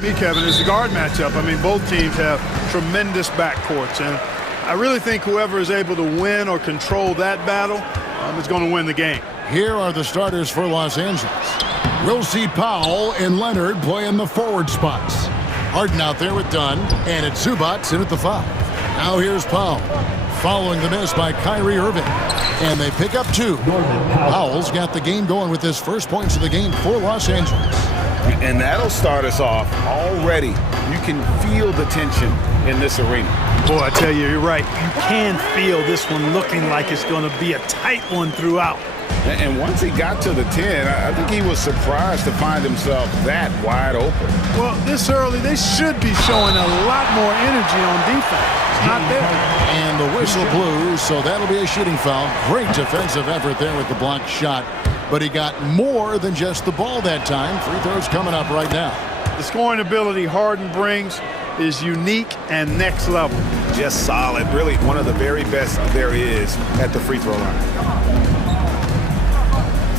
Me, Kevin, is the guard matchup. I mean, both teams have tremendous backcourts, and I really think whoever is able to win or control that battle is going to win the game. Here are the starters for Los Angeles. We'll see Powell and Leonard play in the forward spots. Harden out there with Dunn, and it's Zubac in at the 5. Now here's Powell, following the miss by Kyrie Irving. And they pick up 2. Powell's got the game going with his first points of the game for Los Angeles. And that'll start us off already. You can feel the tension in this arena. Boy, I tell you, you're right. You can feel this one looking like it's going to be a tight one throughout. And once he got to the 10, I think he was surprised to find himself that wide open. Well, this early, they should be showing a lot more energy on defense. It's not there. And the whistle blew, so that'll be a shooting foul. Great defensive effort there with the blocked shot. But he got more than just the ball that time. Free throws coming up right now. The scoring ability Harden brings is unique and next level. Just solid. Really one of the very best there is at the free throw line.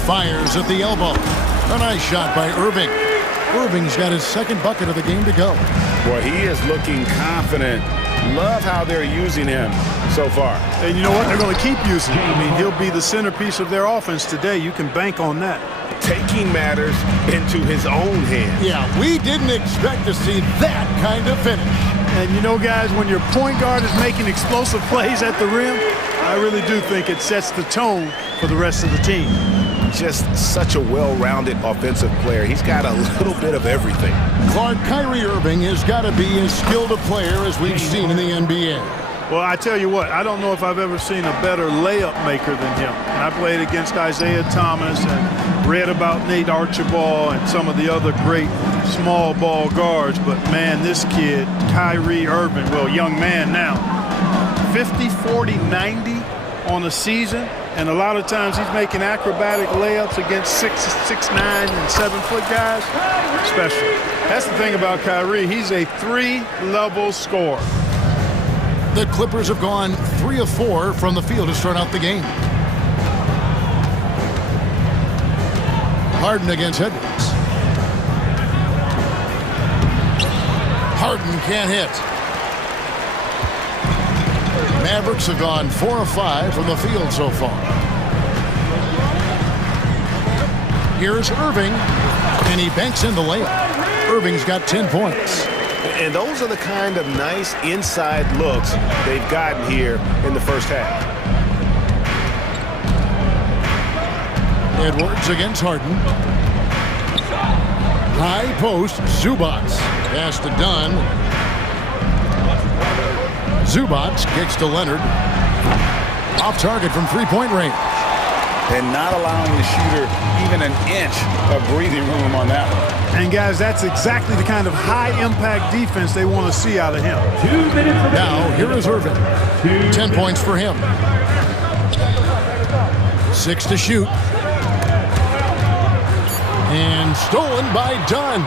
Fires at the elbow. A nice shot by Irving. Irving's got his second bucket of the game to go. Boy, he is looking confident. Love how they're using him so far. And you know what? They're going to keep using him. I mean, he'll be the centerpiece of their offense today. You can bank on that. Taking matters into his own hands. Yeah, we didn't expect to see that kind of finish. And you know, guys, when your point guard is making explosive plays at the rim, I really do think it sets the tone for the rest of the team. Just such a well-rounded offensive player. He's got a little bit of everything. Clark, Kyrie Irving has got to be as skilled a player as we've seen in the NBA. Well, I tell you what, I don't know if I've ever seen a better layup maker than him. And I played against Isaiah Thomas and read about Nate Archibald and some of the other great small ball guards. But, man, this kid, Kyrie Irving, well, young man now, 50, 40, 90 on a season. And a lot of times he's making acrobatic layups against 6'9" and 7-foot guys. Special. That's the thing about Kyrie. He's a 3-level scorer. The Clippers have gone 3 of 4 from the field to start out the game. Harden against Edwards. Harden can't hit. Mavericks have gone 4 of 5 from the field so far. Here's Irving, and he banks in the layup. Irving's got 10 points. And those are the kind of nice inside looks they've gotten here in the first half. Edwards against Harden. High post, Zubac. Pass to Dunn. Zubac kicks to Leonard. Off target from three-point range. And not allowing the shooter even an inch of breathing room on that one. And, guys, that's exactly the kind of high-impact defense they want to see out of him. Now, here is Irving. 10 points for him. 6 to shoot. And stolen by Dunn.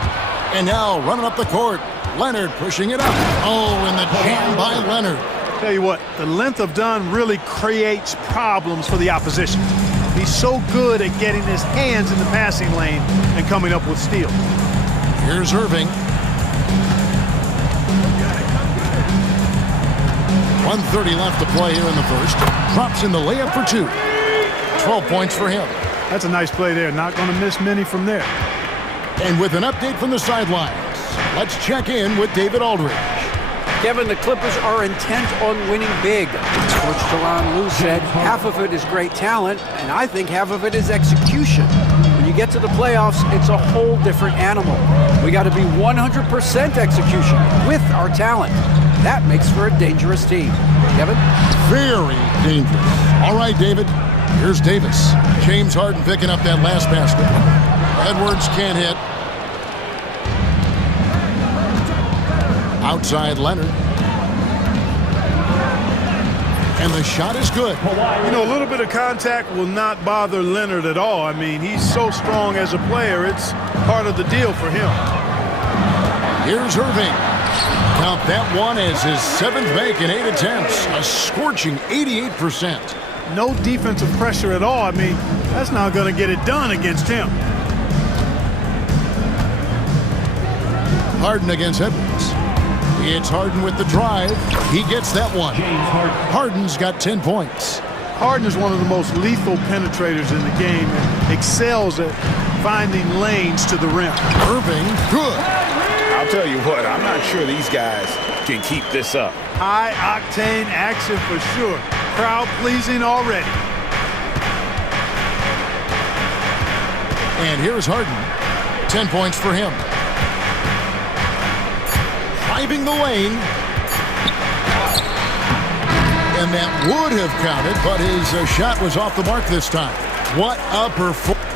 And now running up the court. Leonard pushing it up. Oh, and the jam by Leonard. Tell you what, the length of Dunn really creates problems for the opposition. He's so good at getting his hands in the passing lane and coming up with steals. Here's Irving. 1:30 left to play here in the first. Drops in the layup for 2. 12 points for him. That's a nice play there. Not going to miss many from there. And with an update from the sidelines, let's check in with David Aldridge. Kevin, the Clippers are intent on winning big. Coach Jaron Lue said half of it is great talent, and I think half of it is execution. When you get to the playoffs, it's a whole different animal. We got to be 100% execution with our talent. That makes for a dangerous team. Kevin? Very dangerous. All right, David. Here's Davis. James Harden picking up that last basket. Edwards can't hit. Outside Leonard. And the shot is good. You know, a little bit of contact will not bother Leonard at all. I mean, he's so strong as a player. It's part of the deal for him. Here's Irving. Count that one as his 7th make in 8 attempts. A scorching 88%. No defensive pressure at all. I mean, that's not going to get it done against him. Harden against Edwards. It's Harden with the drive. He gets that one. Harden's got 10 points. Harden is one of the most lethal penetrators in the game and excels at finding lanes to the rim. Irving, good. I'll tell you what, I'm not sure these guys can keep this up. High-octane action for sure. Crowd-pleasing already. And here's Harden. 10 points for him. Driving the lane. And that would have counted, but his shot was off the mark this time. What a performance.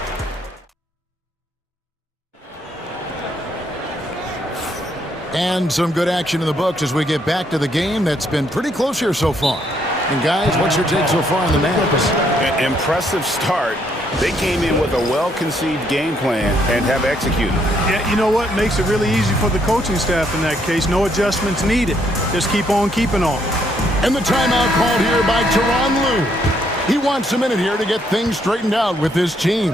And some good action in the books as we get back to the game that's been pretty close here so far. And guys, what's your take so far on the Mavericks? An impressive start. They came in with a well-conceived game plan and have executed. Yeah, you know what? Makes it really easy for the coaching staff in that case. No adjustments needed. Just keep on keeping on. And the timeout called here by Tyronn Lue. He wants a minute here to get things straightened out with his team.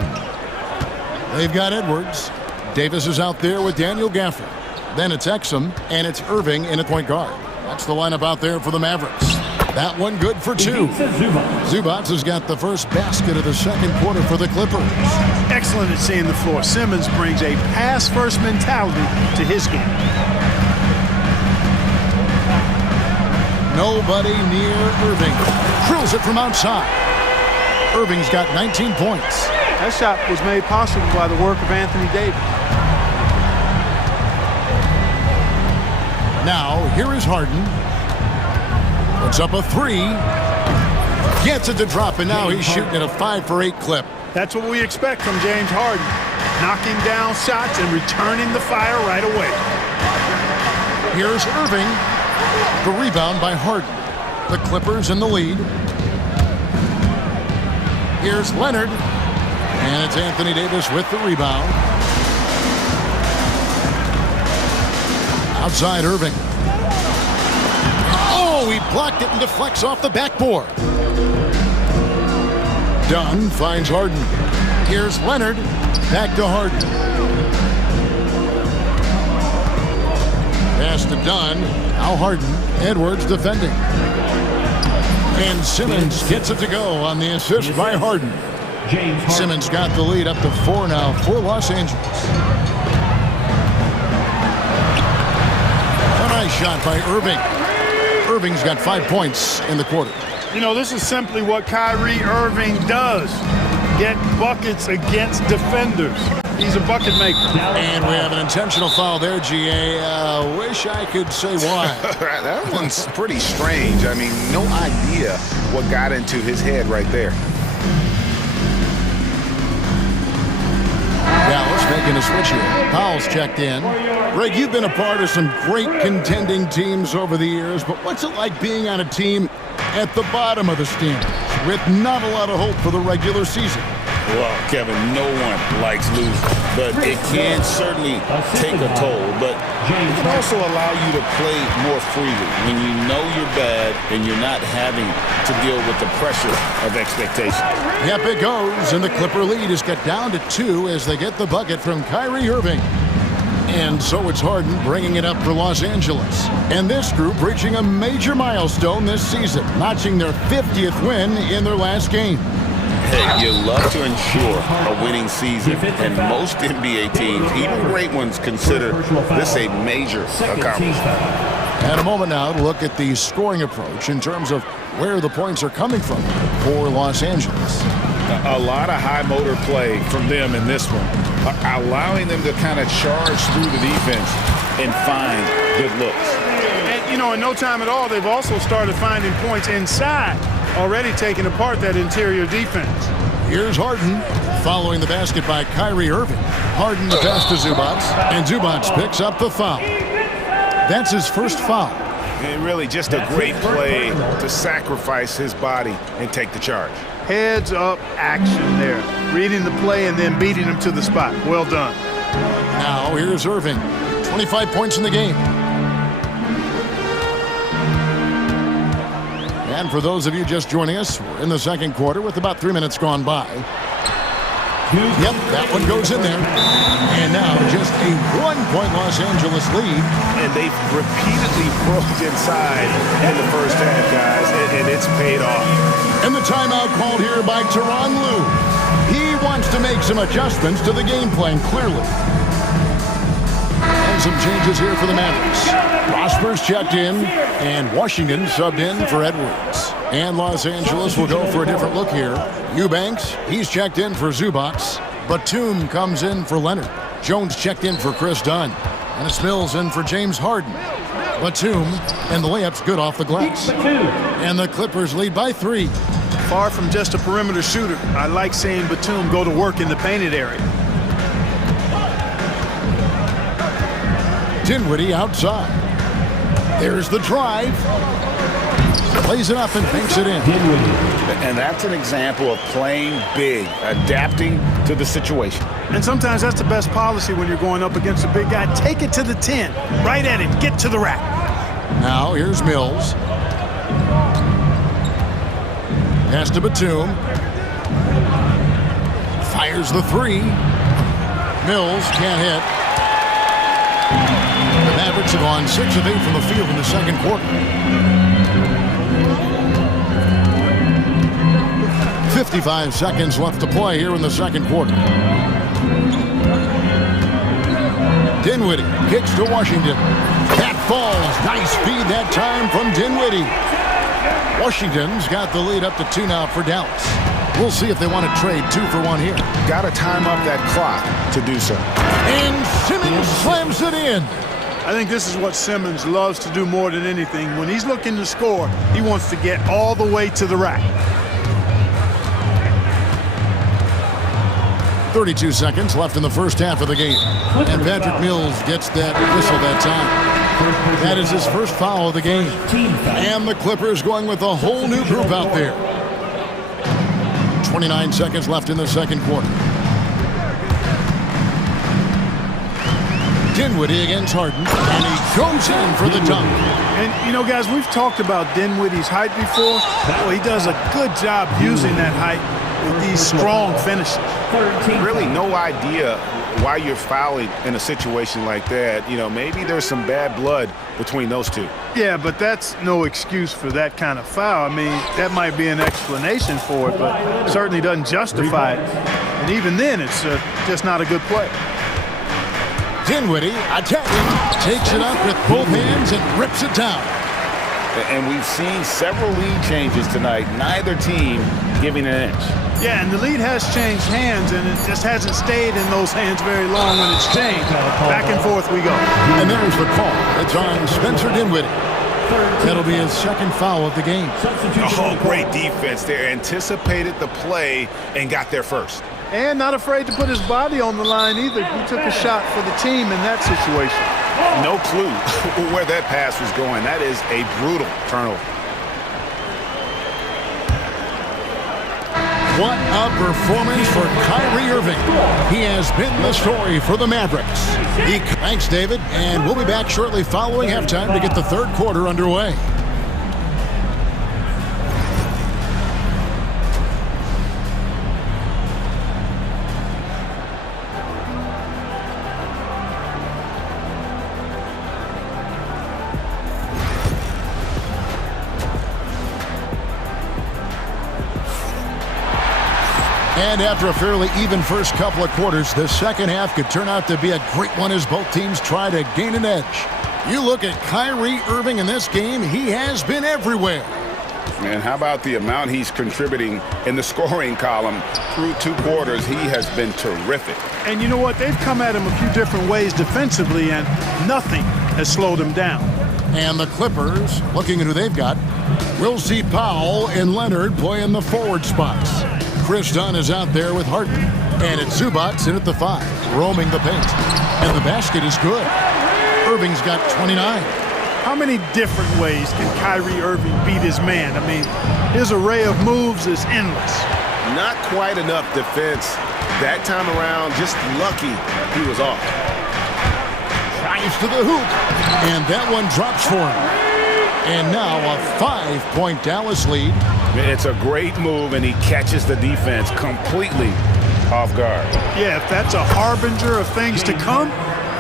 They've got Edwards. Davis is out there with Daniel Gafford. Then it's Exum, and it's Irving in at point guard. That's the lineup out there for the Mavericks. That one good for two. Zubats has got the first basket of the second quarter for the Clippers. Excellent at seeing the floor. Simmons brings a pass-first mentality to his game. Nobody near Irving. Drills it from outside. Irving's got 19 points. That shot was made possible by the work of Anthony Davis. Now, here is Harden. Puts up a three. Gets it to drop, and now he's shooting at a 5-for-8 clip. That's what we expect from James Harden. Knocking down shots and returning the fire right away. Here's Irving. The rebound by Harden. The Clippers in the lead. Here's Leonard. And it's Anthony Davis with the rebound. Outside Irving. Oh, he blocked it and deflects off the backboard. Dunn finds Harden. Here's Leonard. Back to Harden. Pass to Dunn. Now Harden. Edwards defending. And Simmons gets it to go on the assist by Harden. Simmons got the lead up to 4 now for Los Angeles. A nice shot by Irving. Irving's got 5 points in the quarter. You know, this is simply what Kyrie Irving does. Get buckets against defenders. He's a bucket maker. And we have an intentional foul there, GA. Wish I could say why. That one's pretty strange. I mean, no idea what got into his head right there. Dallas making a switch here. Powell's checked in. Greg, you've been a part of some great contending teams over the years, but what's it like being on a team at the bottom of the standings with not a lot of hope for the regular season? Well, Kevin, no one likes losing, but it can certainly take a toll. But it can also allow you to play more freely when you know you're bad and you're not having to deal with the pressure of expectation. Yep, it goes, and the Clipper lead is cut down to 2 as they get the bucket from Kyrie Irving. And so it's Harden bringing it up for Los Angeles. And this group reaching a major milestone this season, notching their 50th win in their last game. Hey, you love to ensure a winning season, and most NBA teams, even great ones, consider this a major accomplishment. And a moment now to look at the scoring approach in terms of where the points are coming from for Los Angeles. A lot of high motor play from them in this one, allowing them to kind of charge through the defense and find good looks. And, you know, in no time at all, they've also started finding points inside, already taking apart that interior defense. Here's Harden following the basket by Kyrie Irving. Harden the pass to Zubats, and Zubats picks up the foul. That's his first foul. And really just a great play to sacrifice his body and take the charge. Heads-up action there. Reading the play and then beating him to the spot. Well done. Now here's Irving. 25 points in the game. And for those of you just joining us, we're in the second quarter with about 3 minutes gone by. Yep, that one goes in there. And now just a 1-point Los Angeles lead. And they've repeatedly broke inside in the first half, guys, and it's paid off. And the timeout called here by Tyronn Lue. He wants to make some adjustments to the game plan, clearly. And some changes here for the Mavericks. Prosper's checked in, and Washington subbed in for Edwards. And Los Angeles will go for a different look here. Eubanks, he's checked in for Zubac. Batum comes in for Leonard. Jones checked in for Chris Dunn. And it's Mills in for James Harden. Batum, and the layup's good off the glass. And the Clippers lead by 3. Far from just a perimeter shooter, I like seeing Batum go to work in the painted area. Dinwiddie outside. There's the drive. Plays it up and banks it in. And that's an example of playing big, adapting to the situation. And sometimes that's the best policy when you're going up against a big guy. Take it to the 10. Right at him. Get to the rack. Now here's Mills. Pass to Batum. Fires the 3. Mills can't hit. The Mavericks have gone 6 of 8 from the field in the second quarter. 55 seconds left to play here in the second quarter. Dinwiddie kicks to Washington. That falls. Nice feed that time from Dinwiddie. Washington's got the lead up to 2 now for Dallas. We'll see if they want to trade 2 for 1 here. Got to time up that clock to do so. And Simmons slams it in. I think this is what Simmons loves to do more than anything. When he's looking to score, he wants to get all the way to the rack. 32 seconds left in the first half of the game. And Patrick Mills gets that whistle that time. That is his first foul of the game. And the Clippers going with a whole new group out there. 29 seconds left in the second quarter. Dinwiddie against Harden, and he goes in for the dunk. And, you know, guys, we've talked about Dinwiddie's height before. Well, he does a good job using that height with these strong finishes. Really no idea why you're fouling in a situation like that. You know, maybe there's some bad blood between those two. Yeah, but that's no excuse for that kind of foul. I mean, that might be an explanation for it, but certainly doesn't justify it. And even then, it's just not a good play. Dinwiddie attacking, takes it up with both hands and rips it down. And we've seen several lead changes tonight, neither team giving an inch. Yeah, and the lead has changed hands, and it just hasn't stayed in those hands very long when it's changed. Back and forth we go. And there's the call. It's on Spencer Dinwiddie. That'll be his second foul of the game. Oh, great defense there. Anticipated the play and got there first. And not afraid to put his body on the line either. He took a shot for the team in that situation. No clue where that pass was going. That is a brutal turnover. What a performance for Kyrie Irving. He has been the story for the Mavericks. Thanks, David. And we'll be back shortly following halftime to get the third quarter underway. And after a fairly even first couple of quarters, the second half could turn out to be a great one as both teams try to gain an edge. You look at Kyrie Irving in this game, he has been everywhere. And how about the amount he's contributing in the scoring column through 2 quarters? He has been terrific. And you know what? They've come at him a few different ways defensively, and nothing has slowed him down. And the Clippers, looking at who they've got, we'll see Powell and Leonard play in the forward spots. Chris Dunn is out there with Harden. And it's Zubac in at the 5, roaming the paint. And the basket is good. Irving's got 29. How many different ways can Kyrie Irving beat his man? I mean, his array of moves is endless. Not quite enough defense that time around. Just lucky he was off. Drives to the hoop. And that one drops for him. And now a 5-point Dallas lead. It's a great move, and he catches the defense completely off guard. Yeah, if that's a harbinger of things to come,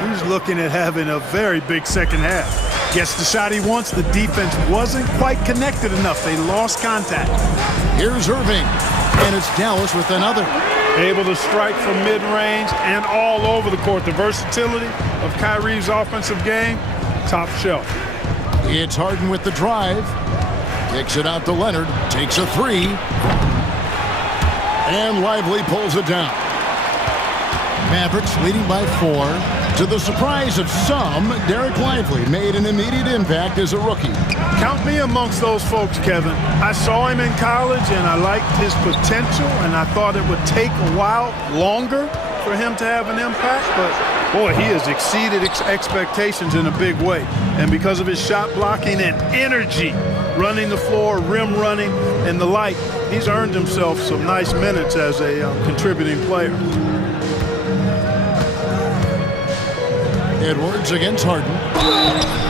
he's looking at having a very big second half. Gets the shot he wants. The defense wasn't quite connected enough. They lost contact. Here's Irving, and it's Dallas with another. Able to strike from mid-range and all over the court. The versatility of Kyrie's offensive game, top shelf. It's Harden with the drive. Kicks it out to Leonard. Takes a three. And Lively pulls it down. Mavericks leading by 4. To the surprise of some, Derek Lively made an immediate impact as a rookie. Count me amongst those folks, Kevin. I saw him in college, and I liked his potential, and I thought it would take a while longer for him to have an impact, but boy, he has exceeded expectations in a big way. And because of his shot blocking and energy, running the floor, rim running, and the like, he's earned himself some nice minutes as a contributing player. Edwards against Harden.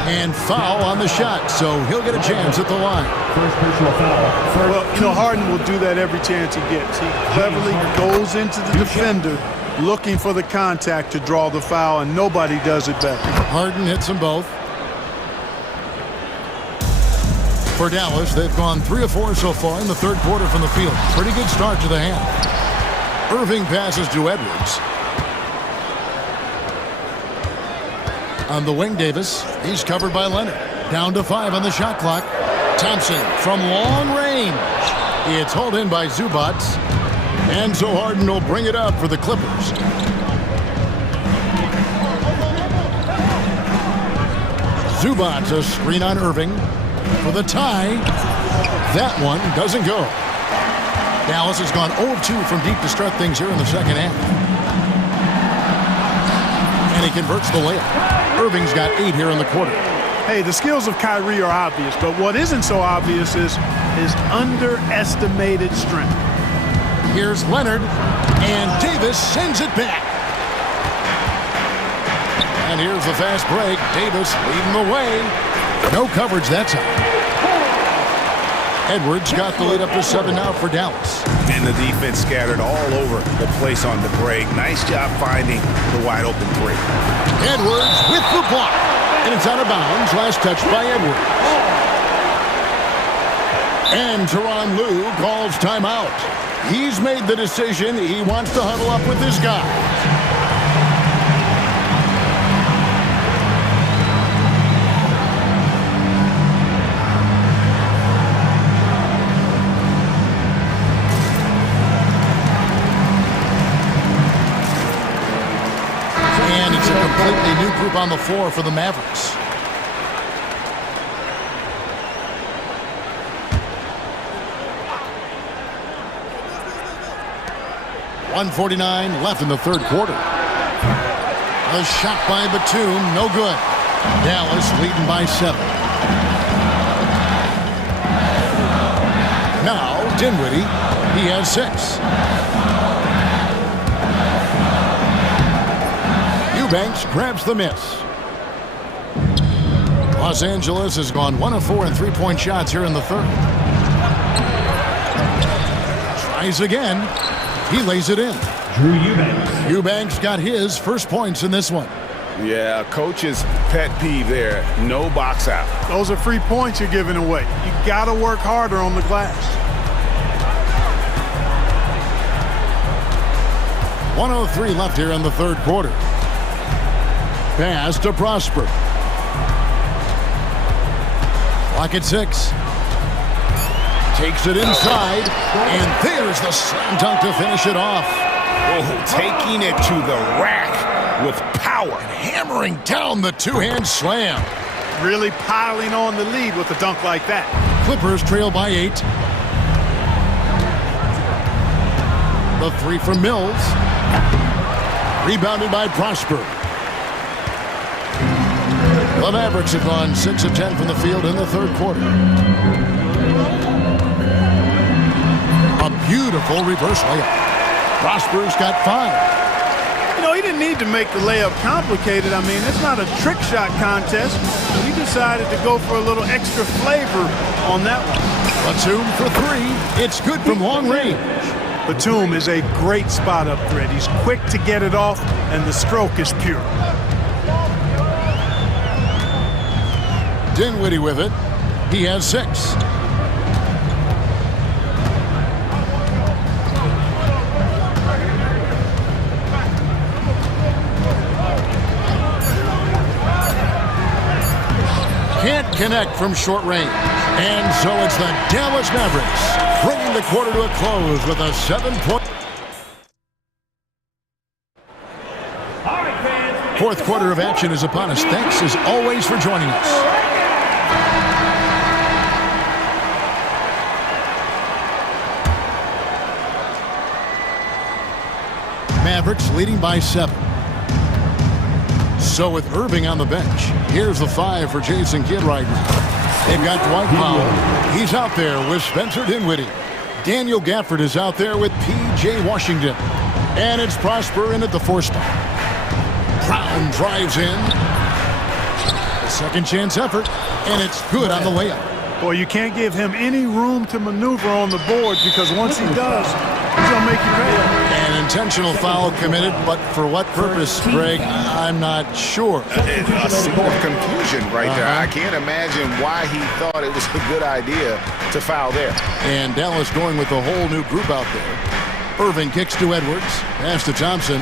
And foul on the shot, so he'll get a chance at the line. First personal foul. Well, you know, Harden will do that every chance he gets. He cleverly goes into the defender looking for the contact to draw the foul, and nobody does it better. Harden hits them both. For Dallas, they've gone 3 of 4 so far in the third quarter from the field. Pretty good start to the half. Irving passes to Edwards. On the wing, Davis. He's covered by Leonard. Down to 5 on the shot clock. Thompson from long range. It's hauled in by Zubac. And so Harden will bring it up for the Clippers. Zubac, a screen on Irving for the tie. That one doesn't go. Dallas has gone 0-2 from deep to start things here in the second half. And he converts the layup. Irving's got 8 here in the quarter. Hey, the skills of Kyrie are obvious, but what isn't so obvious is his underestimated strength. Here's Leonard, and Davis sends it back. And here's the fast break. Davis leading the way. No coverage that time. Edwards got the lead up to 7 now for Dallas. And the defense scattered all over the place on the break. Nice job finding the wide open three. Edwards with the block. And it's out of bounds. Last touch by Edwards. And Tyronn Lue calls timeout. He's made the decision. He wants to huddle up with his guys. And it's a completely new group on the floor for the Mavericks. .149 left in the third quarter. A shot by Batum, no good. Dallas leading by 7. Now Dinwiddie, he has 6. Eubanks grabs the miss. Los Angeles has gone 1 of 4 in three-point shots here in the third. Tries again. He lays it in. Drew Eubanks. Eubanks got his first points in this one. Yeah, coach's pet peeve there. No box out. Those are free points you're giving away. You got to work harder on the glass. 1:03 left here in the third quarter. Pass to Prosper. Clock at 6. Takes it inside, and there's the slam dunk to finish it off. Oh, taking it to the rack with power. Hammering down the two-hand slam. Really piling on the lead with a dunk like that. Clippers trail by 8. The 3 from Mills. Rebounded by Prosper. The Mavericks have gone 6 of 10 from the field in the third quarter. A beautiful reverse layup. Prosper's got 5. You know, he didn't need to make the layup complicated. I mean, it's not a trick shot contest. He decided to go for a little extra flavor on that one. Batum for 3. It's good from long range. Batum is a great spot-up threat. He's quick to get it off, and the stroke is pure. Dinwiddie with it. He has 6. Can't connect from short range. And so it's the Dallas Mavericks bringing the quarter to a close with a 7-point. Fourth quarter of action is upon us. Thanks as always for joining us. Mavericks leading by 7. So with Irving on the bench, here's the 5 for Jason Kidd right now. They've got Dwight Powell. He's out there with Spencer Dinwiddie. Daniel Gafford is out there with P.J. Washington. And it's Prosper in at the 4 spot. Brown drives in. A second chance effort, and it's good on the layup. Boy, you can't give him any room to maneuver on the board because once he does, he's going to make you pay. An intentional foul committed, but for what purpose, Greg? I'm not sure. A scene of confusion right there. I can't imagine why he thought it was a good idea to foul there. And Dallas going with a whole new group out there. Irving kicks to Edwards. Pass to Thompson.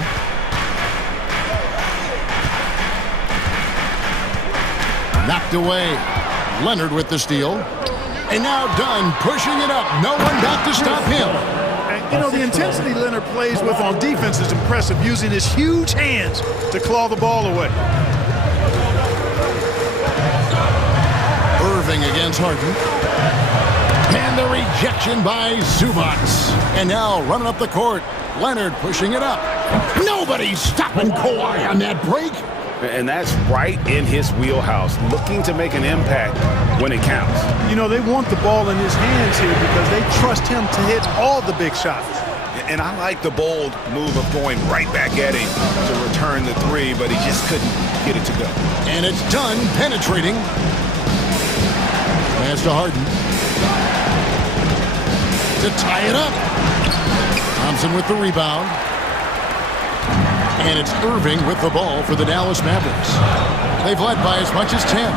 Knocked away. Leonard with the steal. And now Dunn pushing it up. No one got to stop him. You know, the intensity Leonard plays with on defense is impressive, using his huge hands to claw the ball away. Irving against Harden. And the rejection by Zubac. And now running up the court, Leonard pushing it up. Nobody's stopping Kawhi on that break. And that's right in his wheelhouse, looking to make an impact when it counts. You know, they want the ball in his hands here because they trust him to hit all the big shots. And I like the bold move of going right back at him to return the 3, but he just couldn't get it to go. And it's done penetrating. Pass to Harden. To tie it up. Thompson with the rebound. And it's Irving with the ball for the Dallas Mavericks. They've led by as much as 10.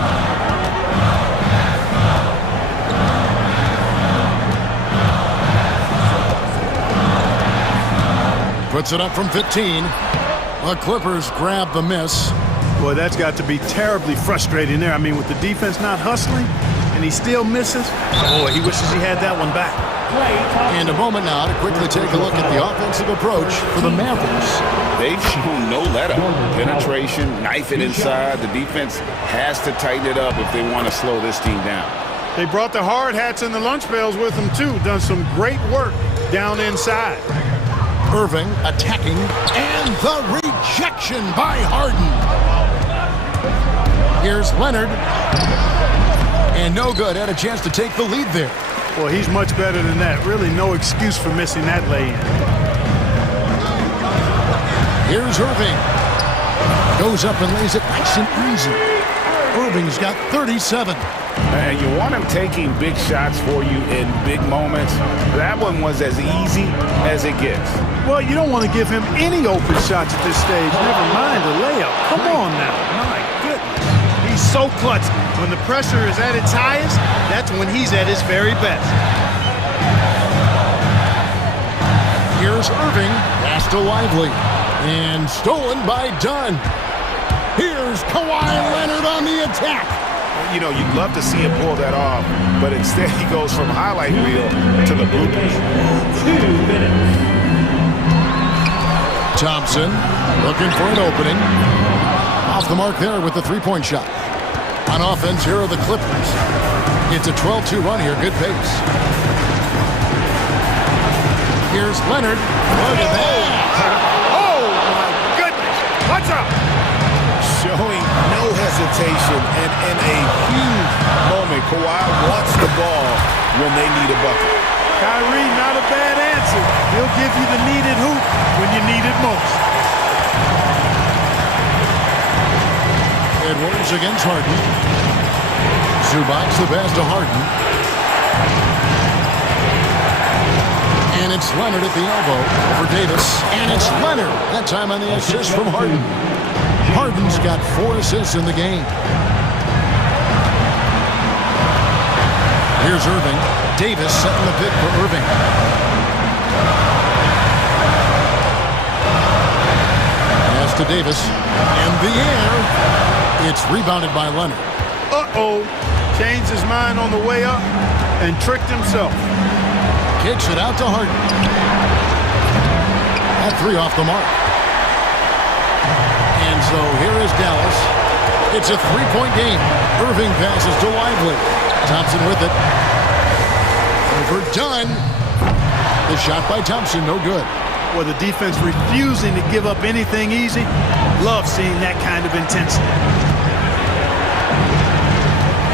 Puts it up from 15. The Clippers grab the miss. Boy, that's got to be terribly frustrating there. I mean, with the defense not hustling, and he still misses. Boy, he wishes he had that one back. And a moment now to quickly take a look at the offensive approach for the Mavericks. They've shown no let-up. Penetration, knife it inside. The defense has to tighten it up if they want to slow this team down. They brought the hard hats and the lunch pails with them, too. Done some great work down inside. Irving attacking, and the rejection by Harden. Here's Leonard. And no good. Had a chance to take the lead there. Boy, he's much better than that. Really no excuse for missing that lay-in. Here's Irving. Goes up and lays it nice and easy. Irving's got 37. And you want him taking big shots for you in big moments. That one was as easy as it gets. Well, you don't want to give him any open shots at this stage. Never mind a layup. Come on now. My goodness. He's so clutch. When the pressure is at its highest, that's when he's at his very best. Here's Irving. Pass to Lively. And stolen by Dunn. Here's Kawhi Leonard on the attack. You know, you'd love to see him pull that off, but instead he goes from highlight reel to the bloopers. 2 minutes. Thompson looking for an opening. Off the mark there with the three-point shot. On offense, here are the Clippers. It's a 12-2 run here. Good pace. Here's Leonard. Look at that. Oh, my goodness. What's up? Showing no hesitation, and in a huge moment, Kawhi wants the ball when they need a bucket. Kyrie, not a bad answer. He'll give you the needed hoop when you need it most. Edwards against Harden. Zubac the pass to Harden. And it's It's Leonard at the elbow over Davis. And it's Leonard. That time on the assist from Harden. Harden's got 4 assists in the game. Here's Irving. Davis setting the pick for Irving. Pass to Davis. In the air. It's rebounded by Leonard. Uh-oh. Changed his mind on the way up and tricked himself. Kicks it out to Harden. That 3 off the mark. And so here is Dallas. It's a 3-point game. Irving passes to Lively. Thompson with it. Overdone. The shot by Thompson, no good. Well, the defense refusing to give up anything easy. Love seeing that kind of intensity.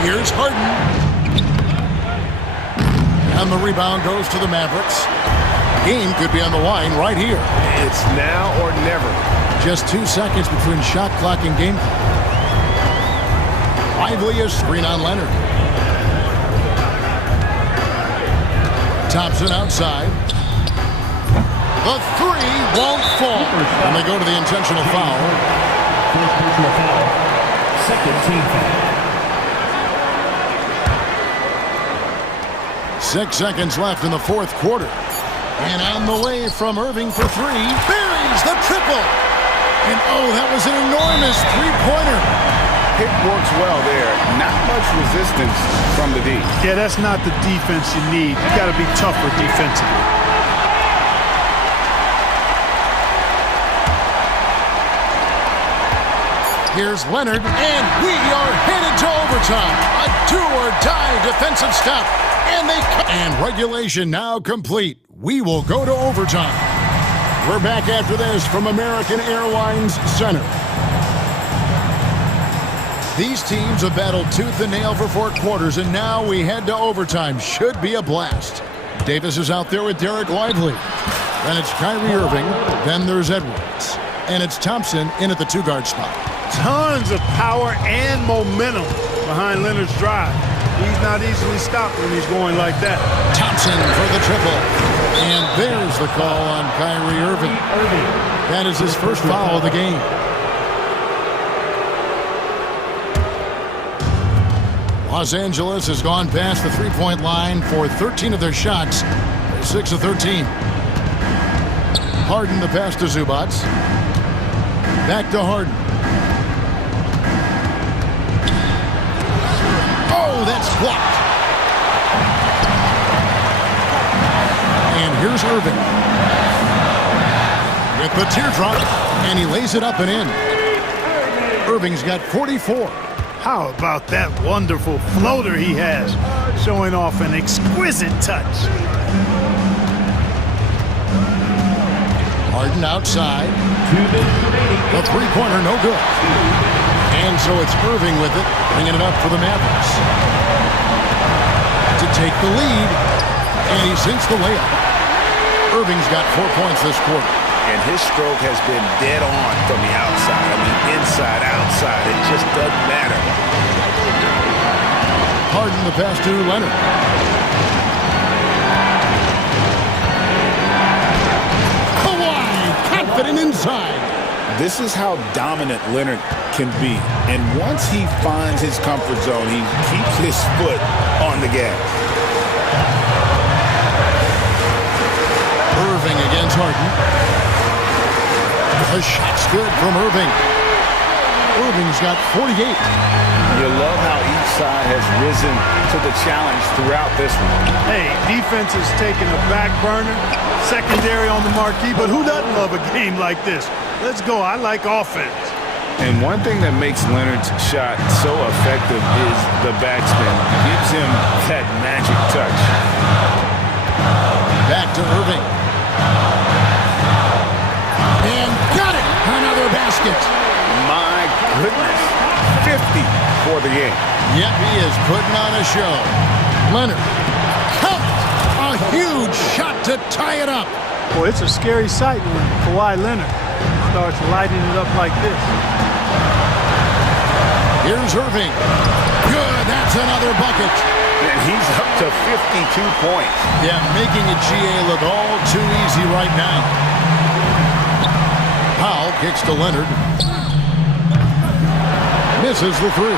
Here's Harden. And the rebound goes to the Mavericks. Game could be on the line right here. It's now or never. Just 2 seconds between shot clock and game clock. Lively is screen on Leonard. Thompson outside. The 3 won't fall. And they go to the intentional foul. First personal foul. Second team foul. 6 seconds left in the 4th quarter. And on the way from Irving for 3. Buries the triple. And oh, that was an enormous 3-pointer. Pick works well there. Not much resistance from the D. Yeah, that's not the defense you need. You got to be tougher defensively. Here's Leonard, and we are headed to overtime. A do-or-die defensive stop. And regulation now complete. We will go to overtime. We're back after this from American Airlines Center. These teams have battled tooth and nail for 4 quarters, and now we head to overtime. Should be a blast. Davis is out there with Derek Lively. Then it's Kyrie Irving. Then there's Edwards. And it's Thompson in at the 2-guard spot. Tons of power and momentum behind Leonard's drive. He's not easily stopped when he's going like that. Thompson for the triple. And there's the call on Kyrie Irving. That is his first foul of the game. Los Angeles has gone past the 3-point line for 13 of their shots. 6 of 13. Harden the pass to Zubac. Back to Harden. Oh, that's blocked. And here's Irving. With the teardrop, and he lays it up and in. Irving's got 44. How about that wonderful floater he has, showing off an exquisite touch. Harden outside. The 3-pointer, no good. And so it's Irving with it, bringing it up for the Mavericks. To take the lead, and he sinks the layup. Irving's got 4 points this quarter. And his stroke has been dead on from the outside. I mean, inside, outside, it just doesn't matter. Harden the pass to Leonard. Kawhi, confident inside. This is how dominant Leonard can be. And once he finds his comfort zone, he keeps his foot on the gas. Irving against Harden. The shot's good from Irving. Irving's got 48. You love how each side has risen to the challenge throughout this one. Hey, defense is taking a back burner, secondary on the marquee, but who doesn't love a game like this? Let's go. I like offense. And one thing that makes Leonard's shot so effective is the backspin. Gives him that magic touch. Back to Irving. And got it! Another basket. My goodness. 50 for the game. Yep, he is putting on a show. Leonard. Count! A huge shot to tie it up. Boy, it's a scary sight when Kawhi Leonard starts lighting it up like this. Here's Irving. Good, that's another bucket. And he's up to 52 points. Yeah, making a GA look all too right now. Powell kicks to Leonard. Misses the three.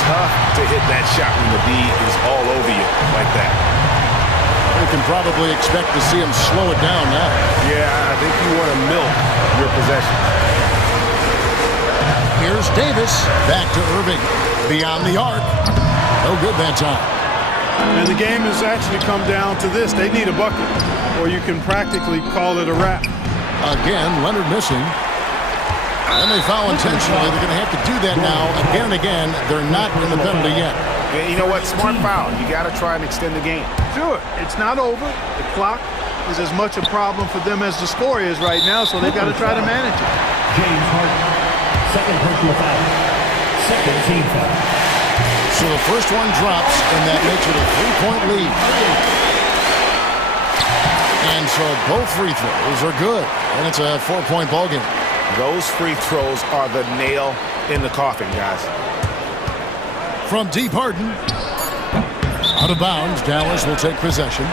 Tough to hit that shot when the D is all over you like that. We can probably expect to see him slow it down now. Yeah, I think you want to milk your possession. Here's Davis. Back to Irving. Beyond the arc. No good that time. And the game has actually come down to this. They need a bucket, or you can practically call it a wrap. Again, Leonard missing. And they foul intentionally. They're going to have to do that now again and again. They're not in the penalty yet. And you know what? Smart foul. You got to try and extend the game. Sure, it's not over. The clock is as much a problem for them as the score is right now, so they've got to try to manage it. James Harden, second personal foul. Second team foul. So the first one drops, and that makes it a 3-point lead. And so both free throws are good, and it's a 4-point ball game. Those free throws are the nail in the coffin, guys. From deep, Harden. Out of bounds, Dallas will take possession.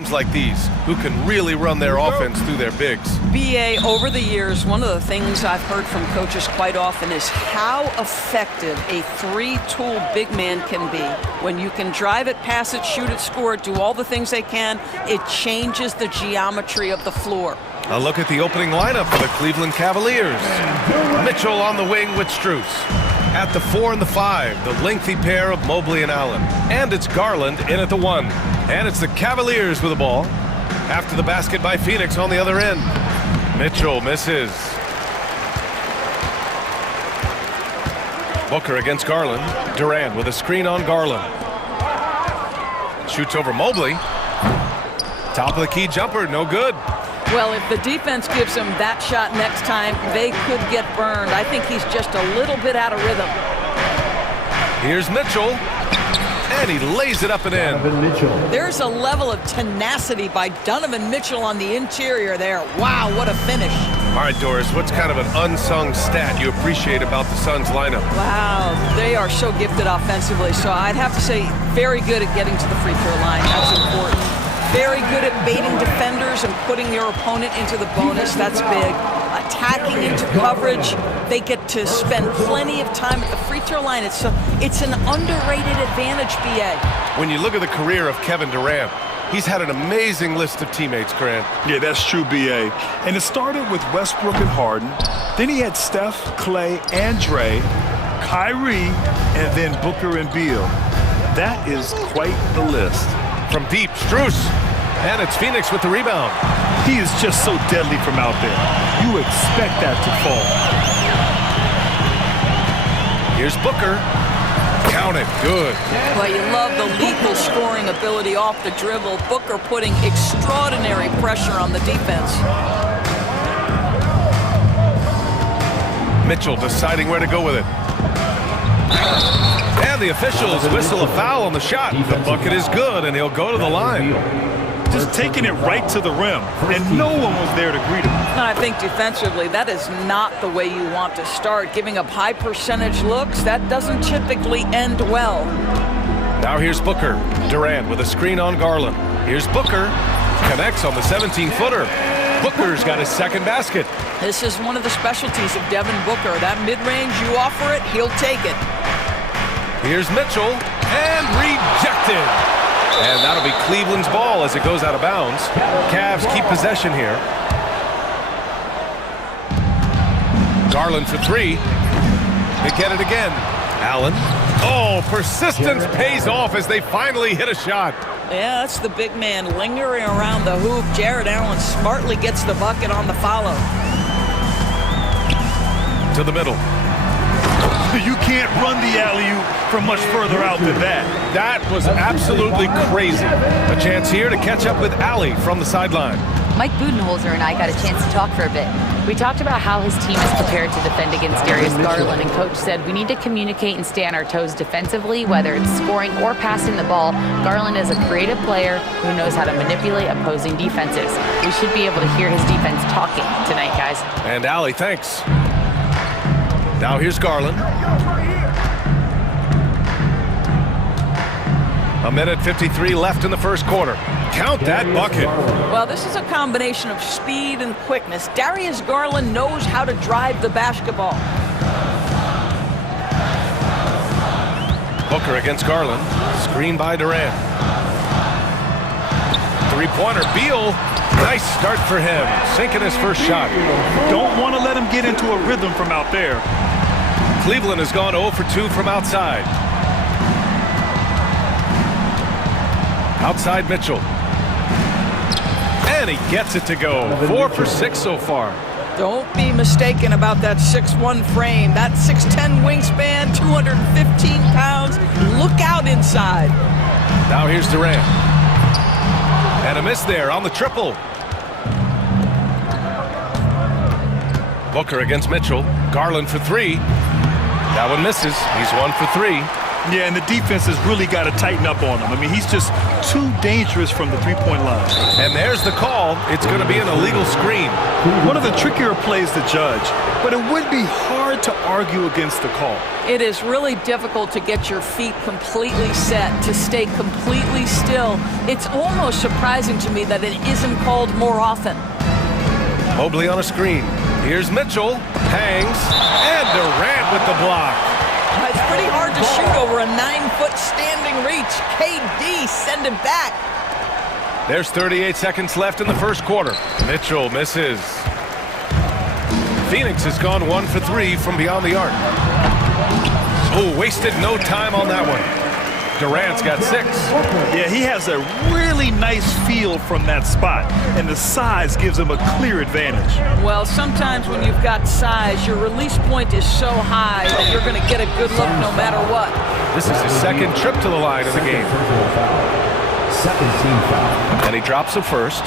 teams like these who can really run their offense through their bigs. BA, over the years, one of the things I've heard from coaches quite often is how effective a three-tool big man can be. When you can drive it, pass it, shoot it, score it, do all the things they can, it changes the geometry of the floor. A look at the opening lineup for the Cleveland Cavaliers. Mitchell on the wing with Strus. At the 4 and the 5, the lengthy pair of Mobley and Allen. And it's Garland in at the 1. And it's the Cavaliers with the ball. After the basket by Phoenix on the other end. Mitchell misses. Booker against Garland. Durant with a screen on Garland. Shoots over Mobley. Top of the key jumper, no good. Well, if the defense gives him that shot next time, they could get burned. I think he's just a little bit out of rhythm. Here's Mitchell, and he lays it up and in. There's a level of tenacity by Donovan Mitchell on the interior there. Wow, what a finish. All right, Doris, what's kind of an unsung stat you appreciate about the Suns lineup? Wow, they are so gifted offensively, so I'd have to say very good at getting to the free throw line. That's important. Very good at baiting defenders and putting your opponent into the bonus. That's big. Attacking into coverage. They get to spend plenty of time at the free throw line. It's an underrated advantage, BA. When you look at the career of Kevin Durant, he's had an amazing list of teammates, Grant. Yeah, that's true, BA. And it started with Westbrook and Harden. Then he had Steph, Clay, and Dre, Kyrie, and then Booker and Beal. That is quite the list. From deep, Strus. And it's Phoenix with the rebound. He is just so deadly from out there. You expect that to fall. Here's Booker. Count it. Good. Well, you love the lethal scoring ability off the dribble. Booker putting extraordinary pressure on the defense. Mitchell deciding where to go with it. And the officials whistle a foul on the shot. The bucket is good, and he'll go to the line. Just taking it right to the rim, and no one was there to greet him. I think defensively, that is not the way you want to start. Giving up high percentage looks, that doesn't typically end well. Now here's Booker. Durant with a screen on Garland. Here's Booker. Connects on the 17-footer. Booker's got his second basket. This is one of the specialties of Devin Booker. That mid-range, you offer it, he'll take it. Here's Mitchell, and rejected. And that'll be Cleveland's ball as it goes out of bounds. Cavs keep possession here. Garland for 3. They get it again. Allen. Oh, persistence pays off as they finally hit a shot. Yeah, that's the big man lingering around the hoop. Jared Allen smartly gets the bucket on the follow. To the middle. You can't run the alley-oop from much further out than that. That was absolutely crazy. A chance here to catch up with Allie from the sideline. Mike Budenholzer and I got a chance to talk for a bit. We talked about how his team is prepared to defend against Darius Garland, and Coach said we need to communicate and stay on our toes defensively, whether it's scoring or passing the ball. Garland is a creative player who knows how to manipulate opposing defenses. We should be able to hear his defense talking tonight, guys. And Allie, thanks. Now here's Garland. A minute 53 left in the first quarter. Count that bucket. Well, this is a combination of speed and quickness. Darius Garland knows how to drive the basketball. Booker against Garland. Screen by Durant. Three-pointer. Beal. Nice start for him. Sinking his first shot. Don't want to let him get into a rhythm from out there. Cleveland has gone 0 for 2 from outside. Outside Mitchell. And he gets it to go. 4 for 6 so far. Don't be mistaken about that 6'1" frame. That 6'10" wingspan, 215 pounds. Look out inside. Now here's Durant. And a miss there on the triple. Booker against Mitchell. Garland for 3. That one misses. He's 1 for 3. Yeah, and the defense has really got to tighten up on him. I mean, he's just too dangerous from the three-point line. And there's the call. It's going to be an illegal screen. One of the trickier plays to judge, but it would be hard to argue against the call. It is really difficult to get your feet completely set, to stay completely still. It's almost surprising to me that it isn't called more often. Mobley on a screen. Here's Mitchell. Hangs. And Durant with the block. It's pretty hard to shoot over a 9-foot standing reach. KD, send it back. There's 38 seconds left in the first quarter. Mitchell misses. Phoenix has gone 1 for 3 from beyond the arc. Oh, wasted no time on that one. Durant's got 6. Yeah, he has a really nice feel from that spot, and the size gives him a clear advantage. Well, sometimes when you've got size, your release point is so high that you're going to get a good look no matter what. This is his second trip to the line of the game. Second team foul. And he drops the first.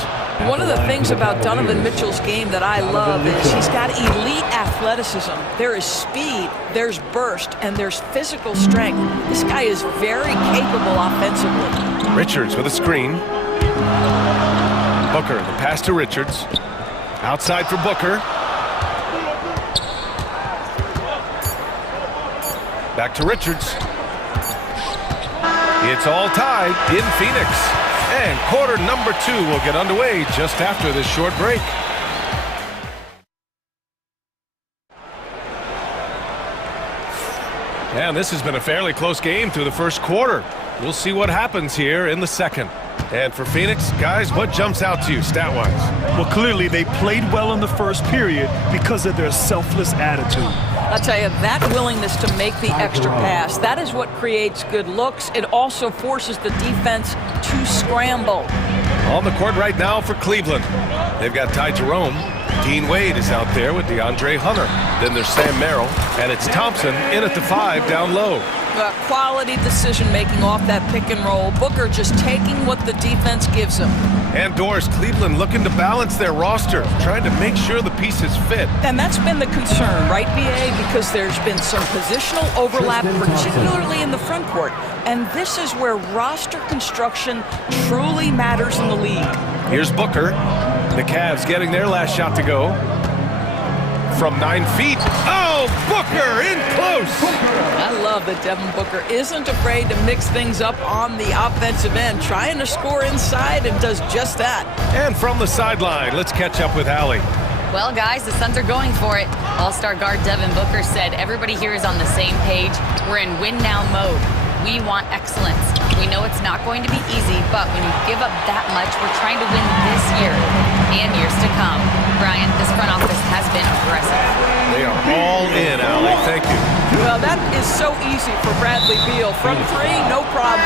One of the things about Donovan Mitchell's game that I love is he's got elite athleticism. There is speed, there's burst, and there's physical strength. This guy is very capable offensively. Richards with a screen. Booker, the pass to Richards. Outside for Booker. Back to Richards. It's all tied in Phoenix. And quarter number 2 will get underway just after this short break. And this has been a fairly close game through the first quarter. We'll see what happens here in the second. And for Phoenix, guys, what jumps out to you stat-wise? Well, clearly they played well in the first period because of their selfless attitude. I'll tell you, that willingness to make the extra pass, that is what creates good looks. It also forces the defense to scramble. On the court right now for Cleveland. They've got Ty Jerome. Dean Wade is out there with DeAndre Hunter. Then there's Sam Merrill. And it's Thompson in at the 5 down low. Quality decision-making off that pick and roll. Booker just taking what the defense gives him. And Doris, Cleveland looking to balance their roster, trying to make sure the pieces fit. And that's been the concern, right, BA? Because there's been some positional overlap, particularly in the front court. And this is where roster construction truly matters in the league. Here's Booker. The Cavs getting their last shot to go. From 9 feet. Oh, Booker in close. I love that Devin Booker isn't afraid to mix things up on the offensive end, trying to score inside and does just that. And from the sideline, let's catch up with Allie. Well, guys, the Suns are going for it. All-star guard Devin Booker said everybody here is on the same page. We're in win-now mode. We want excellence. We know it's not going to be easy, but when you give up that much, we're trying to win this year and years to come. Brian, this front office has been aggressive. They are all in, Allie. Thank you. Well, that is so easy for Bradley Beal. From 3, no problem.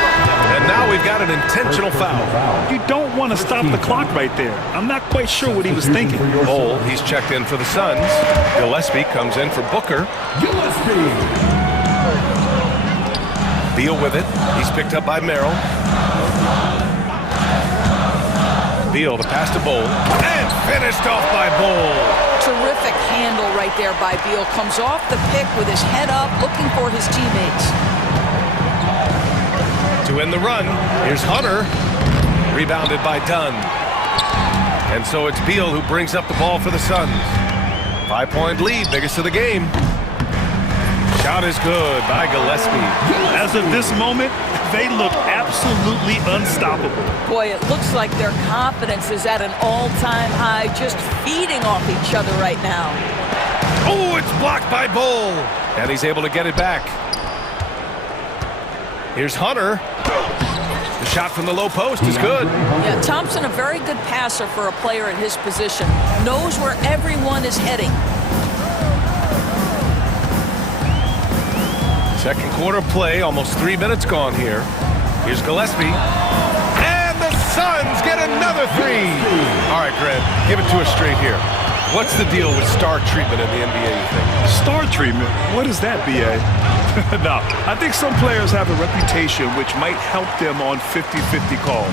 And now we've got an intentional foul. You don't want to stop the clock right there. I'm not quite sure what he was thinking. Bol, he's checked in for the Suns. Gillespie comes in for Booker. Beal with it. He's picked up by Merrill. Beal, the pass to Bol. And finished off by Bol. Terrific handle right there by Beal. Comes off the pick with his head up, looking for his teammates. To end the run, here's Hunter. Rebounded by Dunn. And so it's Beal who brings up the ball for the Suns. 5-point lead, biggest of the game. Shot is good by Gillespie. As of this moment, they look absolutely unstoppable. Boy, it looks like their confidence is at an all-time high, just feeding off each other right now. Oh, it's blocked by Bol. And he's able to get it back. Here's Hunter. The shot from the low post is good. Yeah, Thompson, a very good passer for a player at his position. Knows where everyone is heading. Second quarter play, almost 3 minutes gone here. Here's Gillespie. And the Suns get another 3. All right, Grant, give it to us straight here. What's the deal with star treatment in the NBA, you think? Star treatment? What is that, B.A.? No, I think some players have a reputation which might help them on 50-50 calls.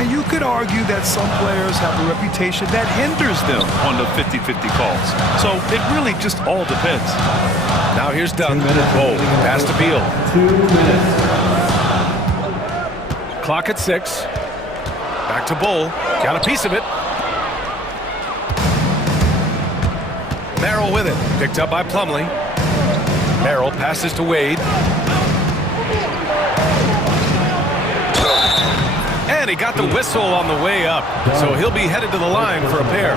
And you could argue that some players have a reputation that hinders them on the 50-50 calls. So it really just all depends. Now here's Dunn. Bowl, pass to Beal. 2 minutes. Clock at 6. Back to Bull. Got a piece of it. Merrill with it. Picked up by Plumlee. Merrill passes to Wade. And he got the whistle on the way up. So he'll be headed to the line for a pair.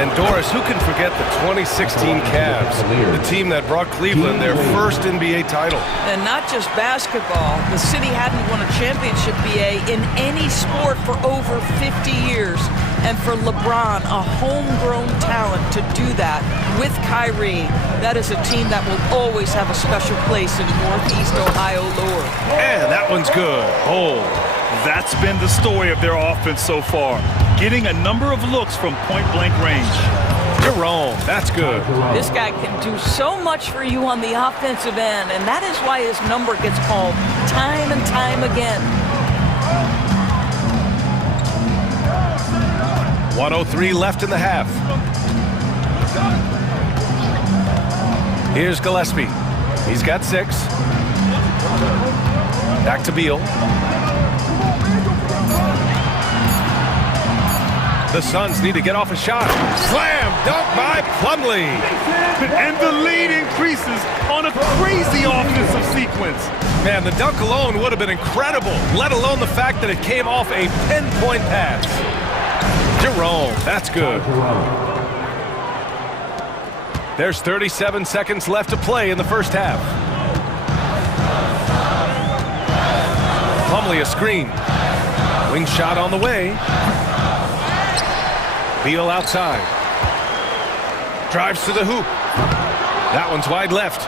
And Doris, who can forget the 2016 Cavs, the team that brought Cleveland their first NBA title. And not just basketball. The city hadn't won a championship, BA, in any sport for over 50 years. And for LeBron, a homegrown talent, to do that with Kyrie, that is a team that will always have a special place in Northeast Ohio lore. And that one's good. Oh. That's been the story of their offense so far, getting a number of looks from point-blank range. Jerome, that's good. This guy can do so much for you on the offensive end, and that is why his number gets called time and time again. 1:03 left in the half. Here's Gillespie. He's got 6. Back to Beal. The Suns need to get off a shot. Slam dunk by Plumlee. And the lead increases on a crazy offensive sequence. Man, the dunk alone would have been incredible, let alone the fact that it came off a pinpoint pass. Jerome, that's good. There's 37 seconds left to play in the first half. Plumlee a screen. Wing shot on the way. Beal outside. Drives to the hoop. That one's wide left.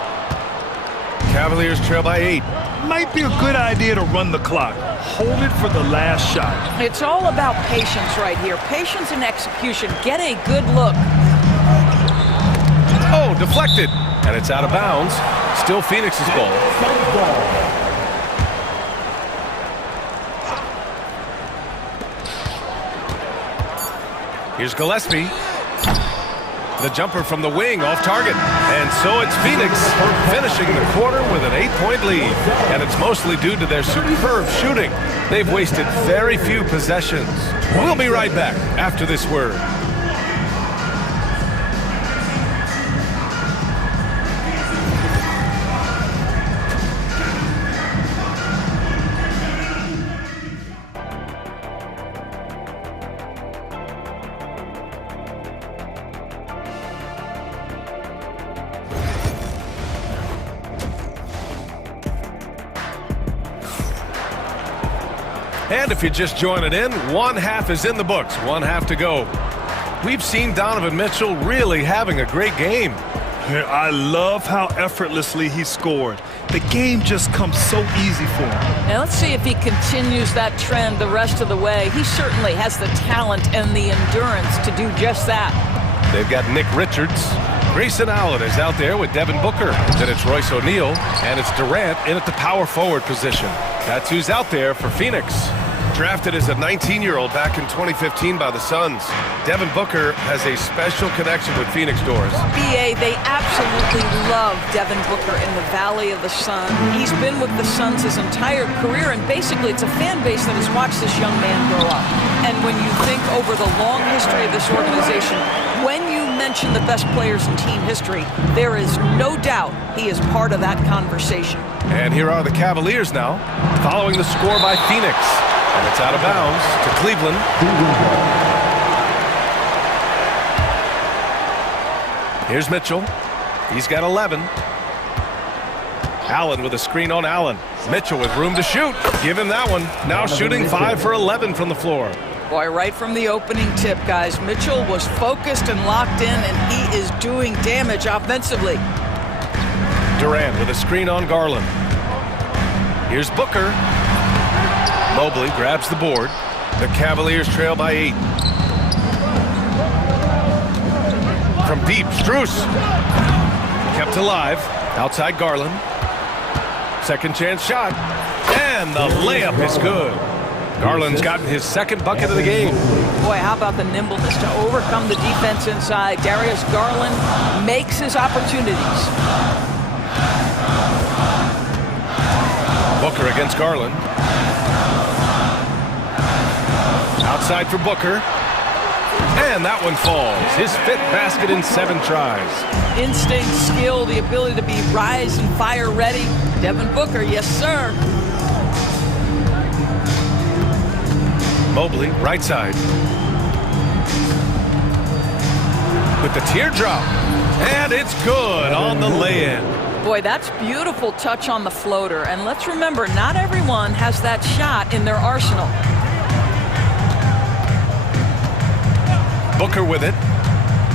Cavaliers trail by 8. Might be a good idea to run the clock. Hold it for the last shot. It's all about patience right here. Patience and execution. Get a good look. Oh, deflected. And it's out of bounds. Still Phoenix's ball. Here's Gillespie. The jumper from the wing off target. And so it's Phoenix finishing the quarter with an 8-point lead. And it's mostly due to their superb shooting. They've wasted very few possessions. We'll be right back after this word. And if you're just joining in, one half is in the books, one half to go. We've seen Donovan Mitchell really having a great game. I love how effortlessly he scored. The game just comes so easy for him. Now let's see if he continues that trend the rest of the way. He certainly has the talent and the endurance to do just that. They've got Nick Richards. Grayson Allen is out there with Devin Booker. Then it's Royce O'Neal, and it's Durant in at the power forward position. That's who's out there for Phoenix. Drafted as a 19-year-old back in 2015 by the Suns, Devin Booker has a special connection with Phoenix, Doris. BA, they absolutely love Devin Booker in the Valley of the Sun. He's been with the Suns his entire career, and basically it's a fan base that has watched this young man grow up. And when you think over the long history of this organization, when you mention the best players in team history, there is no doubt he is part of that conversation. And here are the Cavaliers now, following the score by Phoenix. And it's out of bounds to Cleveland. Here's Mitchell. He's got 11. Allen with a screen on Allen. Mitchell with room to shoot. Give him that one. Now shooting 5 for 11 from the floor. Boy, right from the opening tip, guys, Mitchell was focused and locked in, and he is doing damage offensively. Durant with a screen on Garland. Here's Booker. Mobley grabs the board. The Cavaliers trail by 8. From deep, Strus. kept alive. Outside Garland. Second chance shot. And the layup is good. Garland's gotten his second bucket of the game. Boy, how about the nimbleness to overcome the defense inside. Darius Garland makes his opportunities. Booker against Garland. Outside for Booker. And that one falls. His fifth basket in 7 tries. Instinct, skill, the ability to be rise and fire ready. Devin Booker, yes sir. Mobley, right side. With the teardrop. And it's good on the lay-in. Boy, that's beautiful touch on the floater. And let's remember, not everyone has that shot in their arsenal. Booker with it.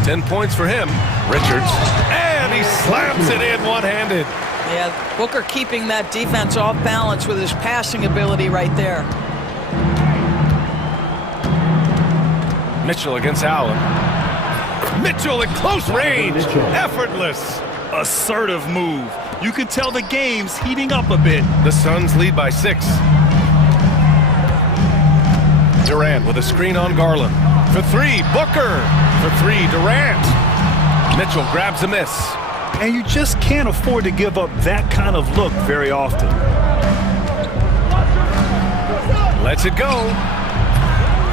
10 points for him. Richards. And he slams it in one-handed. Yeah, Booker keeping that defense off balance with his passing ability right there. Mitchell against Allen. Mitchell at close range. Effortless. Assertive move. You can tell the game's heating up a bit. The Suns lead by 6. Durant with a screen on Garland. For 3, Booker. For 3, Durant. Mitchell grabs a miss. And you just can't afford to give up that kind of look very often. Lets it go.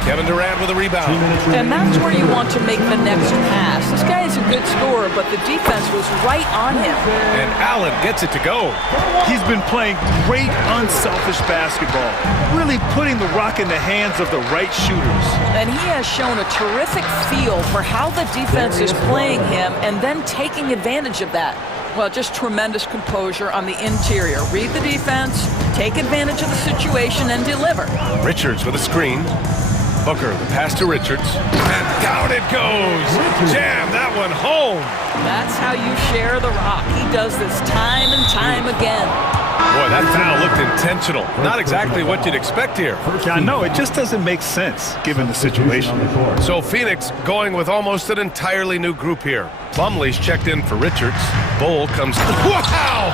Kevin Durant with a rebound. And that's where you want to make the next pass. This guy is a good scorer, but the defense was right on him. And Allen gets it to go. He's been playing great, unselfish basketball, really putting the rock in the hands of the right shooters. And he has shown a terrific feel for how the defense is playing him and then taking advantage of that. Well, just tremendous composure on the interior. Read the defense, take advantage of the situation, and deliver. Richards with a screen. Booker, the pass to Richards. And down it goes. Jam that one home. That's how you share the rock. He does this time and time again. Boy, that foul looked intentional. Not exactly what you'd expect here. Yeah, I know. It just doesn't make sense, given the situation. So Phoenix going with almost an entirely new group here. Plumlee's checked in for Richards. Bull comes. Wow!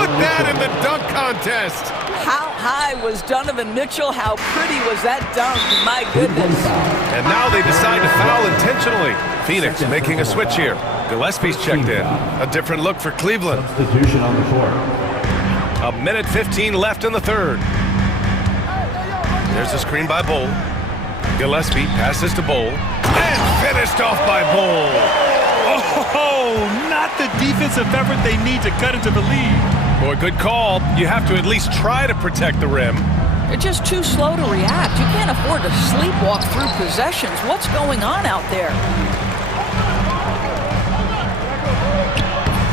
Put that in the dunk contest. How high was Donovan Mitchell? How pretty was that dunk? My goodness. And now they decide to foul intentionally. Phoenix making a switch here. Gillespie's checked in. A different look for Cleveland. Substitution on the court. A minute 15 left in the third. There's a screen by Bull. Gillespie passes to Bull. And finished off by Bull. Oh, not the defensive effort they need to cut into the lead. Boy, good call. You have to at least try to protect the rim. They're just too slow to react. You can't afford to sleepwalk through possessions. What's going on out there?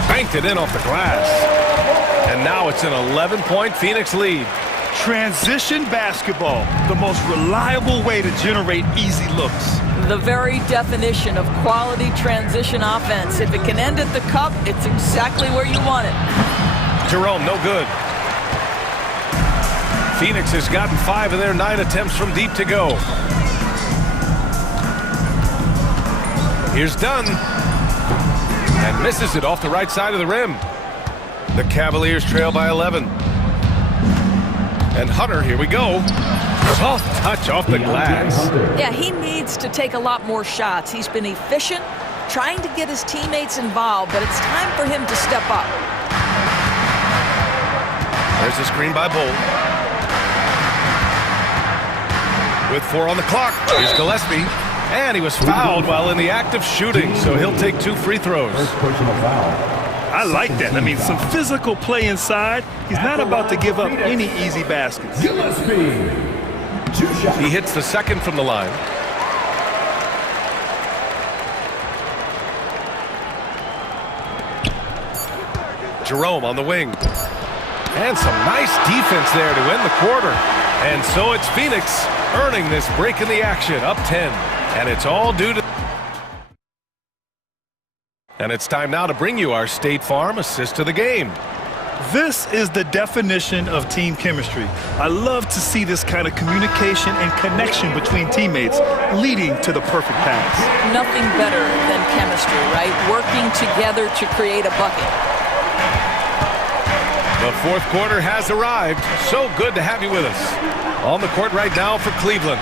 Banked it in off the glass. And now it's an 11-point Phoenix lead. Transition basketball, the most reliable way to generate easy looks. The very definition of quality transition offense. If it can end at the cup, it's exactly where you want it. Jerome, no good. Phoenix has gotten 5 of their 9 attempts from deep to go. Here's Dunn. And misses it off the right side of the rim. The Cavaliers trail by 11. And Hunter, here we go. Soft touch off the glass. Yeah, he needs to take a lot more shots. He's been efficient, trying to get his teammates involved, but it's time for him to step up. There's a screen by Bull. With 4 on the clock, here's Gillespie. And he was fouled while in the act of shooting, so he'll take 2 free throws. First personal foul. I like that. I mean, some physical play inside. He's not about to give up any easy baskets. Gillespie. 2 shots. He hits the second from the line. Jerome on the wing. And some nice defense there to end the quarter. And so it's Phoenix earning this break in the action, up 10. And it's all due to... And it's time now to bring you our State Farm assist of the game. This is the definition of team chemistry. I love to see this kind of communication and connection between teammates leading to the perfect pass. Nothing better than chemistry, right? Working together to create a bucket. The fourth quarter has arrived. So good to have you with us. On the court right now for Cleveland.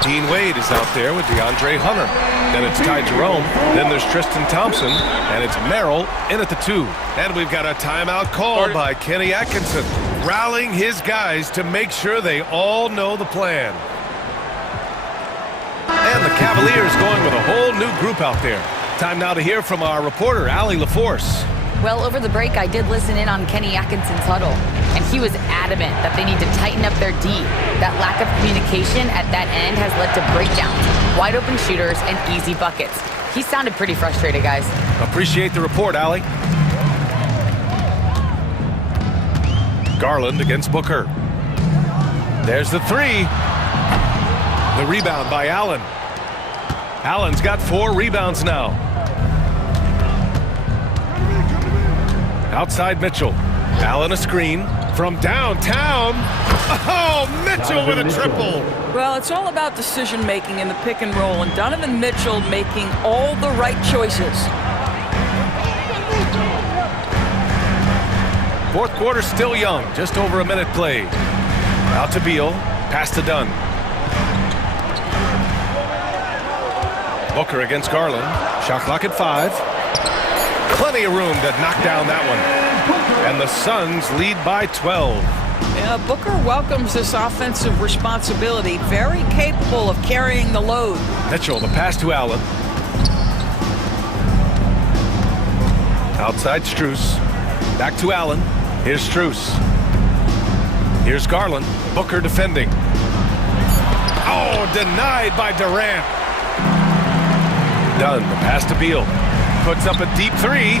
Dean Wade is out there with DeAndre Hunter. Then it's Ty Jerome. Then there's Tristan Thompson. And it's Merrill in at the 2. And we've got a timeout called by Kenny Atkinson, rallying his guys to make sure they all know the plan. And the Cavaliers going with a whole new group out there. Time now to hear from our reporter, Allie LaForce. Well, over the break, I did listen in on Kenny Atkinson's huddle, and he was adamant that they need to tighten up their D. That lack of communication at that end has led to breakdowns, wide open shooters, and easy buckets. He sounded pretty frustrated, guys. Appreciate the report, Allie. Garland against Booker. There's the 3. The rebound by Allen. Allen's got 4 rebounds now. Outside Mitchell. Allen a screen from downtown. Oh, Mitchell with a triple. Well, it's all about decision-making in the pick and roll, and Donovan Mitchell making all the right choices. Fourth quarter still young, just over a minute played. Out to Beal, pass to Dunn. Booker against Garland. Shot clock at 5. Plenty of room to knock down that one. And the Suns lead by 12. Yeah, Booker welcomes this offensive responsibility. Very capable of carrying the load. Mitchell, the pass to Allen. Outside Strus. Back to Allen. Here's Strus. Here's Garland. Booker defending. Oh, denied by Durant. Dunn, the pass to Beal. Puts up a deep 3.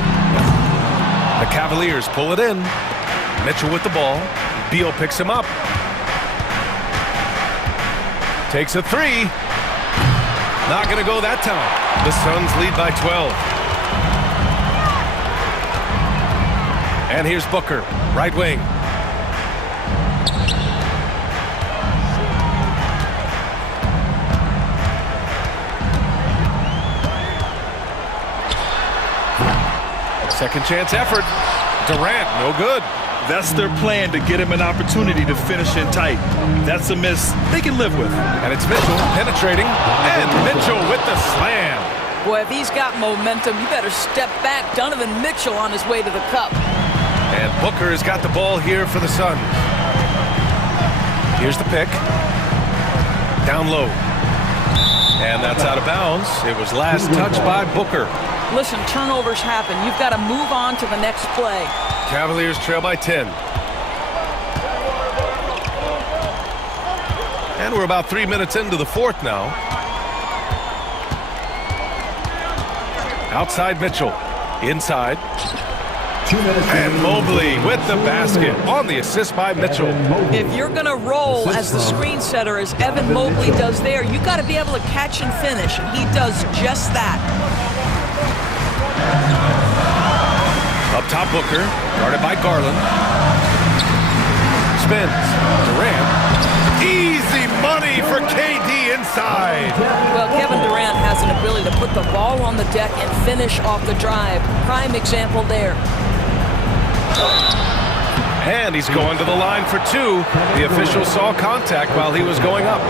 The Cavaliers pull it in. Mitchell with the ball. Beal picks him up. Takes a 3. Not going to go that time. The Suns lead by 12. And here's Booker, right wing. Second chance effort. Durant, no good. That's their plan, to get him an opportunity to finish in tight. That's a miss they can live with. And it's Mitchell penetrating. And Mitchell with the slam. Boy, if he's got momentum, you better step back. Donovan Mitchell on his way to the cup. And Booker has got the ball here for the Suns. Here's the pick. Down low. And that's out of bounds. It was last touched by Booker. Listen, turnovers happen. You've got to move on to the next play. Cavaliers trail by 10. And we're about 3 minutes into the fourth now. Outside Mitchell. Inside. And Mobley with the basket on the assist by Mitchell. If you're going to roll as the screen setter, as Evan Mobley does there, you got to be able to catch and finish, and he does just that. Up top, Booker, guarded by Garland. Spins. Durant. Easy money for KD inside. Well, Kevin Durant has an ability to put the ball on the deck and finish off the drive. Prime example there. And he's going to the line for 2. The official saw contact while he was going up.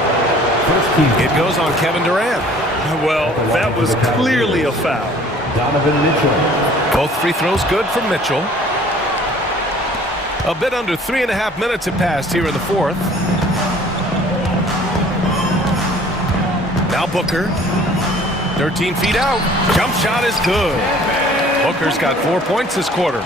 It goes on Kevin Durant. Well, that was clearly a foul. Donovan Mitchell. Both free throws good from Mitchell. A bit under 3.5 minutes have passed here in the fourth. Now Booker. 13 feet out. Jump shot is good. Booker's got 4 points this quarter.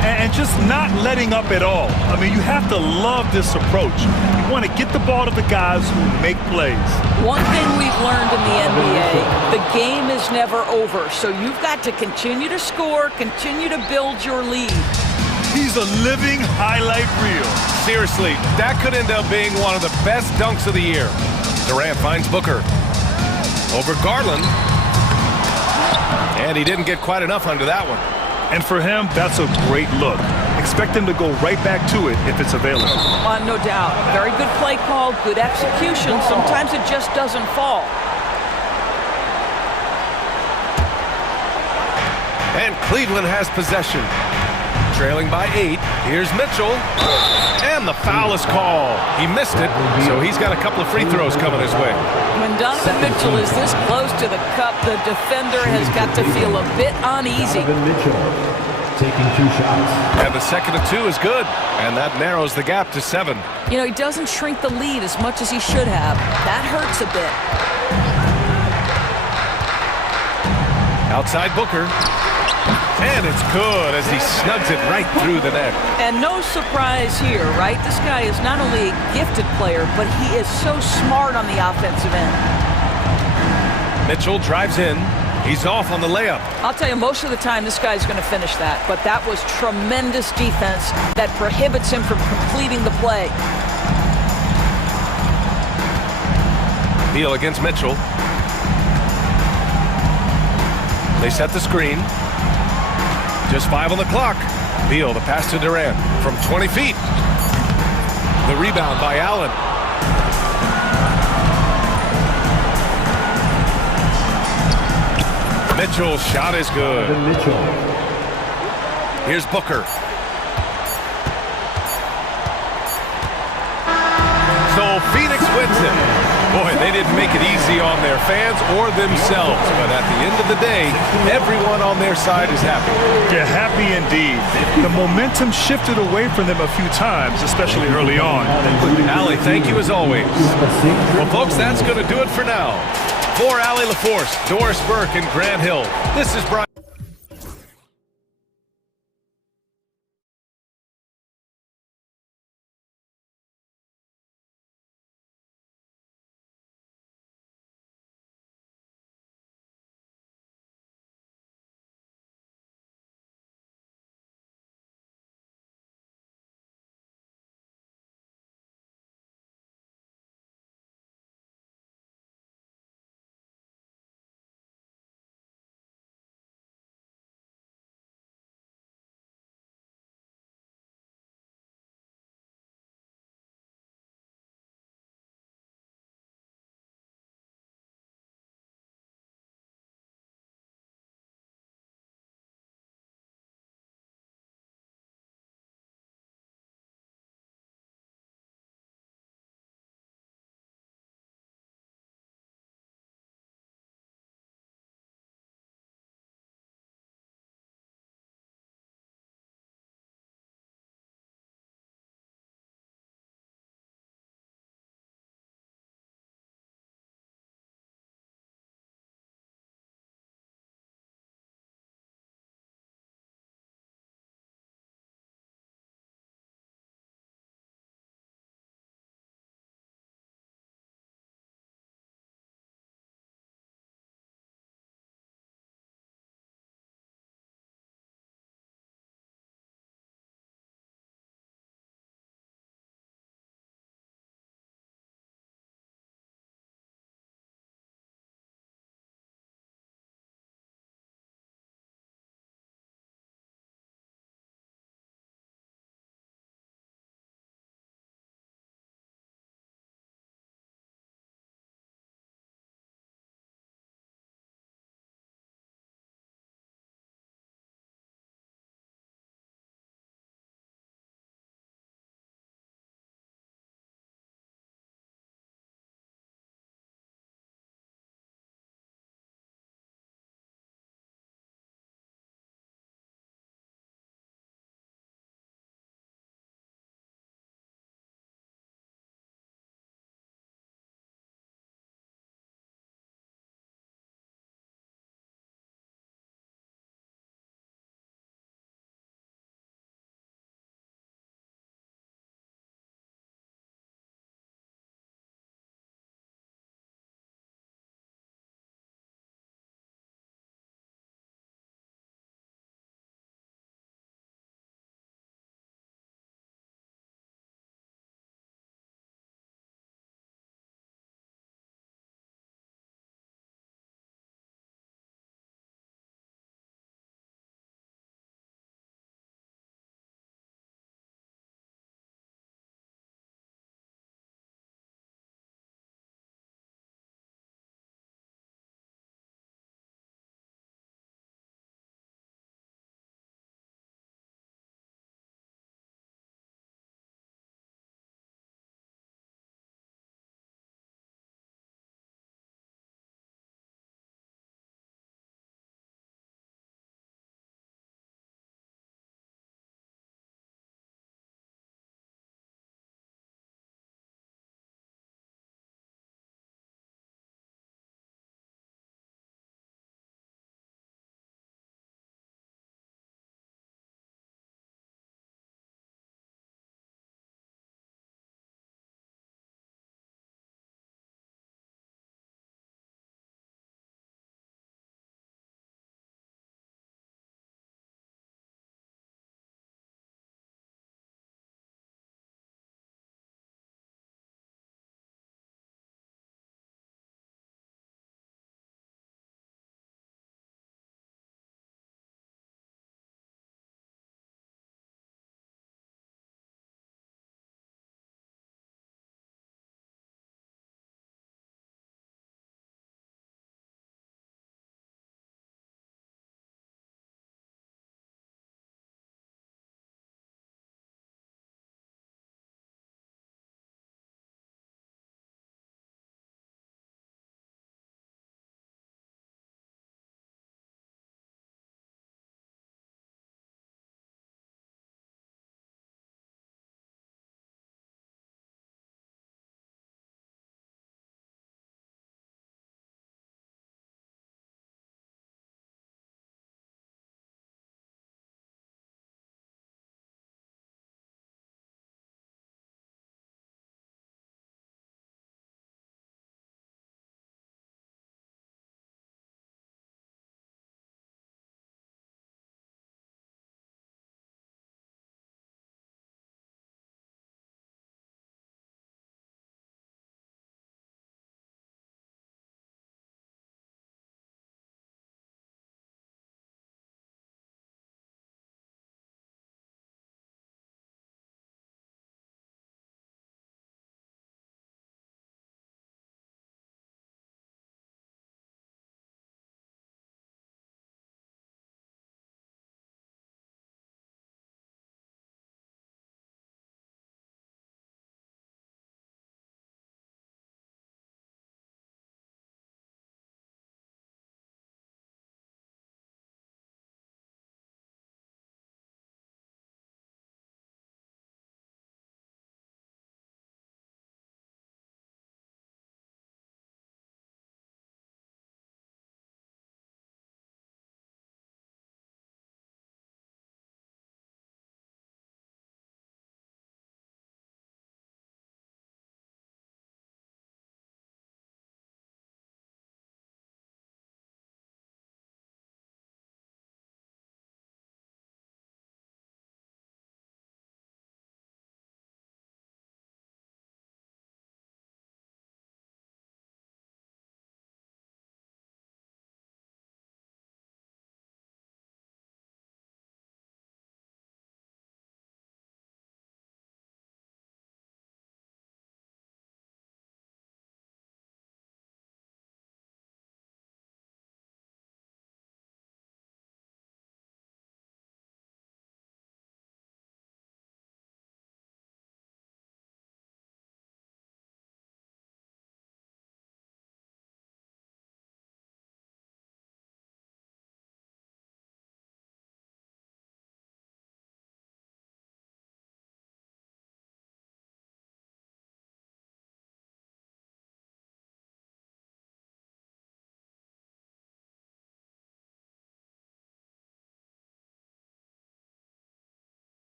And just not letting up at all. I mean, you have to love this approach. You want to get the ball to the guys who make plays. One thing we've learned in the NBA, the game is never over. So you've got to continue to score, continue to build your lead. He's a living highlight reel. Seriously, that could end up being one of the best dunks of the year. Durant finds Booker. Over Garland. And he didn't get quite enough under that one. And for him, that's a great look. expect them to go right back to it if it's available. No doubt. Very good play call, good execution. Sometimes it just doesn't fall. And Cleveland has possession. Trailing by 8. Here's Mitchell. And the foul is called. He missed it, so he's got a couple of free throws coming his way. When Donovan Mitchell is this close to the cup, the defender has got to feel a bit uneasy. Mitchell taking 2 shots. And the second of 2 is good. And that narrows the gap to 7. You know, he doesn't shrink the lead as much as he should have. That hurts a bit. Outside Booker. And it's good as he snugs it right through the net. And no surprise here, right? This guy is not only a gifted player, but he is so smart on the offensive end. Mitchell drives in. He's off on the layup. I'll tell you, most of the time this guy's going to finish that, but that was tremendous defense that prohibits him from completing the play. Beal against Mitchell. They set the screen. Just 5 on the clock. Beal, the pass to Durant from 20 feet. The rebound by Allen. Mitchell's shot is good. Mitchell. Here's Booker. So Phoenix wins it. Boy, they didn't make it easy on their fans or themselves. But at the end of the day, everyone on their side is happy. Yeah, happy indeed. The momentum shifted away from them a few times, especially early on. Allie, thank you as always. Well, folks, that's going to do it for now. For Allie LaForce, Doris Burke, and Grant Hill, this is Brian.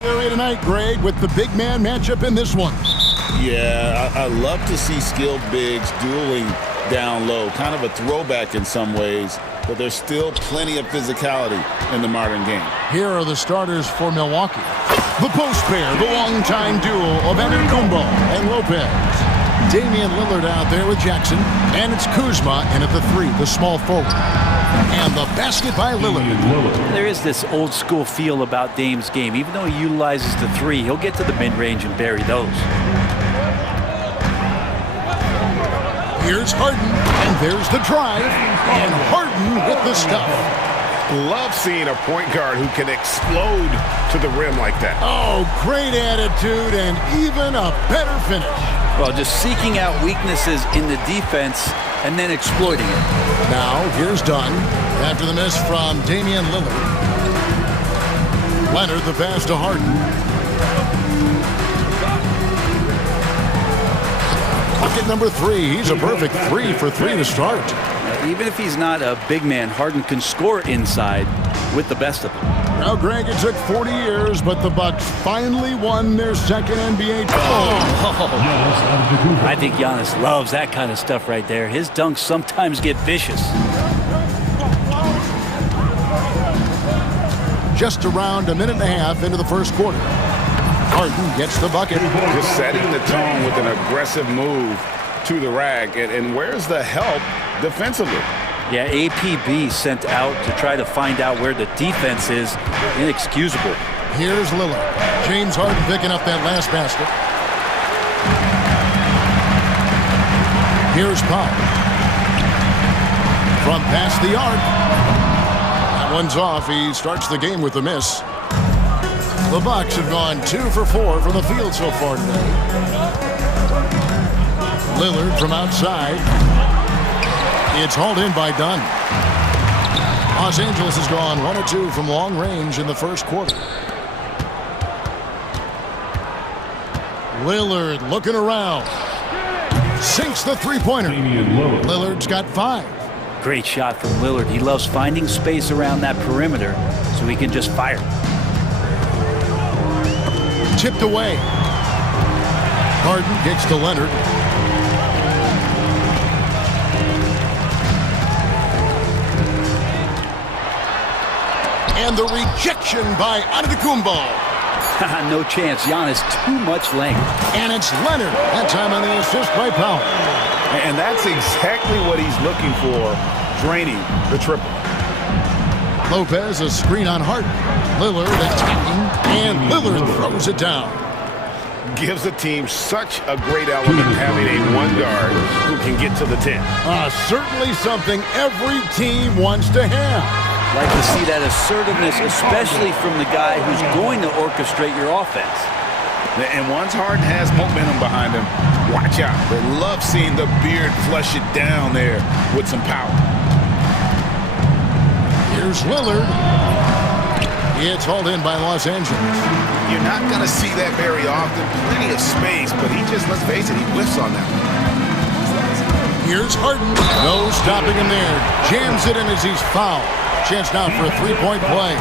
Area tonight, Greg, with the big man matchup in this one. Yeah, I love to see skilled bigs dueling down low. Kind of a throwback in some ways, but there's still plenty of physicality in the modern game. Here are the starters for Milwaukee. The post pair, the longtime duo of Antetokounmpo and Lopez. Damian Lillard out there with Jackson, and it's Kuzma in at the 3, the small forward. And the basket by Lillard. There is this old school feel about Dame's game. Even though he utilizes the 3, he'll get to the mid-range and bury those. Here's Harden, and there's the drive, and Harden with the stuff. Love seeing a point guard who can explode to the rim like that. Oh, great attitude and even a better finish. Well, just seeking out weaknesses in the defense and then exploiting it. Now, here's Dunn after the miss from Damian Lillard. Leonard, the pass to Harden. Bucket number 3. He's a perfect 3 for 3 to start. Even if he's not a big man, Harden can score inside with the best of them. Now, Greg, it took 40 years, but the Bucks finally won their second NBA title. I think Giannis loves that kind of stuff right there. His dunks sometimes get vicious. Just around a minute and a half into the first quarter. Harden gets the bucket. Just setting the tone with an aggressive move to the rack. And where's the help defensively? Yeah, APB sent out to try to find out where the defense is. Inexcusable. Here's Lillard. James Harden picking up that last basket. Here's Powell. From past the arc. That one's off. He starts the game with a miss. The Bucks have gone 2 for 4 from the field so far today. Lillard from outside. It's hauled in by Dunn. Los Angeles has gone 1 of 2 from long range in the first quarter. Lillard looking around. Sinks the three-pointer. Lillard's got 5. Great shot from Lillard. He loves finding space around that perimeter so he can just fire. Tipped away. Harden gets to Leonard. And the rejection by Antetokounmpo. No chance. Giannis, too much length. And it's Leonard. That time on the assist by Powell. And that's exactly what he's looking for, draining the triple. Lopez, a screen on Harden. Lillard attacking, and Lillard throws it down. Gives the team such a great element having a one guard who can get to the 10. Certainly something every team wants to have. Like to see that assertiveness, especially from the guy who's going to orchestrate your offense. And once Harden has momentum behind him, watch out. They love seeing the beard flush it down there with some power. Here's Lillard. It's hauled in by Los Angeles. You're not going to see that very often. Plenty of space, but he just, let's face it, he whiffs on that. Here's Harden. No stopping him there. Jams it in as he's fouled. Chance now for a three-point play.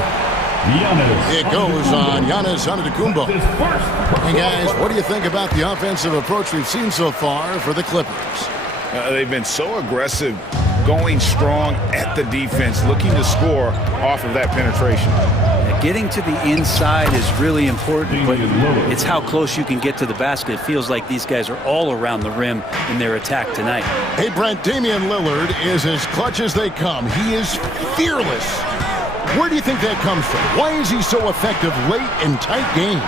It goes on Giannis Antetokounmpo. Hey, guys, what do you think about the offensive approach we've seen so far for the Clippers? They've been so aggressive, going strong at the defense, looking to score off of that penetration. Getting to the inside is really important, but it's how close you can get to the basket. It feels like these guys are all around the rim in their attack tonight. Hey, Brent, Damian Lillard is as clutch as they come. He is fearless. Where do you think that comes from? Why is he so effective late in tight games?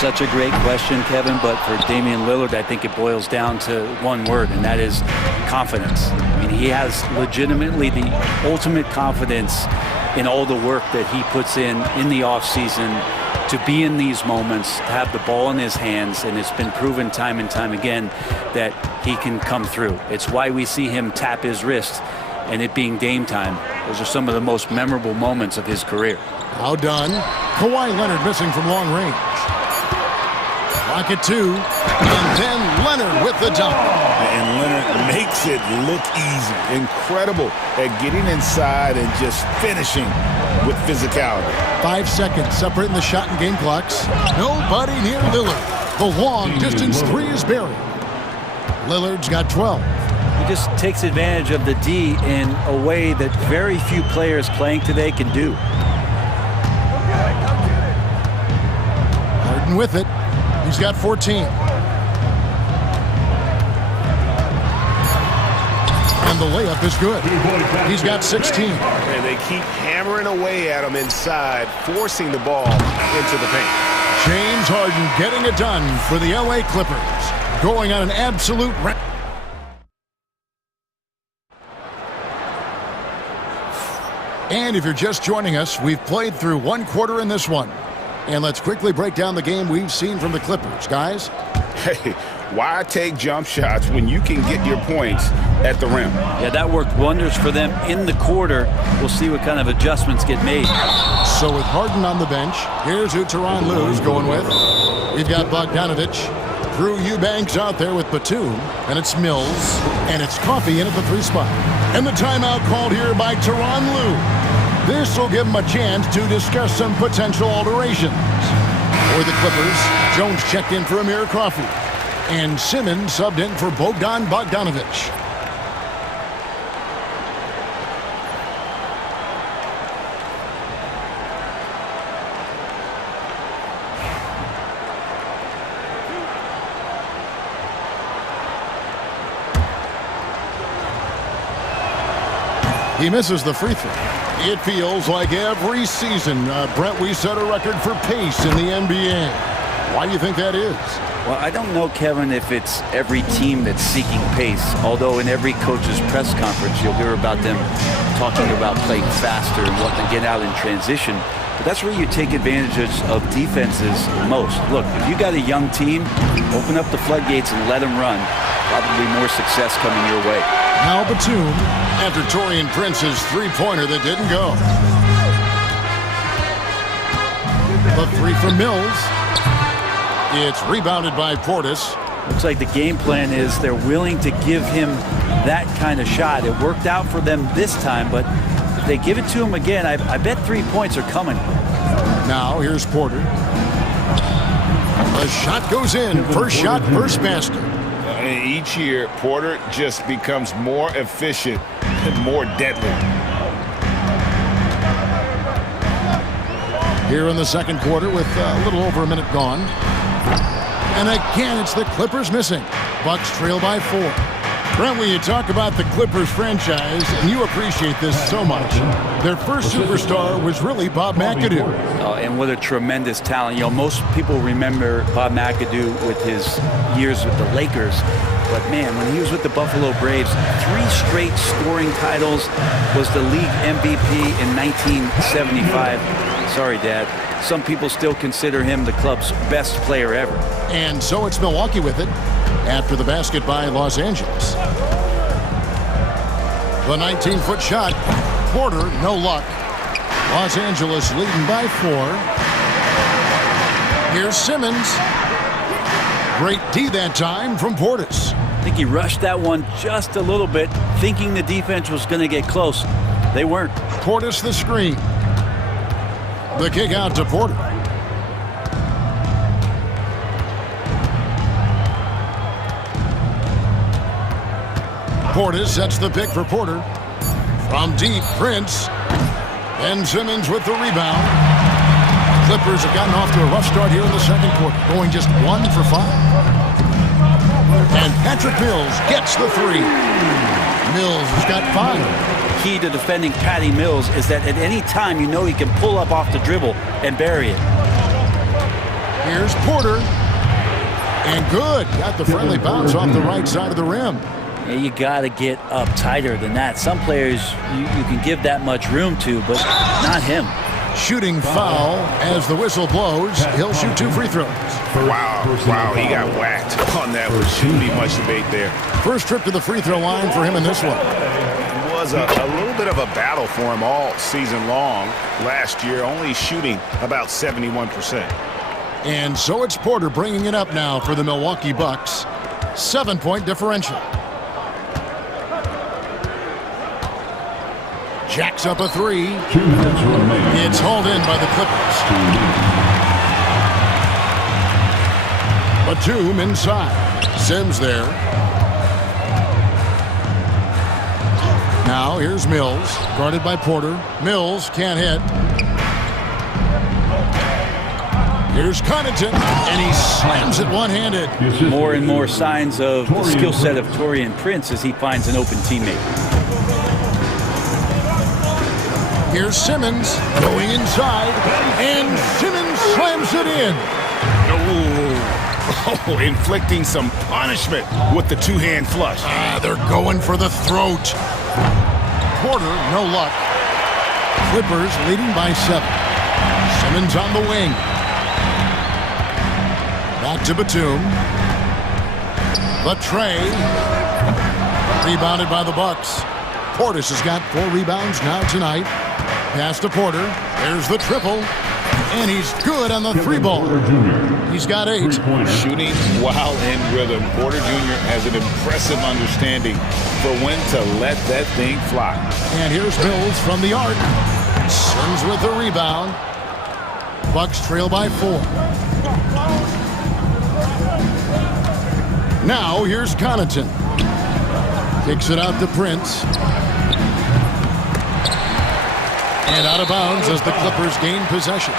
Such a great question, Kevin, but for Damian Lillard, I think it boils down to one word, and that is confidence. I mean, he has legitimately the ultimate confidence in all the work that he puts in the offseason to be in these moments, to have the ball in his hands, and it's been proven time and time again that he can come through. It's why we see him tap his wrist, and it being game time. Those are some of the most memorable moments of his career. Now done. Kawhi Leonard missing from long range. Clock at 2, and then Leonard with the dunk. And Leonard makes it look easy. Incredible at getting inside and just finishing with physicality. 5 seconds separating the shot and game clocks. Nobody near Lillard. The long-distance three is buried. Lillard's got 12. He just takes advantage of the D in a way that very few players playing today can do. Harden with it. He's got 14. And the layup is good. He's got 16. And they keep hammering away at him inside, forcing the ball into the paint. James Harden getting it done for the LA Clippers. Going on an absolute run. And if you're just joining us, we've played through one quarter in this one. And let's quickly break down the game we've seen from the Clippers, guys. Hey, why take jump shots when you can get your points at the rim? Yeah, that worked wonders for them in the quarter. We'll see what kind of adjustments get made. So with Harden on the bench, here's who Tyronn Lue's going with. We've got Bogdanovich. Drew Eubanks out there with Batum. And it's Mills. And it's Coffey in at the 3 spot. And the timeout called here by Tyronn Lue. This will give him a chance to discuss some potential alterations. For the Clippers, Jones checked in for Amir Coffey. And Simmons subbed in for Bogdan Bogdanovich. He misses the free throw. It feels like every season, Brent, we set a record for pace in the NBA. Why do you think that is? Well, I don't know, Kevin, if it's every team that's seeking pace, although in every coach's press conference you'll hear about them talking about playing faster and wanting to get out in transition. But that's where you take advantage of defenses most. Look, if you got a young team, open up the floodgates and let them run. Probably more success coming your way. Now Batum after Taurean Prince's three-pointer that didn't go. The three from Mills. It's rebounded by Portis. Looks like the game plan is they're willing to give him that kind of shot. It worked out for them this time, but if they give it to him again, I bet 3 points are coming. Now here's Porter. The shot goes in. First shot, first basket. Each year, Porter just becomes more efficient and more deadly. Here in the second quarter with a little over a minute gone. And again, it's the Clippers missing. Bucks trail by 4. Brent, when you talk about the Clippers franchise, and you appreciate this so much, their first superstar was really Bob McAdoo. And what a tremendous talent. You know, most people remember Bob McAdoo with his years with the Lakers. But man, when he was with the Buffalo Braves, 3 straight scoring titles, was the league MVP in 1975. Sorry, Dad. Some people still consider him the club's best player ever. And so it's Milwaukee with it after the basket by Los Angeles. The 19-foot shot. Porter, no luck. Los Angeles leading by 4. Here's Simmons. Great D that time from Portis. I think he rushed that one just a little bit, thinking the defense was going to get close. They weren't. Portis the screen. The kick out to Porter. Portis sets the pick for Porter. From deep, Prince. Ben Simmons with the rebound. Clippers have gotten off to a rough start here in the second quarter, going just 1 for 5. And Patrick Mills gets the 3. Mills has got 5. Key to defending Patty Mills is that at any time you know he can pull up off the dribble and bury it. Here's Porter. And good. Got the friendly bounce off the right side of the rim. Yeah, you got to get up tighter than that. Some players you can give that much room to, but not him. Shooting foul as the whistle blows. He'll shoot 2 free throws. Wow, he got whacked on that one. Shouldn't be much debate there. First trip to the free throw line for him in this one. It was a little bit of a battle for him all season long. Last year, only shooting about 71%. And so it's Porter bringing it up now for the Milwaukee Bucks. 7-point differential. Jacks up a three. It's hauled in by the Clippers. Batum inside. Sims there. Now here's Mills, guarded by Porter. Mills can't hit. Here's Connaughton, and he slams it one-handed. More and more signs of the skill set of Taurean Prince as he finds an open teammate. Here's Simmons going inside, and Simmons slams it in. Oh, inflicting some punishment with the two-hand flush. They're going for the throat. Porter, no luck. Clippers leading by 7. Simmons on the wing. Back to Batum. Latrey. Rebounded by the Bucks. Portis has got 4 rebounds now tonight. Pass to Porter. There's the triple. And he's good on the 3-ball. He's got 8. Shooting while in rhythm. Porter Jr. has an impressive understanding for when to let that thing fly. And here's Mills from the arc. Sims with the rebound. Bucks trail by 4. Now here's Connaughton. Kicks it out to Prince. And out of bounds as the Clippers gain possession.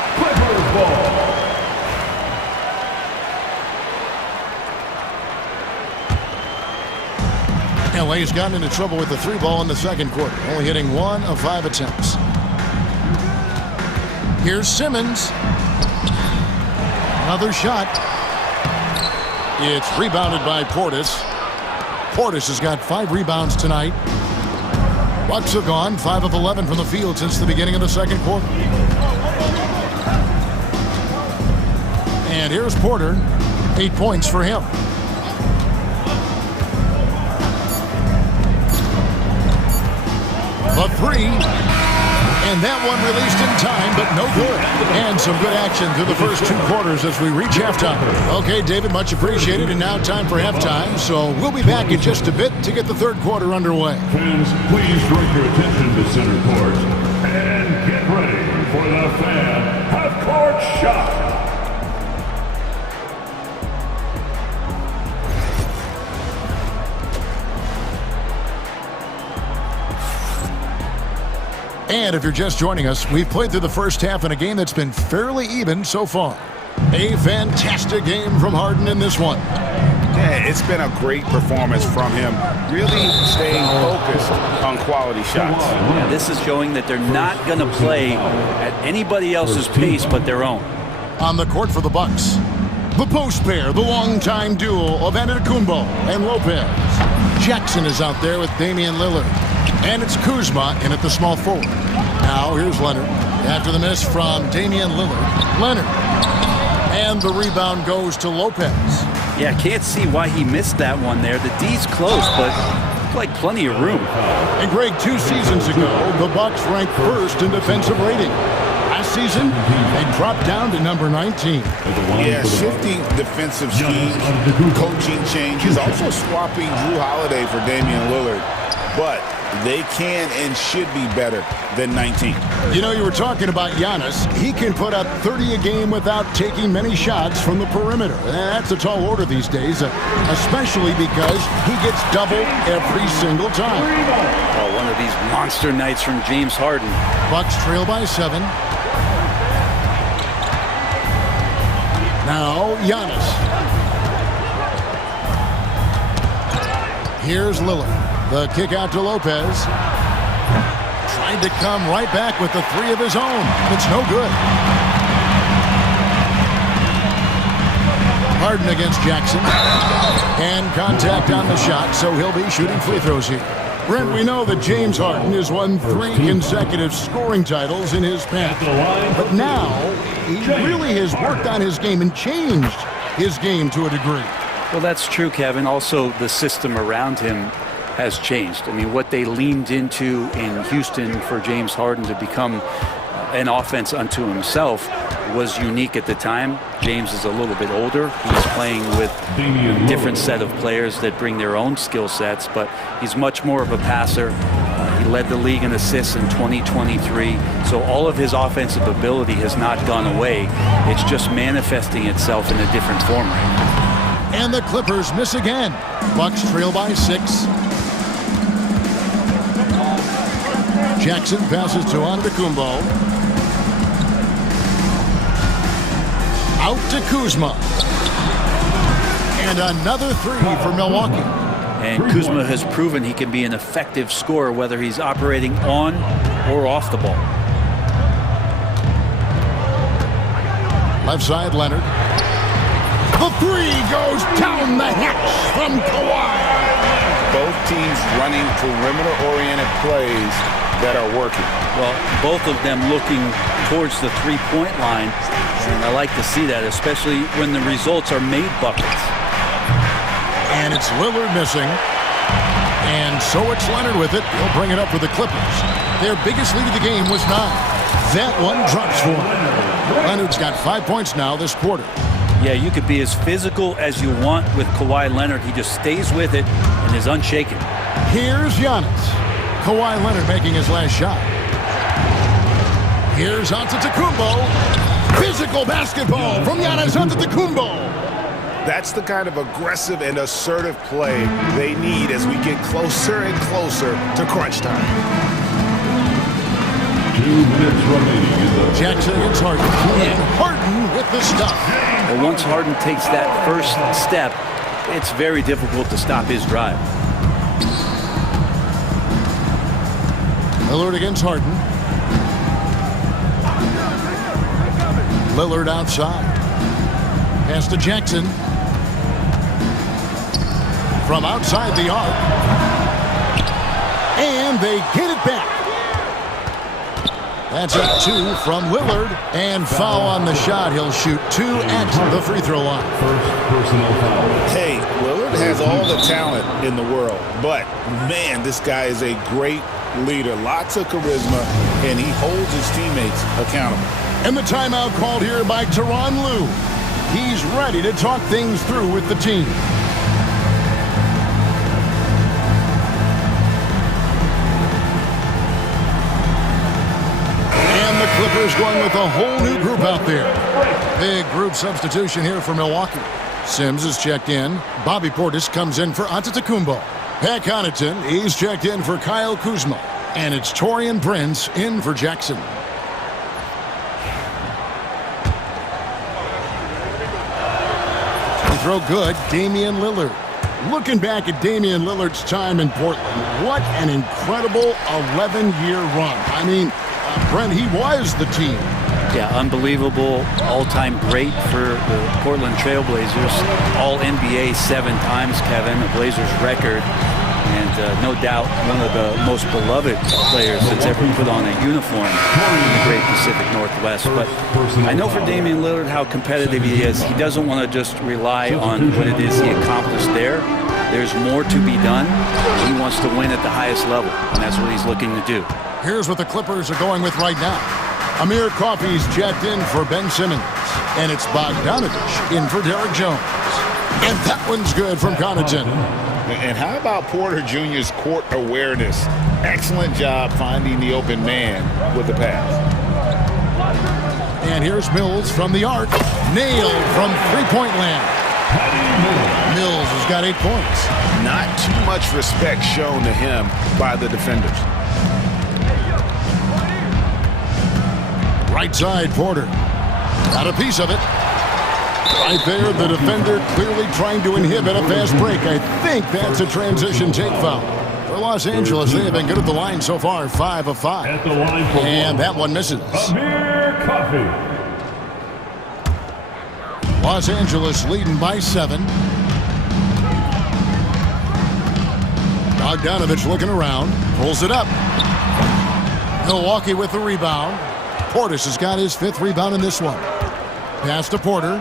LA's gotten into trouble with the 3-ball in the second quarter, only hitting 1 of 5 attempts. Here's Simmons. Another shot. It's rebounded by Portis. Portis has got 5 rebounds tonight. Bucks have gone 5 of 11 from the field since the beginning of the second quarter. And here's Porter. 8 points for him. The 3. And that one released in time, but no good. And some good action through the first 2 quarters as we reach halftime. Okay, David, much appreciated. And now time for halftime. So we'll be back in just a bit to get the third quarter underway. Fans, please direct your attention to center court and get ready for the fan half-court shot. And if you're just joining us, we've played through the first half in a game that's been fairly even so far. A fantastic game from Harden in this one. Yeah, it's been a great performance from him, really staying focused on quality shots. Yeah, this is showing that they're not going to play at anybody else's pace but their own. On the court for the Bucks, the post pair, the longtime duo of Antetokounmpo and Lopez. Jackson is out there with Damian Lillard. And it's Kuzma in at the small forward. Now here's Leonard. After the miss from Damian Lillard. Leonard. And the rebound goes to Lopez. Yeah, can't see why he missed that one there. The D's close, but like plenty of room. And Greg, 2 seasons ago, the Bucks ranked first in defensive rating. Last season, they dropped down to number 19. Yeah, shifting defensive schemes, coaching changes, also swapping Drew Holiday for Damian Lillard. But they can and should be better than 19. You know, you were talking about Giannis. He can put up 30 a game without taking many shots from the perimeter. That's a tall order these days, especially because he gets doubled every single time. Oh, one of these monster nights from James Harden. Bucks trail by 7. Now, Giannis. Here's Lillard. The kick out to Lopez. Tried to come right back with the 3 of his own. It's no good. Harden against Jackson. And contact on the shot, so he'll be shooting free throws here. Brent, we know that James Harden has won 3 consecutive scoring titles in his past. But now, he really has worked on his game and changed his game to a degree. Well, that's true, Kevin. Also, the system around him has changed. I mean, what they leaned into in Houston for James Harden to become an offense unto himself was unique at the time. James is a little bit older. He's playing with a different set of players that bring their own skill sets, but he's much more of a passer. He led the league in assists in 2023. So all of his offensive ability has not gone away. It's just manifesting itself in a different form right now. And the Clippers miss again. Bucks trail by 6. Jackson passes to Antetokounmpo. Out to Kuzma. And another 3 for Milwaukee. And Kuzma has proven he can be an effective scorer whether he's operating on or off the ball. Left side, Leonard. The 3 goes down the hatch from Kawhi. Both teams running perimeter-oriented plays that are working. Well, both of them looking towards the three-point line, and I like to see that, especially when the results are made buckets. And it's Lillard missing. And so it's Leonard with it. He'll bring it up for the Clippers. Their biggest lead of the game was 9. That one drops for him. Leonard's got 5 points now this quarter. Yeah, you could be as physical as you want with Kawhi Leonard. He just stays with it and is unshaken. Here's Giannis. Kawhi Leonard making his last shot. Here's Antetokounmpo. Physical basketball from Giannis Antetokounmpo. That's the kind of aggressive and assertive play they need as we get closer and closer to crunch time. 2 minutes remaining in the Jackson against Harden. And Harden with the stuff. Well, once Harden takes that first step, it's very difficult to stop his drive. Lillard against Harden. Lillard outside. Pass to Jackson. From outside the arc. And they get it back. That's a 2 from Lillard. And foul on the shot. He'll shoot 2 at the free throw line. first personal foul. Hey, Lillard has all the talent in the world, but man, this guy is a great leader. Lots of charisma, and he holds his teammates accountable. And the timeout called here by Tyronn Lue. He's ready to talk things through with the team. And the Clippers going with a whole new group out there. Big group substitution here for Milwaukee. Sims is checked in. Bobby Portis comes in for Antetokounmpo. Pat Connaughton, he's checked in for Kyle Kuzma. And it's Taurean Prince in for Jackson. Throw good, Damian Lillard. Looking back at Damian Lillard's time in Portland, what an incredible 11-year run. I mean, Brent, he was the team. Yeah, unbelievable all-time great for the Portland Trailblazers. All-NBA 7 times, Kevin, the Blazers record. And no doubt one of the most beloved players that's ever put on a uniform in the great Pacific Northwest. But I know for Damian Lillard how competitive he is. He doesn't want to just rely on what it is he accomplished there. There's more to be done. He wants to win at the highest level, and that's what he's looking to do. Here's what the Clippers are going with right now. Amir Coffey's checked in for Ben Simmons. And it's Bogdanovich in for Derek Jones. And that one's good from Connaughton. And how about Porter Jr.'s court awareness? Excellent job finding the open man with the pass. And here's Mills from the arc. Nailed from three-point land. Mills has got 8 points. Not too much respect shown to him by the defenders. Right side, Porter. Got a piece of it. Right there, the defender clearly trying to inhibit a fast break. I think that's a transition take foul. For Los Angeles, they have been good at the line so far, 5 of 5. At the line for and that one misses. Amir Coffey. Los Angeles leading by 7. Bogdanovich looking around, pulls it up. Milwaukee with the rebound. Portis has got his 5th rebound in this one. Pass to Porter.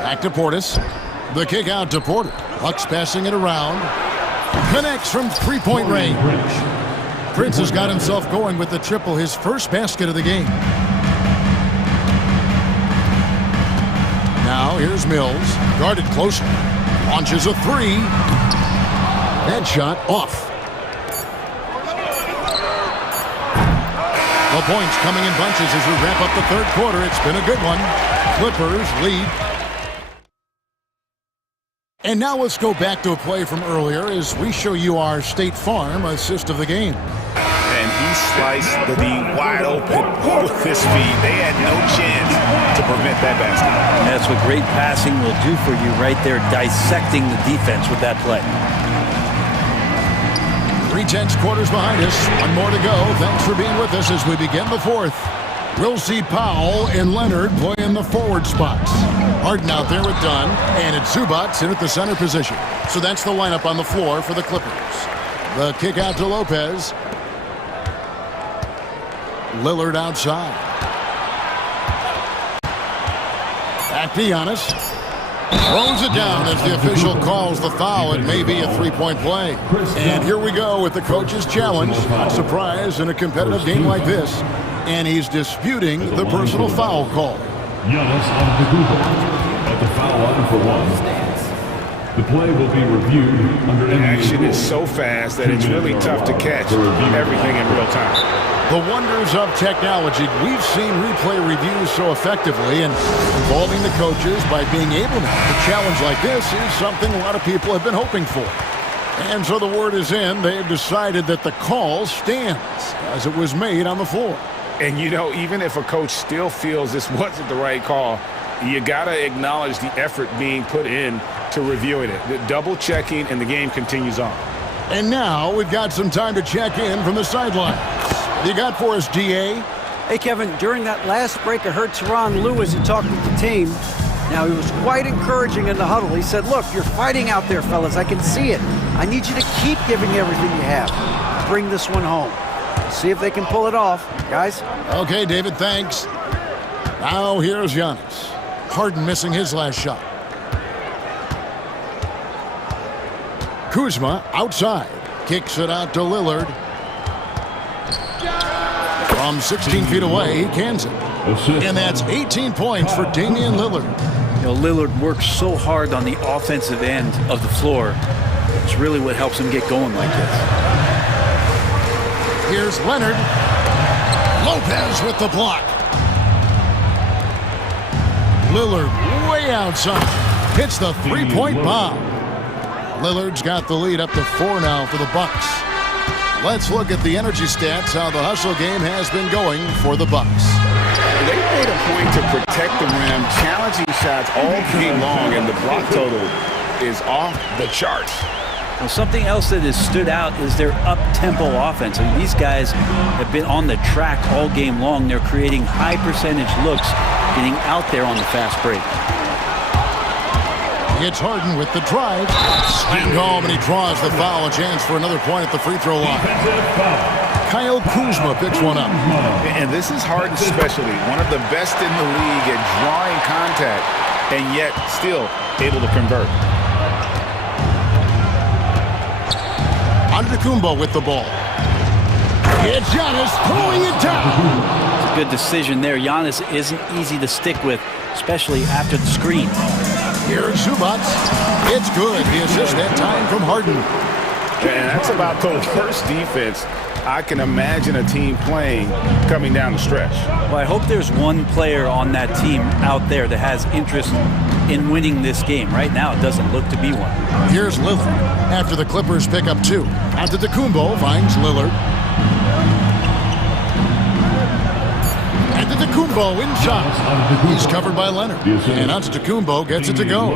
Back to Portis. The kick out to Porter. Bucks passing it around. Connects from three-point range. Prince has got himself going with the triple, his first basket of the game. Now here's Mills. Guarded closer. Launches a 3. That shot off. The points coming in bunches as we wrap up the third quarter. It's been a good one. Clippers lead. And now let's go back to a play from earlier as we show you our State Farm assist of the game. And he sliced the D wide open with his feet. They had no chance to prevent that basket. And that's what great passing will do for you right there, dissecting the defense with that play. 3/10 quarters behind us. One more to go. Thanks for being with us as we begin the fourth. We'll see Powell and Leonard play in the forward spots. Harden out there with Dunn, and it's Zubac in at the center position. So that's the lineup on the floor for the Clippers. The kick out to Lopez. Lillard outside. Back to Giannis. Throws it down as the official calls the foul. It may be a three-point play. And here we go with the coach's challenge. Not surprise in a competitive game like this. And he's disputing the personal foul call. Giannis Antetokounmpo at the foul line for one. The play will be reviewed under The action is so fast that it's really tough to catch everything in real time. The wonders of technology. We've seen replay reviews so effectively, and involving the coaches by being able to challenge like this is something a lot of people have been hoping for. And so the word is in. They have decided that the call stands as it was made on the floor. And, you know, even if a coach still feels this wasn't the right call, you got to acknowledge the effort being put in to reviewing it. The double checking, and the game continues on. And now we've got some time to check in from the sideline. You got for us, DA? Hey, Kevin, during that last break, I heard Teron Lewis who talked with the team. Now, he was quite encouraging in the huddle. He said, look, you're fighting out there, fellas. I can see it. I need you to keep giving everything you have. Bring this one home. See if they can pull it off, guys. Okay, David, thanks. Now here's Giannis. Harden missing his last shot. Kuzma outside. Kicks it out to Lillard. From 16 feet away, he cans it. And that's 18 points for Damian Lillard. You know, Lillard works so hard on the offensive end of the floor. It's really what helps him get going like this. Here's Leonard. Lopez with the block. Lillard way outside. Hits the three-point bomb. Lillard's got the lead up to 4 now for the Bucks. Let's look at the energy stats, how the hustle game has been going for the Bucks. They made a point to protect the rim, challenging shots all game long, and the block total is off the charts. Well, something else that has stood out is their up-tempo offense. I mean, these guys have been on the track all game long. They're creating high-percentage looks, getting out there on the fast break. It's Harden with the drive. Swing home, and he draws the foul. A chance for another point at the free throw line. Kyle Kuzma picks one up. And this is Harden's specialty. One of the best in the league at drawing contact, and yet still able to convert. Antetokounmpo with the ball. It's Giannis throwing it down. It's a good decision there. Giannis isn't easy to stick with, especially after the screen. Here's Zubac. It's good. The assist that time from Harden. And that's about the worst defense I can imagine a team playing coming down the stretch. Well, I hope there's one player on that team out there that has interest in winning this game. Right now, it doesn't look to be one. Here's Lillard. After the Clippers pick up 2. Antetokounmpo finds Lillard. Antetokounmpo inside. He's covered by Leonard. And Antetokounmpo gets it to go.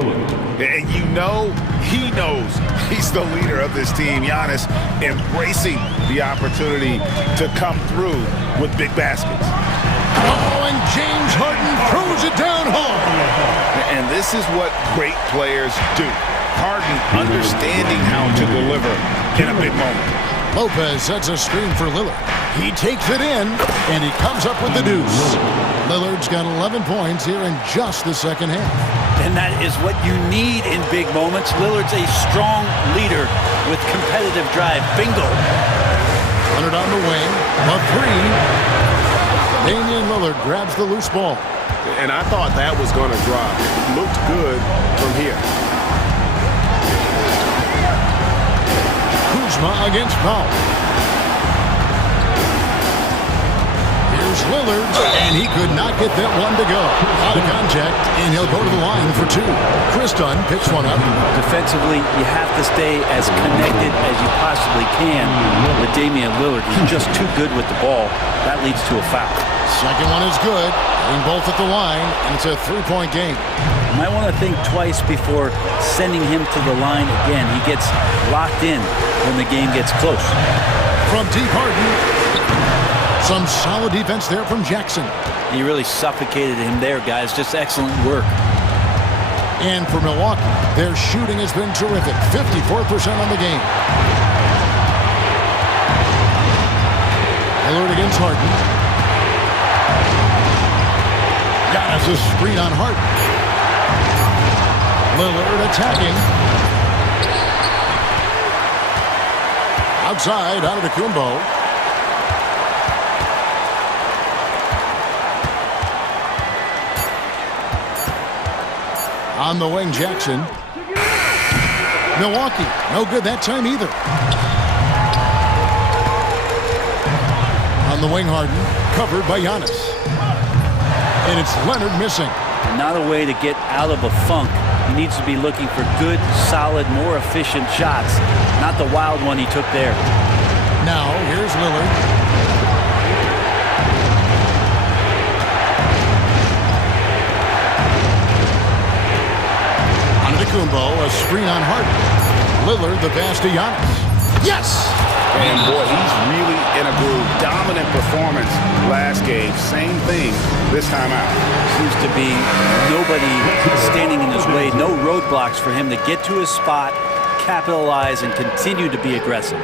And you know, he knows he's the leader of this team. Giannis embracing the opportunity to come through with big baskets. Oh, and James Harden throws it down hard. And this is what great players do. Harden understanding how to deliver in a big moment. Lopez sets a screen for Lillard. He takes it in, and he comes up with the deuce. Lillard's got 11 points here in just the second half. And that is what you need in big moments. Lillard's a strong leader with competitive drive. Bingo. Leonard on the wing. A 3. Damian Lillard grabs the loose ball. And I thought that was going to drop. It looked good from here. Kuzma against Powell. Here's Lillard, and he could not get that one to go. Out of contact, and he'll go to the line for two. Chris Dunn picks one up. Defensively, you have to stay as connected as you possibly can with Damian Lillard. He's just too good with the ball. That leads to a foul. Second one is good. Hitting both at the line, and it's a three-point game. You might want to think twice before sending him to the line again. He gets locked in when the game gets close. From deep Harden. Some solid defense there from Jackson. He really suffocated him there, guys. Just excellent work. And for Milwaukee, their shooting has been terrific. 54% on the game. Lillard against Harden. Giannis a screen on Harden. Lillard attacking. Outside, out of the Kumbo. On the wing, Jackson. Milwaukee, no good that time either. On the wing, Harden, covered by Giannis. And it's Leonard missing. Not a way to get out of a funk. He needs to be looking for good, solid, more efficient shots. Not the wild one he took there. Now, here's Lillard. Kumbo, a screen on Harden. Lillard, the pass to Giannis. Yes! And boy, he's really in a groove. Dominant performance last game. Same thing this time out. Seems to be nobody standing in his way. No roadblocks for him to get to his spot, capitalize, and continue to be aggressive.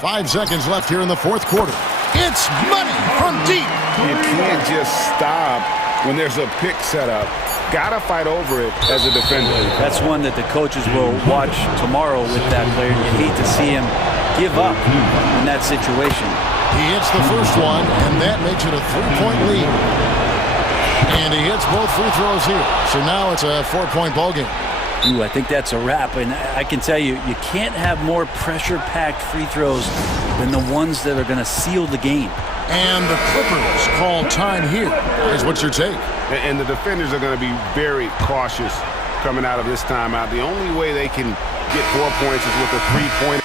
5 seconds left here in the fourth quarter. It's money from deep. You can't just stop when there's a pick set up. Gotta fight over it as a defender. That's one that the coaches will watch tomorrow with that player. You hate to see him give up in that situation. He hits the first one, and that makes it a 3-point lead. And he hits both free throws here. So now it's a 4-point ball game. Ooh, I think that's a wrap. And I can tell you, you can't have more pressure-packed free throws than the ones that are going to seal the game. And the Clippers call time here. Here's what's your take? And the defenders are going to be very cautious coming out of this timeout. The only way they can get 4 points is with a three-point.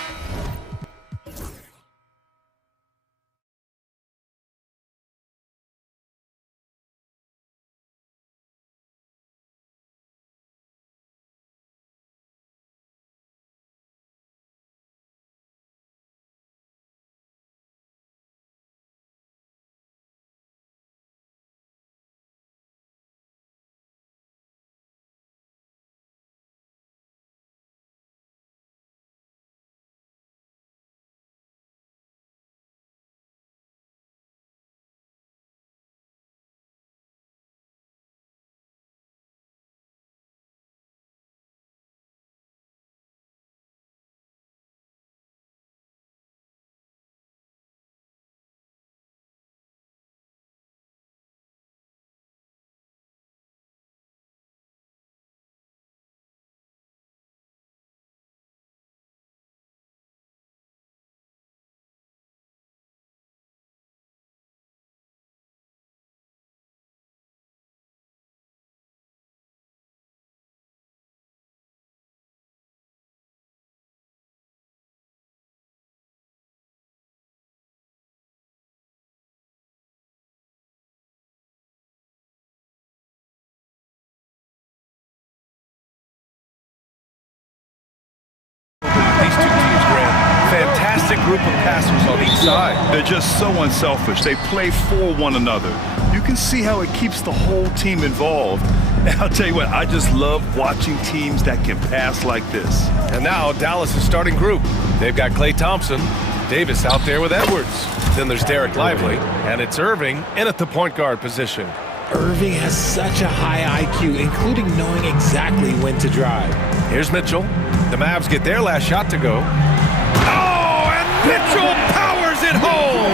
These two teams, Grant, fantastic group of passers on each side. They're just so unselfish. They play for one another. You can see how it keeps the whole team involved. And I'll tell you what, I just love watching teams that can pass like this. And now Dallas' starting group. They've got Klay Thompson, Davis out there with Edwards. Then there's Derek Lively, and it's Irving in at the point guard position. Irving has such a high IQ, including knowing exactly when to drive. Here's Mitchell. The Mavs get their last shot to go. Oh, and Mitchell powers it home!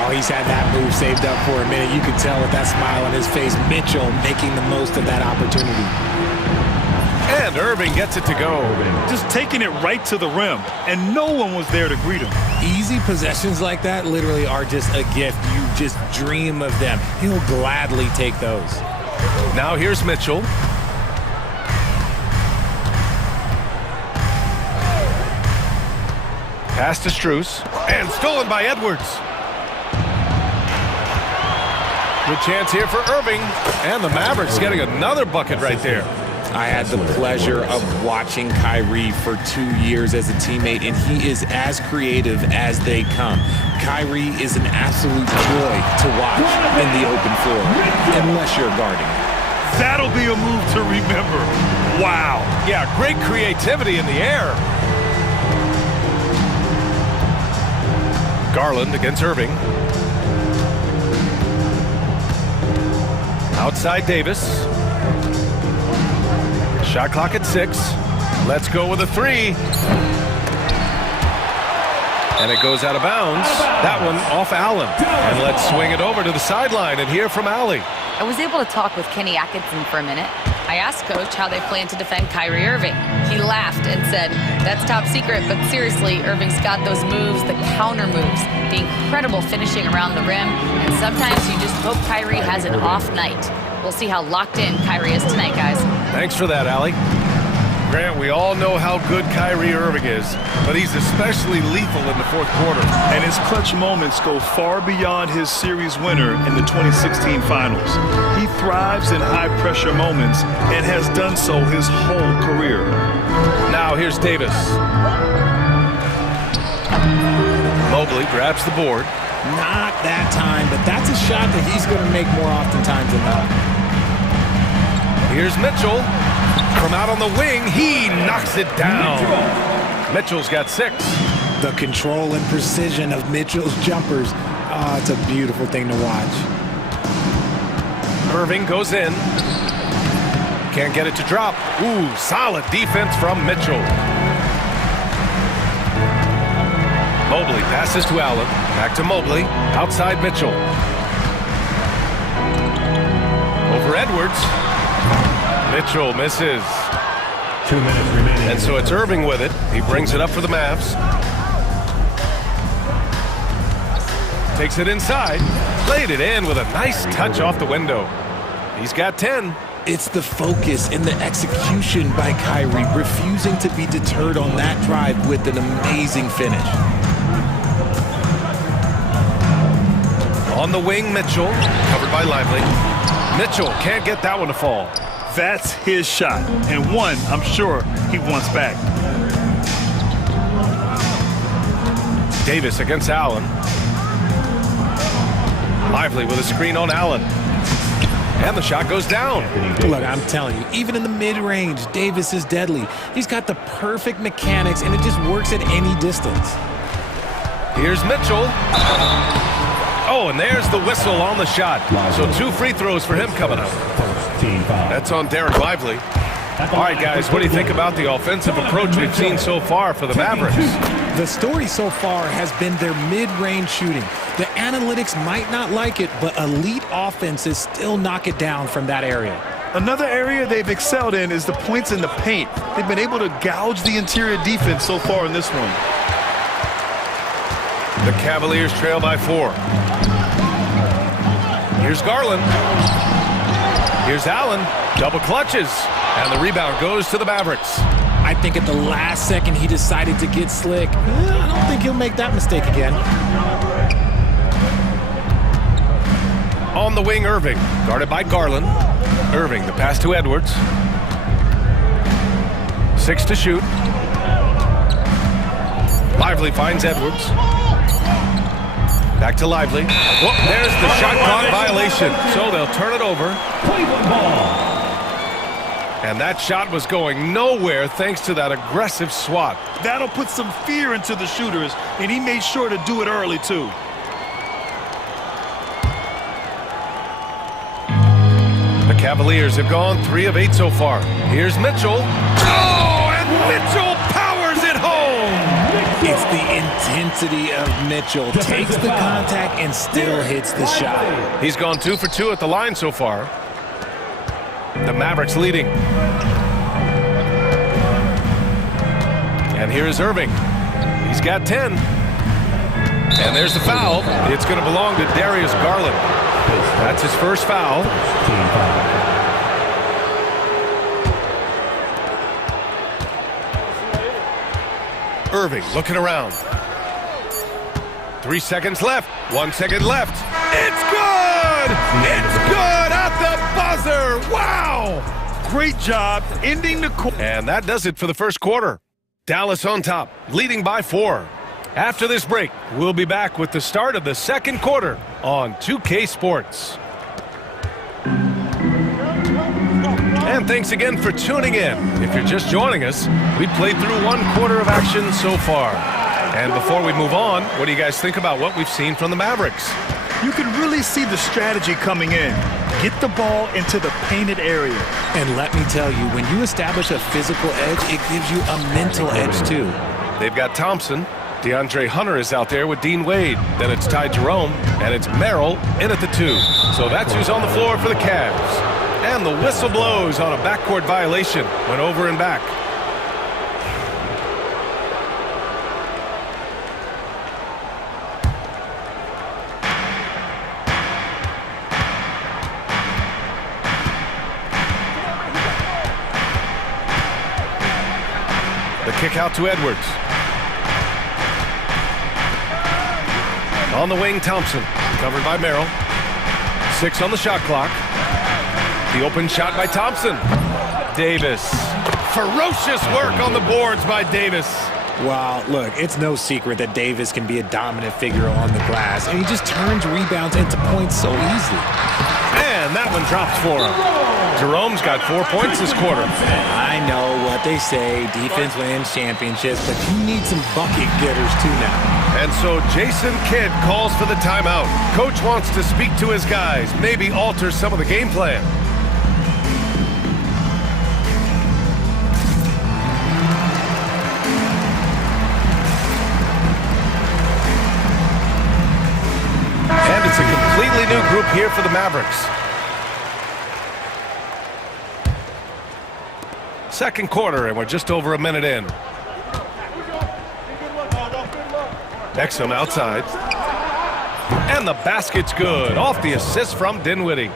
Oh, he's had that move saved up for a minute. You can tell with that smile on his face, Mitchell making the most of that opportunity. And Irving gets it to go. Just taking it right to the rim, and no one was there to greet him. Easy possessions like that literally are just a gift. You just dream of them. He'll gladly take those. Now here's Mitchell. Pass to Strus, and stolen by Edwards. Good chance here for Irving, and the Mavericks getting another bucket right there. I had the pleasure of watching Kyrie for 2 years as a teammate, and he is as creative as they come. Kyrie is an absolute joy to watch in the open floor, unless you're guarding. That'll be a move to remember. Wow. Yeah, great creativity in the air. Garland against Irving. Outside Davis. Shot clock at 6. Let's go with a 3. And it goes out of bounds. That one off Allen. And let's swing it over to the sideline and hear from Allie. I was able to talk with Kenny Atkinson for a minute. I asked Coach how they plan to defend Kyrie Irving. He laughed and said, "That's top secret, but seriously, Irving's got those moves, the counter moves, the incredible finishing around the rim, and sometimes you just hope Kyrie has an off night." We'll see how locked in Kyrie is tonight, guys. Thanks for that, Allie. Grant, we all know how good Kyrie Irving is, but he's especially lethal in the fourth quarter. And his clutch moments go far beyond his series winner in the 2016 finals. He thrives in high-pressure moments and has done so his whole career. Now here's Davis. Mobley grabs the board. Not that time, but that's a shot that he's going to make more oftentimes than not. Here's Mitchell. From out on the wing, he knocks it down. Mitchell's got 6. The control and precision of Mitchell's jumpers. Oh, it's a beautiful thing to watch. Irving goes in. Can't get it to drop. Ooh, solid defense from Mitchell. Mobley passes to Allen. Back to Mobley. Outside Mitchell. Over Edwards. Mitchell misses. 2 minutes remaining. And so it's Irving with it. He brings it up for the Mavs. Takes it inside. Played it in with a nice touch off the window. He's got 10. It's the focus and the execution by Kyrie, refusing to be deterred on that drive with an amazing finish. On the wing, Mitchell. Covered by Lively. Mitchell can't get that one to fall. That's his shot, and one I'm sure he wants back. Davis against Allen. Lively with a screen on Allen. And the shot goes down. Look, I'm telling you, even in the mid-range, Davis is deadly. He's got the perfect mechanics, and it just works at any distance. Here's Mitchell. Oh, and there's the whistle on the shot. So 2 free throws for him coming up. That's on Derek Lively. All right, guys, what do you think about the offensive approach we've seen so far for the Mavericks? The story so far has been their mid-range shooting. The analytics might not like it, but elite offenses still knock it down from that area. Another area they've excelled in is the points in the paint. They've been able to gouge the interior defense so far in this one. The Cavaliers trail by 4. Here's Garland. Here's Allen. Double clutches. And the rebound goes to the Mavericks. I think at the last second he decided to get slick. I don't think he'll make that mistake again. On the wing, Irving. Guarded by Garland. Irving, the pass to Edwards. 6 to shoot. Lively finds Edwards. Back to Lively. Whoop, there's the shot clock violation. So they'll turn it over. Cleveland ball. And that shot was going nowhere thanks to that aggressive swat. That'll put some fear into the shooters, and he made sure to do it early, too. The Cavaliers have gone 3 of 8 so far. Here's Mitchell. Oh, and Mitchell powers it home. It's the intensity of Mitchell. Takes the contact and still hits the shot. He's gone 2 for 2 at the line so far. The Mavericks leading. And here is Irving. He's got 10. And there's the foul. It's going to belong to Darius Garland. That's his first foul. Irving looking around. 3 seconds left. 1 second left. It's good! It's good at the buzzer! Wow! Great job ending the quarter. And that does it for the first quarter. Dallas on top, leading by 4. After this break, we'll be back with the start of the second quarter on 2K Sports. And thanks again for tuning in. If you're just joining us, we played through 1 quarter of action so far. And before we move on, what do you guys think about what we've seen from the Mavericks? You can really see the strategy coming in. Get the ball into the painted area. And let me tell you, when you establish a physical edge, it gives you a mental edge too. They've got Thompson. DeAndre Hunter is out there with Dean Wade. Then it's Ty Jerome, and it's Merrill in at the 2. So that's who's on the floor for the Cavs. And the whistle blows on a backcourt violation. Went over and back. The kick out to Edwards. On the wing, Thompson, covered by Merrill. 6 on the shot clock. The open shot by Thompson. Davis. Ferocious work on the boards by Davis. Well, look, it's no secret that Davis can be a dominant figure on the glass, and he just turns rebounds into points so easily. And that one drops for him. Jerome's got 4 points this quarter. I know what they say, defense wins championships, but you need some bucket getters too now. And so Jason Kidd calls for the timeout. Coach wants to speak to his guys, maybe alter some of the game plan. And it's a completely new group here for the Mavericks. Second quarter, and we're just over a minute in. Exum outside. And the basket's good. Off the assist from Dinwiddie.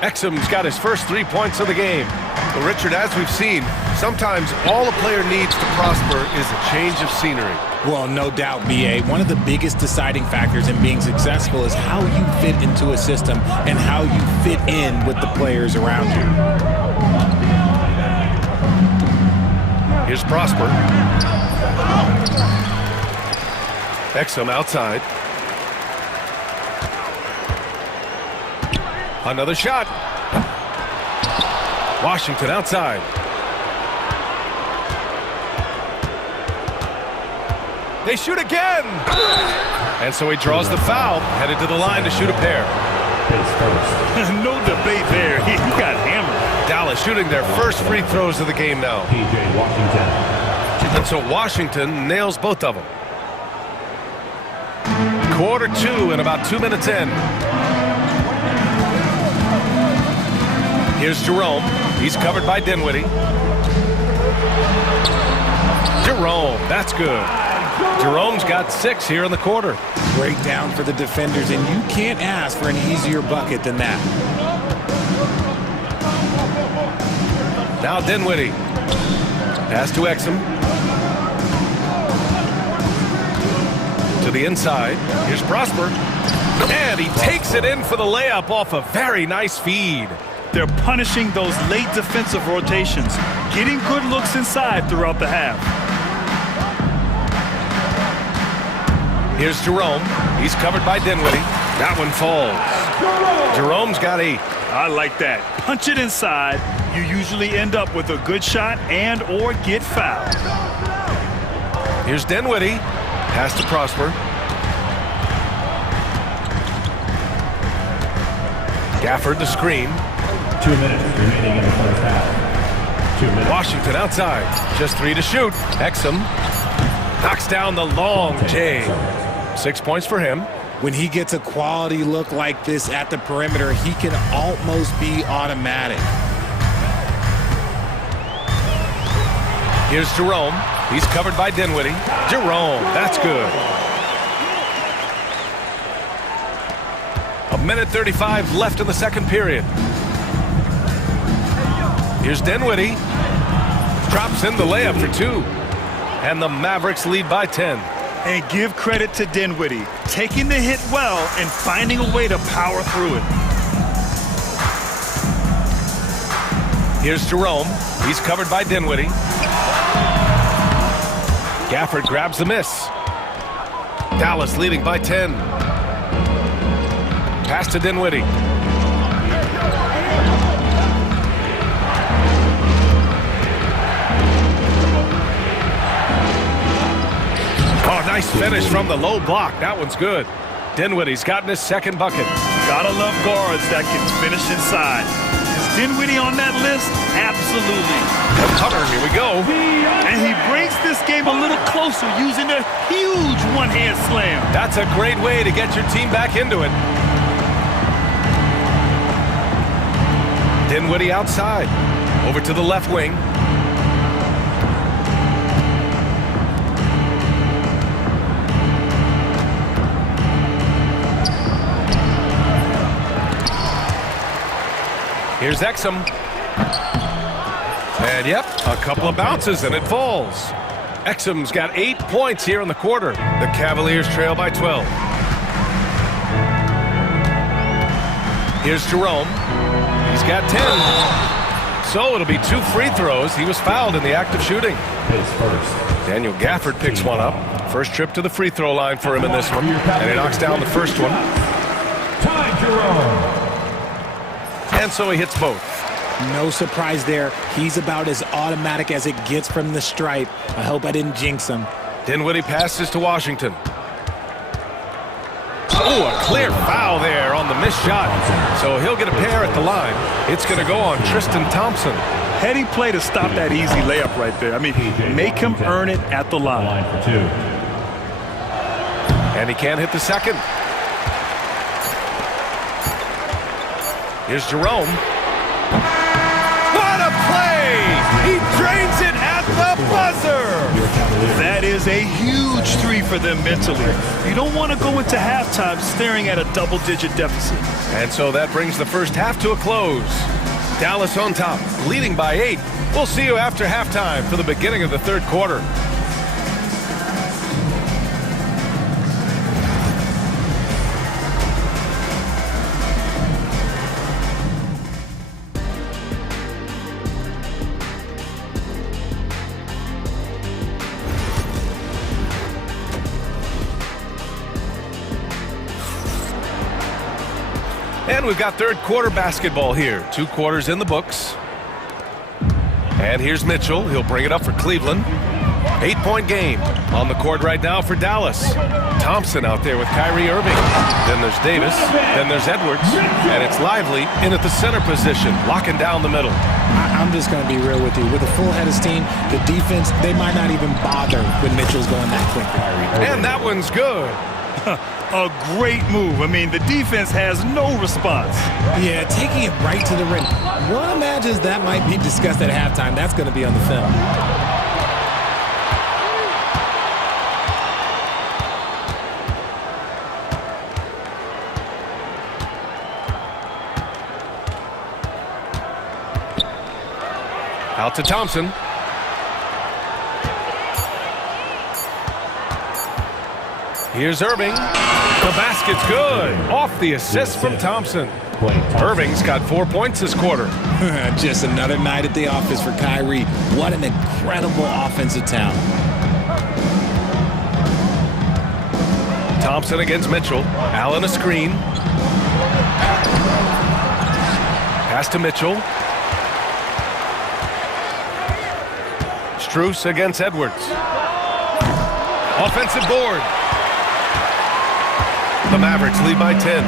Exum's got his first 3 points of the game. But Richard, as we've seen, sometimes all a player needs to prosper is a change of scenery. Well, no doubt, B.A. One of the biggest deciding factors in being successful is how you fit into a system and how you fit in with the players around you. Here's Prosper. Exum outside. Another shot. Washington outside. They shoot again! And so he draws the foul, headed to the line to shoot a pair. No debate there. He got hammered. Dallas shooting their first free throws of the game now. And so Washington nails both of them. Quarter 2 and about 2 minutes in. Here's Jerome. He's covered by Dinwiddie. Jerome, that's good. Jerome's got 6 here in the quarter. Break down for the defenders, and you can't ask for an easier bucket than that. Now Dinwiddie. Pass to Exum. To the inside. Here's Prosper. And he takes it in for the layup off a very nice feed. They're punishing those late defensive rotations, getting good looks inside throughout the half. Here's Jerome. He's covered by Dinwiddie. That one falls. Jerome's got 8. I like that. Punch it inside. You usually end up with a good shot and or get fouled. Here's Dinwiddie. Pass to Prosper. Gafford the screen. 2 minutes remaining in the first half. 2 minutes. Washington outside. Just 3 to shoot. Exum knocks down the long J. 6 points for him. When he gets a quality look like this at the perimeter, he can almost be automatic. Here's Jerome. He's covered by Dinwiddie. Jerome, that's good. 1:35 left in the second period. Here's Dinwiddie. Drops in the layup for 2. And the Mavericks lead by 10. And give credit to Dinwiddie, taking the hit well and finding a way to power through it. Here's Jerome. He's covered by Dinwiddie. Gafford grabs the miss. Dallas leading by 10. Pass to Dinwiddie. Oh, nice finish from the low block. That one's good. Dinwiddie's gotten his second bucket. Gotta love guards that can finish inside. Is Dinwiddie on that list? Absolutely. Cover, here we go. And he breaks this game a little closer using a huge one-hand slam. That's a great way to get your team back into it. Dinwiddie outside. Over to the left wing. Here's Exum. And yep, a couple of bounces and it falls. Exum's got 8 points here in the quarter. The Cavaliers trail by 12. Here's Jerome. He's got 10. So it'll be 2 free throws. He was fouled in the act of shooting. Daniel Gafford picks one up. First trip to the free throw line for him in this one. And he knocks down the first one. And so he hits both. No surprise there. He's about as automatic as it gets from the stripe. I hope I didn't jinx him. Dinwiddie passes to Washington. Oh, a clear foul there on the missed shot. So he'll get a pair at the line. It's going to go on Tristan Thompson. Heady play to stop that easy layup right there. I mean, make him earn it at the line. And he can't hit the second. Here's Jerome. What a play! He drains it at the buzzer! That is a huge 3 for them mentally. You don't want to go into halftime staring at a double-digit deficit. And so that brings the first half to a close. Dallas on top, leading by 8. We'll see you after halftime for the beginning of the third quarter. And we've got third quarter basketball here. 2 quarters in the books. And here's Mitchell. He'll bring it up for Cleveland. 8-point game on the court right now for Dallas. Thompson out there with Kyrie Irving. Then there's Davis. Then there's Edwards. And it's Lively in at the center position, locking down the middle. I'm just going to be real with you. With a full head of steam, the defense, they might not even bother when Mitchell's going that quick. And that one's good. A great move. I mean, the defense has no response. Yeah, taking it right to the rim. One imagines that might be discussed at halftime. That's going to be on the film. Out to Thompson. Here's Irving. The basket's good. Off the assist from Thompson. Irving's got 4 points this quarter. Just another night at the office for Kyrie. What an incredible offensive talent. Thompson against Mitchell. Allen a screen. Pass to Mitchell. Strus against Edwards. Offensive board. The Mavericks lead by 10.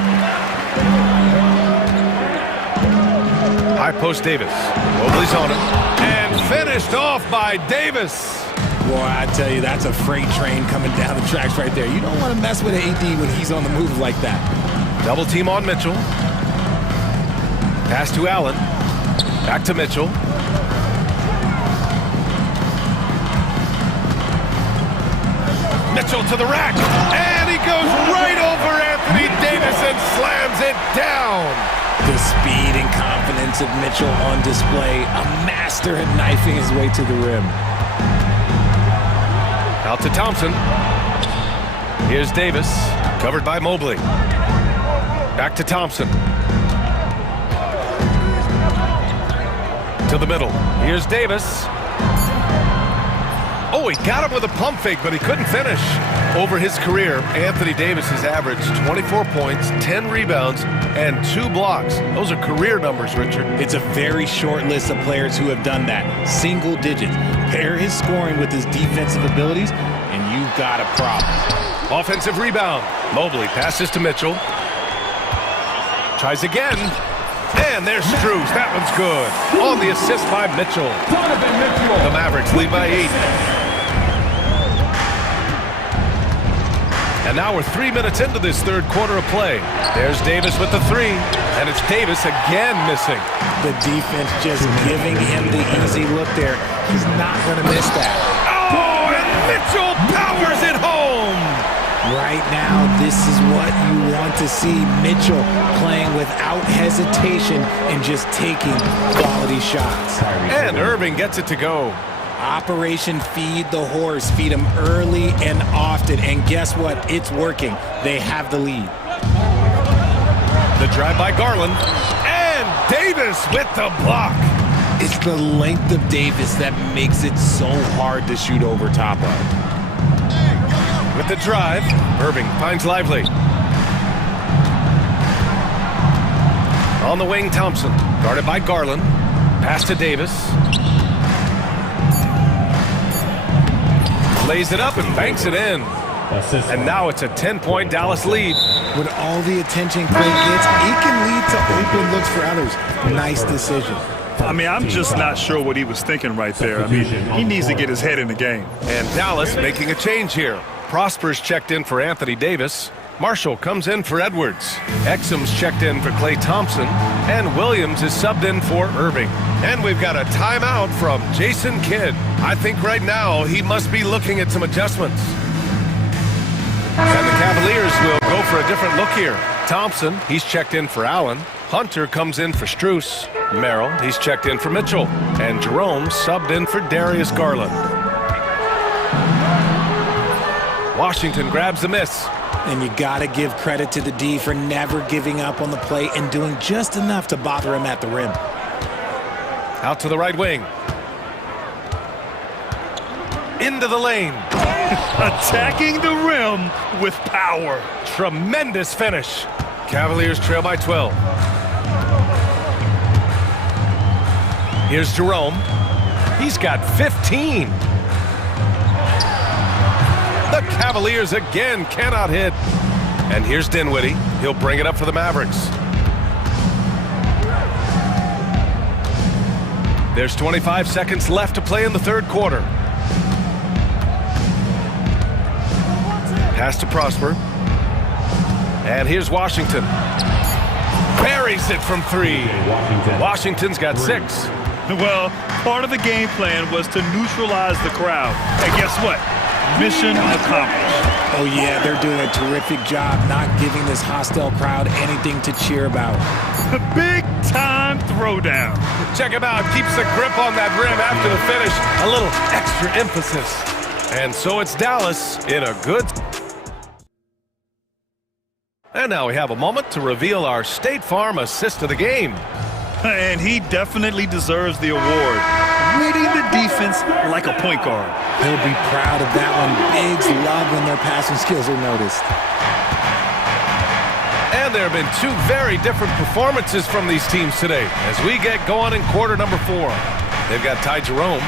High post Davis. Mobley's on it. And finished off by Davis. Boy, I tell you, that's a freight train coming down the tracks right there. You don't want to mess with an AD when he's on the move like that. Double team on Mitchell. Pass to Allen. Back to Mitchell. Mitchell to the rack, and he goes right over Anthony Davis and slams it down. The speed and confidence of Mitchell on display. A master at knifing his way to the rim. Out to Thompson. Here's Davis, covered by Mobley. Back to Thompson. To the middle. Here's Davis. Oh, he got him with a pump fake, but he couldn't finish. Over his career, Anthony Davis has averaged 24 points, 10 rebounds, and 2 blocks. Those are career numbers, Richard. It's a very short list of players who have done that. Single digits. Pair his scoring with his defensive abilities, and you've got a problem. Offensive rebound. Mobley passes to Mitchell. Tries again. And there's Strus. That one's good. On the assist by Mitchell. The Mavericks lead by 8. And now we're 3 minutes into this third quarter of play. There's Davis with the 3. And it's Davis again missing. The defense just giving him the easy look there. He's not going to miss that. Oh, and Mitchell powers it home. Right now, this is what you want to see. Mitchell playing without hesitation and just taking quality shots. And Irving gets it to go. Operation Feed the Horse. Feed him early and often. And guess what? It's working. They have the lead. The drive by Garland. And Davis with the block. It's the length of Davis that makes it so hard to shoot over top of. With the drive, Irving finds Lively. On the wing, Thompson, guarded by Garland. Pass to Davis. Lays it up and banks it in. And now it's a 10-point Dallas lead. With all the attention Clay gets, it can lead to open looks for others. Nice decision. I mean, I'm just not sure what he was thinking right there. I mean, he needs to get his head in the game. And Dallas making a change here. Prosper's checked in for Anthony Davis. Marshall comes in for Edwards. Exum's checked in for Klay Thompson. And Williams is subbed in for Irving. And we've got a timeout from Jason Kidd. I think right now he must be looking at some adjustments. And the Cavaliers will go for a different look here. Thompson, he's checked in for Allen. Hunter comes in for Strus. Merrill, he's checked in for Mitchell. And Jerome subbed in for Darius Garland. Washington grabs the miss. And you got to give credit to the D for never giving up on the play and doing just enough to bother him at the rim. Out to the right wing. Into the lane. Attacking the rim with power. Tremendous finish. Cavaliers trail by 12. Here's Jerome. He's got 15. The Cavaliers again cannot hit. And here's Dinwiddie. He'll bring it up for the Mavericks. There's 25 seconds left to play in the third quarter. Pass to Prosper. And here's Washington. Buries it from 3. Washington's got 6. Well, part of the game plan was to neutralize the crowd. And guess what? Mission accomplished. Oh, yeah, they're doing a terrific job not giving this hostile crowd anything to cheer about. Big-time throwdown. Check him out. Keeps the grip on that rim after the finish. A little extra emphasis. And so it's Dallas in a good... And now we have a moment to reveal our State Farm assist of the game. And he definitely deserves the award. Reading the defense like a point guard. He'll be proud of that one. Bigs love when their passing skills are noticed. And there have been 2 very different performances from these teams today as we get going in quarter number 4. They've got Ty Jerome,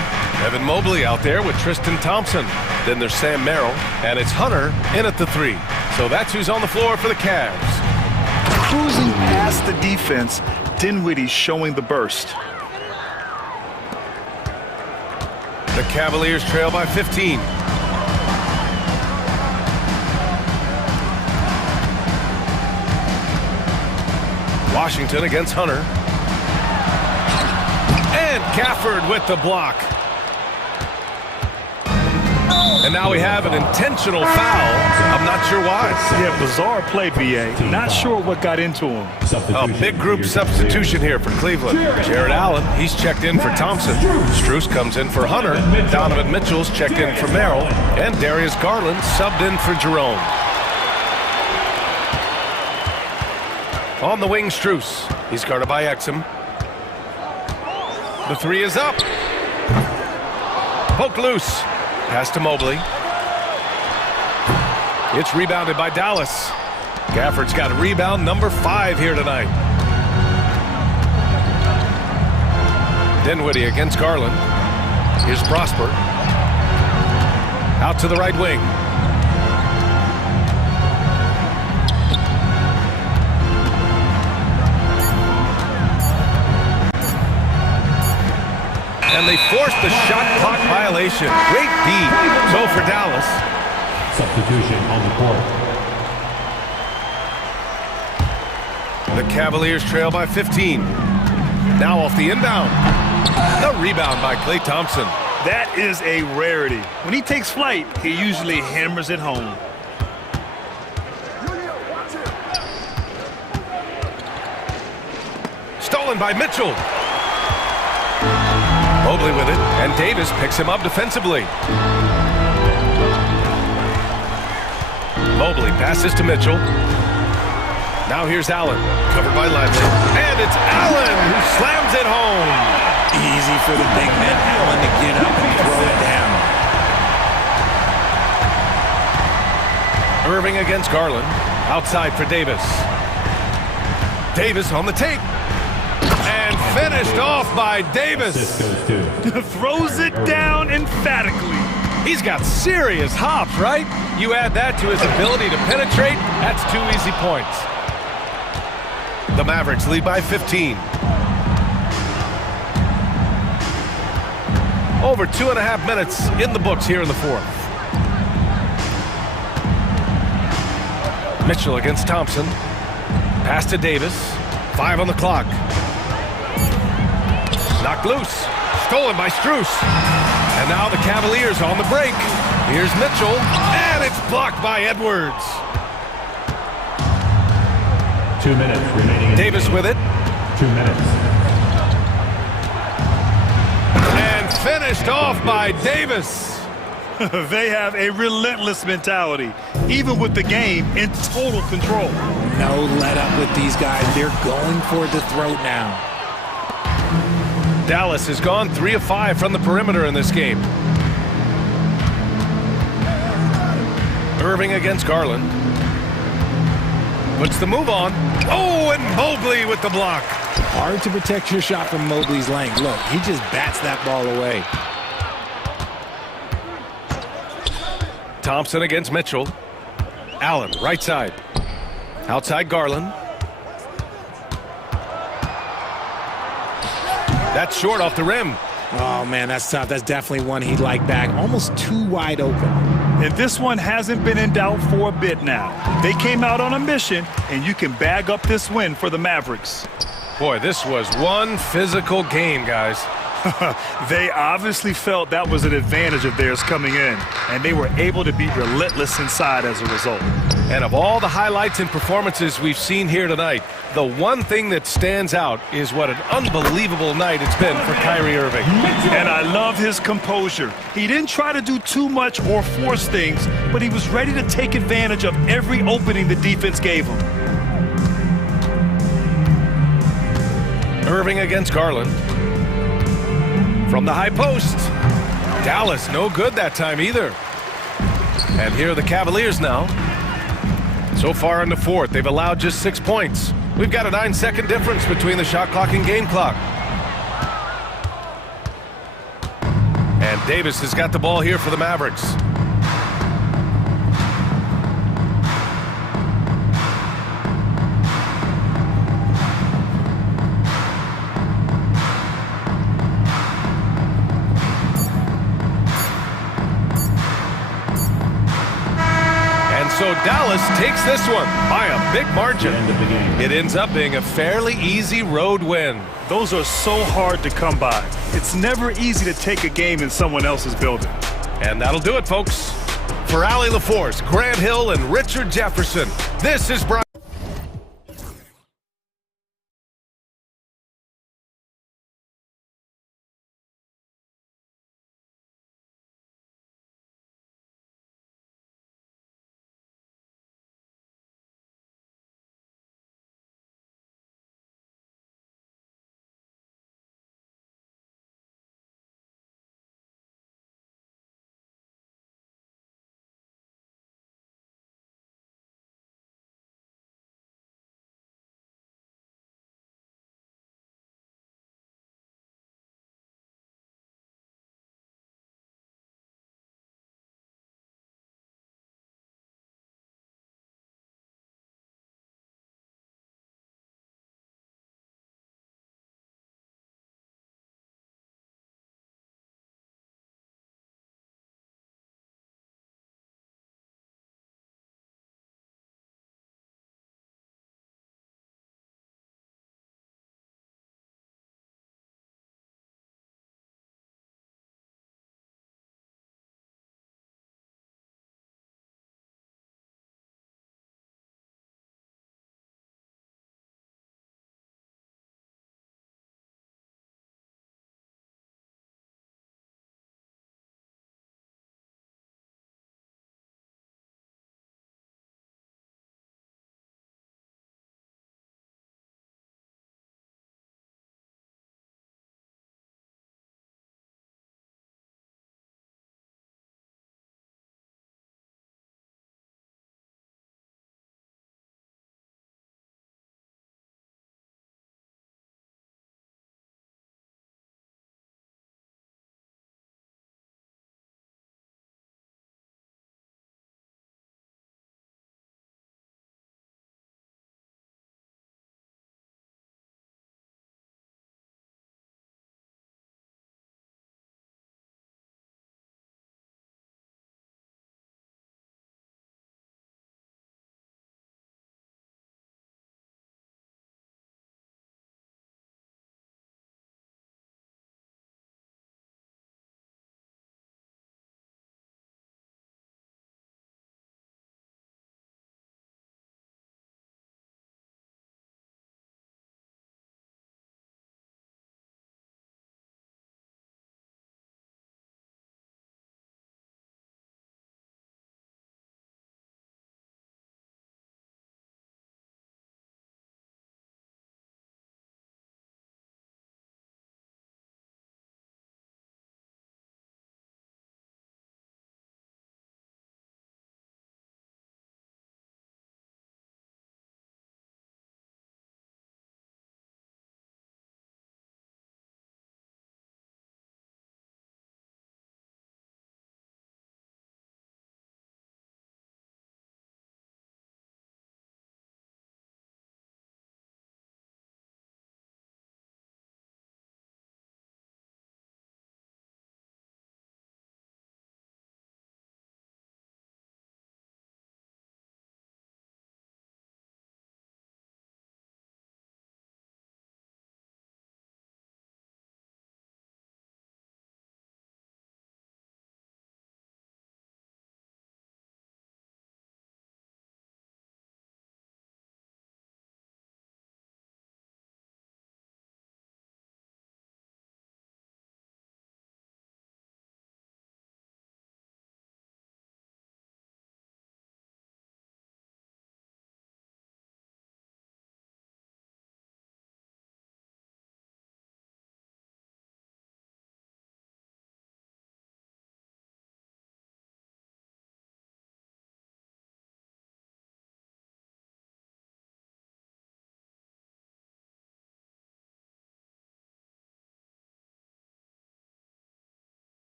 Evan Mobley out there with Tristan Thompson. Then there's Sam Merrill, and it's Hunter in at the 3. So that's who's on the floor for the Cavs. Cruising past the defense, Dinwiddie showing the burst. The Cavaliers trail by 15. Washington against Hunter. And Gafford with the block. And now we have an intentional foul. I'm not sure why. Yeah, bizarre play, B.A. Not sure what got into him. A big group substitution here for Cleveland. Jared Allen, he's checked in for Thompson. Strus comes in for Hunter. Donovan Mitchell's checked in for Merrill. And Darius Garland subbed in for Jerome. On the wing, Strus. He's guarded by Exum. The three is up. Poke loose. Pass to Mobley. It's rebounded by Dallas. Gafford's got rebound number 5 here tonight. Dinwiddie against Garland. Here's Prosper. Out to the right wing. And they forced the shot clock violation. Great D. So for Dallas. Substitution on the court. The Cavaliers trail by 15. Now off the inbound. The rebound by Klay Thompson. That is a rarity. When he takes flight, he usually hammers it home. Stolen by Mitchell. Mobley with it, and Davis picks him up defensively. Mobley passes to Mitchell. Now here's Allen, covered by Lively. And it's Allen who slams it home. Easy for the big man Allen to get up and throw it down. Irving against Garland. Outside for Davis. Davis on the take. And finished off by Davis. Throws it down emphatically. He's got serious hops, right? You add that to his ability to penetrate, that's 2 easy points. The Mavericks lead by 15. Over 2.5 minutes in the books here in the fourth. Mitchell against Thompson. Pass to Davis. 5 on the clock. Knocked loose. Stolen by Strus. And now the Cavaliers on the break. Here's Mitchell. And it's blocked by Edwards. 2 minutes remaining. Davis with it. 2 minutes. And finished off by Davis. They have a relentless mentality, even with the game in total control. No let up with these guys. They're going for the throat now. Dallas has gone 3 of 5 from the perimeter in this game. Irving against Garland. Puts the move on. Oh, and Mobley with the block. Hard to protect your shot from Mobley's length. Look, he just bats that ball away. Thompson against Mitchell. Allen, right side. Outside Garland. That's short off the rim. Oh, man, that's tough. That's definitely one he'd like back. Almost too wide open. And this one hasn't been in doubt for a bit now. They came out on a mission, and you can bag up this win for the Mavericks. Boy, this was one physical game, guys. They obviously felt that was an advantage of theirs coming in, and they were able to be relentless inside as a result. And of all the highlights and performances we've seen here tonight, the one thing that stands out is what an unbelievable night it's been for Kyrie Irving. And I love his composure. He didn't try to do too much or force things, but he was ready to take advantage of every opening the defense gave him. Irving against Garland. From the high post. Dallas, no good that time either. And here are the Cavaliers now. So far in the fourth, they've allowed just 6 points. We've got a 9-second difference between the shot clock and game clock. And Davis has got the ball here for the Mavericks. So Dallas takes this one by a big margin. It ends up being a fairly easy road win. Those are so hard to come by. It's never easy to take a game in someone else's building. And that'll do it, folks. For Allie LaForce, Grant Hill, and Richard Jefferson, this is Brian.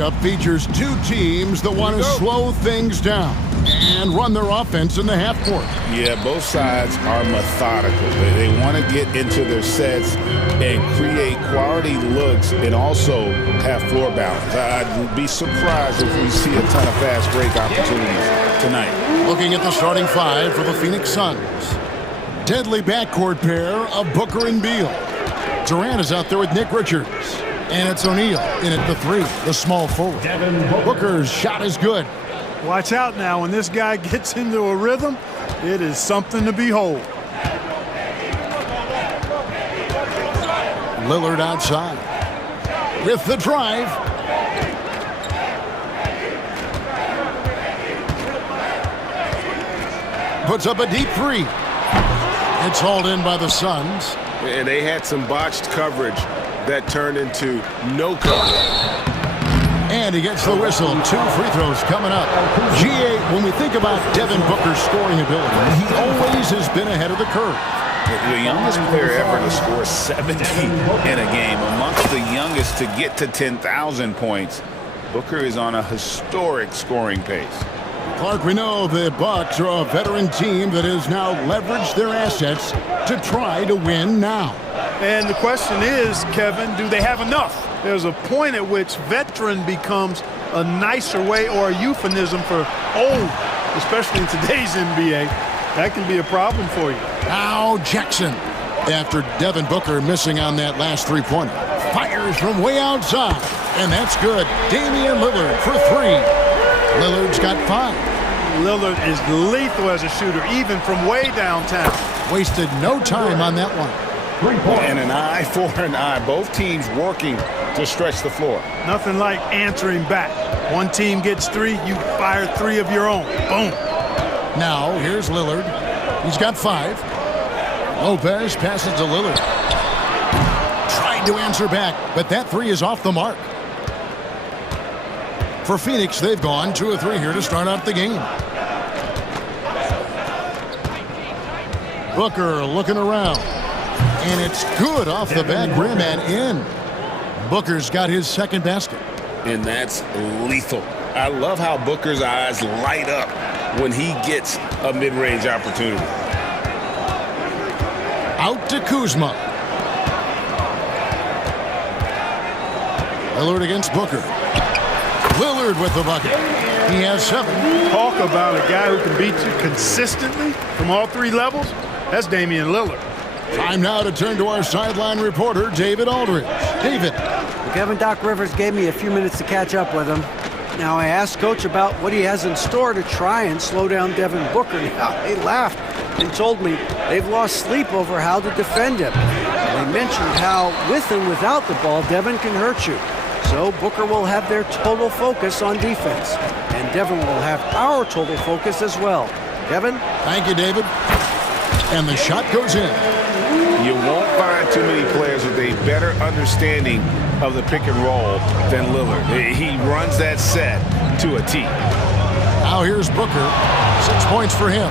Up features two teams that want to slow things down and run their offense in the half court. Yeah, both sides are methodical. They want to get into their sets and create quality looks and also have floor balance. I'd be surprised if we see a ton of fast break opportunities tonight. Looking at the starting five for the Phoenix Suns. Deadly backcourt pair of Booker and Beal. Durant is out there with Nick Richards. And it's O'Neal in at the three, the small forward. Booker's shot is good. Watch out now. When this guy gets into a rhythm, it is something to behold. Lillard outside with the drive. Puts up a deep three. It's hauled in by the Suns. And they had some botched coverage that turned into no coverage. And he gets the whistle. 2 free throws coming up. GA, when we think about Devin Booker's scoring ability, he always has been ahead of the curve. The youngest player ever to score 70 in a game, amongst the youngest to get to 10,000 points. Booker is on a historic scoring pace. Clark, we know the Bucks are a veteran team that has now leveraged their assets to try to win now. And the question is, Kevin, do they have enough? There's a point at which veteran becomes a nicer way or a euphemism for old, especially in today's NBA. That can be a problem for you. Now Jackson, after Devin Booker missing on that last three-pointer, fires from way outside, and that's good. Damian Lillard for 3. Lillard's got 5. Lillard is lethal as a shooter, even from way downtown. Wasted no time on that one. And an eye for an eye. Both teams working to stretch the floor. Nothing like answering back. One team gets 3, you fire 3 of your own. Boom. Now, here's Lillard. He's got 5. Lopez passes to Lillard. Tried to answer back, but that 3 is off the mark. For Phoenix, they've gone 2 of 3 here to start out the game. Booker looking around. And it's good off the back rim and in. Booker's got his second basket. And that's lethal. I love how Booker's eyes light up when he gets a mid-range opportunity. Out to Kuzma. Lillard against Booker. Lillard with the bucket. He has 7. Talk about a guy who can beat you consistently from all 3 levels. That's Damian Lillard. Time now to turn to our sideline reporter, David Aldridge. David. Kevin, Doc Rivers gave me a few minutes to catch up with him. Now, I asked Coach about what he has in store to try and slow down Devin Booker. Now, they laughed and told me they've lost sleep over how to defend him. They mentioned how, with and without the ball, Devin can hurt you. So Booker will have their total focus on defense. And Devin will have our total focus as well. Kevin? Thank you, David. And the shot goes in. You won't find too many players with a better understanding of the pick and roll than Lillard. He runs that set to a T. Now here's Booker. 6 points for him.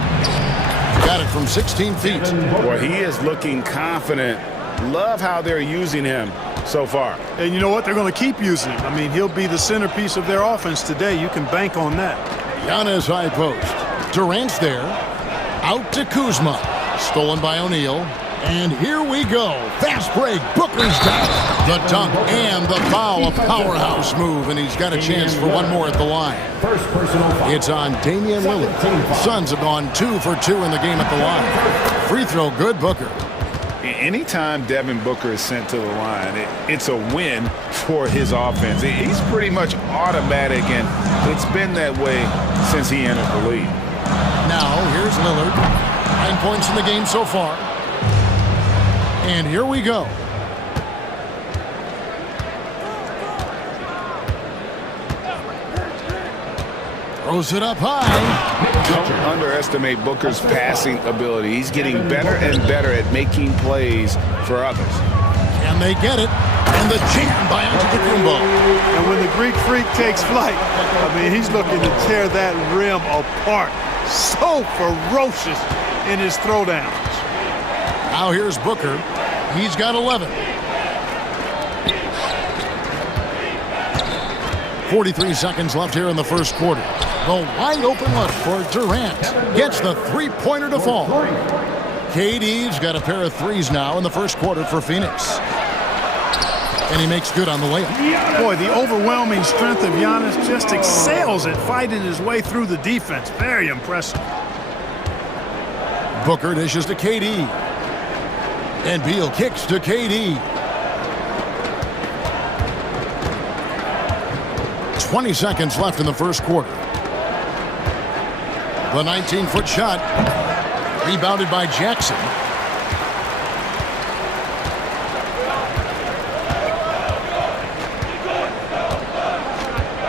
Got it from 16 feet. Well, he is looking confident. Love how they're using him so far. And you know what? They're going to keep using him. I mean, he'll be the centerpiece of their offense today. You can bank on that. Giannis high post. Durant's there. Out to Kuzma. Stolen by O'Neal. And here we go. Fast break. Booker's down. The dunk and the foul. A powerhouse move, and he's got a chance for one more at the line. It's on Damian Lillard. The Suns have gone 2 for 2 in the game at the line. Free throw good, Booker. Anytime Devin Booker is sent to the line, it's a win for his offense. He's pretty much automatic, and it's been that way since he entered the league. Now, here's Lillard. 9 points in the game so far. And here we go. Throws it up high. Don't underestimate Booker's passing ability. He's getting better and better at making plays for others. And they get it. And the jam by Antetokounmpo. And when the Greek Freak takes flight, I mean, he's looking to tear that rim apart. So ferocious in his throwdowns. Now here's Booker. He's got 11. 43 seconds left here in the first quarter. The wide open look for Durant. Gets the three-pointer to fall. KD's got a pair of threes now in the first quarter for Phoenix. And he makes good on the layup. Boy, the overwhelming strength of Giannis just excels at fighting his way through the defense. Very impressive. Booker dishes to KD. And Beal kicks to KD. 20 seconds left in the first quarter. The 19-foot shot. Rebounded by Jackson.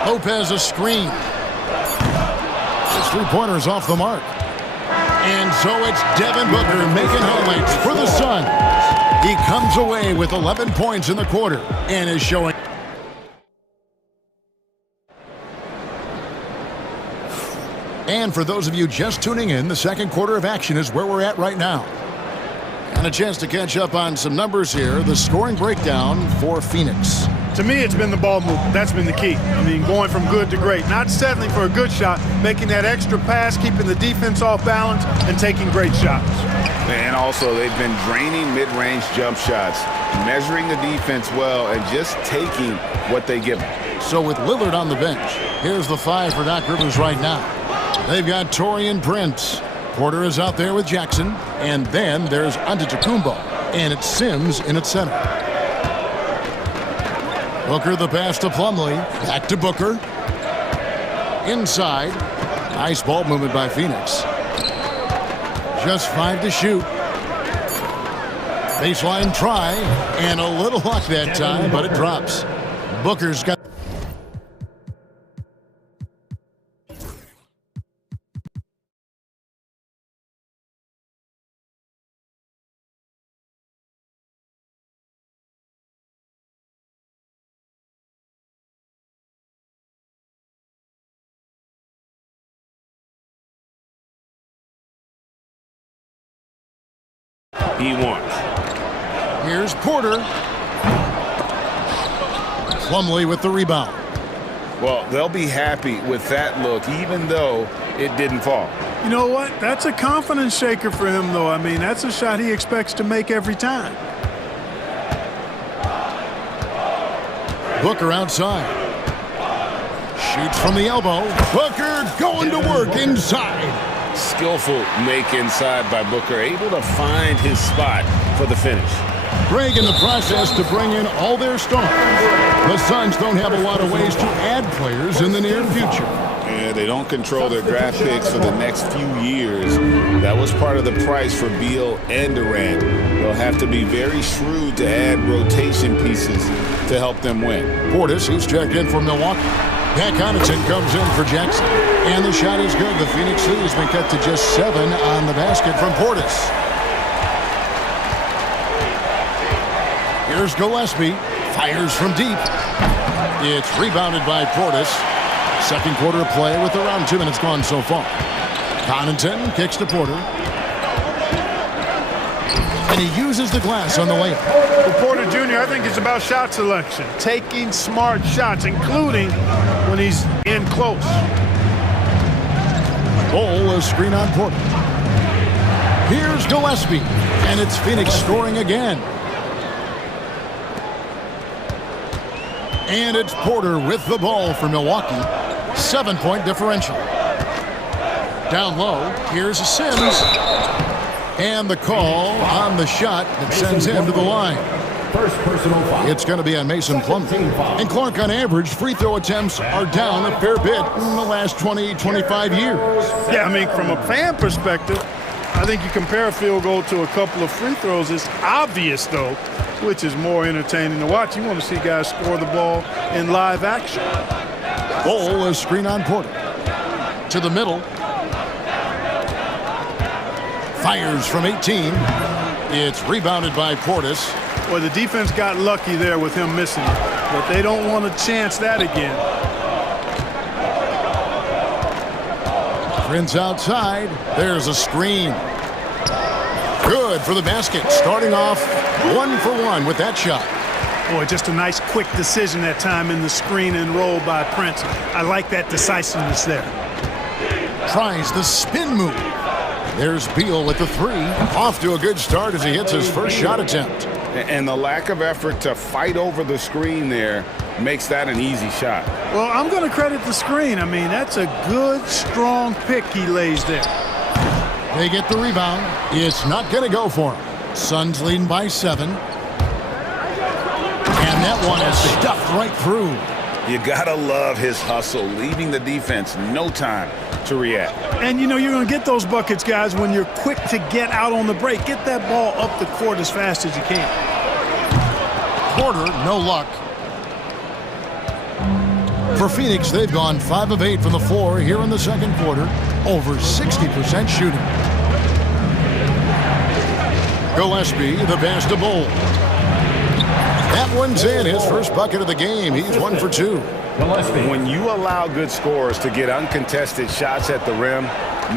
Lopez a screen. His three-pointer's off the mark. And so it's Devin Booker making highlights for the Suns. He comes away with 11 points in the quarter and is showing. And for those of you just tuning in, the second quarter of action is where we're at right now. And a chance to catch up on some numbers here. The scoring breakdown for Phoenix. To me, it's been the ball movement. That's been the key. I mean, going from good to great. Not settling for a good shot, making that extra pass, keeping the defense off balance, and taking great shots. And also, they've been draining mid-range jump shots, measuring the defense well, and just taking what they give them. So with Lillard on the bench, here's the five for Doc Rivers right now. They've got Taurean Prince. Porter is out there with Jackson. And then there's Antetokounmpo. And it's Sims in its center. Booker the pass to Plumlee. Back to Booker. Inside. Nice ball movement by Phoenix. Just 5 to shoot. Baseline try. And a little luck that time, but it drops. Booker's got... He wants. Here's Porter. Plumlee with the rebound. Well, they'll be happy with that look, even though it didn't fall. You know what? That's a confidence shaker for him, though. I mean, that's a shot he expects to make every time. Booker outside. Shoots from the elbow. Booker going to work inside. Skillful make inside by Booker, able to find his spot for the finish. Greg in the process to bring in all their stars. The Suns don't have a lot of ways to add players in the near future. Yeah, they don't control their draft picks for the next few years. That was part of the price for Beal and Durant. They'll have to be very shrewd to add rotation pieces to help them win. Portis, he's checked in for Milwaukee. Pat Connaughton comes in for Jackson. And the shot is good. The Phoenix lead has been cut to just 7 on the basket from Portis. Here's Gillespie. Fires from deep. It's rebounded by Portis. Second quarter of play with around 2 minutes gone so far. Connaughton kicks to Porter. And he uses the glass on the layup. For Porter Jr., I think it's about shot selection. Taking smart shots, including when he's in close. Ball a screen on Porter. Here's Gillespie. And it's Phoenix scoring again. And it's Porter with the ball for Milwaukee. 7-point differential. Down low, here's Sims. And the call on the shot that sends him to the line. First personal foul. It's going to be on Mason Plumlee. And Clark, on average, free throw attempts are down a fair bit in the last 20, 25 years. Yeah, I mean, from a fan perspective, I think you compare a field goal to a couple of free throws. It's obvious, though, which is more entertaining to watch. You want to see guys score the ball in live action. Ball a screen on Porter. To the middle. Fires from 18. It's rebounded by Portis. Well, the defense got lucky there with him missing it, but they don't want to chance that again. Prince outside. There's a screen. Good for the basket. Starting off 1 for 1 with that shot. Boy, just a nice quick decision that time in the screen and roll by Prince. I like that decisiveness there. Tries the spin move. There's Beal with the three. Off to a good start as he hits his first shot attempt. And the lack of effort to fight over the screen there makes that an easy shot. Well, I'm going to credit the screen. I mean, that's a good, strong pick he lays there. They get the rebound. It's not going to go for him. Suns leading by 7. And that one is stuffed right through. You gotta love his hustle, leaving the defense no time to react. And you know you're going to get those buckets, guys, when you're quick to get out on the break. Get that ball up the court as fast as you can. Porter, no luck. For Phoenix, they've gone 5 of 8 from the floor here in the second quarter. Over 60% shooting. Gillespie, the pass to Bull. That one's in, his first bucket of the game. He's 1 for 2. When you allow good scorers to get uncontested shots at the rim,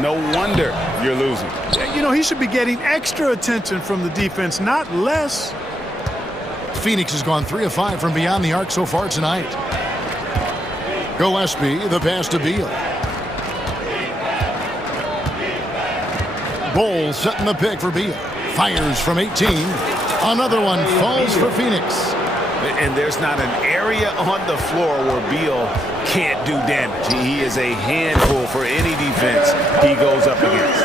no wonder you're losing. You know, he should be getting extra attention from the defense, not less. Phoenix has gone 3 of 5 from beyond the arc so far tonight. Gillespie, the pass to Beal. Bull setting the pick for Beal. Fires from 18. Another one falls for Phoenix. And there's not an area on the floor where Beal can't do damage. He is a handful for any defense he goes up against.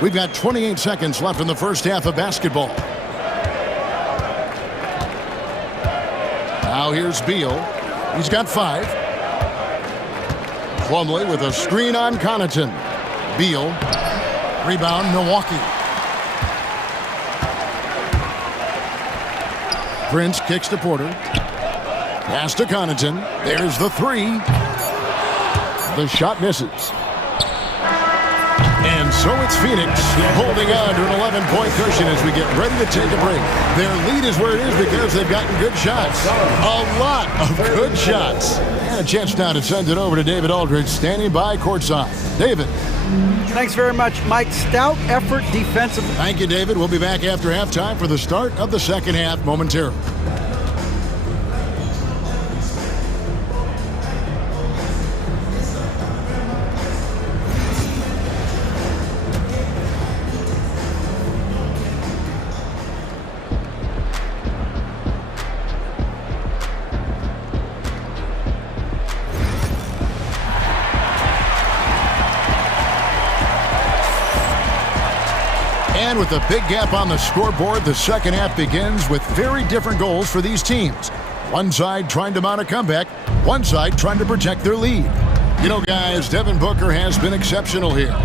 We've got 28 seconds left in the first half of basketball. Now here's Beal. He's got 5. Plumlee with a screen on Connaughton. Beal. Rebound, Milwaukee. Prince kicks to Porter. Pass to Connaughton. There's the 3. The shot misses. And so it's Phoenix holding on to an 11-point cushion as we get ready to take a break. Their lead is where it is because they've gotten good shots. A lot of good shots. And a chance now to send it over to David Aldridge standing by courtside. David. Thanks very much, Mike. Stout effort defensively. Thank you, David. We'll be back after halftime for the start of the second half momentarily. And with a big gap on the scoreboard, the second half begins with very different goals for these teams. One side trying to mount a comeback, one side trying to protect their lead. You know, guys, Devin Booker has been exceptional here.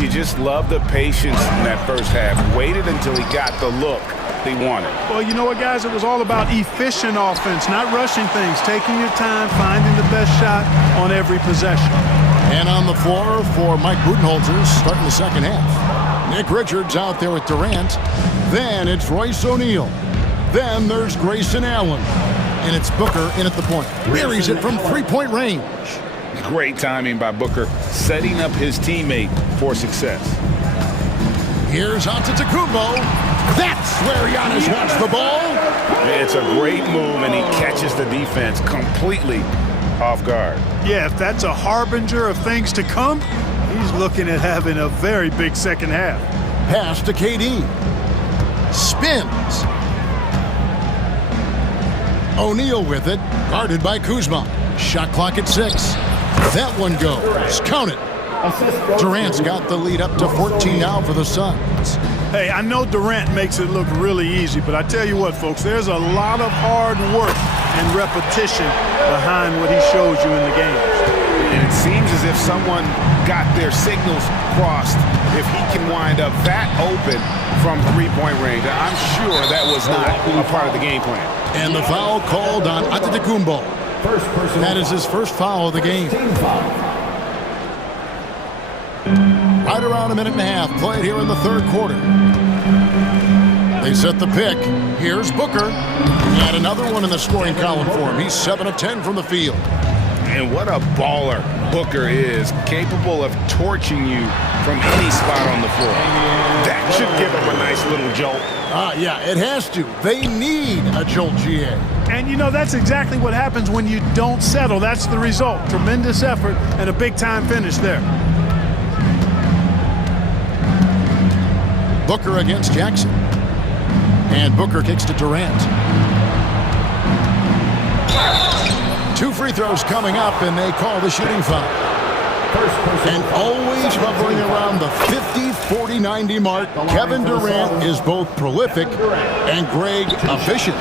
You just love the patience in that first half. Waited until he got the look they wanted. Well, you know what, guys? It was all about efficient offense, not rushing things, taking your time, finding the best shot on every possession. And on the floor for Mike Budenholzer starting the second half. Nick Richards out there with Durant. Then it's Royce O'Neal. Then there's Grayson Allen. And it's Booker in at the point. Buries it from three-point range. Great timing by Booker, setting up his teammate for success. Here's Antetokounmpo. That's where Giannis wants the ball. It's a great move, and he catches the defense completely off guard. Yeah, if that's a harbinger of things to come, he's looking at having a very big second half. Pass to KD. Spins. O'Neal with it, guarded by Kuzma. Shot clock at 6. That one goes. Count it. Durant's got the lead up to 14 now for the Suns. Hey, I know Durant makes it look really easy, but I tell you what, folks, there's a lot of hard work and repetition behind what he shows you in the games. And it seems as if someone got their signals crossed if he can wind up that open from three-point range. I'm sure that was not a part of the game plan. And the foul called on Antetokounmpo. That is his first foul of the game. Right around a minute and a half played here in the third quarter. They set the pick. Here's Booker. And another one in the scoring column for him. He's 7 of 10 from the field. And what a baller Booker is, capable of torching you from any spot on the floor. That should give him a nice little jolt Yeah, it has to. They need a jolt, GA. And you know, that's exactly what happens when you don't settle. That's the result. Tremendous effort and a big-time finish there. Booker against Jackson. And Booker kicks to Durant. 2 free throws coming up, and they call the shooting foul. And always hovering around the 50, 40, 90 mark, Kevin Durant is both prolific and Greg efficient.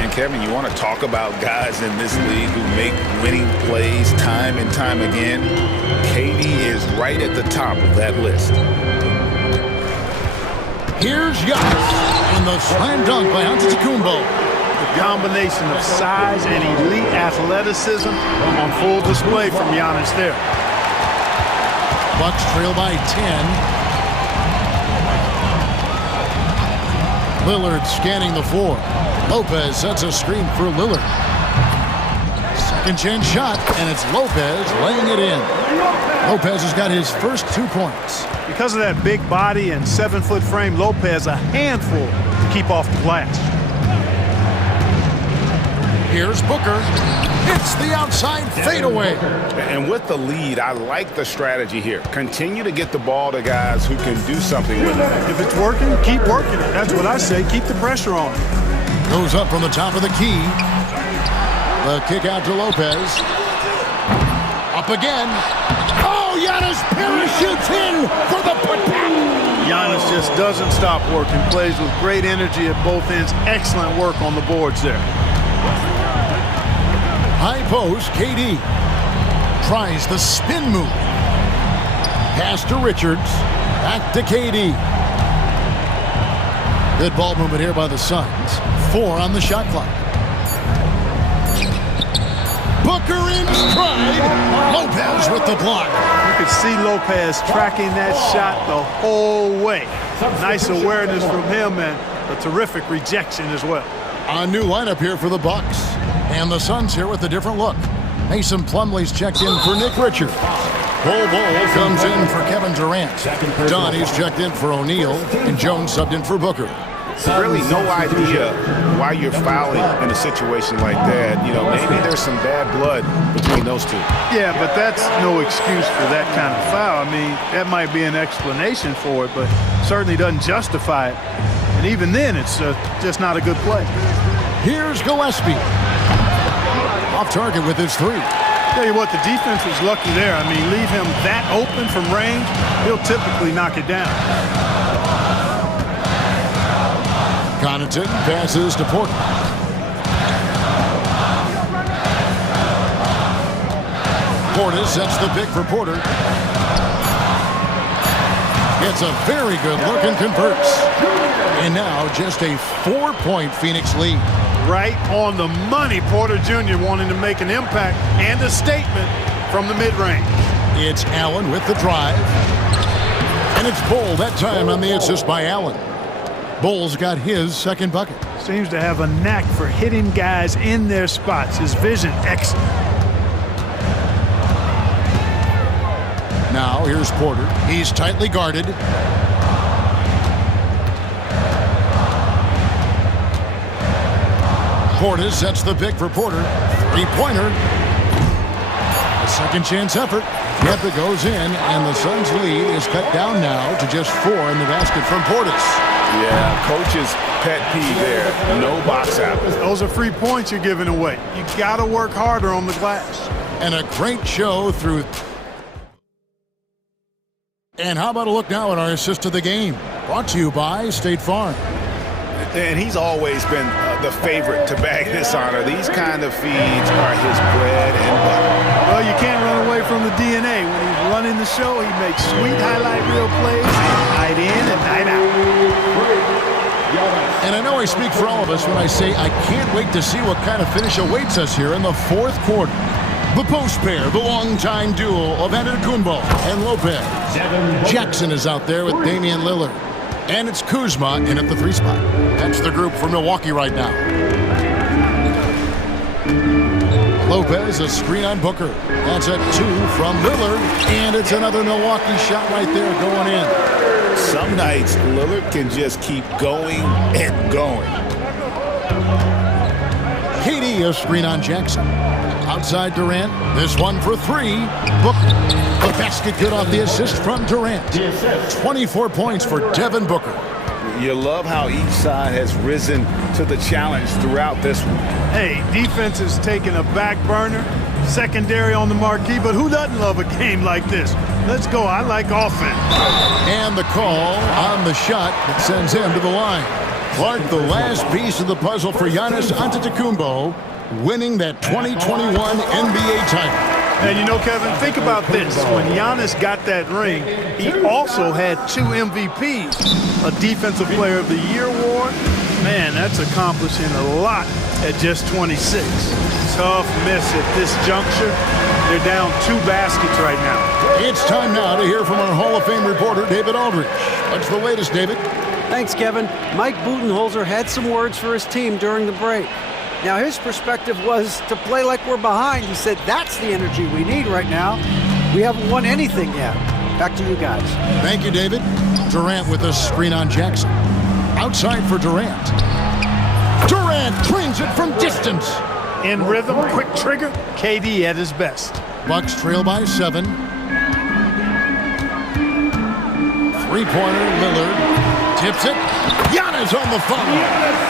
And Kevin, you want to talk about guys in this league who make winning plays time and time again? KD is right at the top of that list. Here's Giannis, and the slam dunk by Antetokounmpo. The combination of size and elite athleticism on full display from Giannis there. Bucks trail by 10. Lillard scanning the floor. Lopez sets a screen for Lillard. Second chance shot, and it's Lopez laying it in. Lopez has got his first 2 points. Because of that big body and 7-foot frame, Lopez a handful to keep off the glass. Here's Booker. It's the outside fadeaway. And with the lead, I like the strategy here. Continue to get the ball to guys who can do something with it. If it's working, keep working it. That's what I say. Keep the pressure on. Goes up from the top of the key. The kick out to Lopez. Up again. Oh, Giannis parachutes in for the putback. Giannis just doesn't stop working. Plays with great energy at both ends. Excellent work on the boards there. High post, KD. Tries the spin move. Pass to Richards. Back to KD. Good ball movement here by the Suns. 4 on the shot clock. Booker in stride. Lopez with the block. You could see Lopez tracking that shot the whole way. Nice awareness from him and a terrific rejection as well. A new lineup here for the Bucks. And the Suns here with a different look. Mason Plumlee's checked in for Nick Richards. Bol comes in for Kevin Durant. Donnie's checked in for O'Neal. And Jones subbed in for Booker. Really no idea why you're fouling in a situation like that. You know, maybe there's some bad blood between those two. Yeah, but that's no excuse for that kind of foul. I mean, that might be an explanation for it, but certainly doesn't justify it. And even then, it's just not a good play. Here's Gillespie. Off target with his 3. Tell you what, the defense was lucky there. I mean, leave him that open from range, he'll typically knock it down. Connaughton passes to Porter. Porter sets the pick for Porter. Gets a very good look and converts. And now just a 4-point Phoenix lead. Right on the money. Porter Jr. wanting to make an impact and a statement from the mid-range. It's Allen with the drive. And it's Bol that time on the assist by Allen. Bol's got his second bucket. Seems to have a knack for hitting guys in their spots. His vision excellent. Now here's Porter. He's tightly guarded. Porter sets the pick for Porter. 3-pointer. A second chance effort. Yep, it goes in, and the Suns' lead is cut down now to just 4 in the basket from Portis. Yeah, coach's pet peeve there. No box out. Those are free points you're giving away. You got to work harder on the glass. And a great show through. And how about a look now at our assist to the game? Brought to you by State Farm. And he's always been the favorite to bag this honor. These kind of feeds are his bread and butter. Well, you can't run away from the DNA. When he's running the show, he makes sweet highlight reel plays night in and night out. And I know I speak for all of us when I say I can't wait to see what kind of finish awaits us here in the 4th quarter. The post pair, the longtime duo of Antetokounmpo and Lopez. Jackson is out there with Damian Lillard. And it's Kuzma in at the 3 spot. That's the group for Milwaukee right now. Lopez, a screen on Booker. That's a 2 from Lillard, and it's another Milwaukee shot right there going in. Some nights, Lillard can just keep going and going. KD, a screen on Jackson. Outside Durant, this one for 3. Booker. The basket good off the assist from Durant. 24 points for Devin Booker. You love how each side has risen to the challenge throughout this one. Hey, defense is taking a back burner, secondary on the marquee, but who doesn't love a game like this? Let's go. I like offense. And the call on the shot that sends him to the line. Clark, the last piece of the puzzle for Giannis Antetokounmpo, winning that 2021 NBA title. And you know, Kevin, think about this. When Giannis got that ring, he also had 2 MVPs, a Defensive Player of the Year award. Man, that's accomplishing a lot at just 26. Tough miss at this juncture. They're down 2 baskets right now. It's time now to hear from our Hall of Fame reporter, David Aldridge. What's the latest, David? Thanks, Kevin. Mike Budenholzer had some words for his team during the break. Now, his perspective was to play like we're behind. He said, that's the energy we need right now. We haven't won anything yet. Back to you guys. Thank you, David. Durant with a screen on Jackson. Outside for Durant. Durant drains it from distance. In rhythm, quick trigger, KD at his best. Bucks trail by 7. Three-pointer, Lillard. Tips it. Giannis on the follow.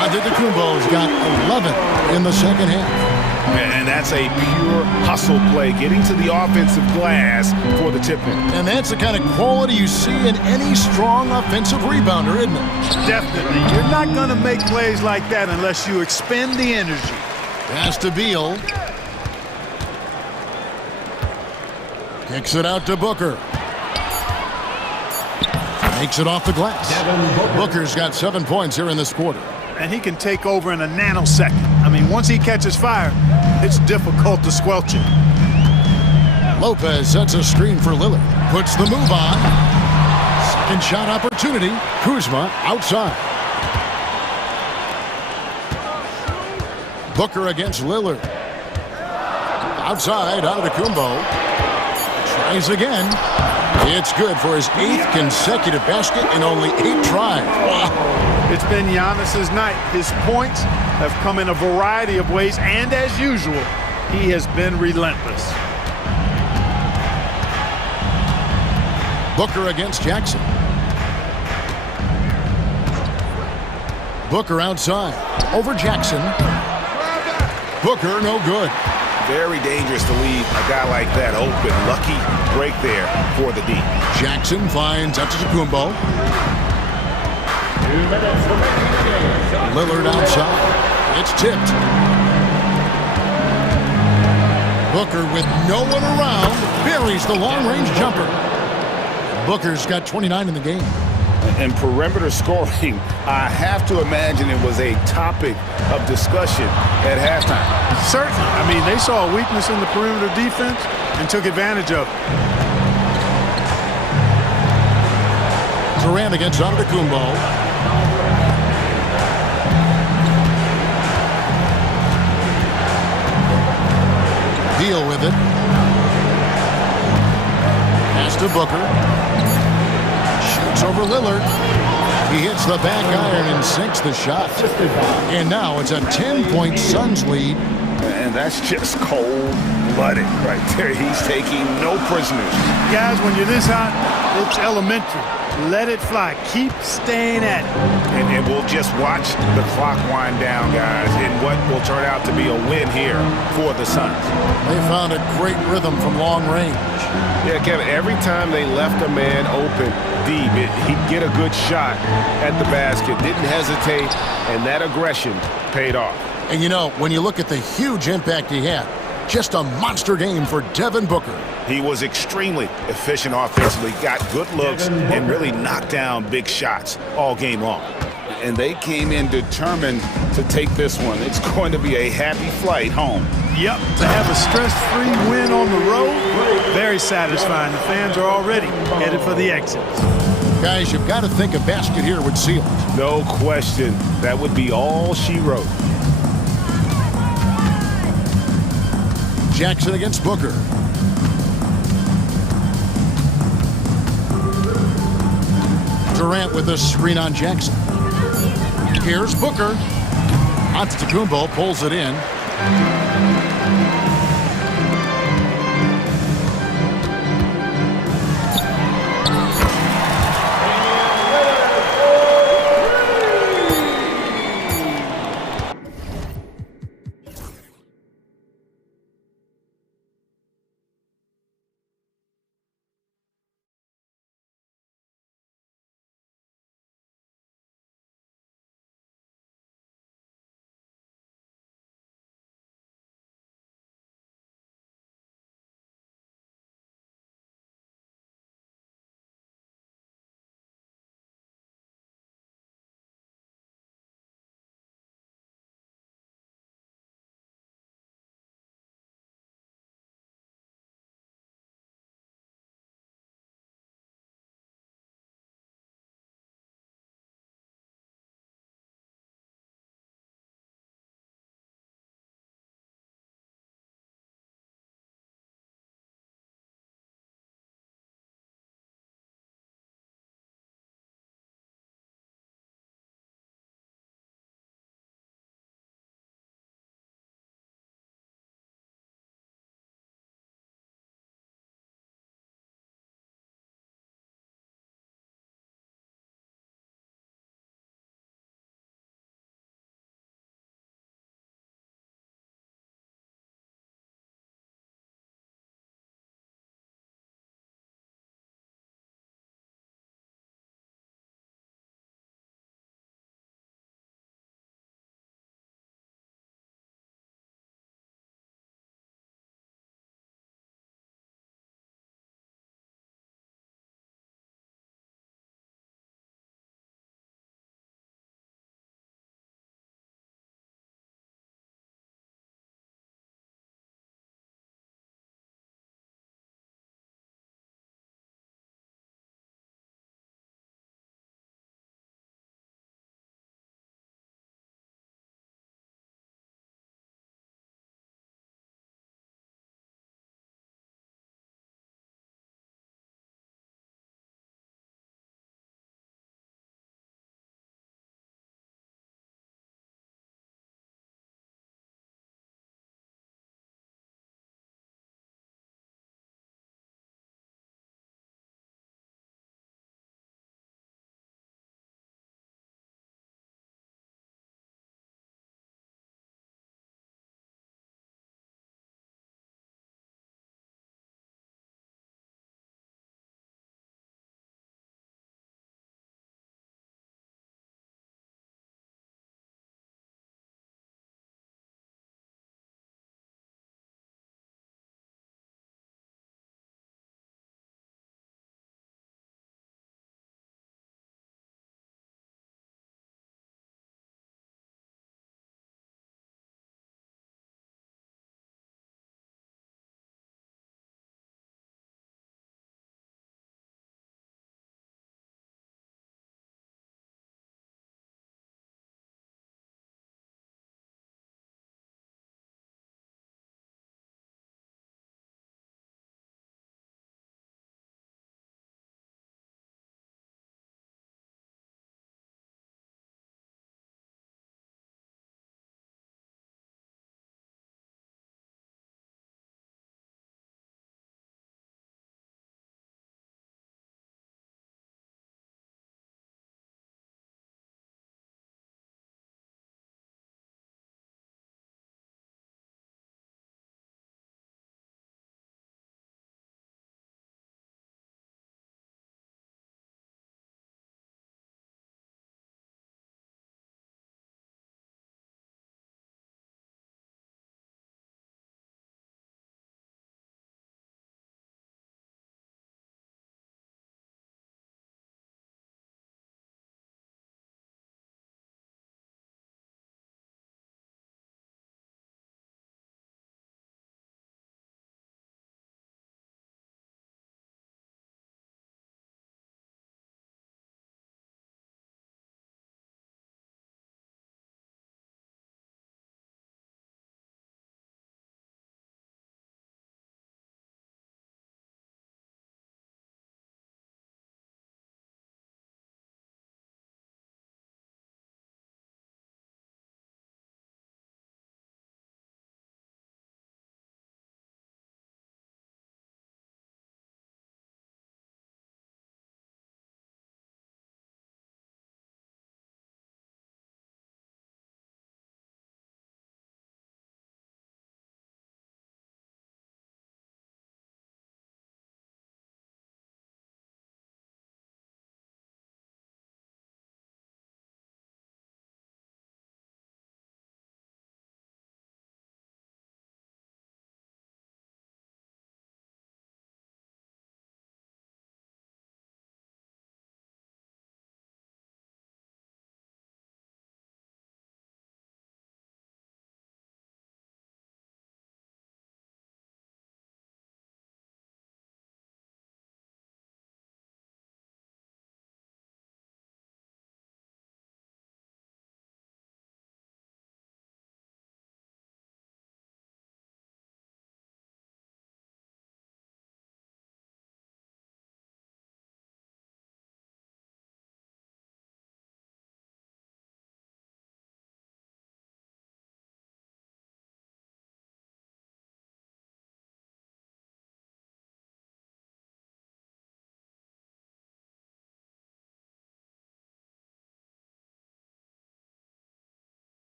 Antetokounmpo's got 11 in the second half. And that's a pure hustle play, getting to the offensive glass for the tip-in. And that's the kind of quality you see in any strong offensive rebounder, isn't it? Definitely. You're not going to make plays like that unless you expend the energy. Pass to Beal. Kicks it out to Booker. Makes it off the glass. Booker's got 7 points here in this quarter. And he can take over in a nanosecond. I mean, once he catches fire, it's difficult to squelch it. Lopez sets a screen for Lillard. Puts the move on. Second shot opportunity. Kuzma outside. Booker against Lillard. Outside, Antetokounmpo. Tries again. It's good for his 8th consecutive basket in only 8 tries. Wow. It's been Giannis's night. His points have come in a variety of ways, and as usual, he has been relentless. Booker against Jackson. Booker outside. Over Jackson. Booker no good. Very dangerous to leave a guy like that open. Lucky break there for the D. Jackson finds Antetokounmpo. Lillard outside. It's tipped. Booker with no one around buries the long-range jumper. Booker's got 29 in the game. And perimeter scoring, I have to imagine it was a topic of discussion at halftime. Certainly. I mean, they saw a weakness in the perimeter defense and took advantage of it. Durant against Antetokounmpo. Deal with it. Pass to Booker. Shoots over Lillard. He hits the back iron and sinks the shot. And now it's a 10-point Suns lead. And that's just cold-blooded right there. He's taking no prisoners. Guys, when you're this hot, it's elementary. Let it fly. Keep staying at it. And we'll just watch the clock wind down, guys, in what will turn out to be a win here for the Suns. They found a great rhythm from long range. Yeah, Kevin, every time they left a man open deep, he'd get a good shot at the basket, didn't hesitate, and that aggression paid off. And you know, when you look at the huge impact he had, just a monster game for Devin Booker. He was extremely efficient offensively, got good looks, and really knocked down big shots all game long. And they came in determined to take this one. It's going to be a happy flight home. Yep, to have a stress-free win on the road, very satisfying. The fans are already headed for the exits. Guys, you've got to think a basket here would seal it. No question. That would be all she wrote. Jackson against Booker. Durant with a screen on Jackson. Here's Booker. Antetokounmpo pulls it in.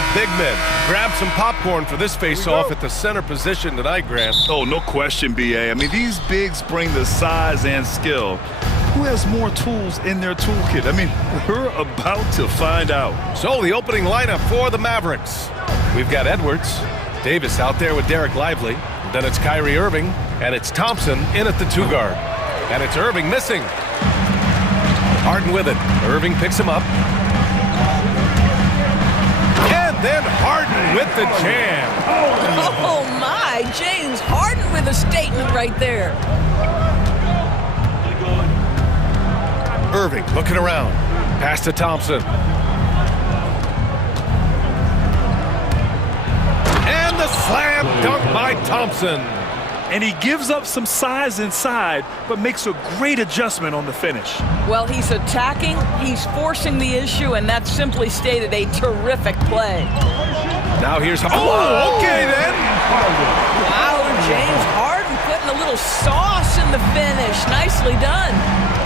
the big men. Grab some popcorn for this face-off at the center position tonight, Grant. Oh, no question, B.A. I mean, these bigs bring the size and skill. Who has more tools in their toolkit? I mean, we're about to find out. So the opening lineup for the Mavericks. We've got Edwards, Davis out there with Derek Lively. Then it's Kyrie Irving, and it's Thompson in at the 2-guard. And it's Irving missing. Harden with it. Irving picks him up. And then Harden with the jam. Oh my, James Harden with a statement right there. Irving looking around. Pass to Thompson. And the slam dunk by Thompson. And he gives up some size inside, but makes a great adjustment on the finish. Well, he's attacking, he's forcing the issue, and that's simply stated a terrific play. Now here's... Oh, okay then. Wow, James Harden putting a little sauce in the finish. Nicely done.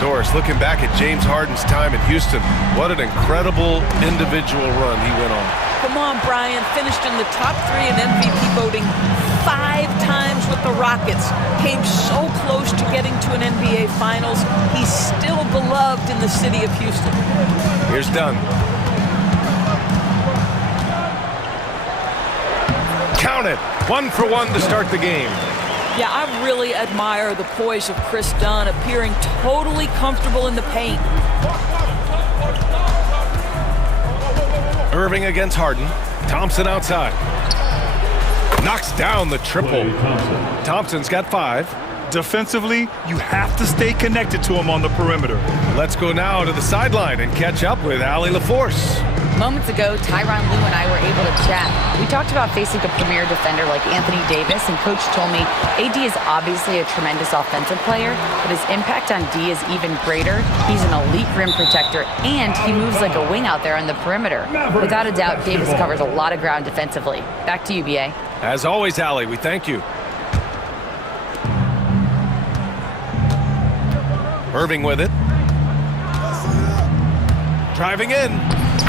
Doris, looking back at James Harden's time in Houston, what an incredible individual run he went on. Come on, Brian. Finished in the top 3 in MVP voting 5 times with the Rockets. Came so close to getting to an NBA Finals. He's still beloved in the city of Houston. Here's Dunn. Count it. 1 for 1 to start the game. Yeah, I really admire the poise of Chris Dunn, appearing totally comfortable in the paint. Irving against Harden. Thompson outside. Knocks down the triple. Thompson's got 5. Defensively, you have to stay connected to him on the perimeter. Let's go now to the sideline and catch up with Allie LaForce. Moments ago, Tyronn Lue and I were able to chat. We talked about facing a premier defender like Anthony Davis, and Coach told me AD is obviously a tremendous offensive player, but his impact on D is even greater. He's an elite rim protector, and he moves like a wing out there on the perimeter. Without a doubt, Davis covers a lot of ground defensively. Back to you, BA. As always, Allie, we thank you. Irving with it. Driving in.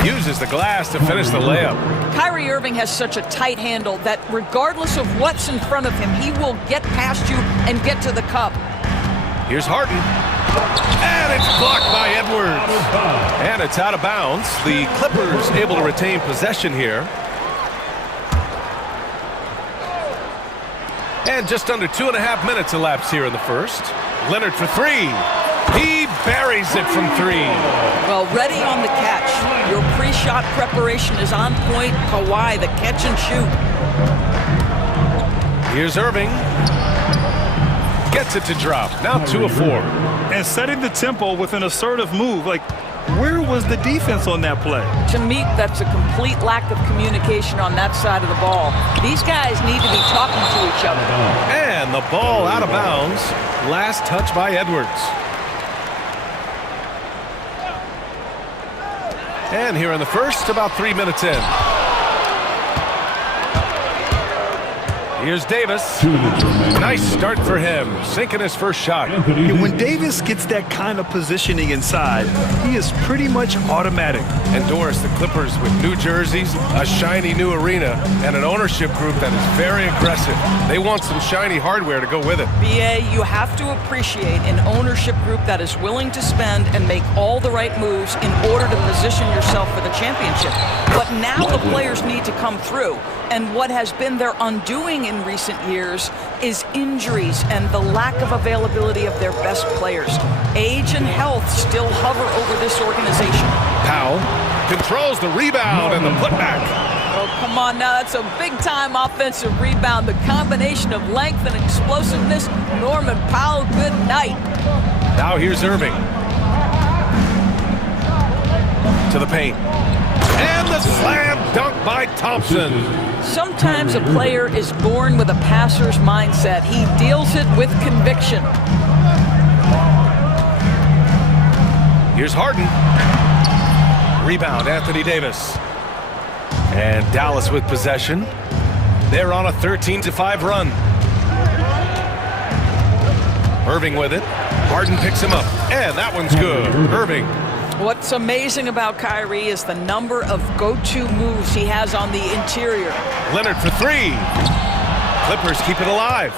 Uses the glass to finish the layup. Kyrie Irving has such a tight handle that regardless of what's in front of him, he will get past you and get to the cup. Here's Harden. And it's blocked by Edwards. And it's out of bounds. The Clippers able to retain possession here. And just under 2.5 minutes elapsed here in the first. Leonard for 3. He buries it from 3. Well, ready on the catch. Your pre-shot preparation is on point. Kawhi, the catch and shoot. Here's Irving. Gets it to drop. Now 2 of 4. And setting the tempo with an assertive move. Like, where was the defense on that play? To me, that's a complete lack of communication on that side of the ball. These guys need to be talking to each other. And the ball out of bounds. Last touch by Edwards. And here in the first, about 3 minutes in. Here's Davis. Nice start for him, sinking his first shot. Yeah, when Davis gets that kind of positioning inside, he is pretty much automatic. And Doris, the Clippers with new jerseys, a shiny new arena, and an ownership group that is very aggressive. They want some shiny hardware to go with it. BA, you have to appreciate an ownership group that is willing to spend and make all the right moves in order to position yourself for the championship. But now the players need to come through. And what has been their undoing in recent years is injuries and the lack of availability of their best players. Age and health still hover over this organization. Powell controls the rebound and the putback. Oh, come on now, that's a big-time offensive rebound. The combination of length and explosiveness. Norman Powell, good night. Now here's Irving. To the paint. And the slam dunk by Thompson. Sometimes a player is born with a passer's mindset. He deals it with conviction. Here's Harden. Rebound, Anthony Davis. And Dallas with possession. They're on a 13-5 run. Irving with it. Harden picks him up. And that one's good. Irving. What's amazing about Kyrie is the number of go-to moves he has on the interior. Leonard for three. Clippers keep it alive.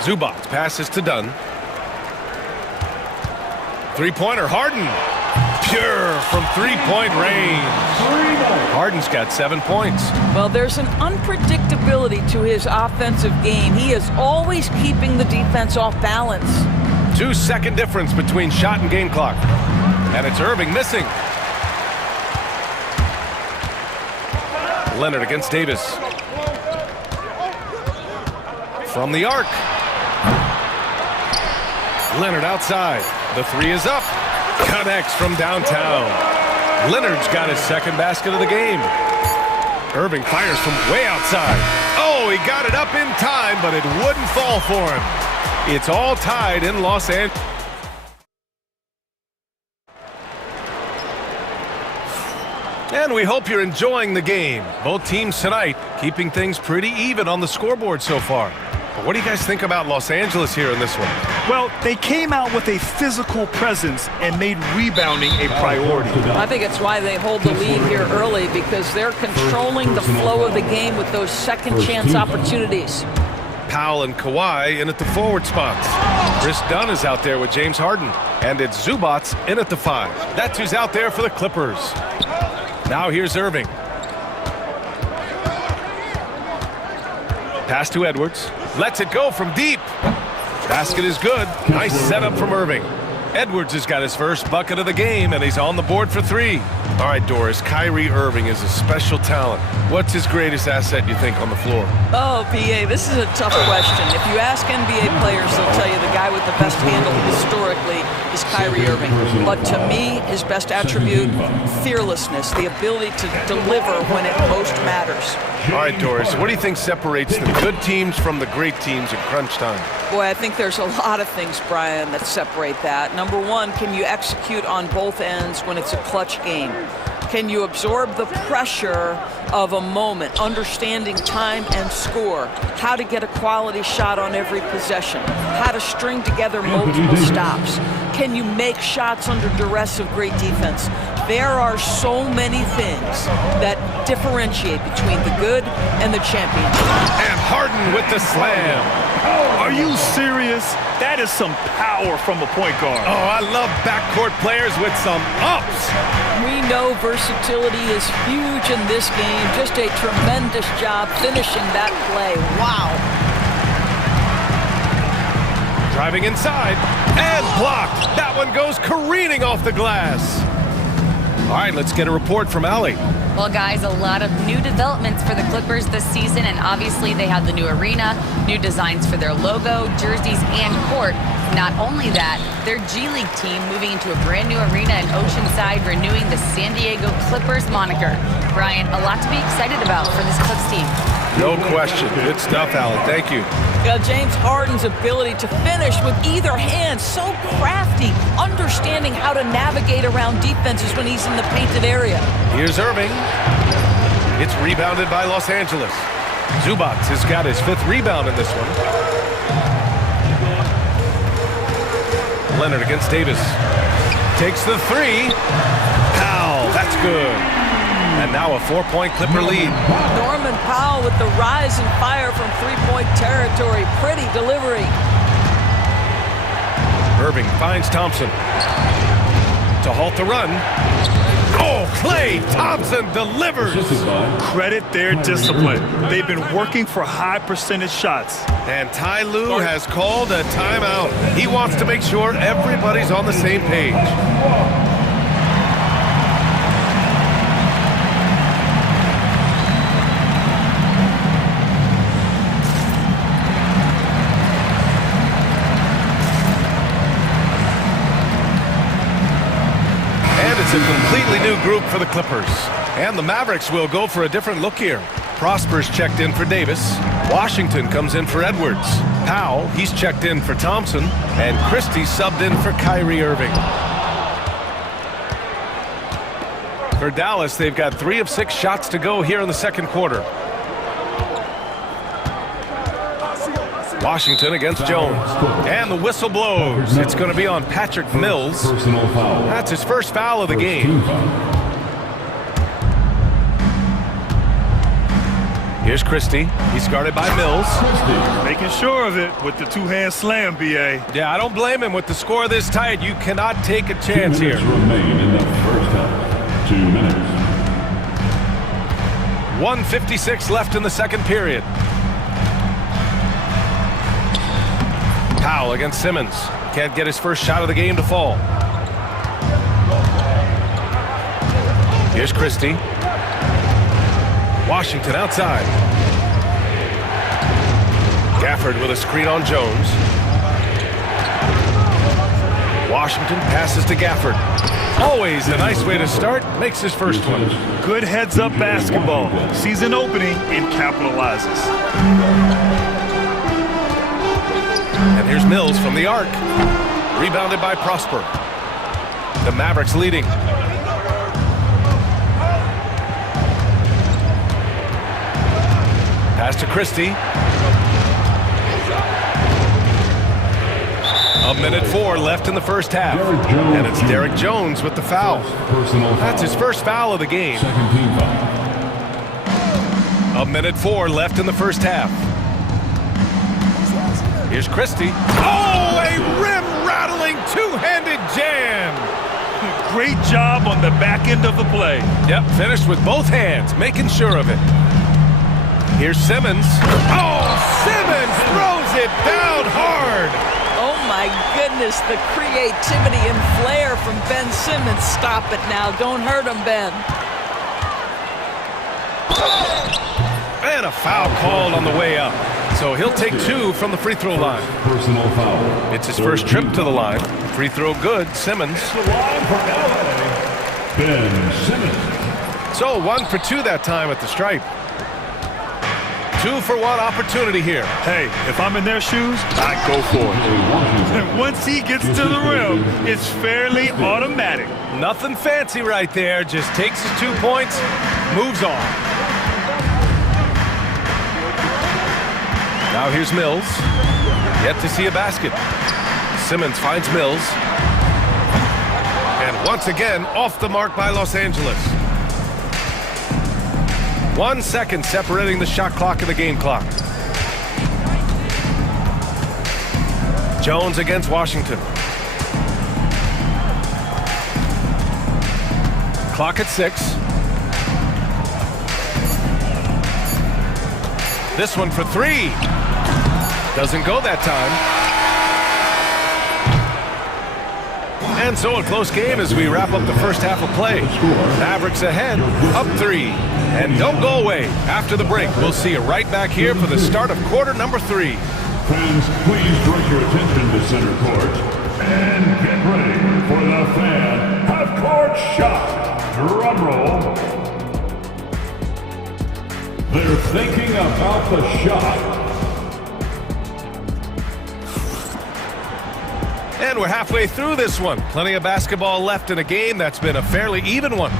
Zubac passes to Dunn. Three-pointer, Harden. Pure from three-point range. Harden's got 7 points. Well, there's an unpredictability to his offensive game. He is always keeping the defense off balance. 2-second difference between shot and game clock. And it's Irving missing. Leonard against Davis. From the arc. Leonard outside. The three is up. Connects from downtown. Leonard's got his second basket of the game. Irving fires from way outside. Oh, he got it up in time, but it wouldn't fall for him. It's all tied in Los Angeles. And we hope you're enjoying the game. Both teams tonight keeping things pretty even on the scoreboard so far. But what do you guys think about Los Angeles here in this one? Well, they came out with a physical presence and made rebounding a priority. I think it's why they hold the lead here early, because they're controlling the flow of the game with those second chance opportunities. Powell and Kawhi in at the forward spots. Chris Dunn is out there with James Harden. And it's Zubac in at the 5. That's who's out there for the Clippers. Now here's Irving. Pass to Edwards. Lets it go from deep. Basket is good. Nice setup from Irving. Edwards has got his first bucket of the game, and he's on the board for 3. All right, Doris, Kyrie Irving is a special talent. What's his greatest asset, you think, on the floor? Oh, PA, this is a tough question. If you ask NBA players, they'll tell you the guy with the best handle historically is Kyrie Irving. But to me, his best attribute, fearlessness, the ability to deliver when it most matters. All right, Doris, what do you think separates the good teams from the great teams in crunch time? Boy, I think there's a lot of things, Brian, that separate that. Number one, can you execute on both ends when it's a clutch game? Can you absorb the pressure of a moment, understanding time and score, how to get a quality shot on every possession, how to string together multiple stops? Can you make shots under duress of great defense? There are so many things that differentiate between the good and the champion. And Harden with the slam. Are you serious? That is some power from a point guard. Oh, I love backcourt players with some ups. We know versatility is huge in this game. Just a tremendous job finishing that play. Wow. Driving inside and blocked. That one goes careening off the glass. All right, let's get a report from Allie. Well, guys, a lot of new developments for the Clippers this season, and obviously they have the new arena, new designs for their logo, jerseys, and court. Not only that, their G League team moving into a brand new arena in Oceanside, renewing the San Diego Clippers moniker. Brian, a lot to be excited about for this Clips team. No question. Good stuff, Allie. Thank you. James Harden's ability to finish with either hand, so crafty, understanding how to navigate around defenses when he's in the painted area. Here's Irving. It's rebounded by Los Angeles. Zubac has got his 5th rebound in this one. Leonard against Davis. Takes the 3. Powell, that's good. And now a 4-point Clipper lead. Norman Powell with the rise and fire from 3-point territory. Pretty delivery. Irving finds Thompson to halt the run. Oh, Klay Thompson delivers. Credit their discipline. They've been working for high percentage shots. And Ty Lue has called a timeout. He wants to make sure everybody's on the same page. It's a completely new group for the Clippers. And the Mavericks will go for a different look here. Prosper's checked in for Davis. Washington comes in for Edwards. Powell, he's checked in for Thompson. And Christie subbed in for Kyrie Irving. For Dallas, they've got 3 of 6 shots to go here in the second quarter. Washington against Jones. And the whistle blows. It's going to be on Patrick Mills. That's his first foul of the game. Here's Christie. He's guarded by Mills. Making sure of it with the two-hand slam, B.A. Yeah, I don't blame him. With the score this tight, you cannot take a chance here. 2 minutes remain in the first half. 2 minutes. 1:56 left in the second period. Powell against Simmons. Can't get his first shot of the game to fall. Here's Christie. Washington outside. Gafford with a screen on Jones. Washington passes to Gafford. Always a nice way to start. Makes his first one. Good heads-up basketball. Season opening and capitalizes. And here's Mills from the arc. Rebounded by Prosper. The Mavericks leading. Pass to Christie. 1:04 left in the first half. And it's Derek Jones with the foul. That's his first foul of the game. 1:04 left in the first half. Here's Christie. Oh, a rim-rattling two-handed jam. Great job on the back end of the play. Yep, finished with both hands, making sure of it. Here's Simmons. Oh, Simmons throws it down hard. Oh my goodness, the creativity and flair from Ben Simmons. Stop it now, don't hurt him, Ben. And a foul called on the way up. So he'll take 2 from the free throw line. Personal foul. It's his first trip to the line. Free throw good, Simmons. The line for LA, Ben Simmons. So 1 for 2 that time at the stripe. 2 for 1 opportunity here. Hey, if I'm in their shoes, I go for it. And once he gets to the rim, it's fairly automatic. Nothing fancy right there. Just takes his 2 points, moves on. Now here's Mills. Yet to see a basket. Simmons finds Mills. And once again, off the mark by Los Angeles. 1 second separating the shot clock and the game clock. Jones against Washington. Clock at 6. This one for 3. Doesn't go that time. And so a close game as we wrap up the first half of play. Mavericks ahead, up 3. And don't go away. After the break, we'll see you right back here for the start of quarter number 3. Fans, please direct your attention to center court. And get ready for the fan half-court shot. Drum roll. They're thinking about the shot. And we're halfway through this one. Plenty of basketball left in a game that's been a fairly even one.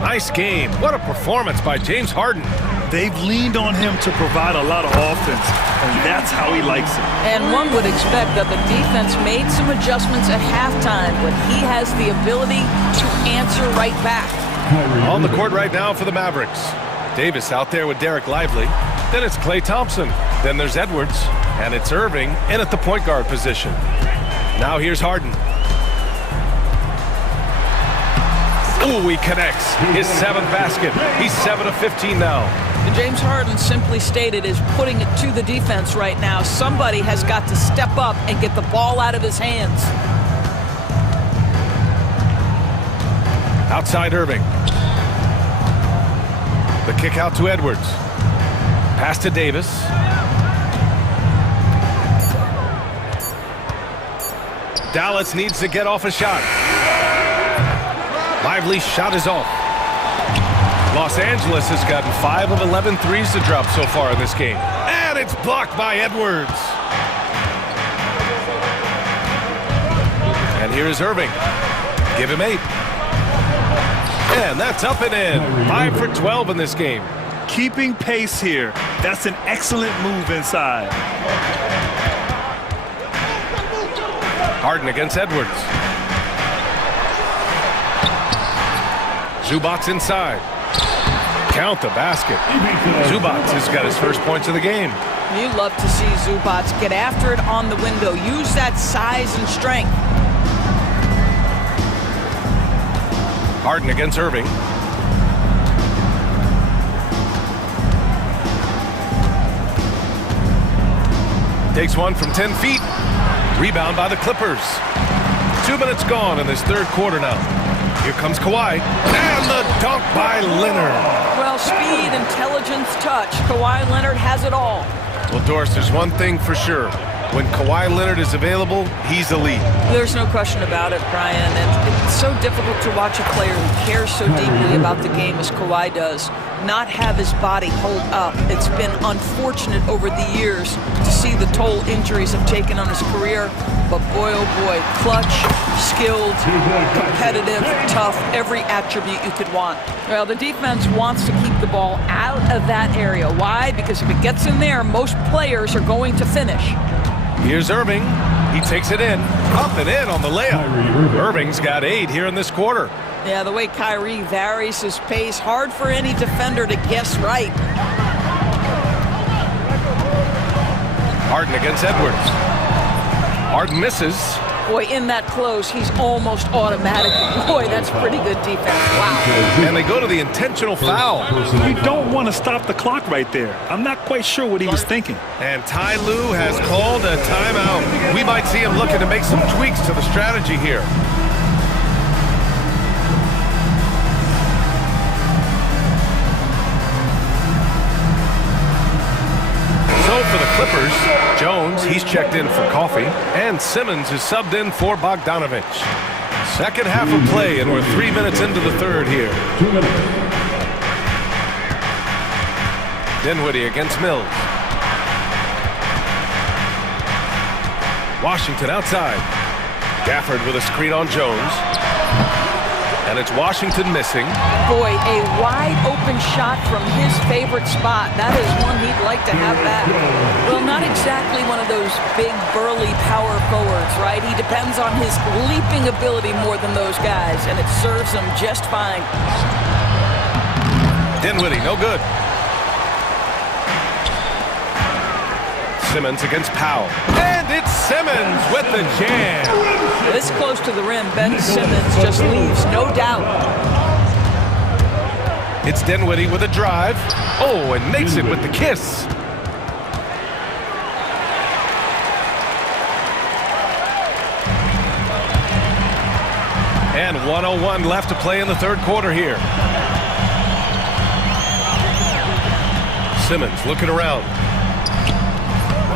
Nice game. What a performance by James Harden. They've leaned on him to provide a lot of offense, and that's how he likes it. And one would expect that the defense made some adjustments at halftime, but he has the ability to answer right back. On the court right now for the Mavericks. Davis out there with Derek Lively. Then it's Klay Thompson. Then there's Edwards. And it's Irving in at the point guard position. Now here's Harden. Ooh, he connects. His 7th basket. He's 7 of 15 now. And James Harden simply stated is putting it to the defense right now. Somebody has got to step up and get the ball out of his hands. Outside Irving. The kick out to Edwards. Pass to Davis. Dallas needs to get off a shot. Lively's shot is off. Los Angeles has gotten 5 of 11 threes to drop so far in this game. And it's blocked by Edwards. And here is Irving. Give him 8. And that's up and in. 5 for 12 in this game. keeping pace here. That's an excellent move inside. Harden against Edwards. Zubats inside. Count the basket. Zubats has got his first points of the game. You love to see Zubats get after it on the window. Use that size and strength. Harden against Irving. Takes one from 10 feet. Rebound by the Clippers. 2 minutes gone in this third quarter now. Here comes Kawhi. And the dunk by Leonard. Well, speed, intelligence, touch. Kawhi Leonard has it all. Well, Doris, there's one thing for sure. When Kawhi Leonard is available, he's elite. There's no question about it, Brian. And it's so difficult to watch a player who cares so deeply about the game as Kawhi does not have his body hold up. It's been unfortunate over the years to see the toll injuries have taken on his career. But boy, oh boy, clutch, skilled, competitive, tough, every attribute you could want. Well, the defense wants to keep the ball out of that area. Why? Because if it gets in there, most players are going to finish. Here's Irving. He takes it in. Up and in on the layup. Irving's got 8 here in this quarter. Yeah, the way Kyrie varies his pace, hard for any defender to guess right. Harden against Edwards. Harden misses. Boy, in that close, he's almost automatic. Boy, that's pretty good defense. Wow. And they go to the intentional foul. You don't want to stop the clock right there. I'm not quite sure what he was thinking. And Ty Lue has called a timeout. We might see him looking to make some tweaks to the strategy here. So for the Clippers, Jones, he's checked in for coffee, and Simmons is subbed in for Bogdanovich. Second half of play, and we're 3 minutes into the third here. 2 minutes. Dinwiddie against Mills. Washington outside. Gafford with a screen on Jones. And it's Washington missing. Boy, a wide open shot from his favorite spot. That is one he'd like to have back. Well, not exactly one of those big, burly power forwards, right? He depends on his leaping ability more than those guys, and it serves him just fine. Dinwiddie, no good. Simmons against Powell. And it's Simmons with the jam. This close to the rim, Ben Simmons just leaves, no doubt. It's Dinwiddie with a drive. Oh, and makes it with the kiss. And 1:01 left to play in the third quarter here. Simmons looking around.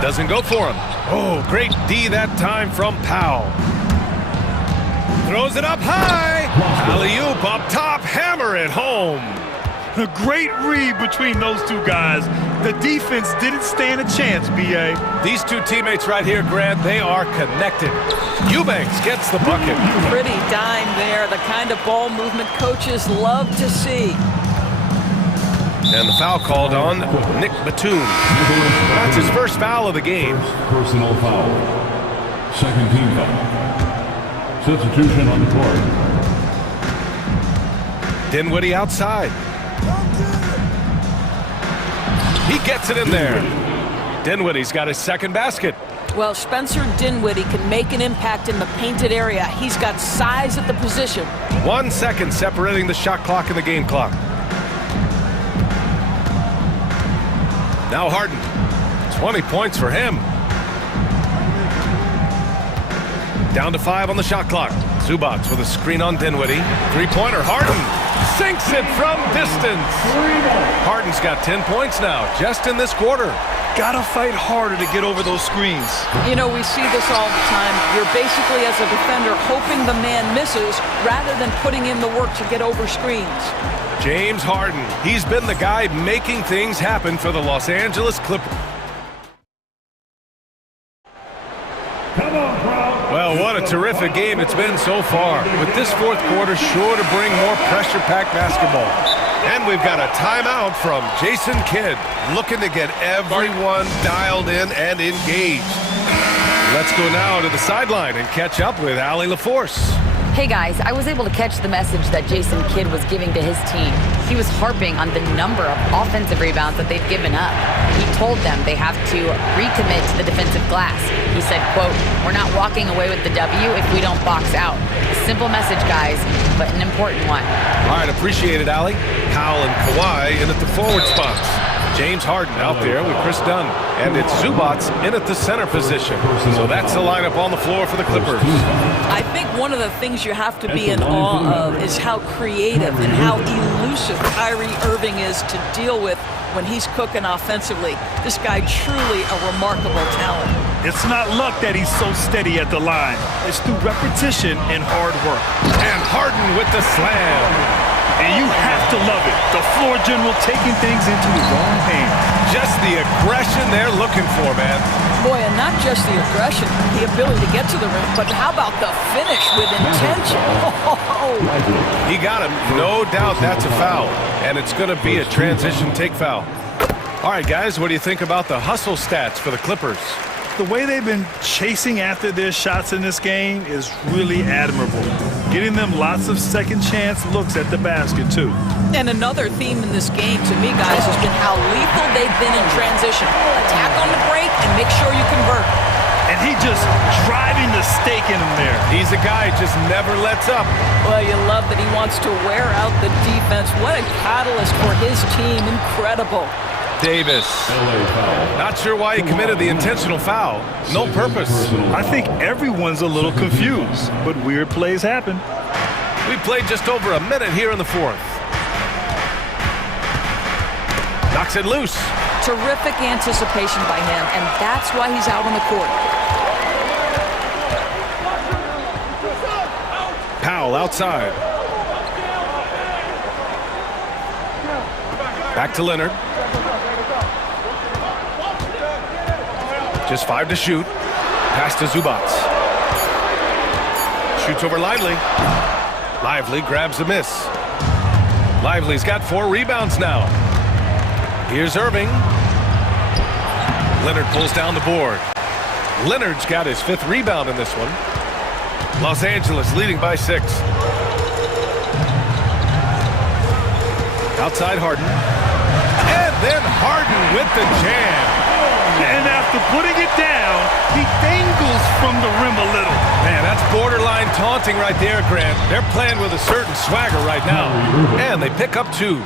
Doesn't go for him. Oh, great D that time from Powell. Throws it up high. Alley-oop up top. Hammer it home. A great read between those two guys. The defense didn't stand a chance, B.A. These two teammates right here, Grant, they are connected. Eubanks gets the bucket. Pretty dime there. The kind of ball movement coaches love to see. And the foul called on Nick Batum. That's his first foul of the game. First personal foul. Second team foul. Substitution on the court. Dinwiddie outside. He gets it in there. Dinwiddie's got his second basket. Well, Spencer Dinwiddie can make an impact in the painted area. He's got size at the position. 1 second separating the shot clock and the game clock. Now Harden. 20 points for him. Down to 5 on the shot clock. Zubats with a screen on Dinwiddie. Three-pointer. Harden sinks it from distance. Harden's got 10 points now, just in this quarter. Gotta fight harder to get over those screens. You know, we see this all the time. You're basically, as a defender, hoping the man misses rather than putting in the work to get over screens. James Harden. He's been the guy making things happen for the Los Angeles Clippers. Well, what a terrific game it's been so far, with this fourth quarter sure to bring more pressure-packed basketball. And we've got a timeout from Jason Kidd, looking to get everyone dialed in and engaged. Let's go now to the sideline and catch up with Allie LaForce. Hey guys, I was able to catch the message that Jason Kidd was giving to his team. He was harping on the number of offensive rebounds that they've given up. He told them they have to recommit to the defensive glass. He said, quote, "We're not walking away with the W if we don't box out." A simple message, guys, but an important one. All right, appreciate it, Allie. Powell and Kawhi in at the forward spots. James Harden out there with Chris Dunn. And it's Zubac in at the center position. So that's the lineup on the floor for the Clippers. I think one of the things you have to be in awe of is how creative and how elusive Kyrie Irving is to deal with when he's cooking offensively. This guy truly a remarkable talent. It's not luck that he's so steady at the line. It's through repetition and hard work. And Harden with the slam. And you have to love it. The floor general taking things into his own hands. Just the aggression they're looking for, man. Boy, and not just the aggression, the ability to get to the rim, but how about the finish with intention? He got him. No doubt that's a foul. And it's going to be a transition take foul. All right, guys, what do you think about the hustle stats for the Clippers? The way they've been chasing after their shots in this game is really admirable. Getting them lots of second chance looks at the basket, too. And another theme in this game, to me, guys, has been how lethal they've been in transition. Attack on the break and make sure you convert. And he just driving the stake in him there. He's a guy who just never lets up. Well, you love that he wants to wear out the defense. What a catalyst for his team. Incredible. Davis. Not sure why he committed the intentional foul. No purpose. I think everyone's a little confused, but weird plays happen. We played just over a minute here in the fourth. Knocks it loose. Terrific anticipation by him, and that's why he's out on the court. Powell outside. Back to Leonard. Just 5 to shoot. Pass to Zubac. Shoots over Lively. Lively grabs a miss. Lively's got 4 rebounds now. Here's Irving. Leonard pulls down the board. Leonard's got his 5th rebound in this one. Los Angeles leading by 6. Outside Harden. And then Harden with the jam. And after putting it down, he dangles from the rim a little. Man, that's borderline taunting right there, Grant. They're playing with a certain swagger right now. And they pick up 2.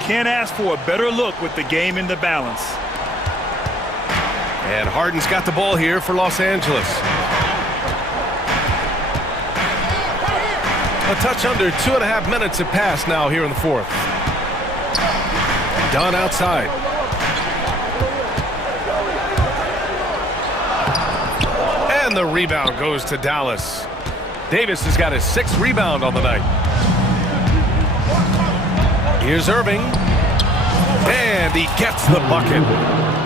Can't ask for a better look with the game in the balance. And Harden's got the ball here for Los Angeles. A touch under 2.5 minutes have passed now here in the fourth. Dunn outside. And the rebound goes to Dallas. Davis has got his 6th rebound on the night. Here's Irving. And he gets the bucket.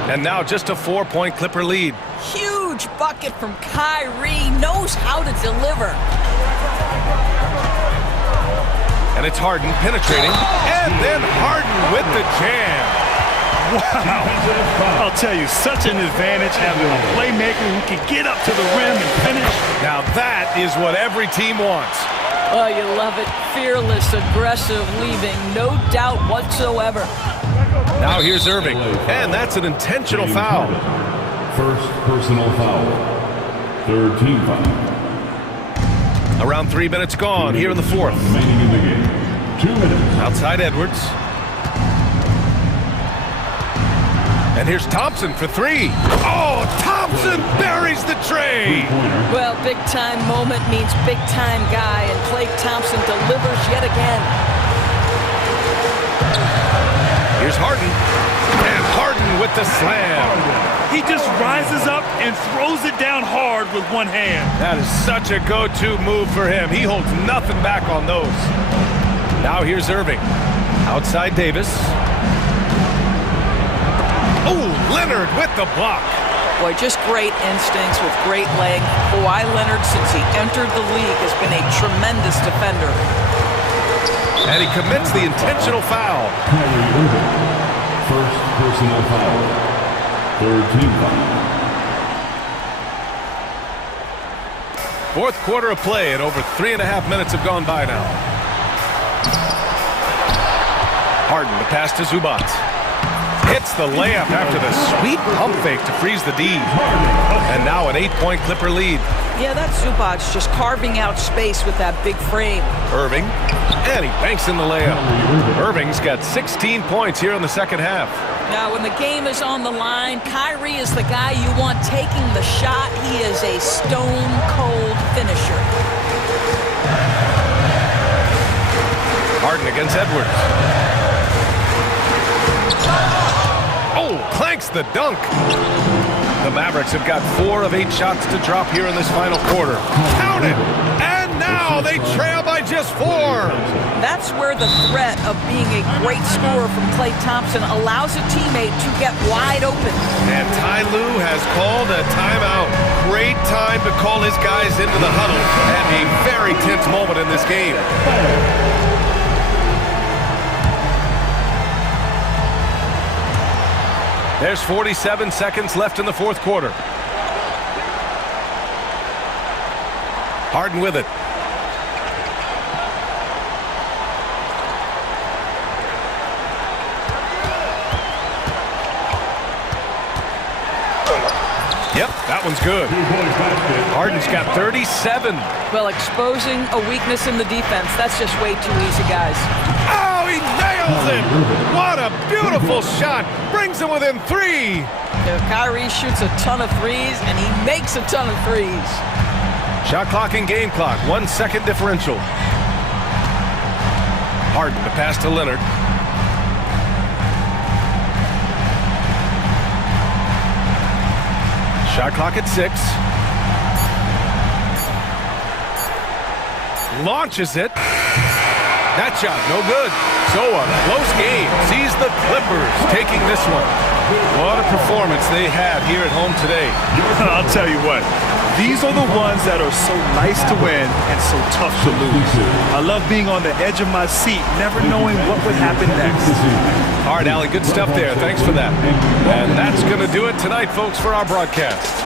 And now just a 4-point Clipper lead. Huge bucket from Kyrie. Knows how to deliver. And it's Harden penetrating. And then Harden with the jam. Wow. I'll tell you, such an advantage having a playmaker who can get up to the rim and finish. Now that is what every team wants. Oh, you love it. Fearless, aggressive, leaving. No doubt whatsoever. Now here's Irving. And that's an intentional foul. First personal foul. 3rd team foul. Around 3 minutes gone here in the fourth. Remaining in the game. 2 minutes. Outside Edwards. And here's Thompson for 3. Oh, Thompson buries the tray. Well, big-time moment means big-time guy, and Klay Thompson delivers yet again. Here's Harden. And Harden with the slam. He just rises up and throws it down hard with one hand. That is such a go-to move for him. He holds nothing back on those. Now here's Irving. Outside Davis. Oh, Leonard with the block. Boy, just great instincts with great length. Kawhi Leonard, since he entered the league, has been a tremendous defender. And he commits the intentional foul. First personal foul. Third team foul. Fourth quarter of play, and over 3.5 minutes have gone by now. Harden, the pass to Zubac. Hits the layup after the sweet pump fake to freeze the D. And now an 8-point Clipper lead. Yeah, that's Zubac just carving out space with that big frame. Irving, and he banks in the layup. Irving's got 16 points here in the second half. Now, when the game is on the line, Kyrie is the guy you want taking the shot. He is a stone-cold finisher. Harden against Edwards. Oh, clanks the dunk. The Mavericks have got 4 of 8 shots to drop here in this final quarter. Count it! And now they trail by just 4. That's where the threat of being a great scorer from Klay Thompson allows a teammate to get wide open. And Ty Lue has called a timeout. Great time to call his guys into the huddle at a very tense moment in this game. There's 47 seconds left in the fourth quarter. Harden with it. Yep, that one's good. Harden's got 37. Well, exposing a weakness in the defense, that's just way too easy, guys. Oh, he nails it! What a beautiful shot! Brings him within 3. Kyrie shoots a ton of threes, and he makes a ton of threes. Shot clock and game clock, 1 second differential. Harden, the pass to Leonard. Shot clock at 6. Launches it. That shot, no good. So a close game sees the Clippers taking this one. What a performance they had here at home today. I'll tell you what, these are the ones that are so nice to win and so tough to lose. I love being on the edge of my seat, never knowing what would happen next. All right, Allie, good stuff there. Thanks for that. And that's going to do it tonight, folks, for our broadcast.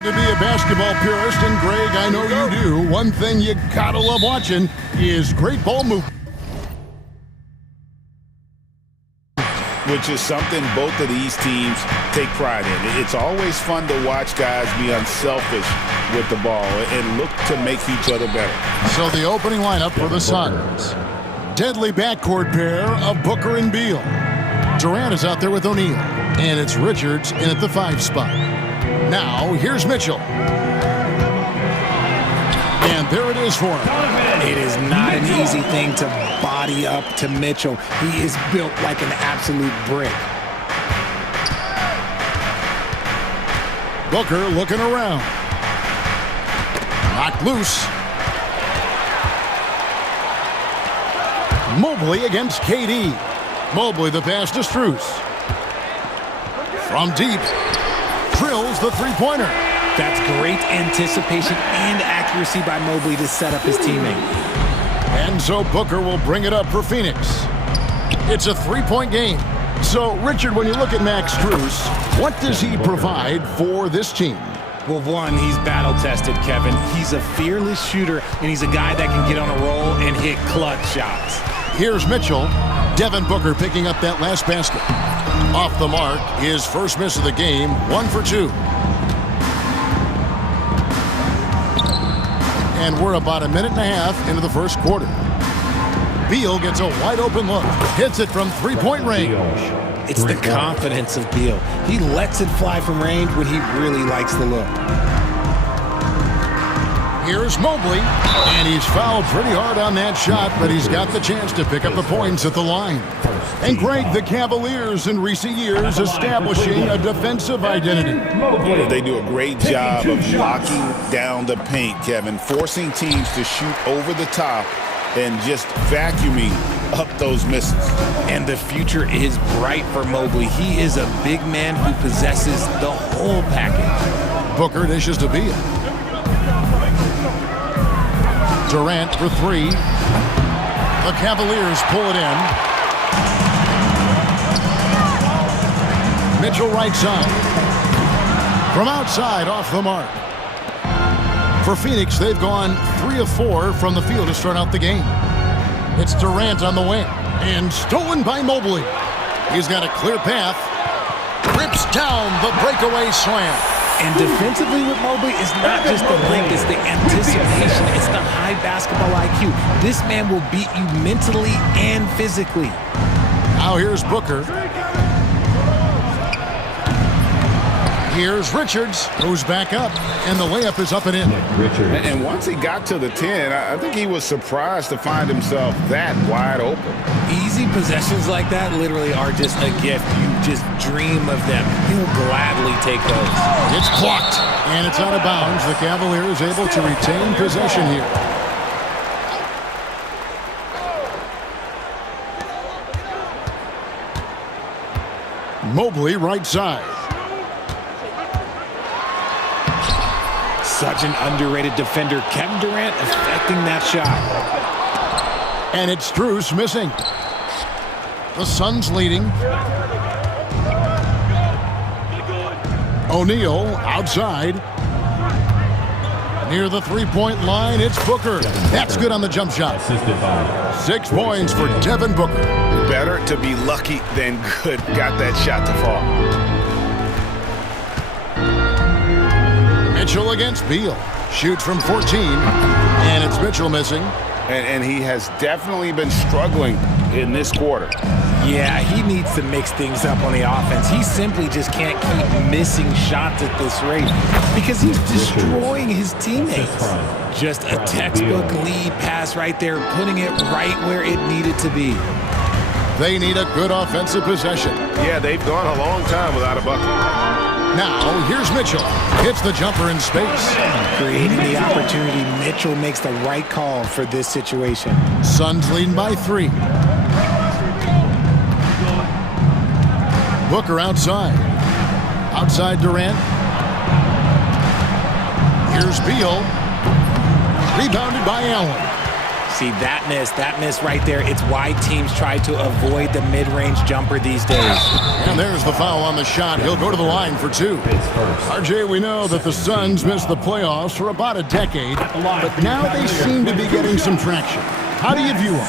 To be a basketball purist, and Greg, I know you do, one thing you gotta love watching is great ball movement. Which is something both of these teams take pride in. It's always fun to watch guys be unselfish with the ball and look to make each other better. So the opening lineup for the Suns. Deadly backcourt pair of Booker and Beal. Durant is out there with O'Neal, and it's Richards in at the 5 spot. Now, here's Mitchell. And there it is for him. It is not an easy thing to body up to Mitchell. He is built like an absolute brick. Booker looking around. Knocked loose. Mobley against KD. Mobley the pass to Strus. From deep. Drills the three-pointer. That's great anticipation and accuracy by Mobley to set up his teammate. And so Booker will bring it up for Phoenix. It's a three-point game. So, Richard, when you look at Max Strus, what does he provide for this team? Well, one, he's battle-tested, Kevin. He's a fearless shooter, and he's a guy that can get on a roll and hit clutch shots. Here's Mitchell. Devin Booker picking up that last basket. Off the mark, his first miss of the game, 1 for 2. And we're about a minute and a half into the first quarter. Beal gets a wide open look. Hits it from three-point range. It's the confidence of Beal. He lets it fly from range when he really likes the look. Here's Mobley, and he's fouled pretty hard on that shot, but he's got the chance to pick up the points at the line. And Greg, the Cavaliers in recent years establishing a defensive identity. They do a great job of locking down the paint, Kevin, forcing teams to shoot over the top and just vacuuming up those misses. And the future is bright for Mobley. He is a big man who possesses the whole package. Booker dishes to Beal. Durant for 3. The Cavaliers pull it in. Mitchell right side. From outside, off the mark. For Phoenix, they've gone 3 of 4 from the field to start out the game. It's Durant on the wing. And stolen by Mobley. He's got a clear path. Rips down the breakaway slam. And defensively with Mobley, it's not just the length, it's the anticipation, it's the high basketball IQ. This man will beat you mentally and physically. Now here's Booker. Here's Richards, who's back up, and the layup is up and in. And once he got to the 10, I think he was surprised to find himself that wide open. Easy possessions like that literally are just a gift. You just dream of them. He'll gladly take those. It's blocked, and it's out of bounds. The Cavaliers able to retain possession here. Mobley right side. Such an underrated defender. Kevin Durant affecting that shot. And it's Strus missing. The Suns leading. O'Neal outside. Near the three-point line, it's Booker. That's good on the jump shot. 6 points for Devin Booker. Better to be lucky than good. Got that shot to fall. Mitchell against Beal. Shoots from 14, and it's Mitchell missing. And he has definitely been struggling in this quarter. Yeah, he needs to mix things up on the offense. He simply just can't keep missing shots at this rate because he's destroying his teammates. Just a textbook lead pass right there, putting it right where it needed to be. They need a good offensive possession. Yeah, they've gone a long time without a bucket. Now, here's Mitchell. Hits the jumper in space. Creating the opportunity, Mitchell makes the right call for this situation. Suns leading by 3. Booker outside. Outside Durant. Here's Beal. Rebounded by Allen. See, that miss right there, it's why teams try to avoid the mid-range jumper these days. And there's the foul on the shot. He'll go to the line for two. RJ, we know that the Suns missed the playoffs for about a decade, but now they seem to be getting some traction. How do you view them?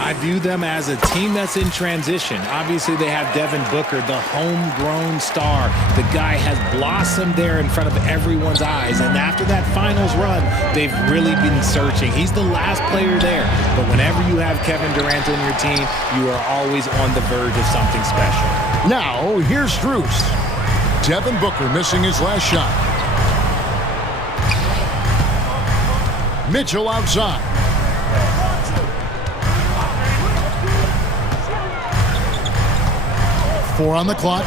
I view them as a team that's in transition. Obviously, they have Devin Booker, the homegrown star. The guy has blossomed there in front of everyone's eyes. And after that finals run, they've really been searching. He's the last player there. But whenever you have Kevin Durant on your team, you are always on the verge of something special. Now, here's Strus. Devin Booker missing his last shot. Mitchell outside. Four on the clock.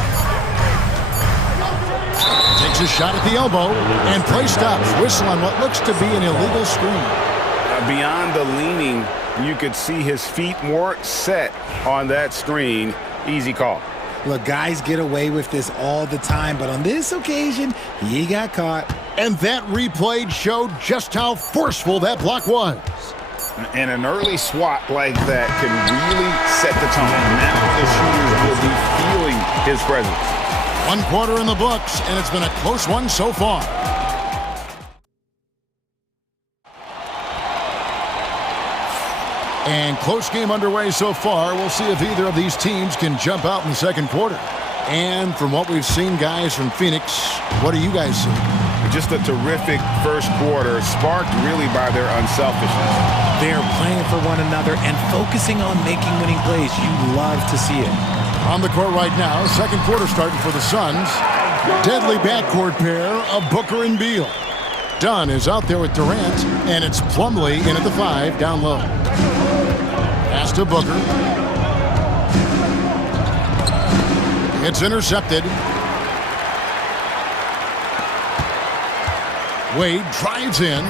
Takes a shot at the elbow, and play stops. Whistle on what looks to be an illegal screen. Beyond the leaning, you could see his feet more set on that screen. Easy call. Look, guys get away with this all the time, but on this occasion, he got caught. And that replay showed just how forceful that block was. And an early swat like that can really set the tone. Now the shooters will be feeling his presence. 1 quarter in the books, and it's been a close one so far. And close game underway so far. We'll see if either of these teams can jump out in the second quarter. And from what we've seen, guys, from Phoenix, what do you guys see? Just a terrific first quarter, sparked really by their unselfishness. They are playing for one another and focusing on making winning plays. You love to see it. On the court right now, second quarter starting for the Suns. Deadly backcourt pair of Booker and Beal. Dunn is out there with Durant, and it's Plumlee in at the 5, down low. Pass to Booker. It's intercepted. Wade drives in.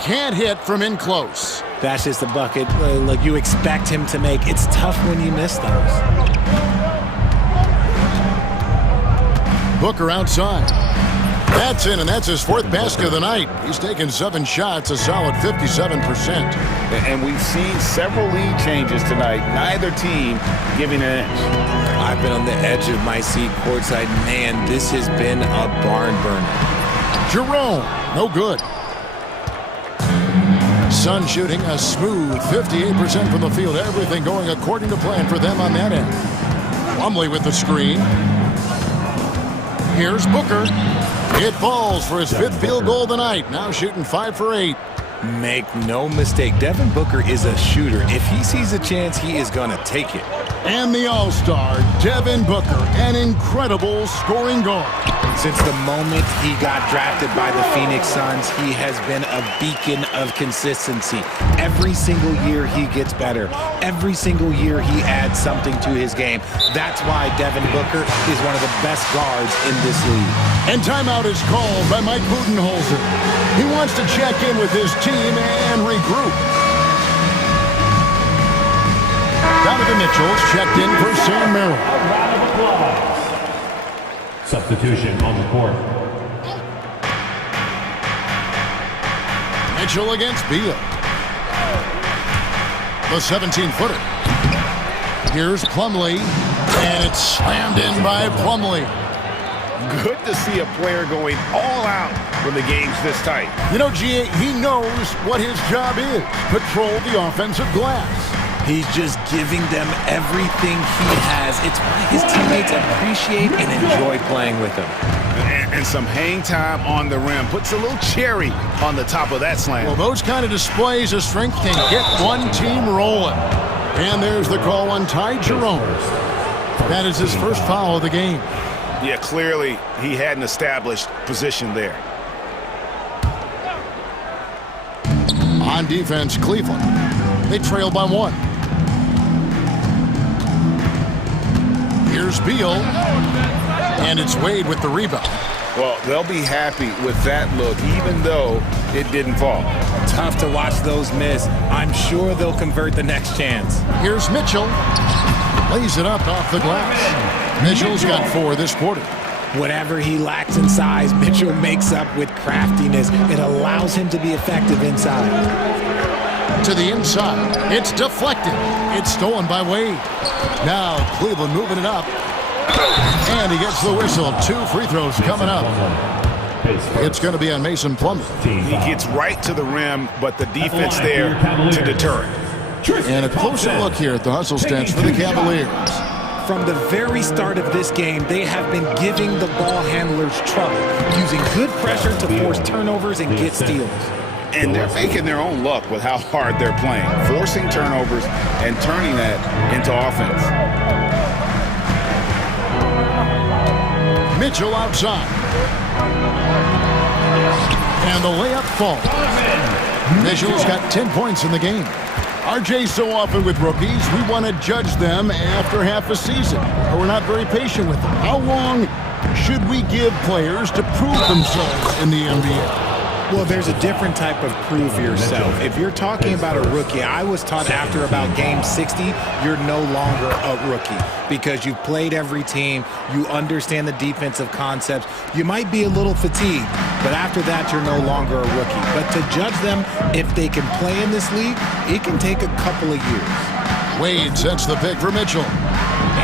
Can't hit from in close. That's just a bucket like you expect him to make. It's tough when you miss those. Booker outside. That's in, and that's his 4th basket of the night. He's taken 7 shots, a solid 57%. And we've seen several lead changes tonight. Neither team giving an inch. I've been on the edge of my seat courtside. Man, this has been a barn burner. Jerome, no good. Sun shooting a smooth 58% from the field. Everything going according to plan for them on that end. Plumlee with the screen. Here's Booker. It falls for his 5th field goal of the night. Now shooting 5 for 8. Make no mistake, Devin Booker is a shooter. If he sees a chance, he is going to take it. And the All-Star, Devin Booker, an incredible scoring guard. Since the moment he got drafted by the Phoenix Suns, he has been a beacon of consistency. Every single year he gets better. Every single year he adds something to his game. That's why Devin Booker is one of the best guards in this league. And timeout is called by Mike Budenholzer. He wants to check in with his team and regroup. Donovan Mitchell's checked in for Sam Merrill. Substitution on the court. Mitchell against Beal. The 17-footer. Here's Plumlee, and it's slammed in by Plumlee. Good to see a player going all out when the game's this tight. You know, G.A., he knows what his job is. Patrol the offensive glass. He's just giving them everything he has. It's why his teammates appreciate and enjoy playing with him. And some hang time on the rim. Puts a little cherry on the top of that slam. Well, those kind of displays of strength can get one team rolling. And there's the call on Ty Jerome. That is his first foul of the game. Yeah, clearly he had an established position there. On defense, Cleveland. They trail by 1. Here's Beal. And it's Wade with the rebound. Well, they'll be happy with that look, even though it didn't fall. Tough to watch those miss. I'm sure they'll convert the next chance. Here's Mitchell. Lays it up off the glass. Mitchell's got 4 this quarter. Whatever he lacks in size, Mitchell makes up with craftiness. It allows him to be effective inside. To the inside. It's deflected. It's stolen by Wade. Now Cleveland moving it up. And he gets the whistle. 2 free throws coming up. It's going to be on Mason Plumlee. He gets right to the rim, but the defense there to deter it. And a closer look here at the hustle stats for the Cavaliers. From the very start of this game, they have been giving the ball handlers trouble, using good pressure to force turnovers and get steals. And they're making their own luck with how hard they're playing, forcing turnovers and turning that into offense. Mitchell outside. And the layup falls. Mitchell's got 10 points in the game. RJ, so often with rookies, we want to judge them after half a season, or we're not very patient with them. How long should we give players to prove themselves in the NBA? Well, there's a different type of prove yourself. If you're talking about a rookie, I was taught after about game 60, you're no longer a rookie because you've played every team, you understand the defensive concepts, you might be a little fatigued, but after that, you're no longer a rookie. But to judge them if they can play in this league, it can take a couple of years. Wade sets the pick for Mitchell,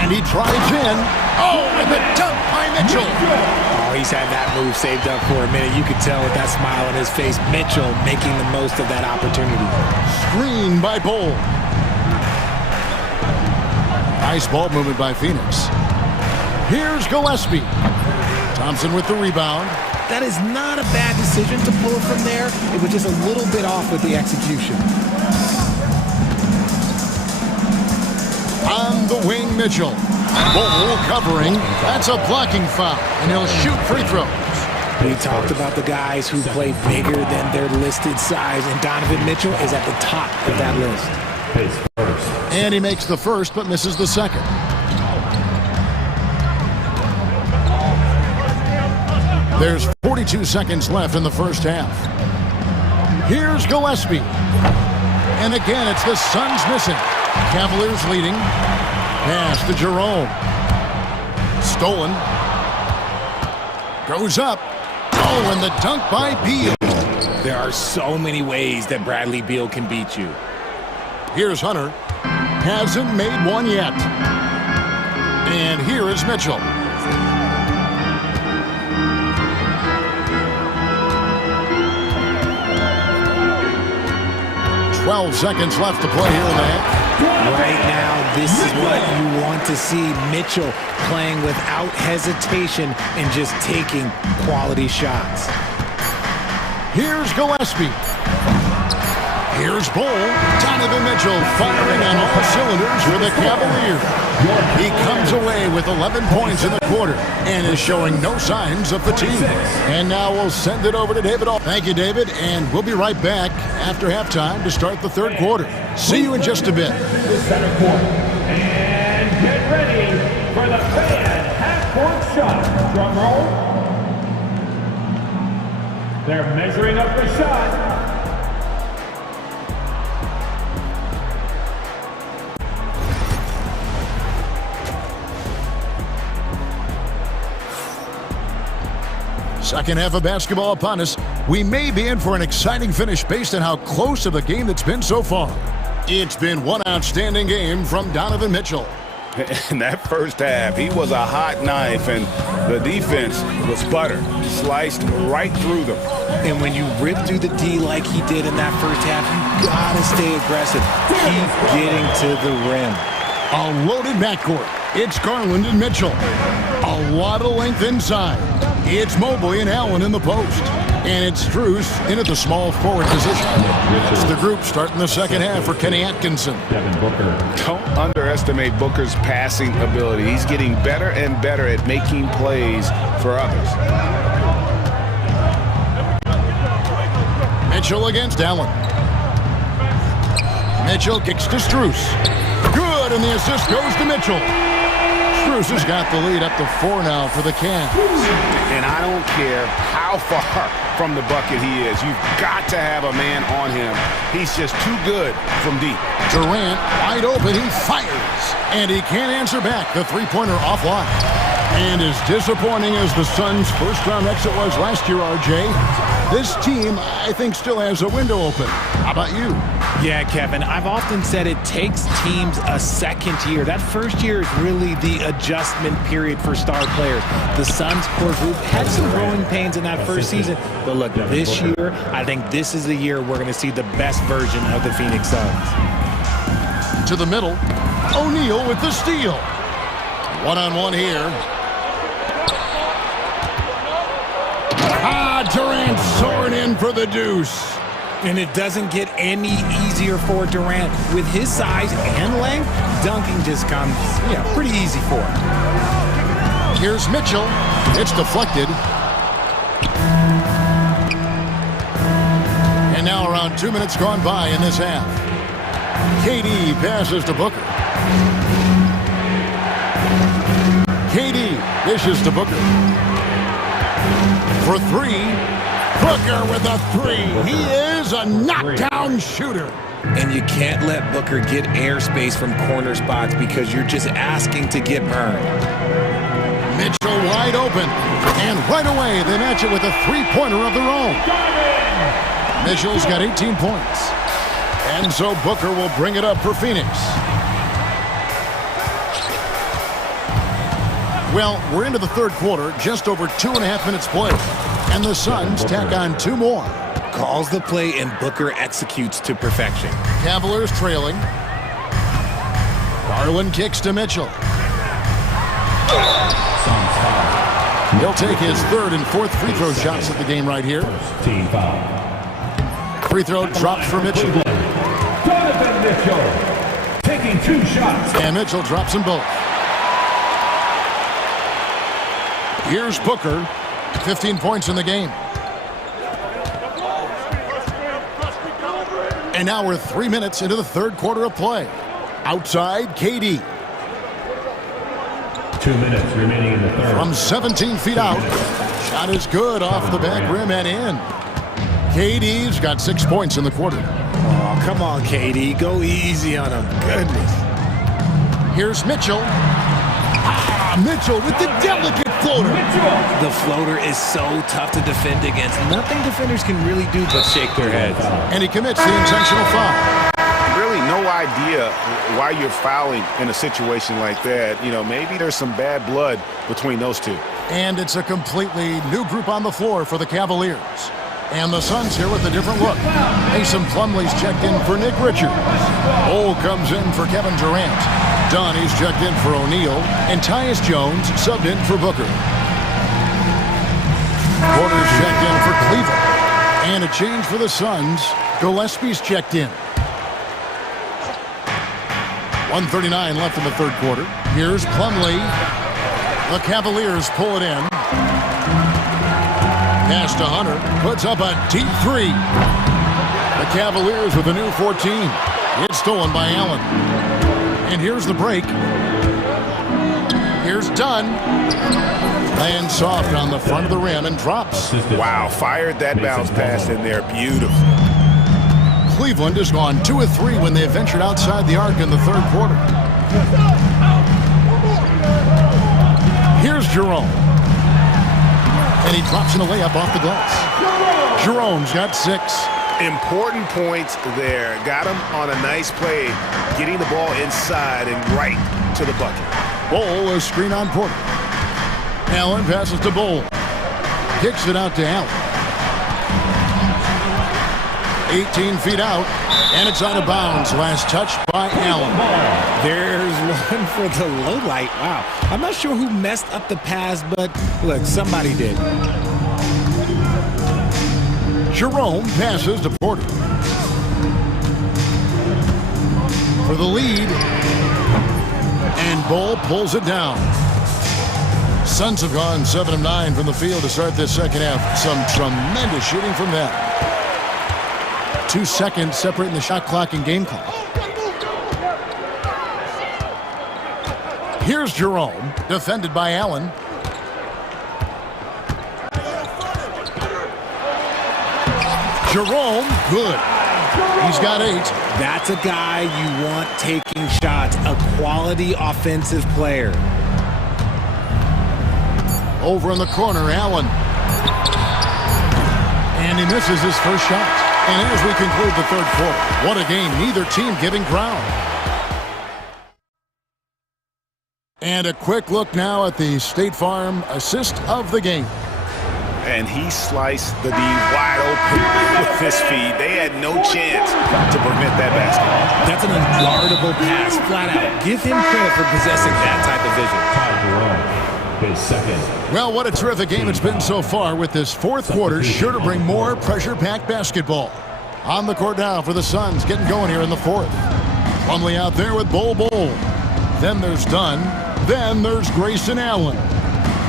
and he drives in. Oh, and the dunk by Mitchell. Oh, he's had that move saved up for a minute. You could tell with that smile on his face, Mitchell making the most of that opportunity. Screen by Bull. Nice ball movement by Phoenix. Here's Gillespie. Thompson with the rebound. That is not a bad decision to pull it from there. It was just a little bit off with the execution. On the wing, Mitchell. Bull covering. That's a blocking foul, and he'll shoot free throws. We talked about the guys who play bigger than their listed size, and Donovan Mitchell is at the top of that list. And he makes the first, but misses the second. There's 42 seconds left in the first half. Here's Gillespie. And again, it's the Suns missing. Cavaliers leading. Pass to Jerome. Stolen. Goes up. Oh, and the dunk by Beal. There are so many ways that Bradley Beal can beat you. Here's Hunter. Hasn't made one yet. And here is Mitchell. 12 seconds left to play here in the half. Right now, this is what you want to see. Mitchell playing without hesitation and just taking quality shots. Here's Gillespie. Here's Bull. Donovan Mitchell firing on all cylinders for the Cavaliers. He comes away with 11 points in the quarter and is showing no signs of fatigue. And now we'll send it over to David. Thank you, David, and we'll be right back after halftime to start the third quarter. See you in just a bit. The center court. And get ready for the fan half-court shot. Drum roll. They're measuring up the shot. Second half of basketball upon us. We may be in for an exciting finish based on how close of a game that's been so far. It's been one outstanding game from Donovan Mitchell. In that first half, he was a hot knife, and the defense was butter, sliced right through them. And when you rip through the D like he did in that first half, you gotta stay aggressive. Keep getting to the rim. A loaded backcourt. It's Garland and Mitchell. A lot of length inside. It's Mobley and Allen in the post. And it's Strus in at the small forward position. That's the group starting the second half for Kenny Atkinson. Don't underestimate Booker's passing ability. He's getting better and better at making plays for others. Mitchell against Allen. Mitchell kicks to Strus. Good, and the assist goes to Mitchell. Strus has got the lead up to 4 now for the Cavs. And I don't care how far from the bucket he is. You've got to have a man on him. He's just too good from deep. Durant wide open. He fires. And he can't answer back. The three-pointer offline. And as disappointing as the Suns' first-round exit was last year, RJ, this team, I think, still has a window open. How about you? Yeah, Kevin, I've often said it takes teams a second year. That first year is really the adjustment period for star players. The Suns core group had some growing pains in that first season, but look, this year, I think this is the year we're going to see the best version of the Phoenix Suns. To the middle, O'Neal with the steal. One-on-one here. Durant soaring in for the deuce. And it doesn't get any easier for Durant. With his size and length, dunking just comes, pretty easy for him. Here's Mitchell. It's deflected. And now around 2 minutes gone by in this half. KD passes to Booker. KD dishes to Booker. For three. Booker with a three. He is a knockdown shooter. And you can't let Booker get airspace from corner spots because you're just asking to get burned. Mitchell wide open. And right away, they match it with a three-pointer of their own. Mitchell's got 18 points. And so Booker will bring it up for Phoenix. Well, we're into the third quarter, just over 2.5 minutes played. And the Suns tack on 2 more. Calls the play and Booker executes to perfection. Cavaliers trailing. Garland kicks to Mitchell. He'll take his third and fourth free throw shots of the game right here. Team foul. Free throw drops for Mitchell. Donovan Mitchell taking 2 shots. And Mitchell drops them both. Here's Booker. 15 points in the game. And now we're 3 minutes into the third quarter of play. Outside, KD. 2 minutes remaining in the third. From 17 feet out. Shot is good off the back rim and in. KD's got 6 points in the quarter. Oh, come on, KD. Go easy on him. Goodness. Here's Mitchell. Mitchell with the delicate floater. The floater is so tough to defend against. Nothing defenders can really do but shake their heads. And he commits the intentional foul. Really no idea why you're fouling in a situation like that. Maybe there's some bad blood between those two. And it's a completely new group on the floor for the Cavaliers. And the Suns here with a different look. Mason Plumlee's checked in for Nick Richards. Ole comes in for Kevin Durant. Donnie's checked in for O'Neal. And Tyus Jones subbed in for Booker. Porter's checked in for Cleveland. And a change for the Suns. Gillespie's checked in. 1:39 left in the third quarter. Here's Plumlee. The Cavaliers pull it in. Pass to Hunter. Puts up a deep three. The Cavaliers with a new 14. It's stolen by Allen. And here's the break. Here's Dunn. Lands soft on the front of the rim and drops. Wow, fired that bounce pass in there. Beautiful. Cleveland has gone 2 of 3 when they ventured outside the arc in the third quarter. Here's Jerome. And he drops in a layup off the glass. Jerome's got 6. Important points there. Got him on a nice play, getting the ball inside and right to the bucket. Bol is screen on Porter. Allen passes to Bol. Kicks it out to Allen. 18 feet out, and it's out of bounds. Last touch by Allen. There's one for the low light. Wow. I'm not sure who messed up the pass, but look, somebody did. Jerome passes to Porter. For the lead. And Bol pulls it down. Suns have gone 7 of 9 from the field to start this second half. Some tremendous shooting from them. 2 seconds separating the shot clock and game clock. Here's Jerome, defended by Allen. Jerome, good. He's got 8. That's a guy you want taking shots, a quality offensive player. Over in the corner, Allen. And he misses his first shot. And as we conclude the third quarter, what a game, neither team giving ground. And a quick look now at the State Farm assist of the game. And he sliced the D wide open with his feet. They had no chance to prevent that basket. That's an unguardable pass, flat out. Give him credit for possessing that type of vision. His second. Well, what a terrific game it's been so far, with this fourth quarter sure to bring more pressure-packed basketball. On the court now for the Suns, getting going here in the fourth. Plumlee out there with Bol. Then there's Dunn. Then there's Grayson Allen.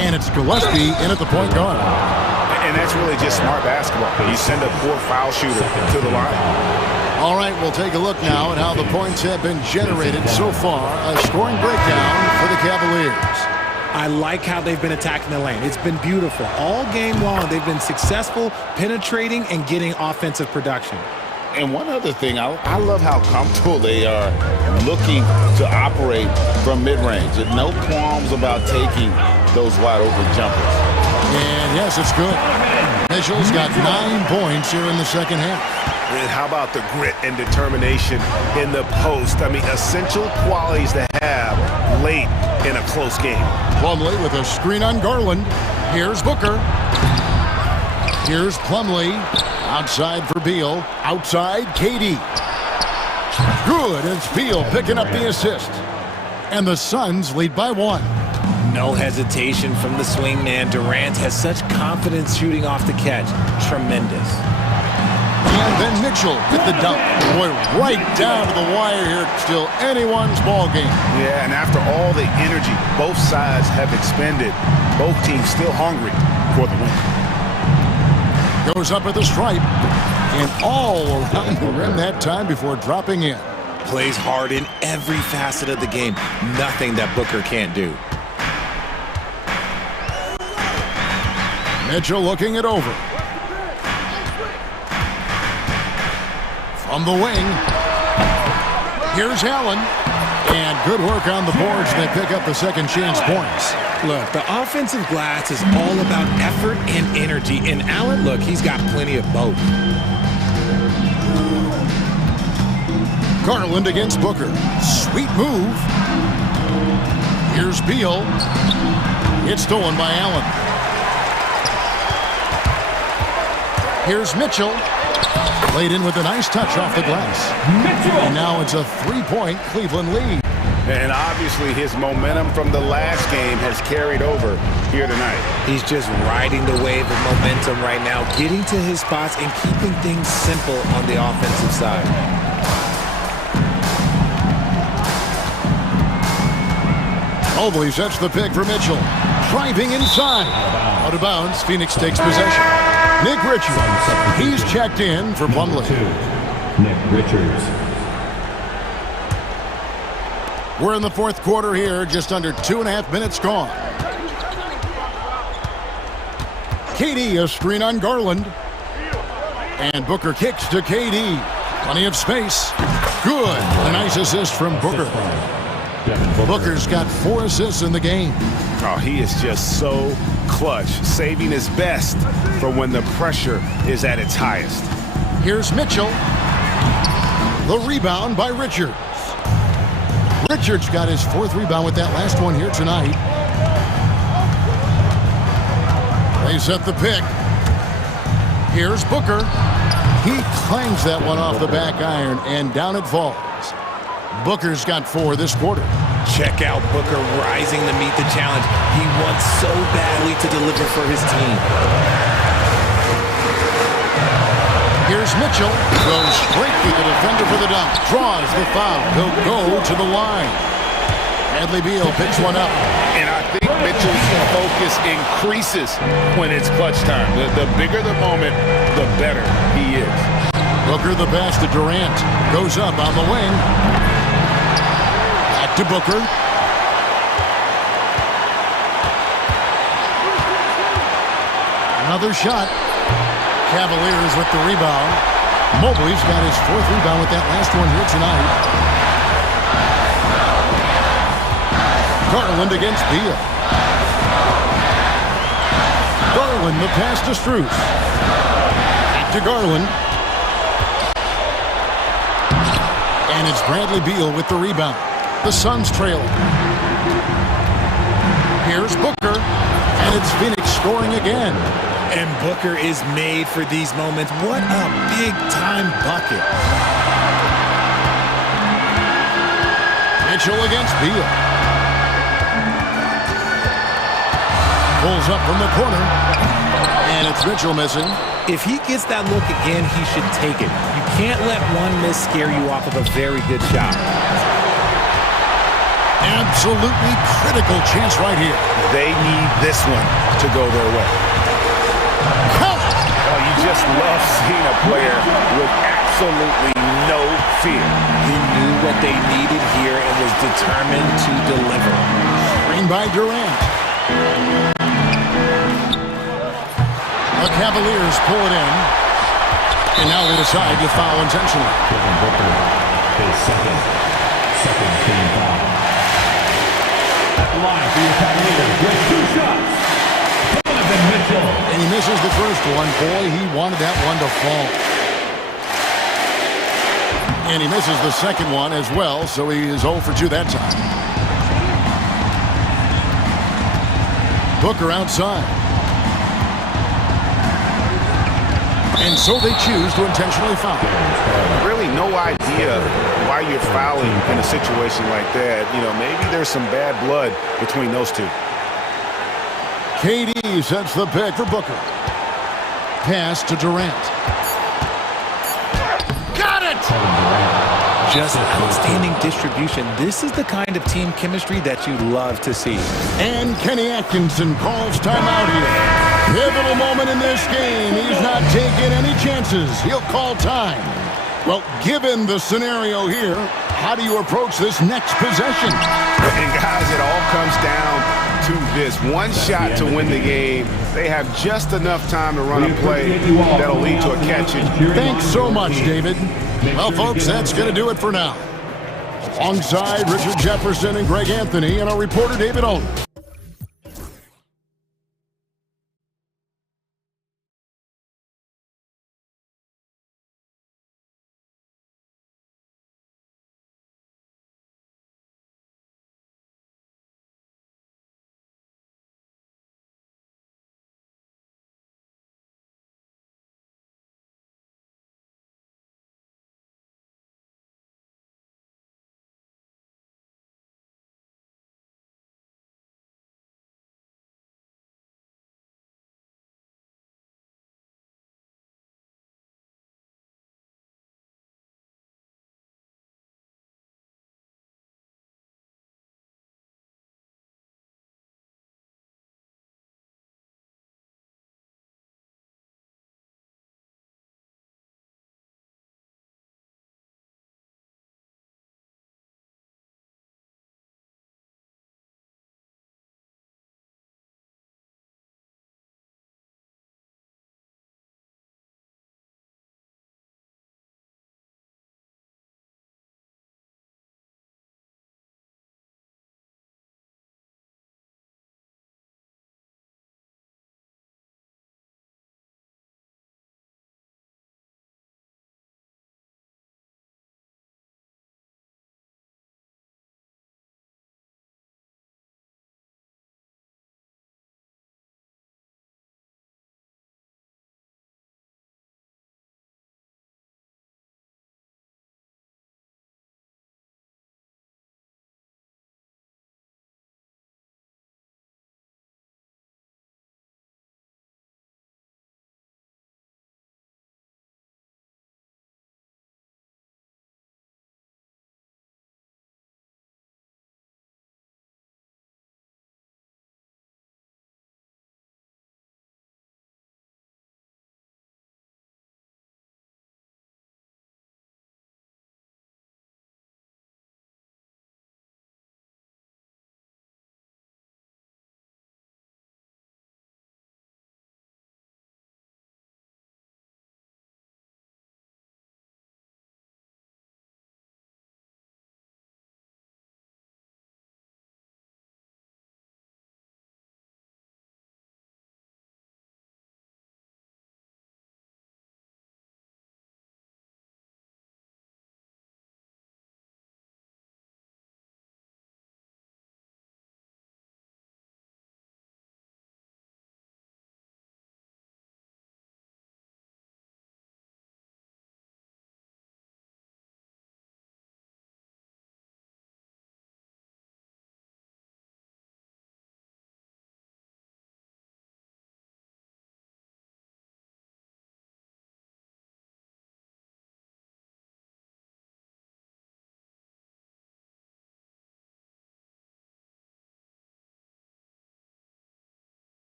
And it's Gillespie in at the point guard. And that's really just smart basketball. You send a poor foul shooter to the line. All right, we'll take a look now at how the points have been generated so far. A scoring breakdown for the Cavaliers. I like how they've been attacking the lane. It's been beautiful. All game long, they've been successful penetrating and getting offensive production. And one other thing, I love how comfortable they are looking to operate from mid-range. No qualms about taking those wide-open jumpers. And yes, it's good. Mitchell's got 9 points here in the second half. And how about the grit and determination in the post? I mean, essential qualities to have late in a close game. Plumlee with a screen on Garland. Here's Booker. Here's Plumlee. Outside for Beal. Outside, KD. Good. It's Beal picking up the assist. And the Suns lead by 1. No hesitation from the swing man. Durant has such confidence shooting off the catch. Tremendous. And then Mitchell with the dunk. Boy, right down to the wire here. Still anyone's ball game. Yeah, and after all the energy both sides have expended, both teams still hungry for the win. Goes up at the stripe. And all around the rim that time before dropping in. Plays hard in every facet of the game. Nothing that Booker can't do. Mitchell looking it over. From the wing. Here's Allen. And good work on the boards. They pick up the second chance points. Look, the offensive glass is all about effort and energy. And Allen, look, he's got plenty of both. Garland against Booker. Sweet move. Here's Beal. It's stolen by Allen. Here's Mitchell. Laid in with a nice touch off the glass. And now it's a 3-point Cleveland lead. And obviously his momentum from the last game has carried over here tonight. He's just riding the wave of momentum right now, getting to his spots and keeping things simple on the offensive side. Mobley sets the pick for Mitchell. Driving inside. Out of bounds, Phoenix takes possession. Nick Richards. He's checked in for Plumlee. Nick Richards. We're in the fourth quarter here, just under 2.5 minutes gone. KD, a screen on Garland. And Booker kicks to KD. Plenty of space. Good. A nice assist from Booker. Booker's got 4 assists in the game. Oh, he is just so clutch, saving his best for when the pressure is at its highest. Here's Mitchell. The rebound by Richards. Richards got his 4th rebound with that last one here tonight. They set the pick. Here's Booker. He clangs that one off the back iron, and down it falls. Booker's got 4 this quarter. Check out Booker rising to meet the challenge. He wants so badly to deliver for his team. Here's Mitchell. Goes straight through the defender for the dunk. Draws the foul. He'll go to the line. Bradley Beal picks one up. And I think Mitchell's focus increases when it's clutch time. The bigger the moment, the better he is. Booker the pass to Durant. Goes up on the wing. Back to Booker. Another shot. Cavaliers with the rebound. Mobley's got his 4th rebound with that last one here tonight. Garland against Beal. Garland the pass to Strus. Back to Garland. And it's Bradley Beal with the rebound. The Suns trailing. Here's Booker. And it's Phoenix scoring again. And Booker is made for these moments. What a big-time bucket. Mitchell against Beal. Pulls up from the corner. And it's Mitchell missing. If he gets that look again, he should take it. You can't let one miss scare you off of a very good shot. Absolutely critical chance right here. They need this one to go their way. Oh, you just love seeing a player with absolutely no fear. He knew what they needed here and was determined to deliver. Screen by Durant. The Cavaliers pull it in. And now they decide to foul intentionally. His second team foul. At the line for your Cavaliers with 2 shots. Donovan Mitchell. And he misses the first one. Boy, he wanted that one to fall. And he misses the second one as well, so he is 0 for 2 that time. Booker outside. And so they choose to intentionally foul. Really no idea why you're fouling in a situation like that. You know, maybe there's some bad blood between those two. KD sets the pick for Booker. Pass to Durant. Got it! Just outstanding distribution. This is the kind of team chemistry that you love to see. And Kenny Atkinson calls timeout here. Pivotal moment in this game. He's not taking any chances. He'll call time. Well, given the scenario here, how do you approach this next possession? And guys, it all comes down to this. One shot to win the game. They have just enough time to run a play that'll lead to a catch. Thanks so much, David. Well, folks, that's going to do it for now. Alongside Richard Jefferson and Greg Anthony and our reporter, David Owen.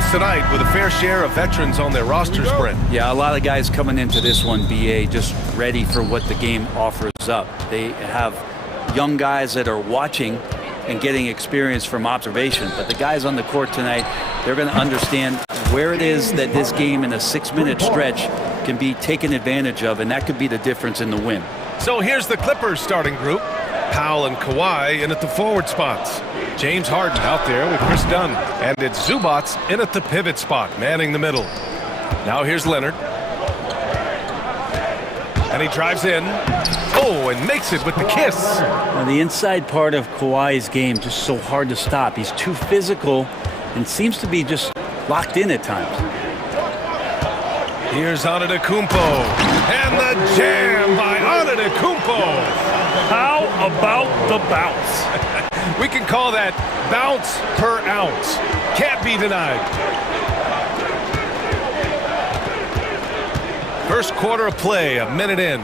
comes tonight with a fair share of veterans on their rosters, Brent. Yeah, a lot of guys coming into this one, BA, just ready for what the game offers up. They have young guys that are watching and getting experience from observation. But the guys on the court tonight, they're going to understand where it is that this game in a 6-minute stretch can be taken advantage of, and that could be the difference in the win. So here's the Clippers starting group. Powell and Kawhi in at the forward spots. James Harden out there with Chris Dunn. And it's Zubats in at the pivot spot, manning the middle. Now here's Leonard. And he drives in. Oh, and makes it with the kiss. Now, the inside part of Kawhi's game just so hard to stop. He's too physical and seems to be just locked in at times. Here's Antetokounmpo. And the jam by Antetokounmpo. How about the bounce? We can call that bounce per ounce. Can't be denied. First quarter of play, a minute in.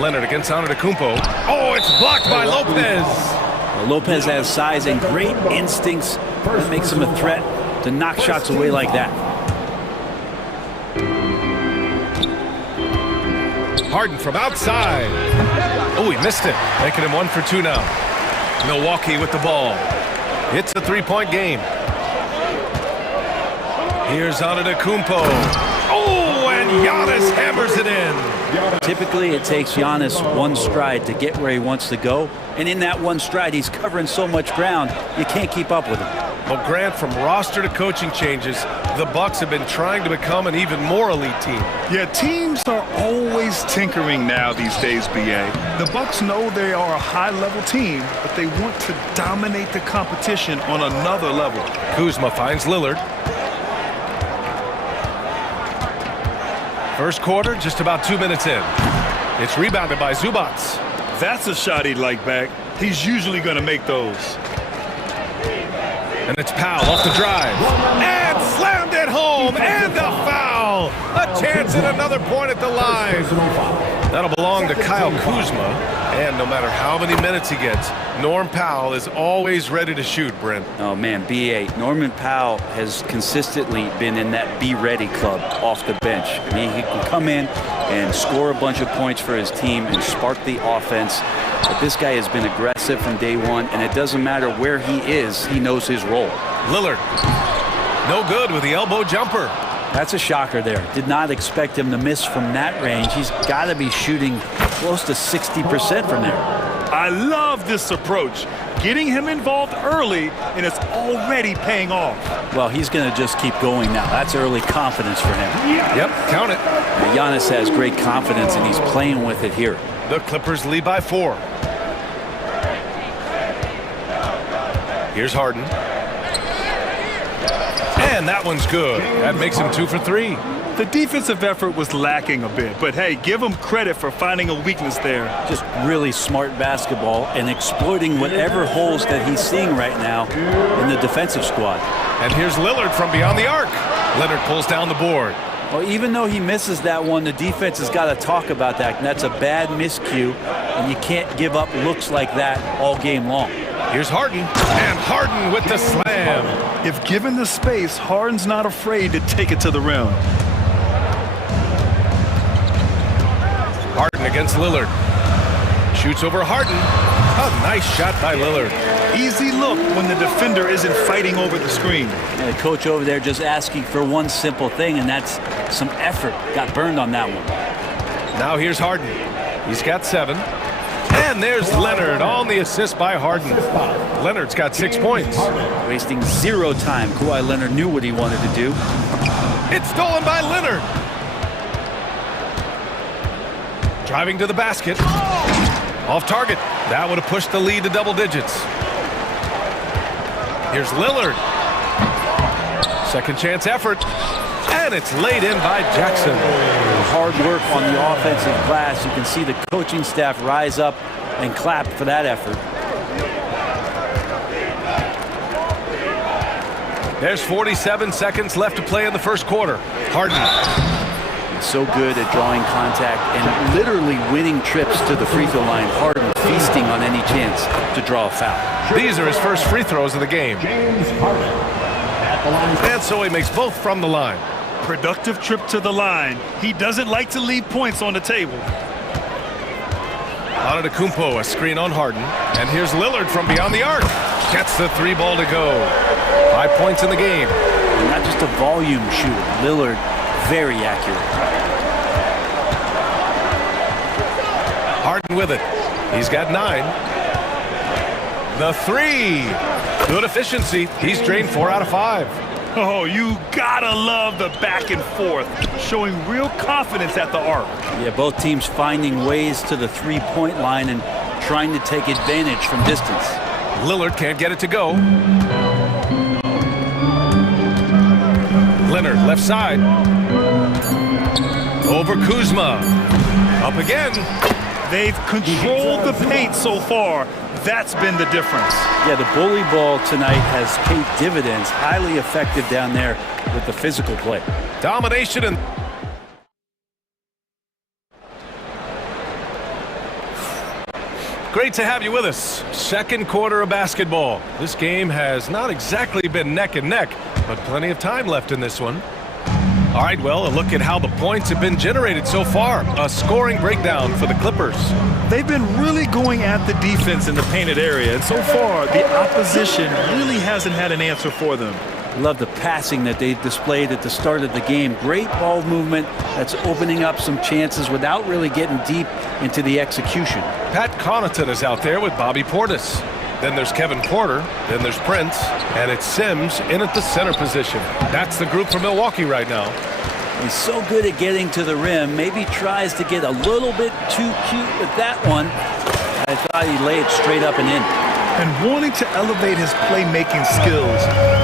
Leonard against Antetokounmpo. Oh, it's blocked by Lopez. Well, Lopez has size and great instincts. That makes him a threat to knock shots away like that. Harden from outside. Oh, he missed it. Making him 1 for 2 now. Milwaukee with the ball. It's a 3-point game. Here's Antetokounmpo. Oh, and Giannis hammers it in. Typically, it takes Giannis one stride to get where he wants to go. And in that one stride, he's covering so much ground, you can't keep up with him. Well, Grant, from roster to coaching changes, the Bucks have been trying to become an even more elite team. Yeah, teams are always tinkering now these days, BA. The Bucks know they are a high-level team, but they want to dominate the competition on another level. Kuzma finds Lillard. First quarter, just about 2 minutes in. It's rebounded by Zubats. That's a shot he'd like back. He's usually going to make those. And it's Powell off the drive. And slammed it home. And a foul. A chance at another point at the line. That'll belong to Kyle Kuzma. And no matter how many minutes he gets, Norm Powell is always ready to shoot, Brent. Oh, man, BA. Norman Powell has consistently been in that Be Ready club off the bench. I mean, he can come in and score a bunch of points for his team and spark the offense. But this guy has been aggressive from day one, and it doesn't matter where he is, he knows his role. Lillard, no good with the elbow jumper. That's a shocker there. Did not expect him to miss from that range. He's got to be shooting close to 60% from there. I love this approach. Getting him involved early, and it's already paying off. Well, he's going to just keep going now. That's early confidence for him. Yep, count it. And Giannis has great confidence, and he's playing with it here. The Clippers lead by 4. Here's Harden. And that one's good. That makes him 2 for 3. The defensive effort was lacking a bit, but hey, give him credit for finding a weakness there. Just really smart basketball and exploiting whatever holes that he's seeing right now in the defensive squad. And here's Lillard from beyond the arc. Leonard pulls down the board. Well, even though he misses that one, the defense has got to talk about that. And that's a bad miscue, and you can't give up looks like that all game long. Here's Harden, and Harden with the slam. If given the space, Harden's not afraid to take it to the rim. Harden against Lillard. Shoots over Harden. A nice shot by Lillard. Easy look when the defender isn't fighting over the screen. And the coach over there just asking for one simple thing, and that's some effort. Got burned on that one. Now here's Harden. He's got 7. And there's Leonard on the assist by Harden. Leonard's got 6 points. Wasting 0 time. Kawhi Leonard knew what he wanted to do. It's stolen by Leonard. Driving to the basket. Off target. That would have pushed the lead to double digits. Here's Lillard. Second chance effort. And it's laid in by Jackson. Hard work on the offensive glass. You can see the coaching staff rise up and clap for that effort. There's 47 seconds left to play in the first quarter. Harden. He's so good at drawing contact and literally winning trips to the free throw line. Harden feasting on any chance to draw a foul. These are his first free throws of the game. And so he makes both from the line. Productive trip to the line. He doesn't like to leave points on the table. Antetokounmpo, a screen on Harden. And here's Lillard from beyond the arc. Gets the 3 ball to go. 5 points in the game. And not just a volume shooter. Lillard, very accurate. Harden with it. He's got 9. The 3. Good efficiency. He's drained 4 out of 5. Oh, you gotta love the back and forth, showing real confidence at the arc. Yeah, both teams finding ways to the 3-point line and trying to take advantage from distance. Lillard can't get it to go. Leonard, left side. Over Kuzma. Up again. They've controlled the paint so far. That's been the difference. Yeah, the bully ball tonight has paid dividends. Highly effective down there with the physical play. Domination and great to have you with us. Second quarter of basketball. This game has not exactly been neck and neck, but plenty of time left in this one. All right, well, a look at how the points have been generated so far. A scoring breakdown for the Clippers. They've been really going at the defense in the painted area, and so far the opposition really hasn't had an answer for them. Love the passing that they displayed at the start of the game. Great ball movement that's opening up some chances without really getting deep into the execution. Pat Connaughton is out there with Bobby Portis. Then there's Kevin Porter, then there's Prince, and it's Sims in at the center position. That's the group for Milwaukee right now. He's so good at getting to the rim. Maybe tries to get a little bit too cute with that one. I thought he laid it straight up and in. And wanting to elevate his playmaking skills,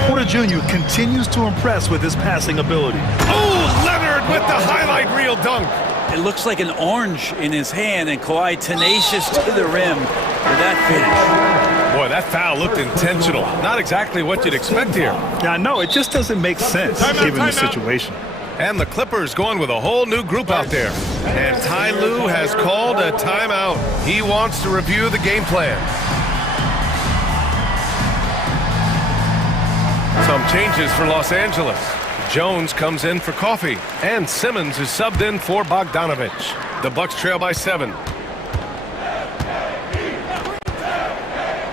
Porter Jr. continues to impress with his passing ability. Oh, Leonard with the highlight reel dunk. It looks like an orange in his hand, and Kawhi tenacious to the rim with that finish. Boy, that foul looked intentional. Not exactly what you'd expect here. Yeah, I know. It just doesn't make sense given the situation. And the Clippers going with a whole new group out there. And Ty Lue has called a timeout. He wants to review the game plan. Some changes for Los Angeles. Jones comes in for Coffee, and Simmons is subbed in for Bogdanovich. The Bucks trail by 7.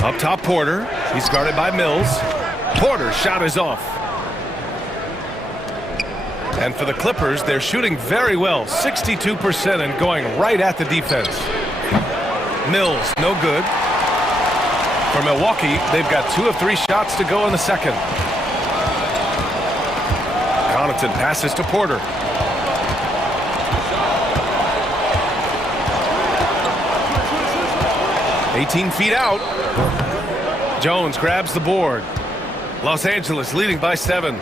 Up top, Porter. He's guarded by Mills. Porter's shot is off. And for the Clippers, they're shooting very well, 62%, and going right at the defense. Mills, no good. For Milwaukee, they've got 2 of 3 shots to go in the second. Connaughton passes to Porter. "18 feet out. Jones grabs the board. Los Angeles leading by 7.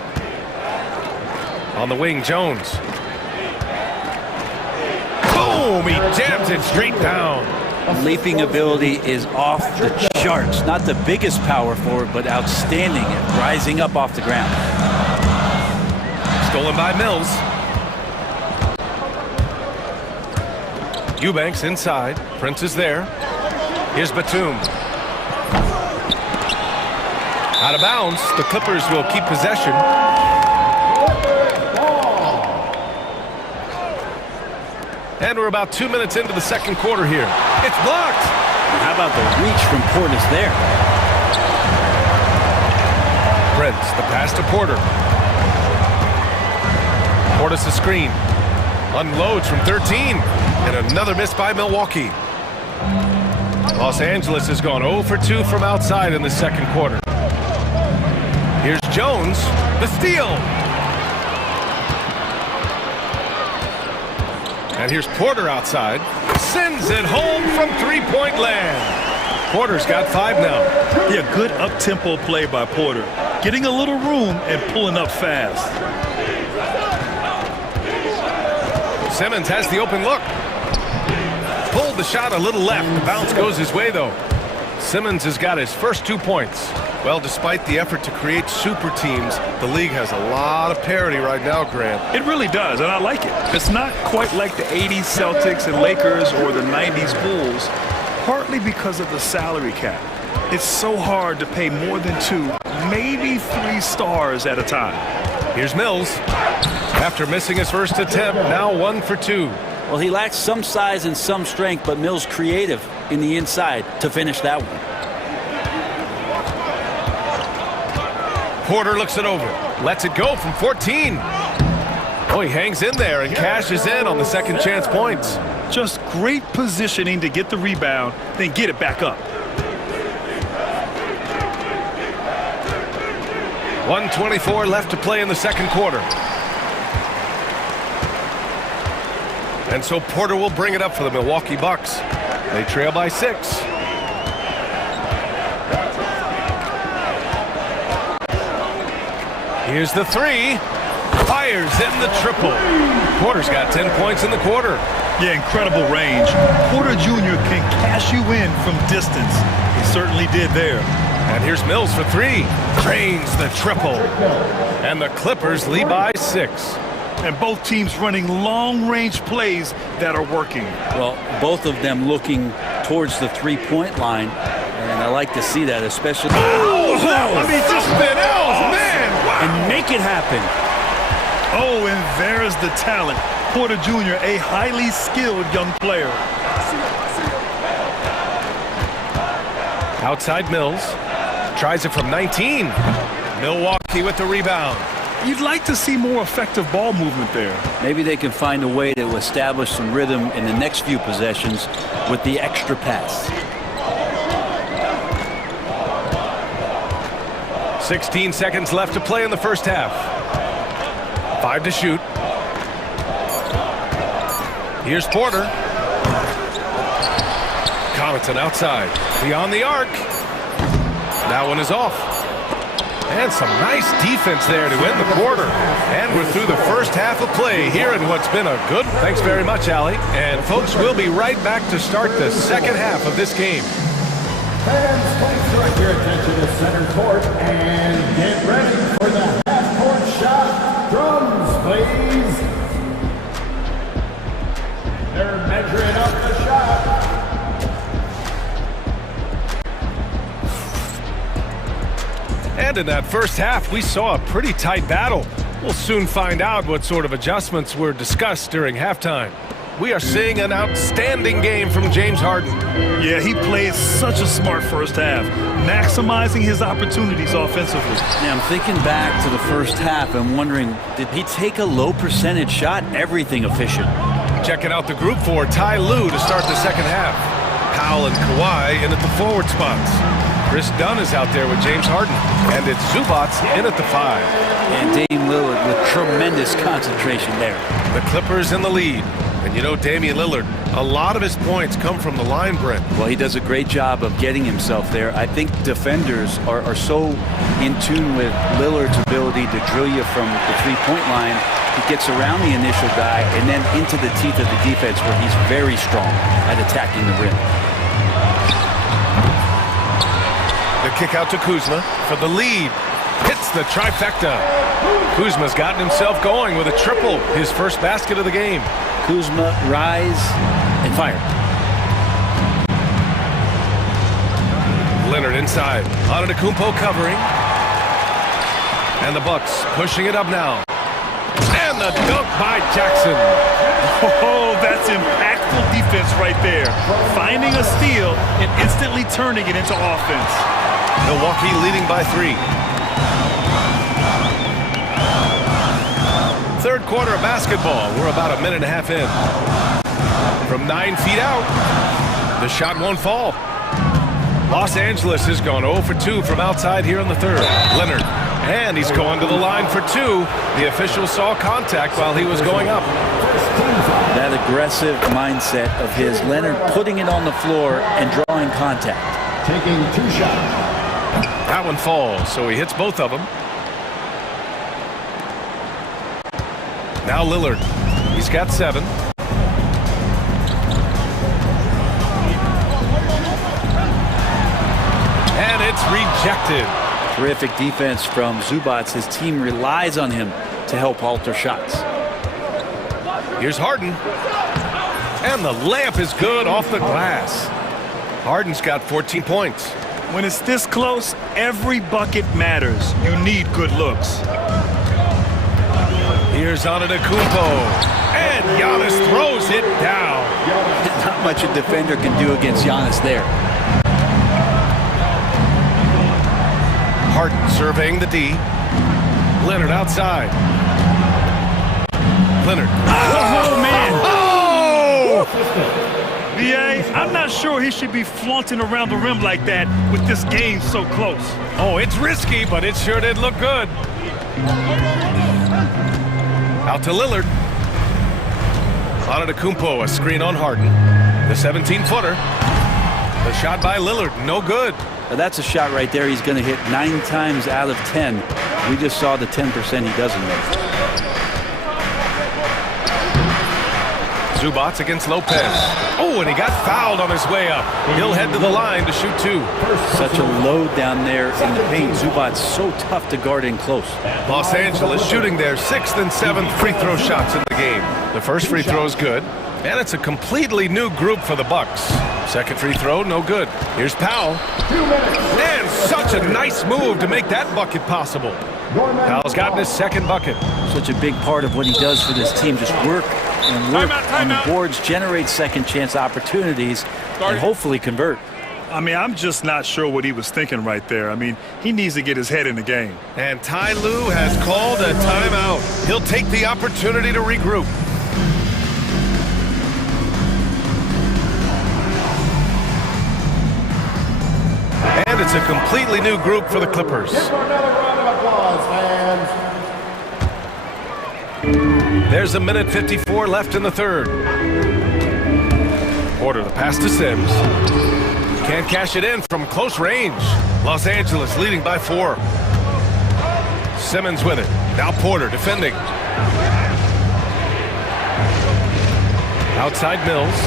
On the wing, Jones. Boom! He jams it straight down. Leaping ability is off the charts. Not the biggest power forward, but outstanding at rising up off the ground. Stolen by Mills. Eubanks inside. Prince is there. Here's Batum. Out of bounds. The Clippers will keep possession. And we're about 2 minutes into the second quarter here. It's blocked. How about the reach from Portis there? Prince, the pass to Porter. Portis a screen. Unloads from 13. And another miss by Milwaukee. Los Angeles has gone 0 for 2 from outside in the second quarter. Here's Jones, the steal. And here's Porter outside. Sends it home from 3-point land. Porter's got 5 now. Yeah, good up-tempo play by Porter. Getting a little room and pulling up fast. Simmons has the open look. Pulled the shot a little left. The bounce goes his way, though. Simmons has got his first 2 points. Well, despite the effort to create super teams, the league has a lot of parity right now, Grant. It really does, and I like it. It's not quite like the 80s Celtics and Lakers or the 90s Bulls, partly because of the salary cap. It's so hard to pay more than 2, maybe 3 stars at a time. Here's Mills. After missing his first attempt, now 1 for 2. Well, he lacks some size and some strength, but Mills creative in the inside to finish that one. Porter looks it over. Lets it go from 14. Oh, he hangs in there and cashes in on the second chance points. Just great positioning to get the rebound, then get it back up. 1:24 left to play in the second quarter. And so Porter will bring it up for the Milwaukee Bucks. They trail by 6. Here's the 3. Fires in the triple. Porter's got 10 points in the quarter. Yeah, incredible range. Porter Jr. can cash you in from distance. He certainly did there. And here's Mills for 3. Drains the triple. And the Clippers lead by 6. And both teams running long-range plays that are working. Well, both of them looking towards the three-point line, and I like to see that, especially. Oh, I mean, just Spinells, man, wow. And make it happen. Oh, and there's the talent. Porter Jr., a highly skilled young player. Outside Mills. Tries it from 19. Milwaukee with the rebound. You'd like to see more effective ball movement there. Maybe they can find a way to establish some rhythm in the next few possessions with the extra pass. 16 seconds left to play in the first half. 5 to shoot. Here's Porter. Connaughton outside. Beyond the arc. That one is off. And some nice defense there to end the quarter. And we're through the first half of play here in what's been a good... Thanks very much, Allie. And folks, we'll be right back to start the second half of this game. Fans, please direct your attention to center court and get ready for the half-court shot. Drums, please. They're measuring up the shot. And in that first half, we saw a pretty tight battle. We'll soon find out what sort of adjustments were discussed during halftime. We are seeing an outstanding game from James Harden. Yeah, he played such a smart first half, maximizing his opportunities offensively. Yeah, I'm thinking back to the first half and wondering, did he take a low percentage shot? Everything efficient. Checking out the group for Ty Lue to start the second half. Powell and Kawhi in at the forward spots. Chris Dunn is out there with James Harden. And it's Zubats in at the 5. And Dame Lillard with tremendous concentration there. The Clippers in the lead. And you know, Damian Lillard, a lot of his points come from the line, Brent. Well, he does a great job of getting himself there. I think defenders are so in tune with Lillard's ability to drill you from the three-point line. He gets around the initial guy and then into the teeth of the defense where he's very strong at attacking the rim. The kick out to Kuzma for the lead. Hits the trifecta. Kuzma's gotten himself going with a triple, his first basket of the game. Kuzma, rise, and fire. Leonard inside. Antetokounmpo covering. And the Bucks pushing it up now. And the dunk by Jackson. Oh, that's impactful defense right there. Finding a steal and instantly turning it into offense. Milwaukee leading by 3. Third quarter of basketball. We're about a minute and a half in. From 9 feet out, the shot won't fall. Los Angeles has gone 0 for 2 from outside here in the third. Leonard, and he's going to the line for 2. The official saw contact while he was going up. That aggressive mindset of his, Leonard putting it on the floor and drawing contact. Taking 2 shots. That one falls, so he hits both of them. Now Lillard. He's got 7. rejected. Terrific defense from Zubats. His team relies on him to help alter shots. Here's Harden. And the layup is good off the glass. Harden's got 14 points. When it's this close, every bucket matters. You need good looks. Here's Antetokounmpo. And Giannis throws it down. Not much a defender can do against Giannis there. Harden surveying the D. Leonard outside. Leonard. Oh, man. Oh! B.A., I'm not sure he should be flaunting around the rim like that with this game so close. Oh, it's risky, but it sure did look good. Out to Lillard. Antetokounmpo, a screen on Harden. The 17-footer. The shot by Lillard, no good. Now that's a shot right there he's going to hit 9 times out of 10. We just saw the 10% he doesn't make. Zubats against Lopez. Oh, and he got fouled on his way up. He'll head to the line to shoot 2. Such a load down there in the paint. Zubats so tough to guard in close. Los Angeles shooting their 6th and 7th free throw shots in the game. The first free throw is good, and it's a completely new group for the Bucks. Second free throw, no good. Here's Powell. And such a nice move to make that bucket possible. Powell's gotten his second bucket. Such a big part of what he does for this team. Just work and work on the boards, generate second chance opportunities, and hopefully convert. I mean, I'm just not sure what he was thinking right there. I mean, he needs to get his head in the game. And Ty Lue has called a timeout. He'll take the opportunity to regroup. And it's a completely new group for the Clippers. There's 1:54 left in the third. Porter, the pass to Sims. Can't cash it in from close range. Los Angeles leading by 4. Simmons with it. Now Porter defending. Outside Mills.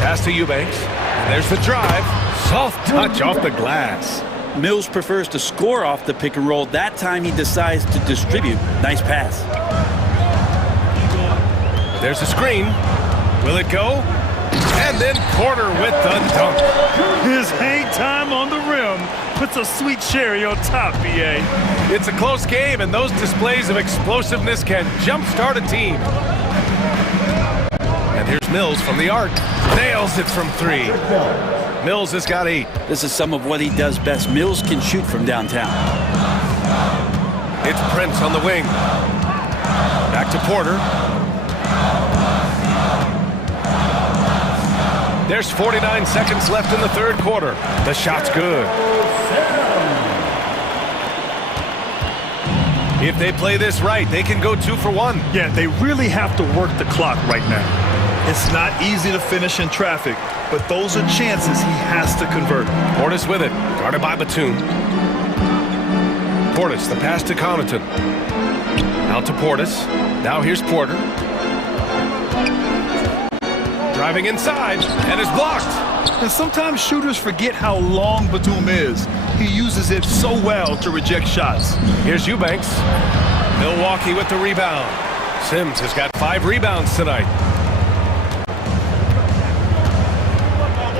Pass to Eubanks. And there's the drive. Soft touch off the glass. Mills prefers to score off the pick and roll. That time he decides to distribute. Nice pass. There's a screen. Will it go? And then Porter with the dunk. His hang time on the rim puts a sweet cherry on top, B.A. It's a close game, and those displays of explosiveness can jumpstart a team. And here's Mills from the arc. Nails it from 3. Mills has got 8. This is some of what he does best. Mills can shoot from downtown. It's Prince on the wing. Back to Porter. There's 49 seconds left in the third quarter. The shot's good. If they play this right, they can go 2 for 1. Yeah, they really have to work the clock right now. It's not easy to finish in traffic, but those are chances he has to convert. Portis with it, guarded by Batum. Portis, the pass to Connaughton. Out to Portis. Now here's Porter. Driving inside, and is blocked. And sometimes shooters forget how long Batum is. He uses it so well to reject shots. Here's Eubanks. Milwaukee with the rebound. Sims has got 5 rebounds tonight.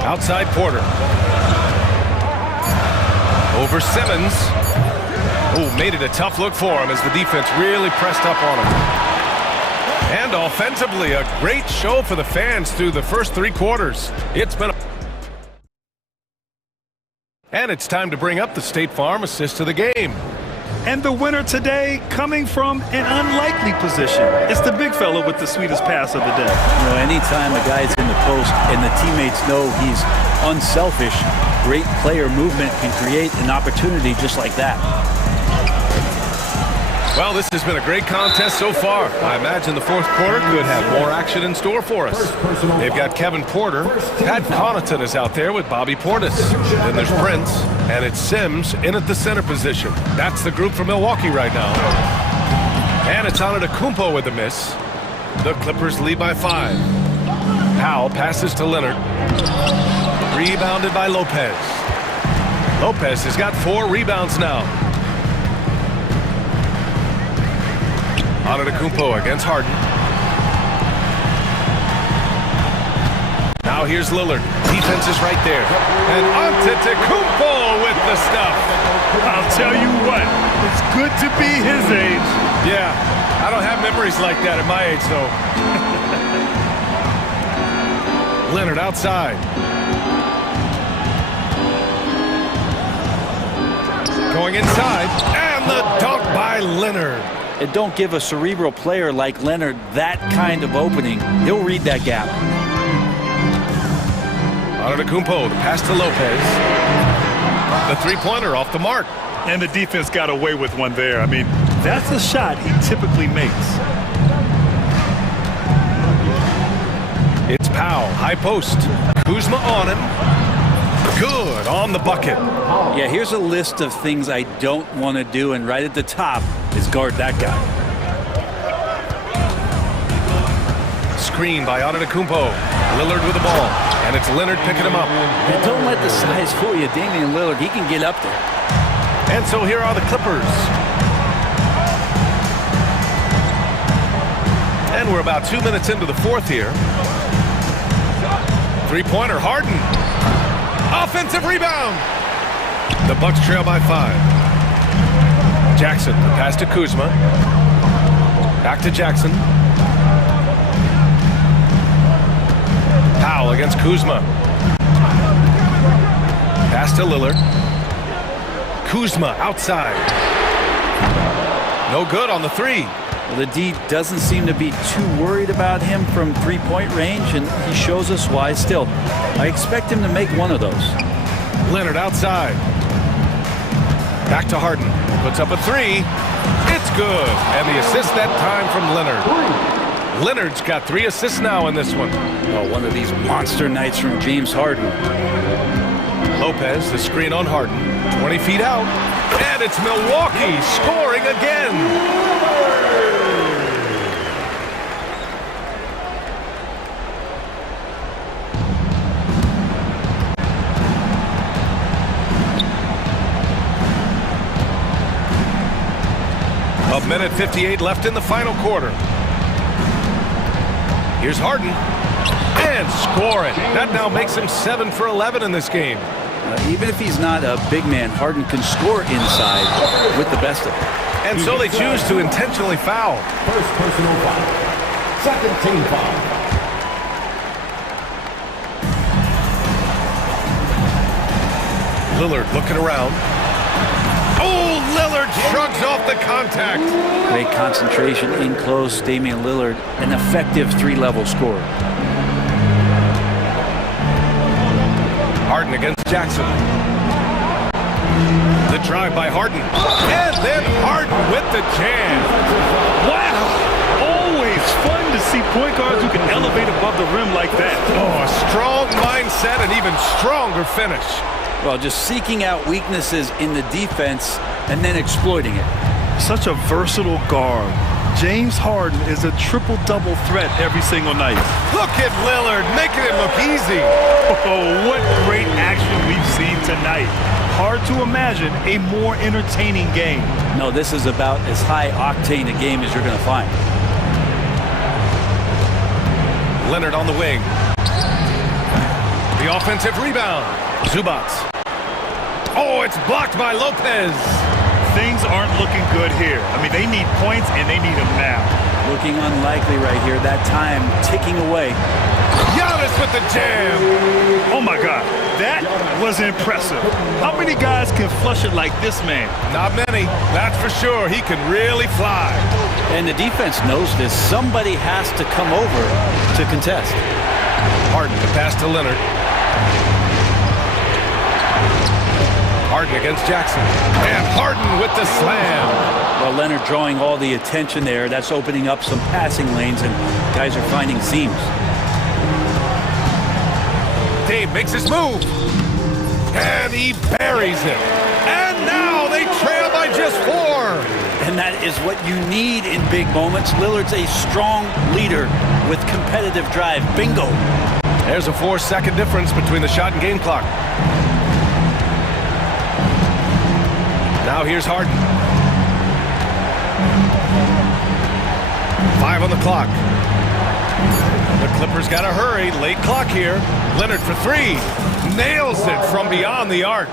Outside Porter. Over Simmons. Oh, made it a tough look for him as the defense really pressed up on him. And offensively, a great show for the fans through the first 3 quarters. It's been And it's time to bring up the State Farm assist to the game. And the winner today coming from an unlikely position. It's the big fella with the sweetest pass of the day. You know, anytime a guy's in the post and the teammates know he's unselfish, great player movement can create an opportunity just like that. Well, this has been a great contest so far. I imagine the fourth quarter could have more action in store for us. They've got Kevin Porter. Pat Connaughton is out there with Bobby Portis. Then there's Prince, and it's Sims in at the center position. That's the group from Milwaukee right now. And it's Antetokounmpo with the miss. The Clippers lead by 5. Powell passes to Leonard. Rebounded by Lopez. Lopez has got 4 rebounds now. Antetokounmpo against Harden. Now here's Lillard. Defense is right there. And Antetokounmpo with the stuff. I'll tell you what, it's good to be his age. Yeah, I don't have memories like that at my age, though. Leonard outside. Going inside, and the dunk by Leonard. And don't give a cerebral player like Leonard that kind of opening. He'll read that gap. Antetokounmpo, the pass to Lopez. The three-pointer off the mark. And the defense got away with one there. I mean, that's a shot he typically makes. It's Powell, high post. Kuzma on him. Good on the bucket. Yeah, here's a list of things I don't want to do, and right at the top is guard that guy. Screen by Antetokounmpo. Lillard with the ball, and it's Leonard picking him up. And don't let the size fool you. Damian Lillard, he can get up there. And so here are the Clippers. And we're about 2 minutes into the fourth here. Three-pointer, Harden. Offensive rebound. The Bucks trail by 5. Jackson, the pass to Kuzma. Back to Jackson. Powell against Kuzma. Pass to Lillard. Kuzma outside. No good on the three. Well, the D doesn't seem to be too worried about him from three-point range, and he shows us why still. I expect him to make one of those. Leonard outside. Back to Harden. Puts up a three. It's good. And the assist that time from Leonard. Leonard's got 3 assists now in this one. Oh, one of these monster nights from James Harden. Lopez, the screen on Harden. 20 feet out. And it's Milwaukee scoring again. A minute 58 left in the final quarter. Here's Harden. And scoring. That now makes him 7 for 11 in this game. Even if he's not a big man, Harden can score inside with the best of them. And so they choose to intentionally foul. First personal foul. Second team foul. Lillard looking around. Oh, Lillard shrugs off the contact. Great concentration in close. Damian Lillard, an effective 3-level scorer. Harden against Jackson. The drive by Harden. And then Harden with the jam. Wow! Always fun to see point guards who can elevate above the rim like that. Oh, a strong mindset and even stronger finish. Well, just seeking out weaknesses in the defense and then exploiting it. Such a versatile guard. James Harden is a triple-double threat every single night. Look at Lillard making it look easy. Oh, what great action we've seen tonight. Hard to imagine a more entertaining game. No, this is about as high-octane a game as you're going to find. Leonard on the wing. The offensive rebound. Zubac. Oh, it's blocked by Lopez. Things aren't looking good here. I mean, they need points, and they need them now. Looking unlikely right here. That time ticking away. Giannis with the jam. Oh, my God. That was impressive. How many guys can flush it like this man? Not many. That's for sure. He can really fly. And the defense knows this. Somebody has to come over to contest. Harden, the pass to Leonard. Harden against Jackson. And Harden with the slam. Well, Leonard drawing all the attention there. That's opening up some passing lanes, and guys are finding seams. Dave makes his move. And he buries it. And now they trail by just 4. And that is what you need in big moments. Lillard's a strong leader with competitive drive. Bingo. There's a 4-second difference between the shot and game clock. Now here's Harden. 5 on the clock. The Clippers got to hurry. Late clock here. Leonard for 3. Nails it from beyond the arc.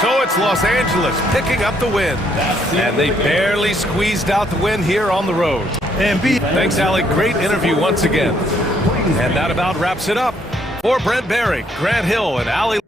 So it's Los Angeles picking up the win. And they barely squeezed out the win here on the road. Thanks, Allie. Great interview once again. And that about wraps it up. For Brent Barry, Grant Hill, and Allie.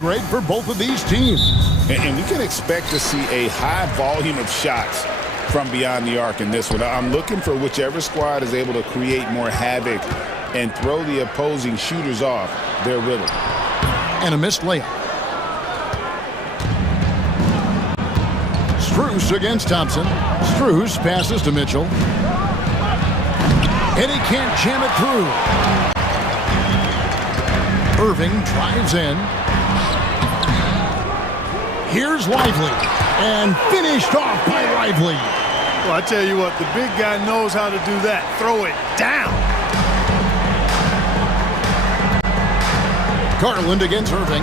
great for both of these teams. And we can expect to see a high volume of shots from beyond the arc in this one. I'm looking for whichever squad is able to create more havoc and throw the opposing shooters off their rhythm. And a missed layup. Strus against Thompson. Strus passes to Mitchell. And he can't jam it through. Irving drives in. Here's Lively. And finished off by Lively. Well, I tell you what, the big guy knows how to do that. Throw it down. Garland against Irving.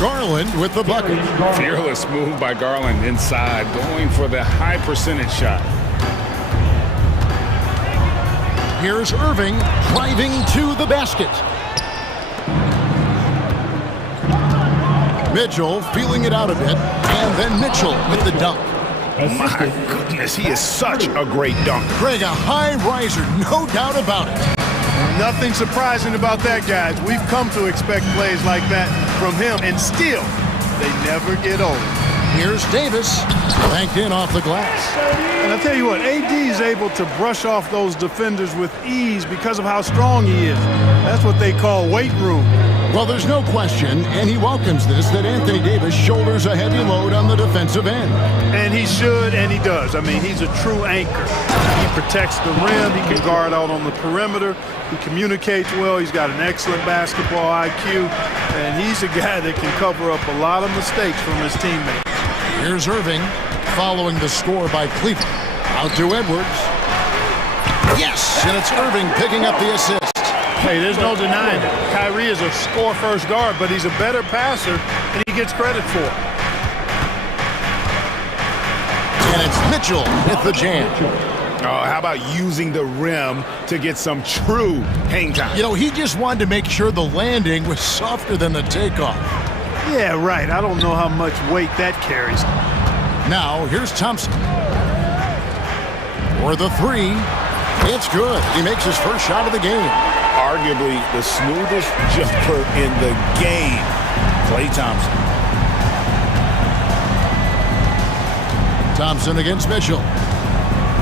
Garland with the bucket. Fearless move by Garland inside, going for the high percentage shot. Here's Irving driving to the basket. Mitchell feeling it out a bit, and then Mitchell with the dunk. My goodness, he is such a great dunk. Greg, a high riser, no doubt about it. Nothing surprising about that, guys. We've come to expect plays like that from him, and still, they never get old. Here's Davis, banked in off the glass. And I tell you what, AD is able to brush off those defenders with ease because of how strong he is. That's what they call weight room. Well, there's no question, and he welcomes this, that Anthony Davis shoulders a heavy load on the defensive end. And he should, and he does. I mean, he's a true anchor. He protects the rim. He can guard out on the perimeter. He communicates well. He's got an excellent basketball IQ. And he's a guy that can cover up a lot of mistakes from his teammates. Here's Irving following the score by Cleveland. Out to Edwards. Yes, and it's Irving picking up the assist. Hey, there's no denying it. Kyrie is a score-first guard, but he's a better passer, and he gets credit for it. And it's Mitchell with the jam. Oh, how about using the rim to get some true hang time? You know, he just wanted to make sure the landing was softer than the takeoff. Yeah, right. I don't know how much weight that carries. Now, here's Thompson. For the three. It's good. He makes his first shot of the game. Arguably the smoothest jumper in the game. Klay Thompson. Thompson against Mitchell.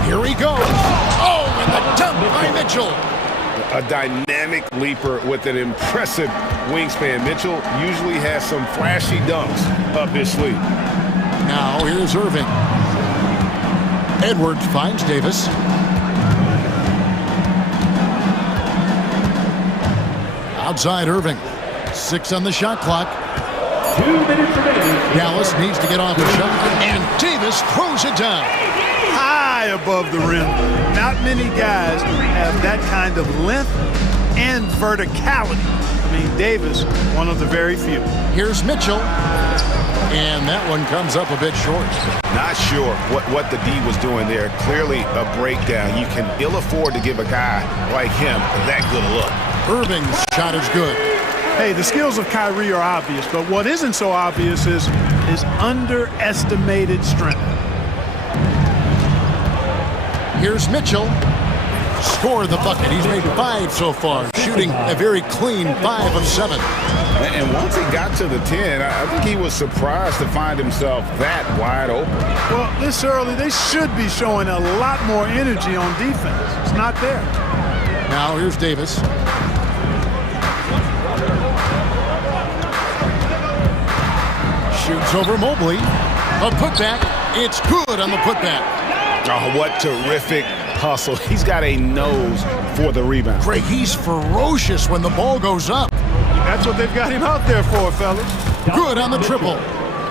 Here he goes. Oh, and the dunk by Mitchell. A dynamic leaper with an impressive wingspan. Mitchell usually has some flashy dunks up his sleeve. Now here's Irving. Edwards finds Davis. Outside Irving. 6 on the shot clock. 2 minutes remaining. Dallas needs to get off a shot, and Davis throws it down. High above the rim. Not many guys have that kind of length and verticality. I mean, Davis, one of the very few. Here's Mitchell. And that one comes up a bit short. Not sure what the D was doing there. Clearly a breakdown. You can ill afford to give a guy like him that good a look. Irving's shot is good. Hey, the skills of Kyrie are obvious, but what isn't so obvious is his underestimated strength. Here's Mitchell. Score the bucket. He's made 5 so far, shooting a very clean 5 of 7. And once he got to the 10, I think he was surprised to find himself that wide open. Well, this early, they should be showing a lot more energy on defense. It's not there. Now here's Davis. Shoots over Mobley. A putback. It's good on the putback. Oh, what terrific hustle. He's got a nose for the rebound. Greg, he's ferocious when the ball goes up. That's what they've got him out there for, fellas. Good on the triple.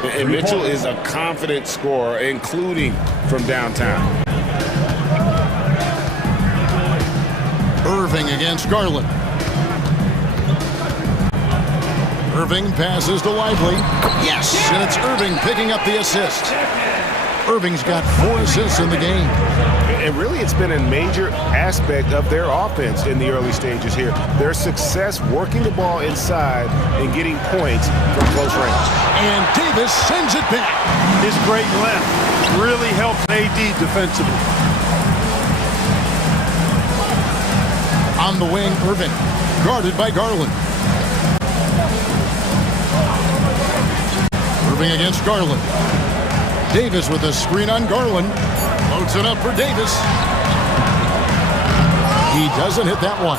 And Mitchell is a confident scorer, including from downtown. Irving against Garland. Irving passes to Lively. Yes, and it's Irving picking up the assist. Irving's got 4 assists in the game. And really, it's been a major aspect of their offense in the early stages here. Their success working the ball inside and getting points from close range. And Davis sends it back. His great length really helps AD defensively. On the wing, Irving, guarded by Garland. Irving against Garland. Davis with a screen on Garland. Loads it up for Davis. He doesn't hit that one.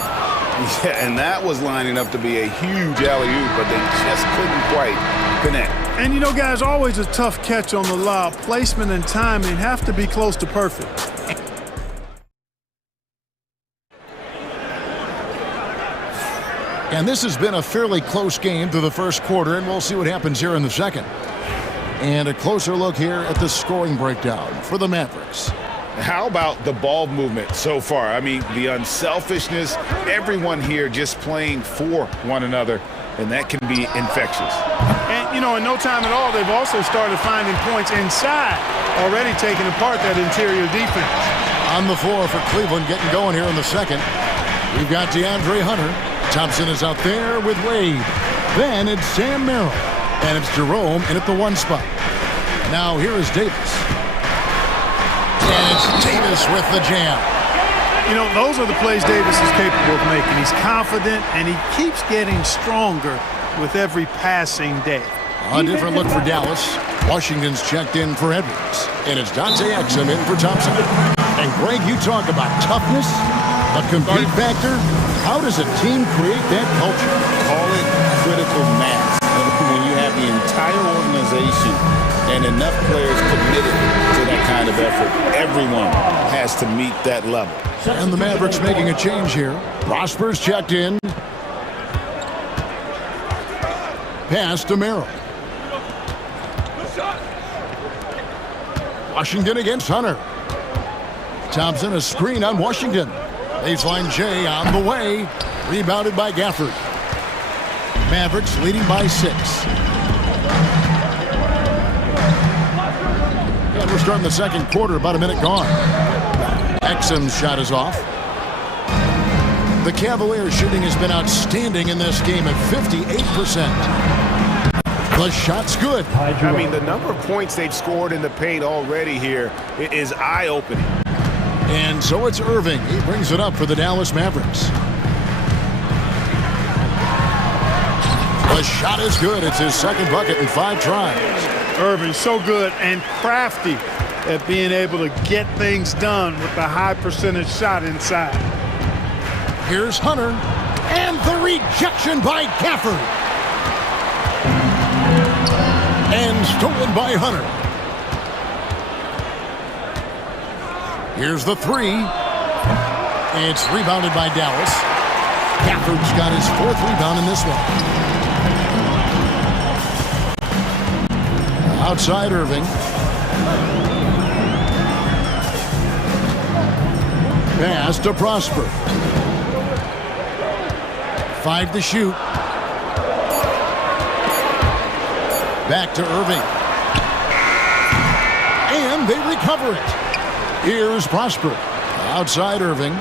Yeah, and that was lining up to be a huge alley-oop, but they just couldn't quite connect. And you know, guys, always a tough catch on the lob. Placement and timing have to be close to perfect. And this has been a fairly close game through the first quarter, and we'll see what happens here in the second. And a closer look here at the scoring breakdown for the Mavericks. How about the ball movement so far? I mean, the unselfishness, everyone here just playing for one another, and that can be infectious. And, you know, in no time at all, they've also started finding points inside, already taking apart that interior defense. On the floor for Cleveland getting going here in the second. We've got DeAndre Hunter. Thompson is out there with Wade. Then it's Sam Merrill. And it's Jerome in at the 1 spot. Now here is Davis. And it's Davis with the jam. You know, those are the plays Davis is capable of making. He's confident, and he keeps getting stronger with every passing day. A different look for Dallas. Washington's checked in for Edwards. And it's Dante Exum in for Thompson. And Greg, you talk about toughness, a compete factor. How does a team create that culture? Call it critical mass. When you have the entire organization and enough players committed to that kind of effort, everyone has to meet that level. And the Mavericks making a change here. Prosper's checked in. Pass to Merrill. Washington against Hunter. Thompson, a screen on Washington. Baseline J on the way. Rebounded by Gafford. Mavericks leading by 6. And we're starting the second quarter, about a minute gone. Exum's shot is off. The Cavaliers shooting has been outstanding in this game at 58%. The shot's good. I mean, the number of points they've scored in the paint already here is eye-opening. And so it's Irving. He brings it up for the Dallas Mavericks. The shot is good. It's his second bucket in 5 tries. Irving, so good and crafty at being able to get things done with a high percentage shot inside. Here's Hunter. And the rejection by Gafford. And stolen by Hunter. Here's the 3. It's rebounded by Dallas. Gafford's got his 4th rebound in this one. Outside Irving. Pass to Prosper. 5 to shoot. Back to Irving. And they recover it. Here's Prosper. Outside Irving.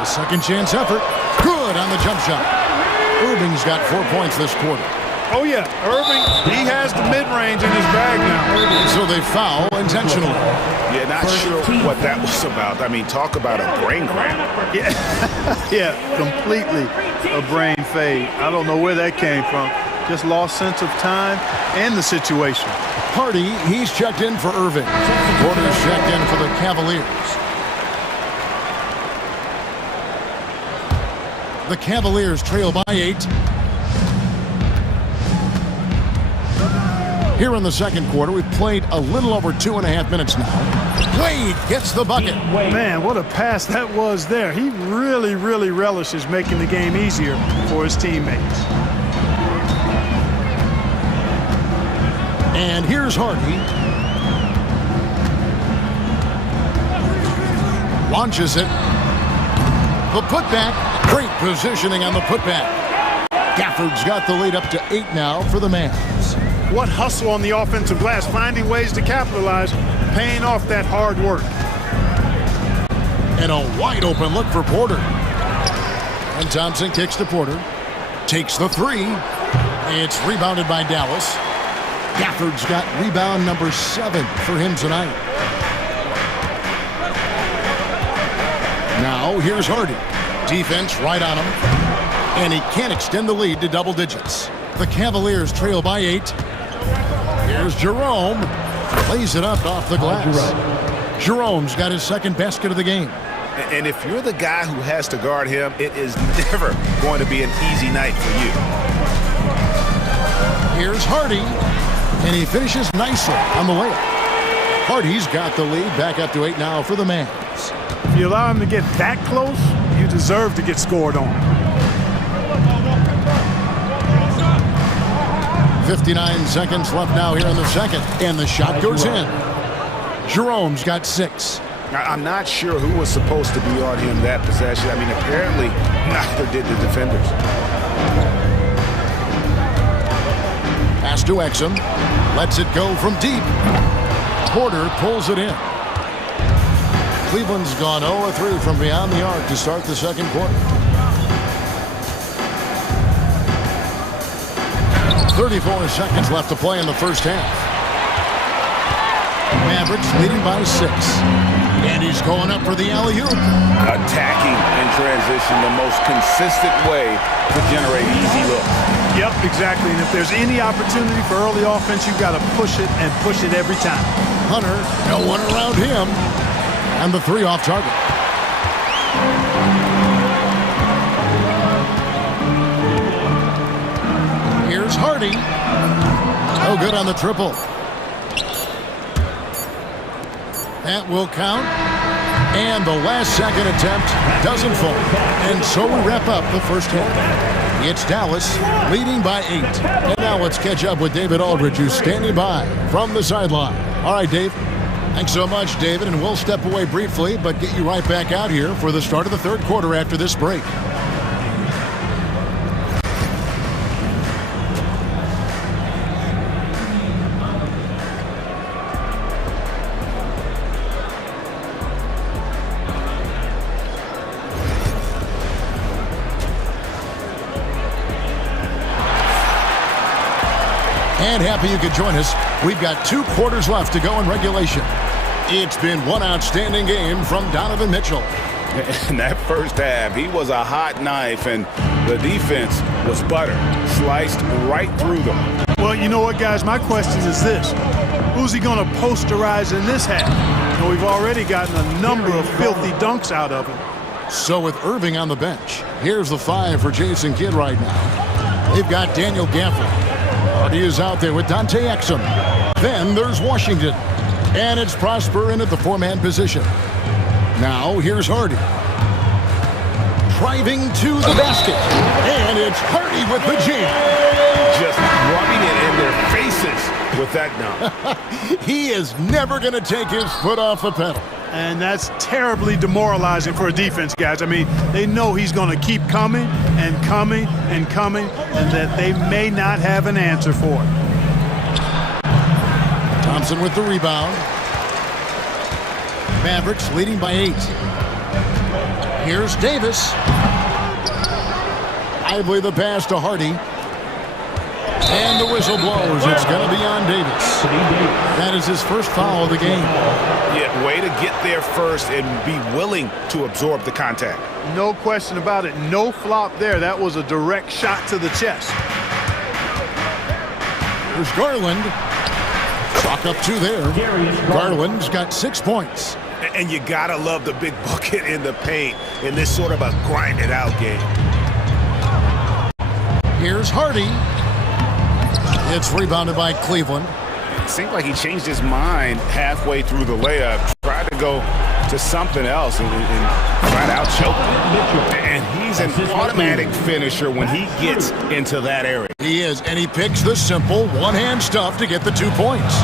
A second chance effort. Good on the jump shot. Irving's got 4 points this quarter. Oh, yeah. Irving, he has the mid-range in his bag now. So they foul intentionally. Yeah, not sure what that was about. I mean, talk about a brain cramp. Yeah, yeah, completely a brain fade. I don't know where that came from. Just lost sense of time and the situation. Hardy, he's checked in for Irving. Porter's checked in for the Cavaliers. The Cavaliers trail by 8. Here in the second quarter, we've played a little over 2.5 minutes now. Wade gets the bucket. Man, what a pass that was there. He really, really relishes making the game easier for his teammates. And here's Hardy. Launches it. The putback. Great positioning on the putback. Gafford's got the lead up to 8 now for the Mavs. What hustle on the offensive glass, finding ways to capitalize, paying off that hard work. And a wide open look for Porter. And Thompson kicks to Porter. Takes the 3. It's rebounded by Dallas. Gafford's got rebound number 7 for him tonight. Now here's Hardy. Defense right on him. And he can't extend the lead to double digits. The Cavaliers trail by 8. Here's Jerome. Lays it up off the glass. Jerome's got his second basket of the game. And if you're the guy who has to guard him, it is never going to be an easy night for you. Here's Hardy, and he finishes nicely on the layup. Hardy's got the lead, back up to 8 now for the Mavs. If you allow him to get that close, you deserve to get scored on. 59 seconds left now here in the second, and the shot goes in. Jerome's got 6. I'm not sure who was supposed to be on him that possession. I mean, apparently neither did the defenders. Pass to Exum. Lets it go from deep. Porter pulls it in. Cleveland's gone 0-3 from beyond the arc to start the second quarter. 34 seconds left to play in the first half. Mavericks leading by 6. And he's going up for the alley-oop. Attacking in transition, the most consistent way to generate easy looks. Yep, exactly. And if there's any opportunity for early offense, you've got to push it and push it every time. Hunter, no one around him. And the 3 off target. Here's Hardy. No good on the triple. That will count. And the last second attempt doesn't fall. And so we wrap up the first half. It's Dallas leading by 8. And now let's catch up with David Aldridge, who's standing by from the sideline. All right, Dave. Thanks so much, David. And we'll step away briefly, but get you right back out here for the start of the third quarter after this break. And happy you could join us. We've got 2 quarters left to go in regulation. It's been one outstanding game from Donovan Mitchell. In that first half, he was a hot knife, and the defense was butter, sliced right through them. Well, you know what, guys? My question is this. Who's he going to posterize in this half? You know, we've already gotten a number of filthy dunks out of him. So with Irving on the bench, here's the 5 for Jason Kidd right now. They've got Daniel Gafford. Hardy is out there with Dante Exum. Then there's Washington. And it's Prosper in at the 4-man position. Now here's Hardy. Driving to the basket. And it's Hardy with the jam. Just rubbing it in their faces with that dunk. He is never going to take his foot off the pedal. And that's terribly demoralizing for a defense, guys. I mean, they know he's going to keep coming and coming and coming, and that they may not have an answer for it. Thompson with the rebound. Mavericks leading by 8. Here's Davis. Lively the pass to Hardy. And the whistle blows. It's going to be on Davis. That is his first foul of the game. Yeah, way to get there first and be willing to absorb the contact. No question about it. No flop there. That was a direct shot to the chest. There's Garland. Chalk up 2 there. Garland's got 6 points. And you got to love the big bucket in the paint in this sort of a grinded-out game. Here's Hardy. It's rebounded by Cleveland. It seemed like he changed his mind halfway through the layup, tried to go to something else and tried to out-choke him. And he's an automatic finisher when he gets into that area. He is, and he picks the simple one-hand stuff to get the 2 points.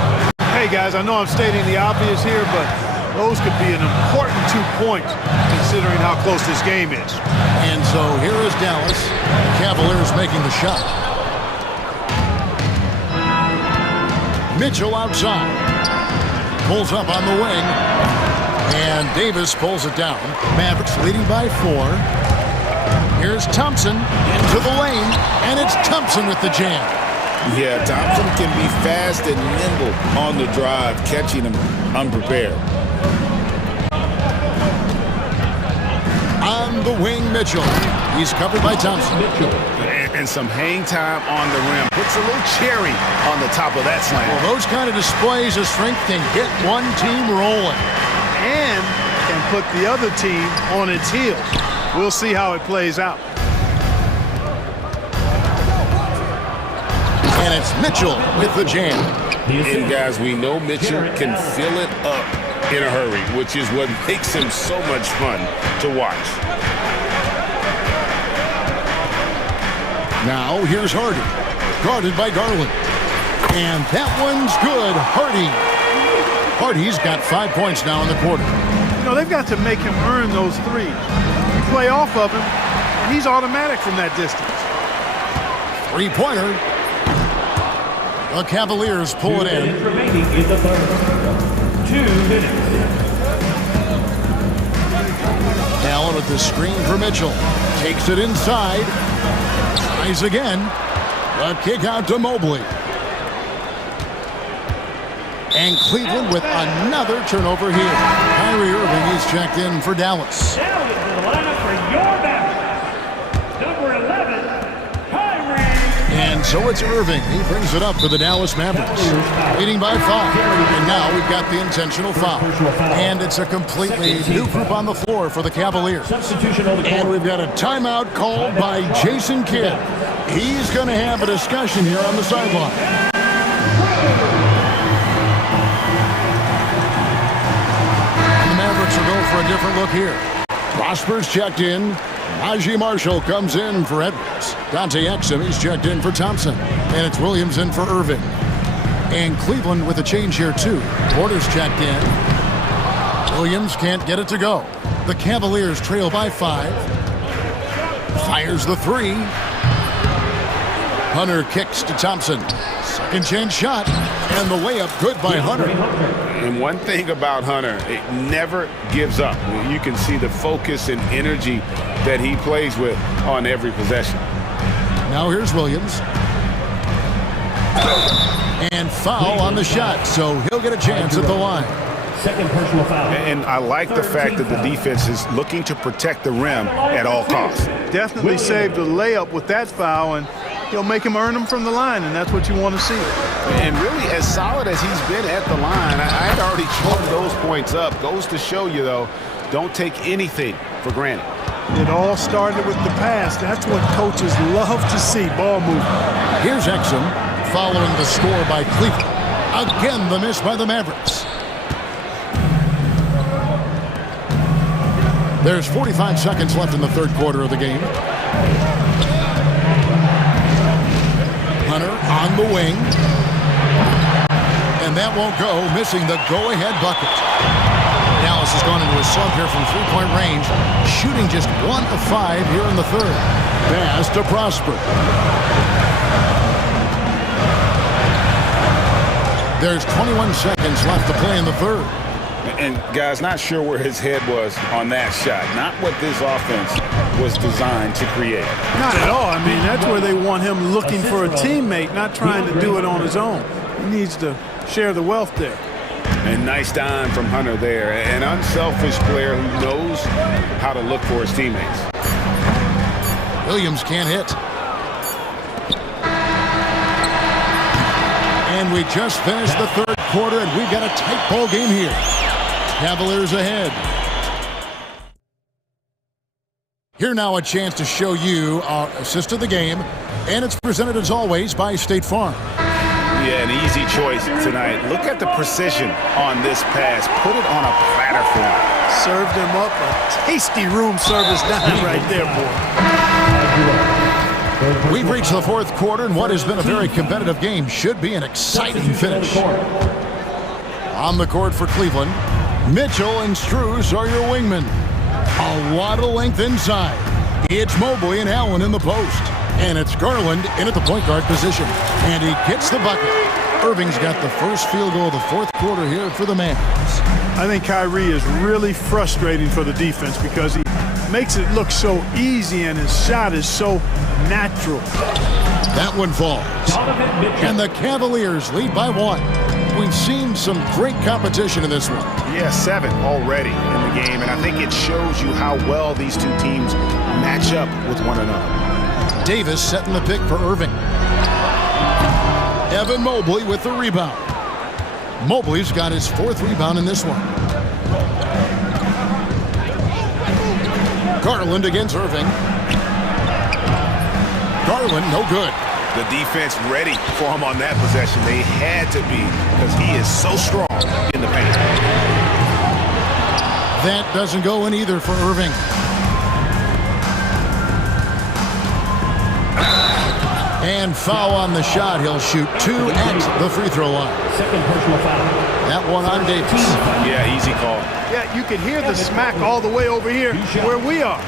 Hey, guys, I know I'm stating the obvious here, but those could be an important 2 points considering how close this game is. And so here is Dallas. Cavaliers making the shot. Mitchell outside. Pulls up on the wing. And Davis pulls it down. Mavericks leading by 4. Here's Thompson into the lane. And it's Thompson with the jam. Yeah, Thompson can be fast and nimble on the drive, catching him unprepared. On On the wing, Mitchell. He's covered by Thompson. And some hang time on the rim. Puts a little cherry on the top of that slam. Well, those kind of displays of strength can get one team rolling. And can put the other team on its heels. We'll see how it plays out. And it's Mitchell with the jam. And guys, we know Mitchell can fill it up in a hurry, which is what makes him so much fun to watch. Now here's Hardy, guarded by Garland. And that one's good. Hardy's got 5 points now in the quarter. You know, they've got to make him earn those threes. You play off of him, and he's automatic from that distance. Three-pointer. The Cavaliers pull it in. Remaining in the third. 2 minutes. Allen with the screen for Mitchell. Takes it inside. Tries again. A kick out to Mobley. And Cleveland with another turnover here. Kyrie Irving is checked in for Dallas. Now into the lineup for your Mavericks. Number 11, Kyrie. And so it's Irving. He brings it up for the Dallas Mavericks. Leading by 5. And now we've got the intentional foul. And it's a completely new group on the floor for the Cavaliers. And we've got a timeout called by Jason Kidd. He's going to have a discussion here on the sideline. Will go for a different look here. Prosper's checked in. Najee Marshall comes in for Edwards. Dante Exum is checked in for Thompson. And it's Williams in for Irving. And Cleveland with a change here too. Porter's checked in. Williams can't get it to go. The Cavaliers trail by 5. Fires the 3. Hunter kicks to Thompson. Second chance shot. And the layup good by Hunter. And one thing about Hunter, it never gives up. You can see the focus and energy that he plays with on every possession. Now here's Williams. And foul on the shot, so he'll get a chance at the line. Second personal foul. And I like the fact that the defense is looking to protect the rim at all costs. Definitely saved the layup with that foul, and he'll make him earn them from the line, and that's what you want to see. And really, as solid as he's been at the line, I had already chalked those points up. Goes to show you, though, don't take anything for granted. It all started with the pass. That's what coaches love to see, ball movement. Here's Exum following the score by Cleveland. Again, the miss by the Mavericks. There's 45 seconds left in the third quarter of the game. Hunter on the wing. And that won't go, missing the go-ahead bucket. Dallas has gone into a slump here from three-point range, shooting just 1 of 5 here in the third. Pass to Prosper. There's 21 seconds left to play in the third. And, guys, not sure where his head was on that shot. Not what this offense was designed to create. Not at all. I mean, that's where they want him looking for a teammate, not trying to do it on his own. He needs to share the wealth there. And nice dime from Hunter there. An unselfish player who knows how to look for his teammates. Williams can't hit. And we just finished the third quarter, and we've got a tight ball game here. Cavaliers ahead. Here now a chance to show you our assist of the game, and it's presented as always by State Farm. Yeah, an easy choice tonight. Look at the precision on this pass. Put it on a platter for him. Served him up a tasty room service dime right there, boy. We've reached the fourth quarter, and what has been a very competitive game should be an exciting finish. On the court for Cleveland, Mitchell and Strus are your wingmen. A lot of length inside. It's Mobley and Allen in the post. And it's Garland in at the point guard position. And he gets the bucket. Irving's got the first field goal of the fourth quarter here for the Mavericks. I think Kyrie is really frustrating for the defense because he makes it look so easy and his shot is so natural. That one falls. And the Cavaliers lead by 1. we've seen some great competition in this one. Yeah, 7 already in the game, and I think it shows you how well these two teams match up with one another. Davis setting the pick for Irving. Evan Mobley with the rebound. Mobley's got his 4th rebound in this one. Garland against Irving. Garland, no good. The defense ready for him on that possession. They had to be, because he is so strong in the paint. That doesn't go in either for Irving. And foul on the shot. He'll shoot 2 at the free throw line. Second personal foul. That one on Davis. Yeah, easy call. Yeah, you can hear the smack all the way over here where we are.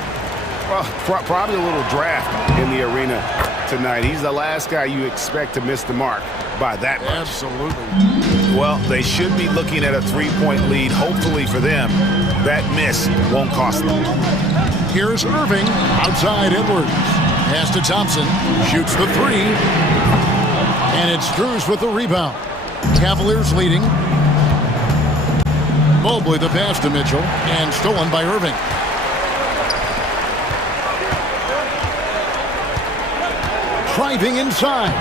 Well, probably a little draft in the arena tonight. He's the last guy you expect to miss the mark by that much. Absolutely. Well, they should be looking at a 3-point lead. Hopefully for them, that miss won't cost them. Here's Irving outside Edwards. Pass to Thompson. Shoots the 3. And it's Drews with the rebound. Cavaliers leading. Mobley the pass to Mitchell. And stolen by Irving. Driving inside.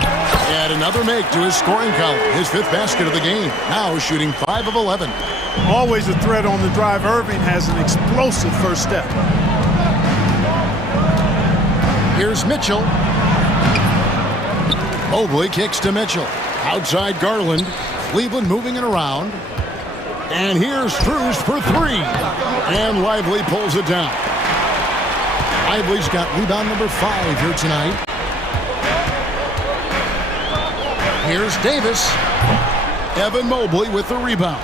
And another make to his scoring column. His 5th basket of the game. Now shooting 5 of 11. Always a threat on the drive. Irving has an explosive first step. Here's Mitchell. Mobley kicks to Mitchell. Outside Garland. Cleveland moving it around. And here's Drews for 3. And Lively pulls it down. Lively's got rebound number 5 here tonight. Here's Davis. Evan Mobley with the rebound.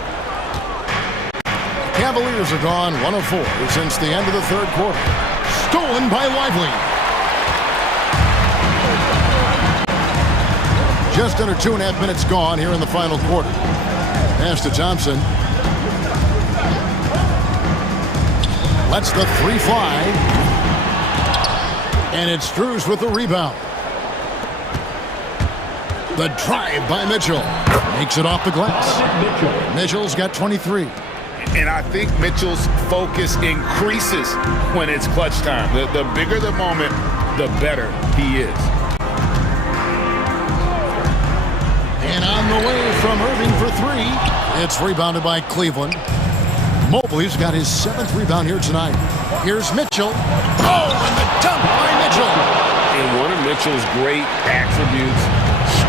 Cavaliers are gone 1 of 4 since the end of the 3rd quarter. Stolen by Lively. Just under 2.5 minutes gone here in the final quarter. Pass to Thompson. Lets the 3 fly. And it's Drews with the rebound. The drive by Mitchell. Makes it off the glass. Mitchell's got 23. And I think Mitchell's focus increases when it's clutch time. The bigger the moment, the better he is. And on the way from Irving for 3. It's rebounded by Cleveland. Mobley's got his 7th rebound here tonight. Here's Mitchell. Oh, and the dunk by Mitchell. And one of Mitchell's great attributes,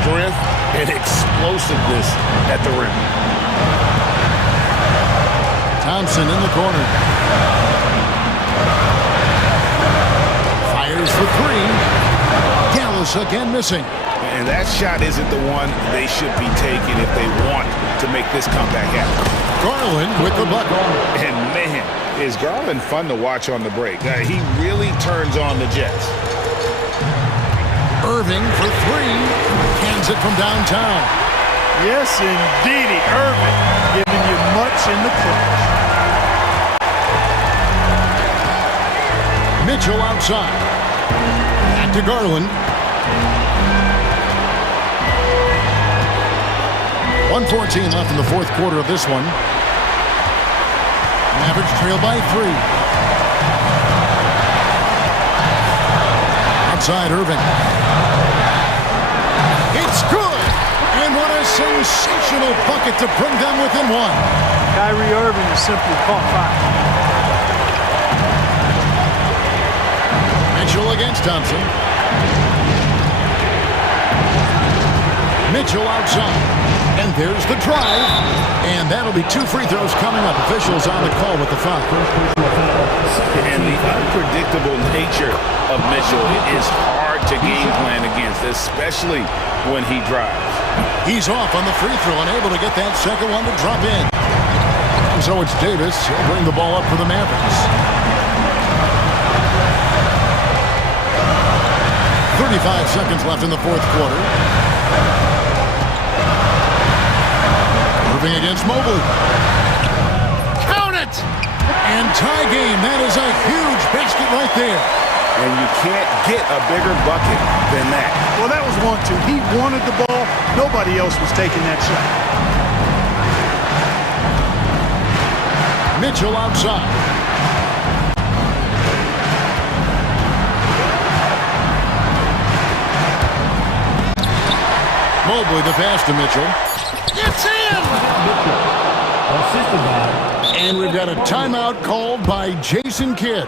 strength and explosiveness at the rim. Thompson in the corner. Fires for 3. Dallas again missing. And that shot isn't the one they should be taking if they want to make this comeback happen. Garland with the bucket. And man, is Garland fun to watch on the break. He really turns on the Jets. Irving for 3. Cans it from downtown. Yes, indeedy. Irving giving you much in the clutch. Mitchell outside. Back to Garland. 1:14 left in the 4th quarter of this one. Mavericks trail by 3. Outside Irving. It's good! And what a sensational bucket to bring them within 1. Kyrie Irving is simply caught fire. Mitchell against Thompson. Mitchell outside. And there's the drive. And that'll be 2 free throws coming up. Officials on the call with the foul. And the unpredictable nature of Mitchell is hard to game plan against, especially when he drives. He's off on the free throw and able to get that second one to drop in. And so it's Davis. He'll bring the ball up for the Mavericks. 35 seconds left in the 4th quarter. Irving against Mobley. Count it! And tie game. That is a huge basket right there. And you can't get a bigger bucket than that. Well, that was 1-2. He wanted the ball. Nobody else was taking that shot. Mitchell outside. Mobley the pass to Mitchell. It's in! And we've got a timeout called by Jason Kidd.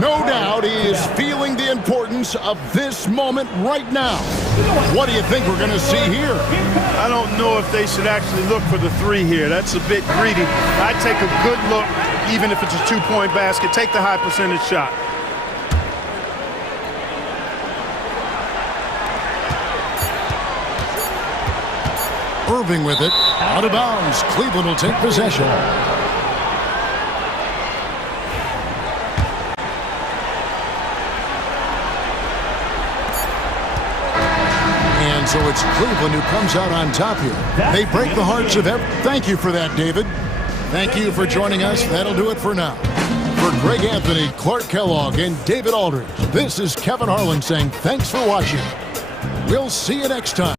No doubt he is feeling the importance of this moment right now. What do you think we're going to see here? I don't know if they should actually look for the three here. That's a bit greedy. I'd take a good look, even if it's a two-point basket. Take the high percentage shot. Irving with it. Out of bounds. Cleveland will take possession. And so it's Cleveland who comes out on top here. They break the hearts of every... Thank you for that, David. Thank you for joining us. That'll do it for now. For Greg Anthony, Clark Kellogg, and David Aldridge, this is Kevin Harlan saying thanks for watching. We'll see you next time.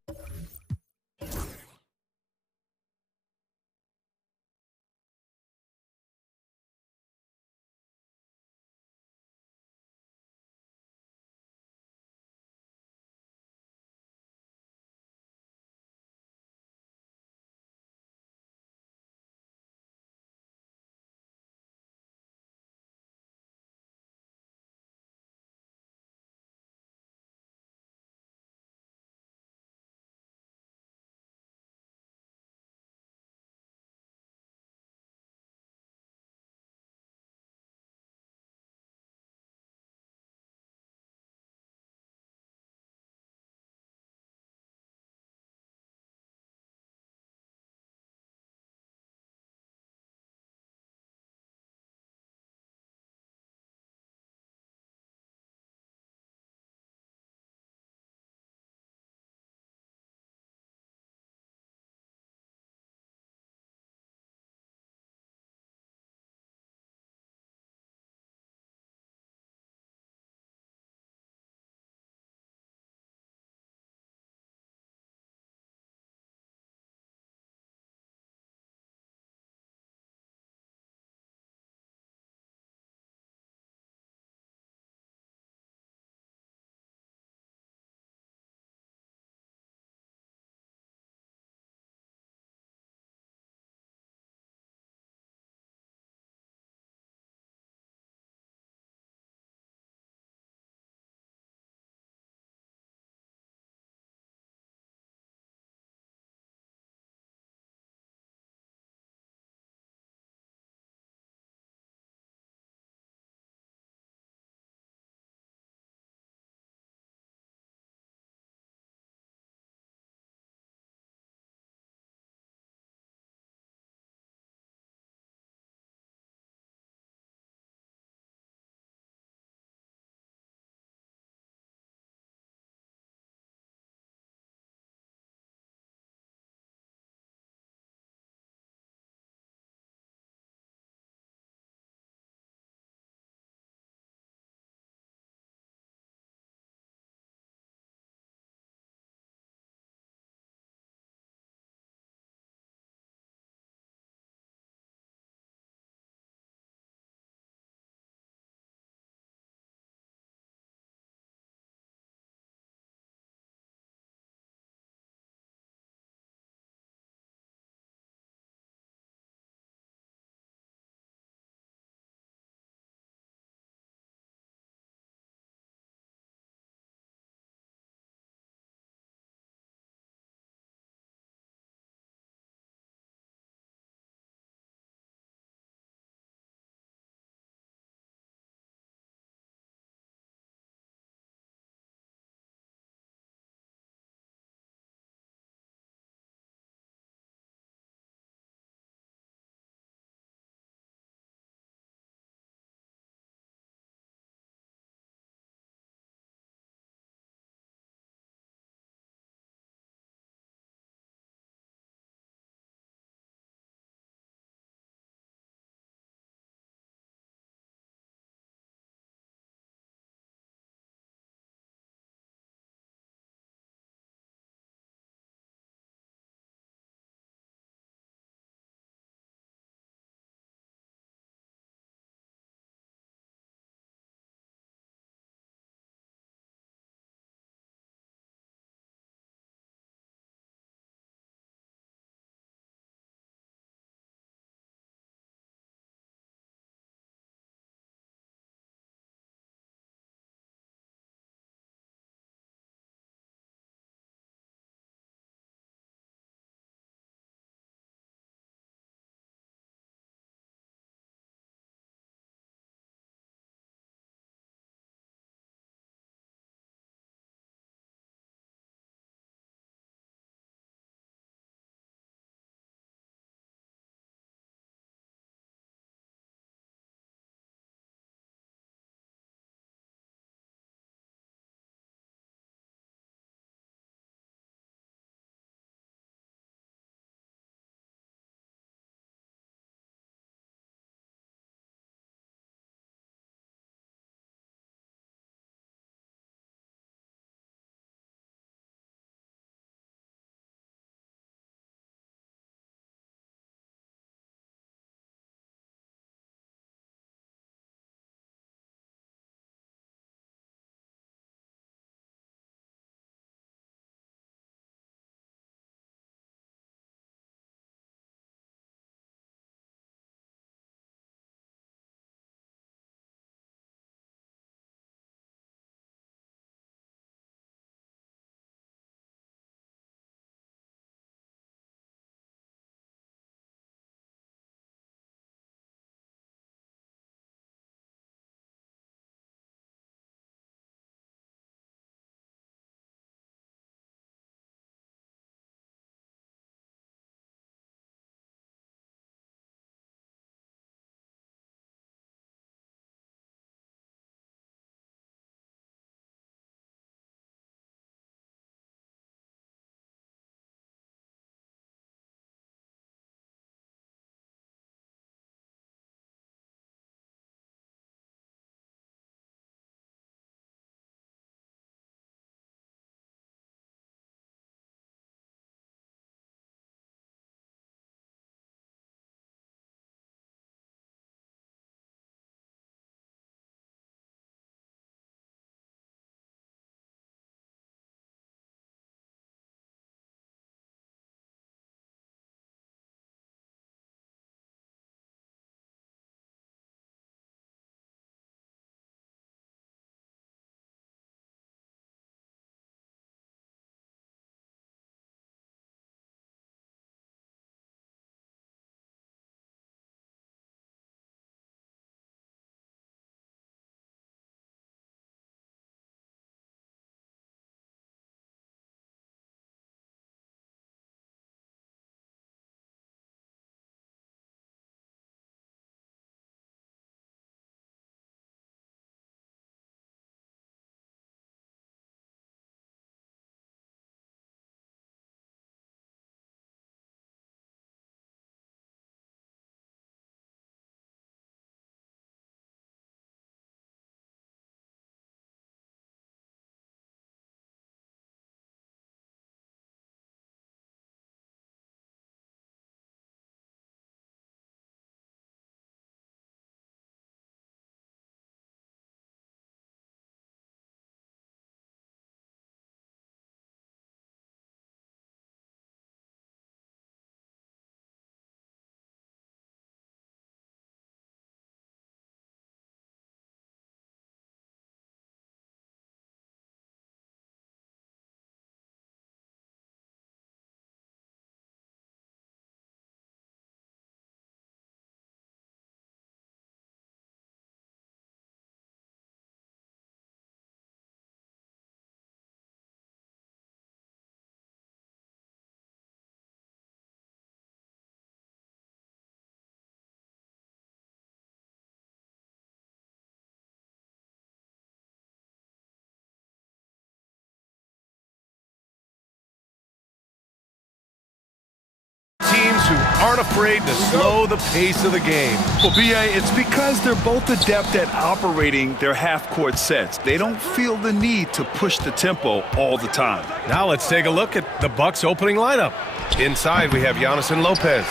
players who aren't afraid to slow the pace of the game. Well, B.A., it's because they're both adept at operating their half-court sets. They don't feel the need to push the tempo all the time. Now let's take a look at the Bucks' opening lineup. Inside, we have Giannis and Lopez.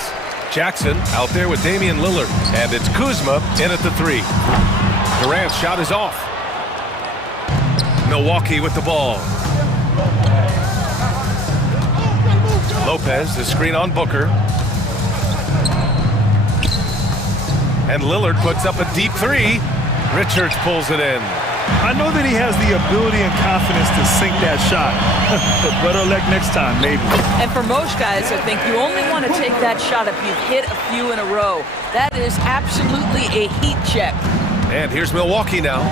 Jackson out there with Damian Lillard. And it's Kuzma in at the 3. Durant's shot is off. Milwaukee with the ball. Lopez, the screen on Booker. And Lillard puts up a deep 3. Richards pulls it in. I know that he has the ability and confidence to sink that shot. But better luck next time, maybe. And for most guys, I think you only want to take that shot if you've hit a few in a row. That is absolutely a heat check. And here's Milwaukee now.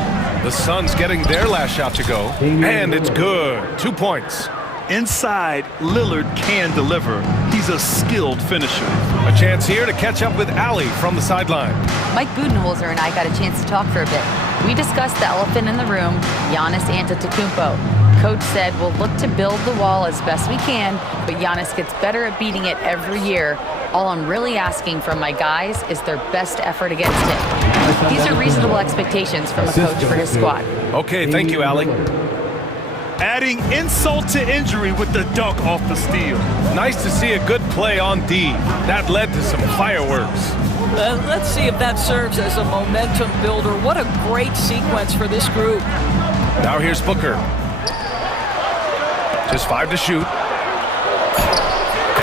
The Suns getting their last shot to go. And it's good. 2 points. Inside, Lillard can deliver. He's a skilled finisher. A chance here to catch up with Allie from the sideline. Mike Budenholzer and I got a chance to talk for a bit. We discussed the elephant in the room, Giannis Antetokounmpo. Coach said we'll look to build the wall as best we can, but Giannis gets better at beating it every year. All I'm really asking from my guys is their best effort against him. These are reasonable expectations from a coach for his squad. Okay, thank you, Allie. Adding insult to injury with the dunk off the steal. Nice to see a good play on D. That led to some fireworks. Let's see if that serves as a momentum builder. What a great sequence for this group. Now here's Booker. Just 5 to shoot.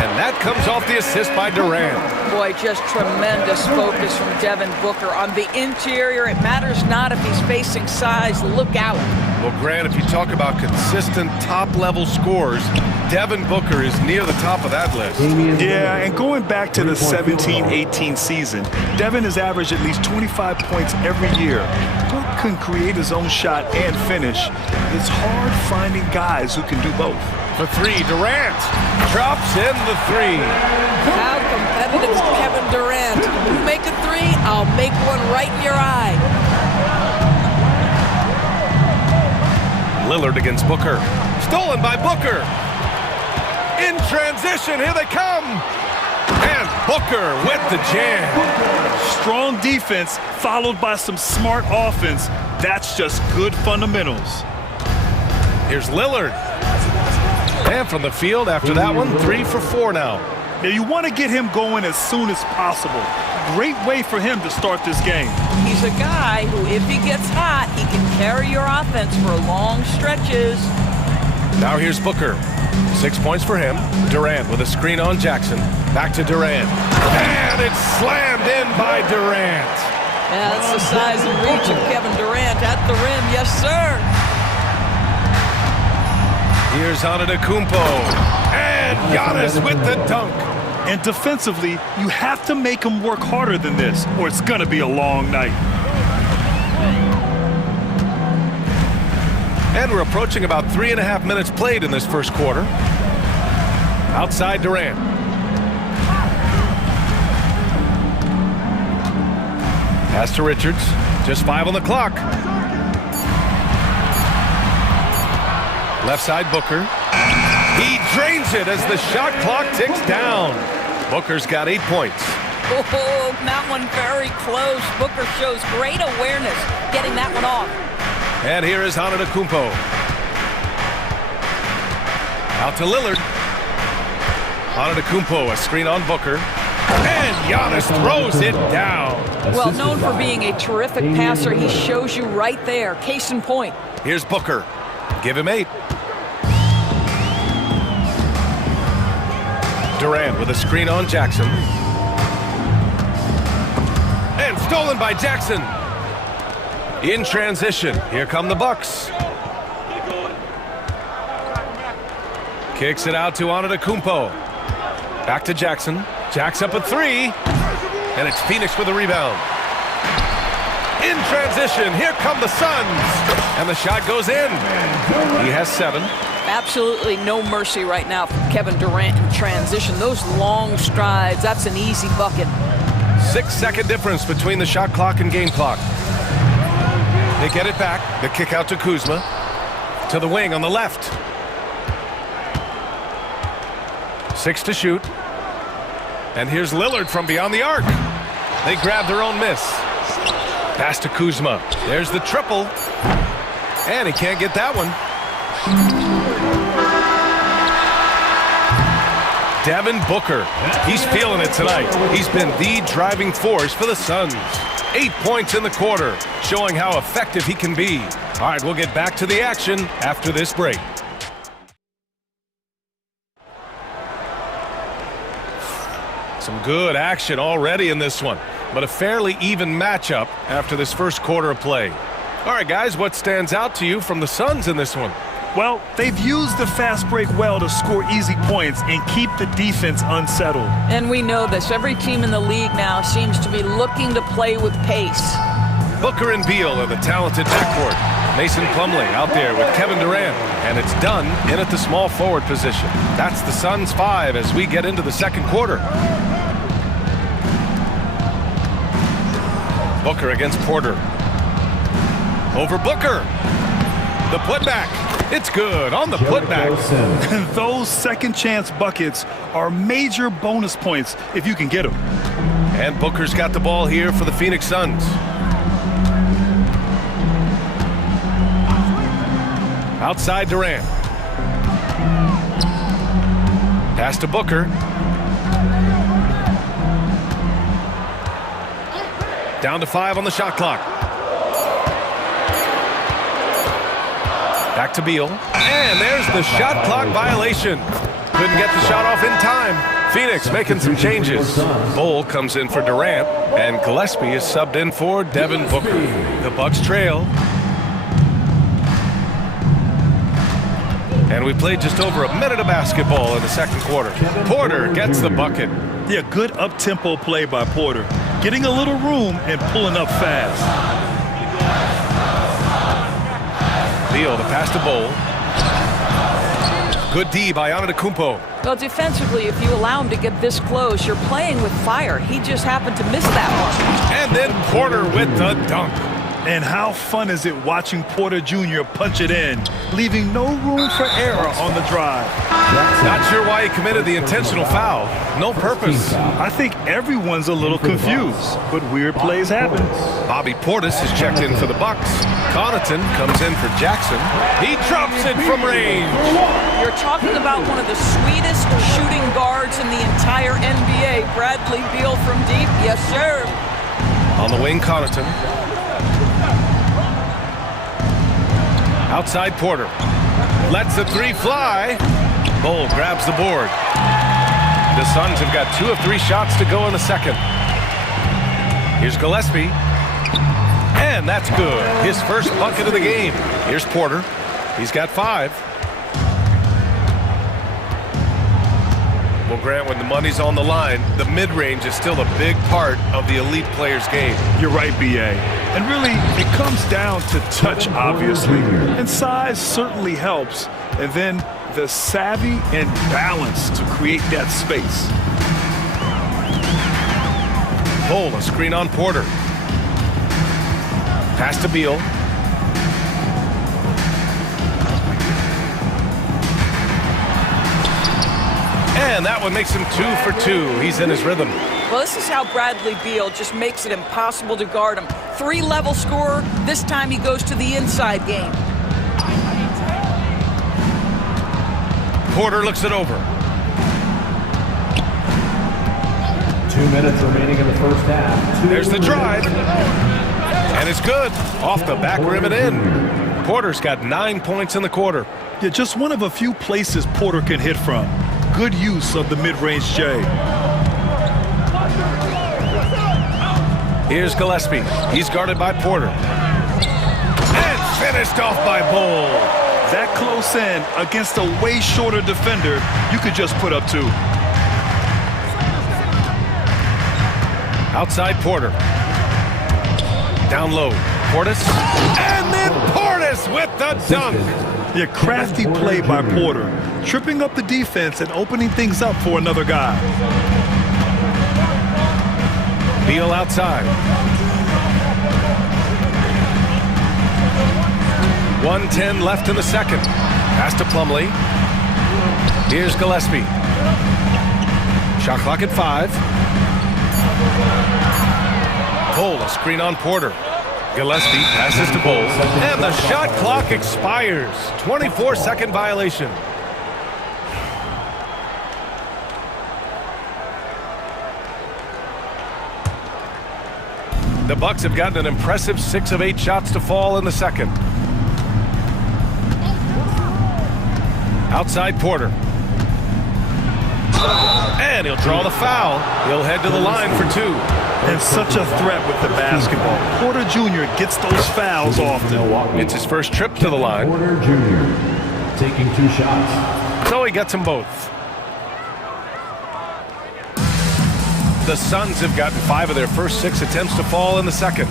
And that comes off the assist by Durant. Boy, just tremendous focus from Devin Booker. On the interior, it matters not if he's facing size. Look out. Well, Grant, if you talk about consistent top-level scores, Devin Booker is near the top of that list. Yeah, and going back to the 17-18 season, Devin has averaged at least 25 points every year. Book can create his own shot and finish. It's hard finding guys who can do both. For 3, Durant drops in the 3. How competitive is Kevin Durant? You make a 3, I'll make one right in your eye. Lillard against Booker. Stolen by Booker. In transition, here they come. And Booker with the jam. Strong defense followed by some smart offense. That's just good fundamentals. Here's Lillard. And from the field after that one, 3 for 4 now. Now you want to get him going as soon as possible. Great way for him to start this game. He's a guy who, if he gets hot, he can carry your offense for long stretches. Now here's Booker. 6 points for him. Durant with a screen on Jackson. Back to Durant. And it's slammed in by Durant. Yeah, that's the size and reach of Kevin Durant at the rim. Yes, sir. Here's Antetokounmpo. And Giannis with the dunk. And defensively, you have to make him work harder than this, or it's going to be a long night. And we're approaching about 3.5 minutes played in this first quarter. Outside Durant. Pass to Richards. Just 5 on the clock. Left side Booker. He drains it as the shot clock ticks down. Booker's got 8 points. Oh, that one very close. Booker shows great awareness getting that one off. And here is Antetokounmpo. Out to Lillard. Antetokounmpo, a screen on Booker. And Giannis throws it down. Well, known for being a terrific passer, he shows you right there. Case in point. Here's Booker. Give him 8. Durant with a screen on Jackson. And stolen by Jackson. In transition, here come the Bucks. Kicks it out to Antetokounmpo. Back to Jackson. Jack's up at 3. And it's Phoenix with a rebound. In transition, here come the Suns. And the shot goes in. He has 7. Absolutely no mercy right now from Kevin Durant in transition. Those long strides, that's an easy bucket. 6-second difference between the shot clock and game clock. They get it back. The kick out to Kuzma. To the wing on the left. 6 to shoot. And here's Lillard from beyond the arc. They grab their own miss. Pass to Kuzma. There's the triple. And he can't get that one. Devin Booker. He's feeling it tonight. He's been the driving force for the Suns. 8 points in the quarter, showing how effective he can be. All right, we'll get back to the action after this break. Some good action already in this one, but a fairly even matchup after this first quarter of play. All right, guys, what stands out to you from the Suns in this one? Well, they've used the fast break well to score easy points and keep the defense unsettled. And we know this. Every team in the league now seems to be looking to play with pace. Booker and Beal are the talented backcourt. Mason Plumlee out there with Kevin Durant. And it's done in at the small forward position. That's the Suns 5 as we get into the second quarter. Booker against Porter. Over Booker. The putback. It's good on the putback. Those second chance buckets are major bonus points if you can get them. And Booker's got the ball here for the Phoenix Suns. Outside Durant. Pass to Booker. Down to 5 on the shot clock. Back to Beal. And there's the shot clock violation. Couldn't get the shot off in time. Phoenix making some changes. Bol comes in for Durant, and Gillespie is subbed in for Devin Booker. The Bucks trail. And we played just over a minute of basketball in the second quarter. Porter gets the bucket. Yeah, good up-tempo play by Porter. Getting a little room and pulling up fast. Beal, the pass to Bol. Good D by Antetokounmpo. Well, defensively, if you allow him to get this close, you're playing with fire. He just happened to miss that one. And then Porter with the dunk. And how fun is it watching Porter Jr. punch it in, leaving no room for error on the drive. Not sure why he committed the intentional foul. No purpose. I think everyone's a little confused, but weird plays happen. Bobby Portis is checked in for the Bucks. Connaughton comes in for Jackson. He drops it from range. You're talking about one of the sweetest shooting guards in the entire NBA. Bradley Beal from deep. Yes, sir. On the wing, Connaughton. Outside Porter. Lets the three fly. Bol grabs the board. The Suns have got 2 of 3 shots to go in the second. Here's Gillespie. And that's good. His first bucket of the game. Here's Porter. He's got 5. Well, Grant, when the money's on the line, the mid-range is still a big part of the elite player's game. You're right, B.A. And really, it comes down to touch, obviously. And size certainly helps. And then the savvy and balance to create that space. Bol, a screen on Porter. Pass to Beal. And that one makes him 2 for 2. He's in his rhythm. Well, this is how Bradley Beal just makes it impossible to guard him. 3-level scorer. This time he goes to the inside game. Porter looks it over. 2 minutes remaining in the first half. There's the drive. And it's good. Off the back rim and in. Porter's got 9 points in the quarter. Yeah, just one of a few places Porter can hit from. Good use of the mid-range J. Here's Gillespie. He's guarded by Porter. And finished off by Bol. That close in against a way shorter defender, you could just put up 2. Outside Porter. Down low. Portis. And then Portis with the dunk. Yeah, crafty play by Porter. Tripping up the defense and opening things up for another guy. Beal outside. 1:10 left in the second. Pass to Plumlee. Here's Gillespie. Shot clock at 5. Cole, a screen on Porter. Gillespie passes to Bowles. And the shot clock expires. 24-second violation. The Bucks have gotten an impressive 6 of 8 shots to fall in the second. Outside Porter. And he'll draw the foul. He'll head to the line for 2. And such a threat with the basketball. Porter Jr. gets those fouls often. It's his first trip to the line. Porter Jr. taking 2 shots. So he gets them both. The Suns have gotten 5 of their first 6 attempts to fall in the second.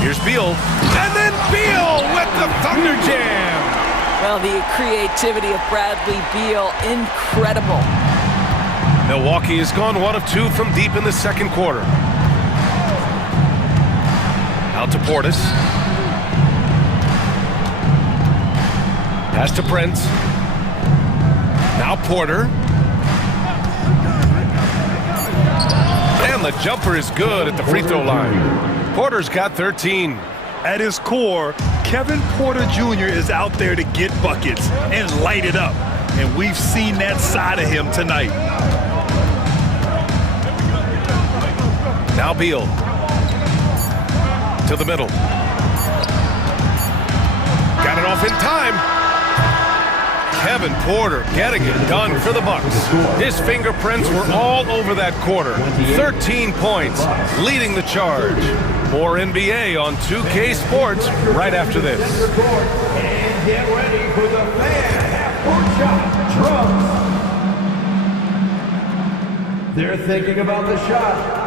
Here's Beal. And then Beal with the Thunder Jam. Well, the creativity of Bradley Beal, incredible. Milwaukee has gone 1 of 2 from deep in the second quarter. Out to Portis. Pass to Prince. Now Porter. And the jumper is good at the free throw line. Porter's got 13. At his core, Kevin Porter Jr. is out there to get buckets and light it up. And we've seen that side of him tonight. Now Beal. To the middle. Got it off in time. Kevin Porter getting it done for the Bucks. His fingerprints were all over that quarter. 13 points, leading the charge. More NBA on 2K Sports right after this. And get ready for the fan half-court shot. Drums. They're thinking about the shot.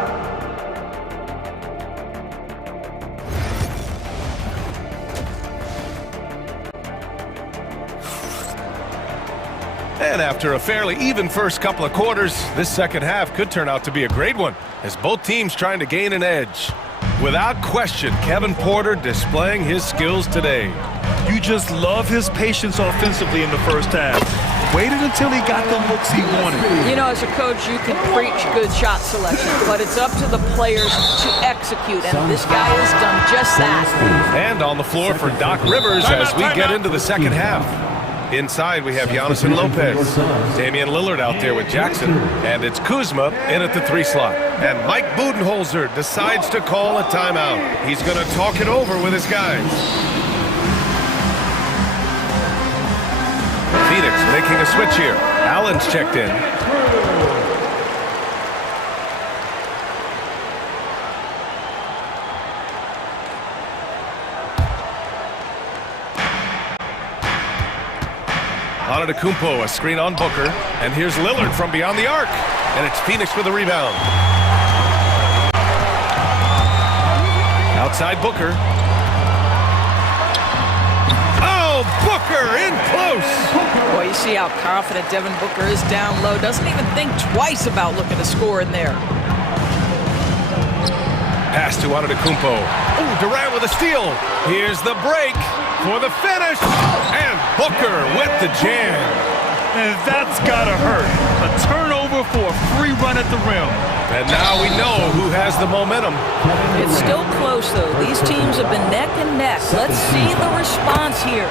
And after a fairly even first couple of quarters, this second half could turn out to be a great one, as both teams trying to gain an edge. Without question, Kevin Porter displaying his skills today. You just love his patience offensively in the first half. Waited until he got the looks he wanted. You know, as a coach, you can preach good shot selection, but it's up to the players to execute, and this guy has done just that. And on the floor for Doc Rivers as we get into the second half. Inside, we have Giannis and Lopez. Damian Lillard out there with Jackson. And it's Kuzma in at the 3 slot. And Mike Budenholzer decides to call a timeout. He's going to talk it over with his guys. Phoenix making a switch here. Allen's checked in. Antetokounmpo, a screen on Booker, and here's Lillard from beyond the arc, and it's Phoenix with a rebound. Outside Booker. Oh, Booker in close. Boy, you see how confident Devin Booker is down low. Doesn't even think twice about looking to score in there. Pass to Antetokounmpo. Oh, Durant with a steal. Here's the break for the finish. And Booker with the jam. And that's gotta hurt. A turnover for a free run at the rim. And now we know who has the momentum. It's still close, though. These teams have been neck and neck. Let's see the response here.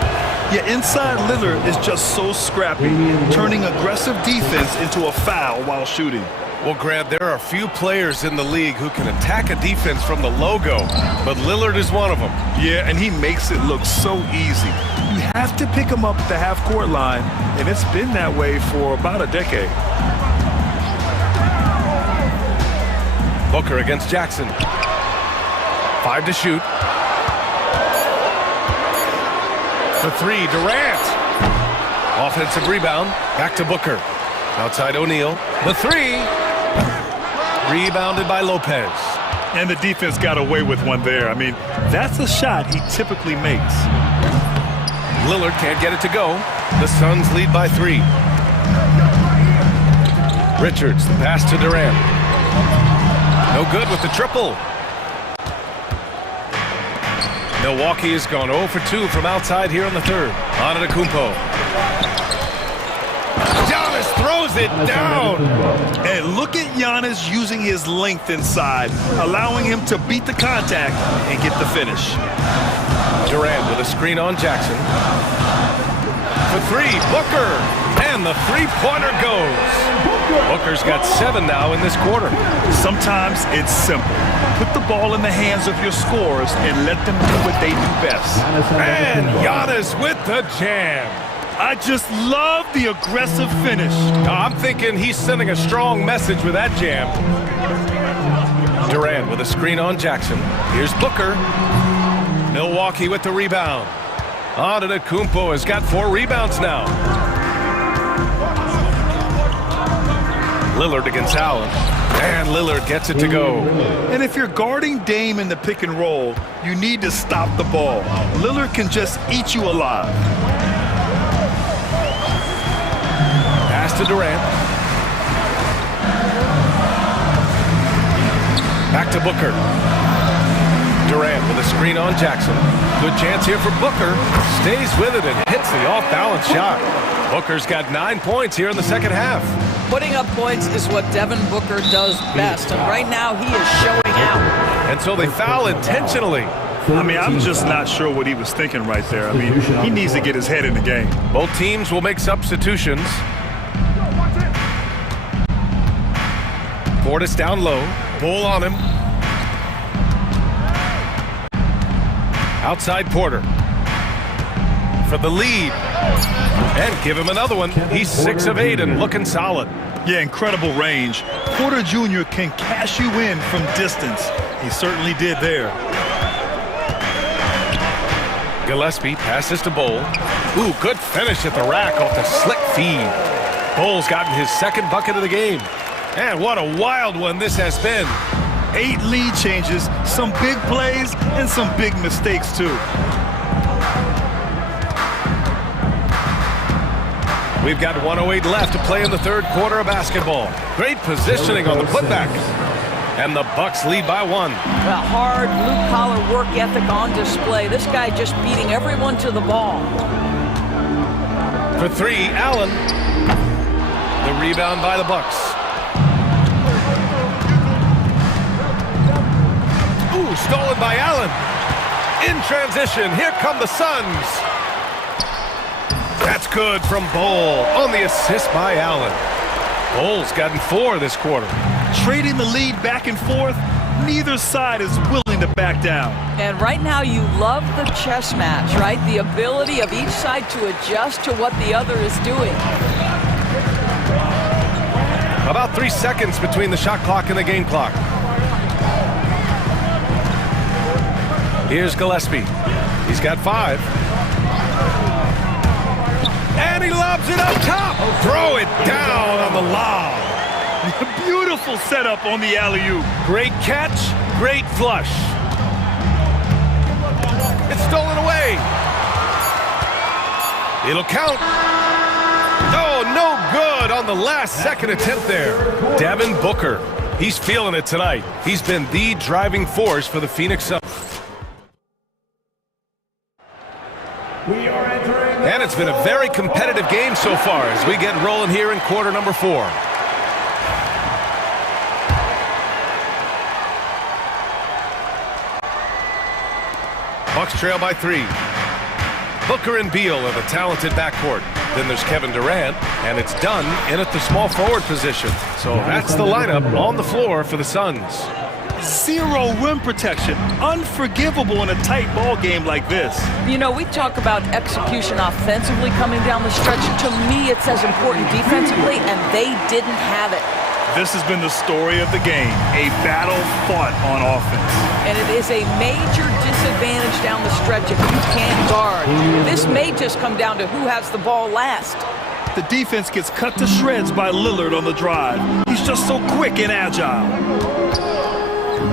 Yeah, inside Lillard is just so scrappy, turning aggressive defense into a foul while shooting. Well, Grant, there are few players in the league who can attack a defense from the logo, but Lillard is one of them. Yeah, and he makes it look so easy. You have to pick him up at the half-court line, and it's been that way for about a decade. Booker against Jackson. 5 to shoot. For 3, Durant. Offensive rebound, back to Booker. Outside O'Neal. The 3. Rebounded by Lopez. And the defense got away with one there. I mean, that's a shot he typically makes. Lillard can't get it to go. The Suns lead by 3. Richards, the pass to Durant. No good with the triple. Milwaukee has gone 0 for 2 from outside here in the third. Antetokounmpo. Giannis throws it down. And look at Giannis using his length inside, allowing him to beat the contact and get the finish. Durant with a screen on Jackson. For three, Booker. And the three-pointer goes. Booker's got 7 now in this quarter. Sometimes it's simple. Put the ball in the hands of your scorers and let them do what they do best. And Giannis with the jam. I just love the aggressive finish. I'm thinking he's sending a strong message with that jam. Durant with a screen on Jackson. Here's Booker. Milwaukee with the rebound. Antetokounmpo has got 4 rebounds now. Lillard against Allen. And Lillard gets it to go. And if you're guarding Dame in the pick and roll, you need to stop the ball. Lillard can just eat you alive. Pass to Durant. Back to Booker. Durant with a screen on Jackson. Good chance here for Booker. Stays with it and hits the off-balance shot. Booker's got 9 points here in the second half. Putting up points is what Devin Booker does best, and right now he is showing out. And so they foul intentionally. I mean, I'm just not sure what he was thinking right there. I mean, he needs to get his head in the game. Both teams will make substitutions. Portis down low. Bull on him. Outside Porter. For the lead. And give him another one. He's 6 of 8 and looking solid. Yeah, incredible range. Porter Jr. can cash you in from distance. He certainly did there. Gillespie passes to Bowl. Ooh, good finish at the rack off the slick feed. Bowl's gotten his second bucket of the game. And what a wild one this has been. 8 lead changes, some big plays, and some big mistakes, too. We've got 1:08 left to play in the third quarter of basketball. Great positioning on the putback. And the Bucks lead by 1. Well, hard, blue-collar work ethic on display. This guy just beating everyone to the ball. For 3, Allen. The rebound by the Bucks. Ooh, stolen by Allen. In transition, here come the Suns. That's good from Bowl on the assist by Allen. Bowl's gotten 4 this quarter. Trading the lead back and forth, neither side is willing to back down. And right now you love the chess match, right? The ability of each side to adjust to what the other is doing. About 3 seconds between the shot clock and the game clock. Here's Gillespie. He's got 5. And he lobs it up top. Throw it down on the lob. Beautiful setup on the alley-oop. Great catch, great flush. It's stolen away. It'll count. Oh, no good on the last second attempt there. Devin Booker. He's feeling it tonight. He's been the driving force for the Phoenix Suns. And it's been a very competitive game so far as we get rolling here in quarter number 4. Bucks trail by 3. Booker and Beal are the talented backcourt. Then there's Kevin Durant, and it's done in at the small forward position. So that's the lineup on the floor for the Suns. 0 rim protection. Unforgivable in a tight ball game like this. You know, we talk about execution offensively coming down the stretch. To me, it's as important defensively, and they didn't have it. This has been the story of the game, a battle fought on offense. And it is a major disadvantage down the stretch if you can't guard. This may just come down to who has the ball last. The defense gets cut to shreds by Lillard on the drive. He's just so quick and agile.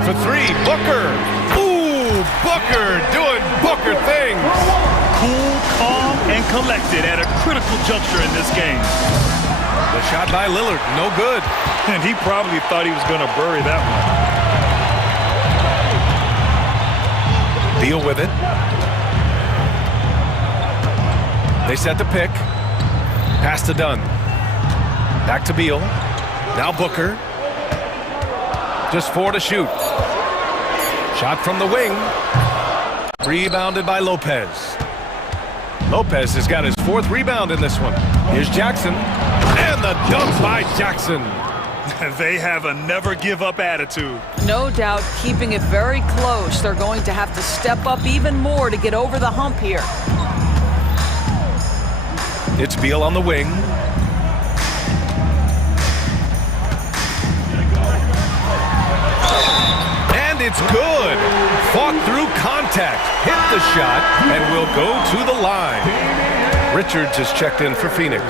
For 3, Booker. Ooh, Booker doing Booker things. Cool, calm, and collected at a critical juncture in this game. The shot by Lillard, no good. And he probably thought he was going to bury that one. Deal with it. They set the pick. Pass to Dunn. Back to Beal. Now Booker. Just 4 to shoot. Shot from the wing. Rebounded by Lopez. Lopez has got his 4th rebound in this one. Here's Jackson. And the dunk by Jackson. They have a never-give-up attitude. No doubt, keeping it very close. They're going to have to step up even more to get over the hump here. It's Beal on the wing. And it's good. Fought through contact, hit the shot, and will go to the line. Richards is checked in for Phoenix.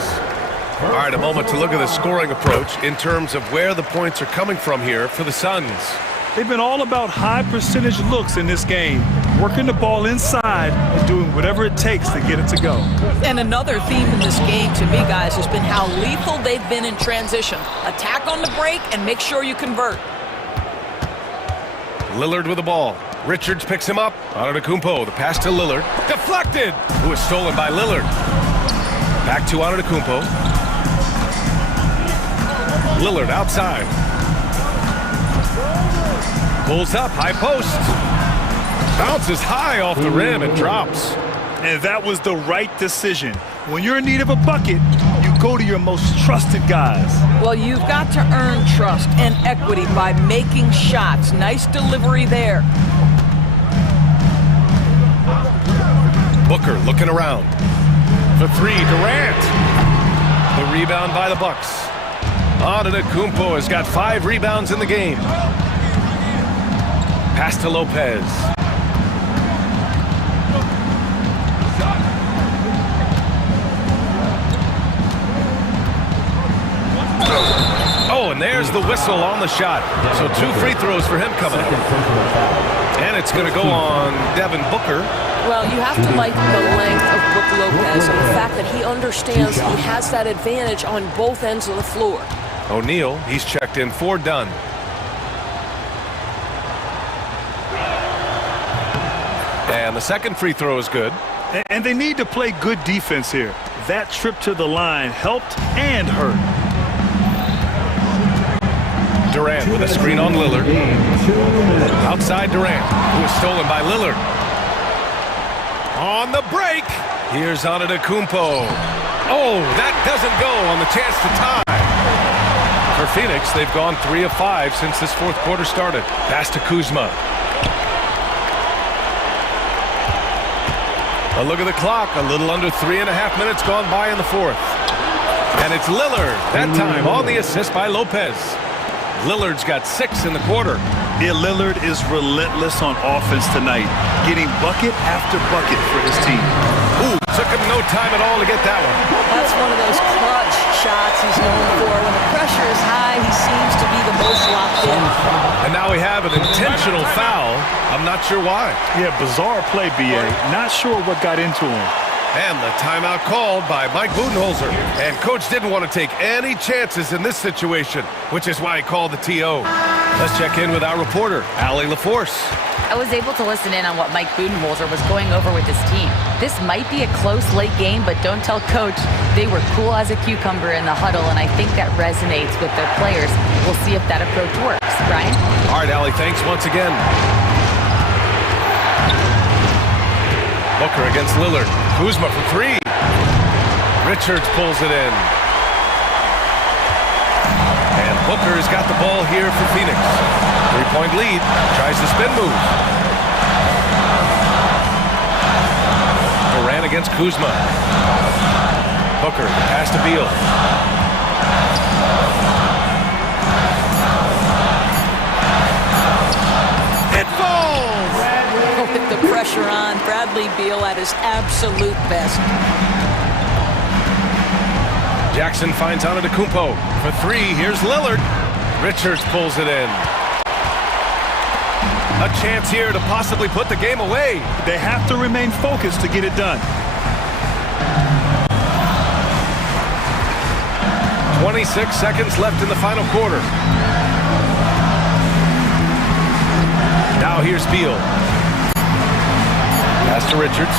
All right, a moment to look at the scoring approach in terms of where the points are coming from here for the Suns. They've been all about high percentage looks in this game, working the ball inside and doing whatever it takes to get it to go. And another theme in this game to me, guys, has been how lethal they've been in transition. Attack on the break and make sure you convert. Lillard with the ball. Richards picks him up. Antetokounmpo, the pass to Lillard. Deflected! Who is stolen by Lillard. Back to Antetokounmpo. Lillard outside. Pulls up, high post. Bounces high off the rim and drops. And that was the right decision. When you're in need of a bucket, you go to your most trusted guys. Well, you've got to earn trust and equity by making shots. Nice delivery there. Booker looking around. For 3, Durant. The rebound by the Bucks. Antetokounmpo has got 5 rebounds in the game. Pass to Lopez. Oh, and there's the whistle on the shot. So 2 free throws for him coming up. And it's going to go on Devin Booker. Well, you have to like the length of Brook Lopez and the fact that he understands he has that advantage on both ends of the floor. O'Neal, he's checked in for Dunn. And the second free throw is good. And they need to play good defense here. That trip to the line helped and hurt. Durant with a screen on Lillard. Outside Durant, who is stolen by Lillard. On the break, here's Antetokounmpo. Oh, that doesn't go on the chance to tie. For Phoenix, they've gone 3 of 5 since this 4th quarter started. Pass to Kuzma. A look at the clock, a little under 3.5 minutes gone by in the 4th. And it's Lillard, that time on the assist by Lopez. Lillard's got 6 in the quarter. Yeah, Lillard is relentless on offense tonight, getting bucket after bucket for his team. Ooh, took him no time at all to get that one. That's one of those clutch shots he's known for. When the pressure is high, he seems to be the most locked in. And now we have an intentional foul. I'm not sure why. Yeah, bizarre play, B.A. Not sure what got into him. And the timeout called by Mike Budenholzer. And coach didn't want to take any chances in this situation, which is why he called the TO. Let's check in with our reporter, Allie LaForce. I was able to listen in on what Mike Budenholzer was going over with his team. This might be a close late game, but don't tell coach. They were cool as a cucumber in the huddle, and I think that resonates with their players. We'll see if that approach works. Brian? All right, Allie, thanks once again. Booker against Lillard. Kuzma for 3. Richards pulls it in. And Booker's got the ball here for Phoenix. 3-point lead. Tries the spin move. Durant against Kuzma. Booker, pass to Beal. It falls! With the pressure on, Bradley Beal at his absolute best. Jackson finds Antetokounmpo for 3. Here's Lillard. Richards pulls it in. A chance here to possibly put the game away. They have to remain focused to get it done. 26 seconds left in the final quarter. Now here's Beal. Pass to Richards.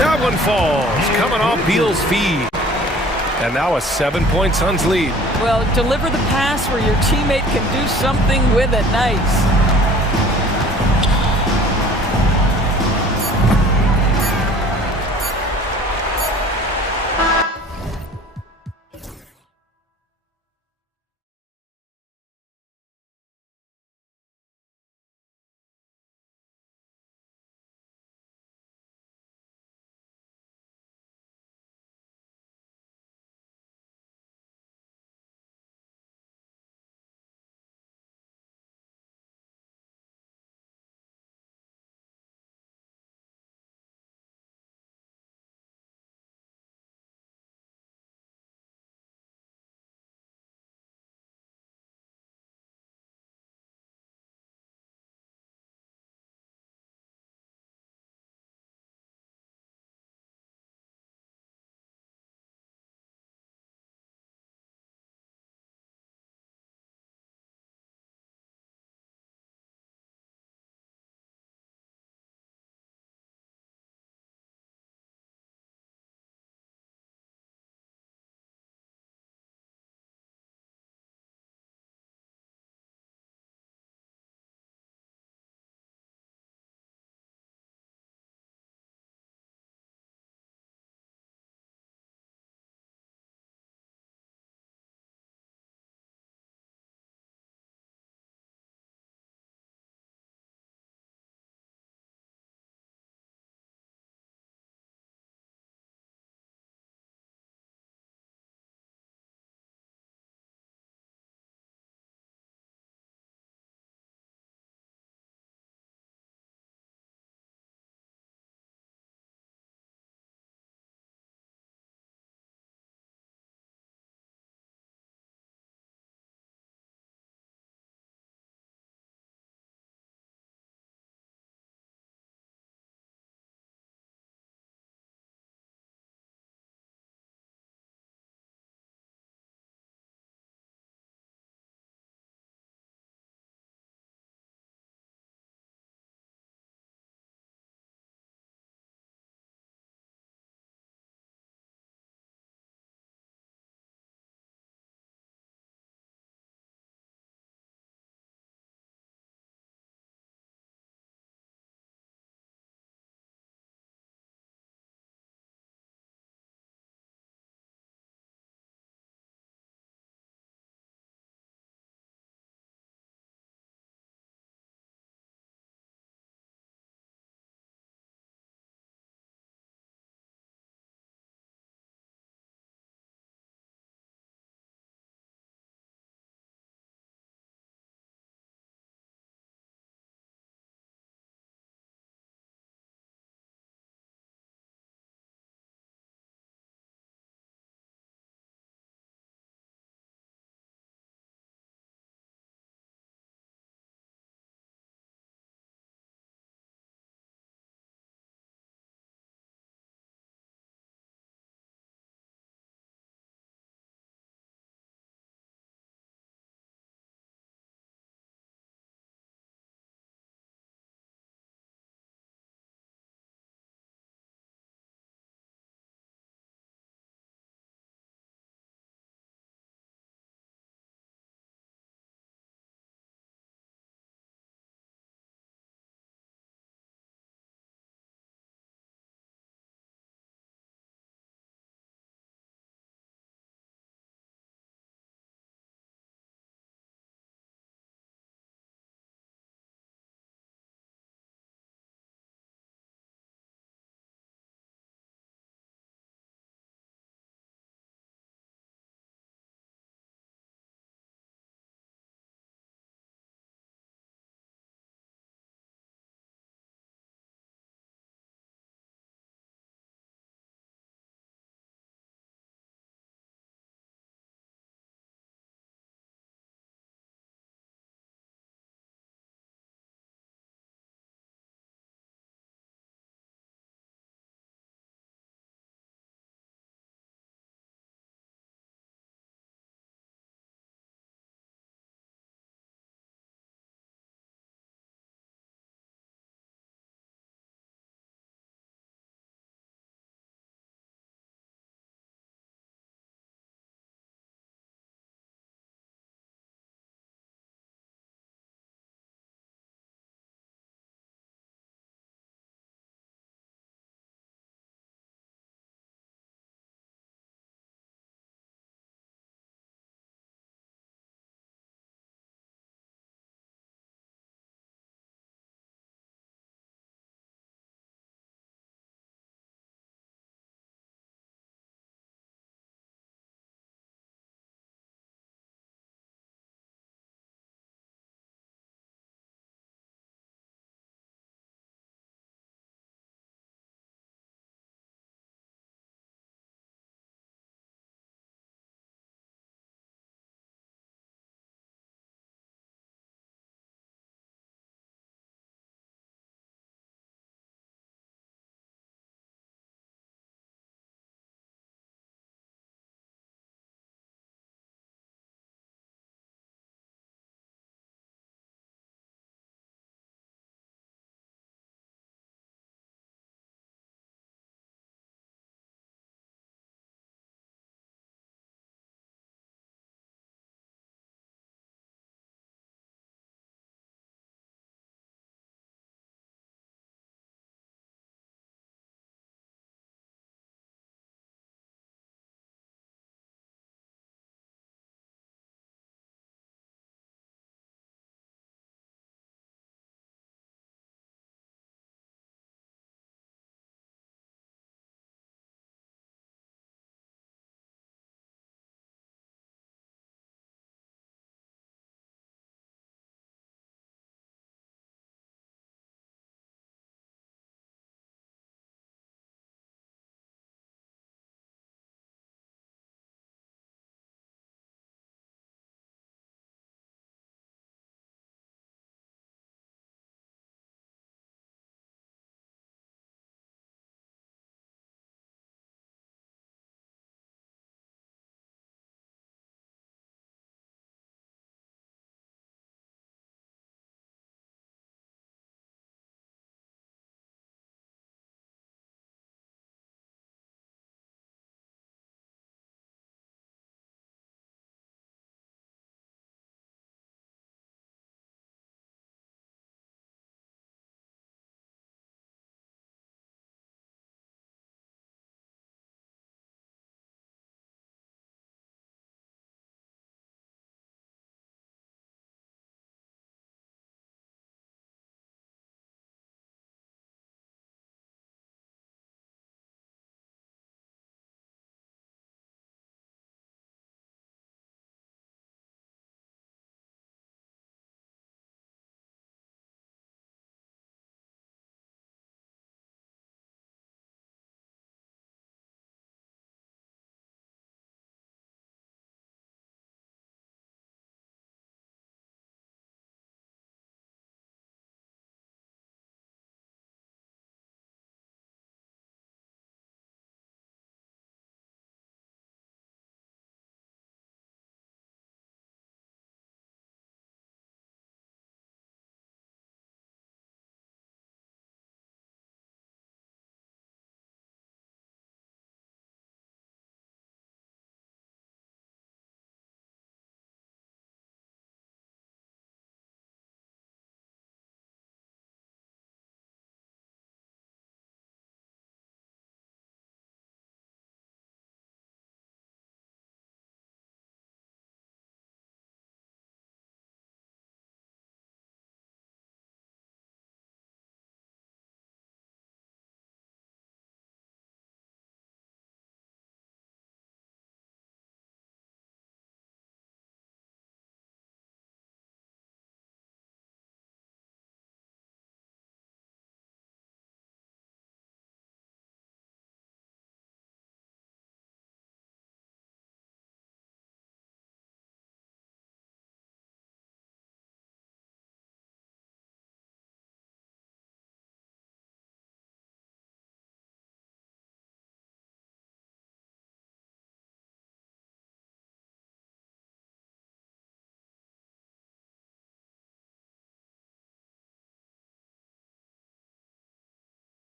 That one falls, coming off Beal's feed. And now a 7-point Suns lead. Well, deliver the pass where your teammate can do something with it. Nice.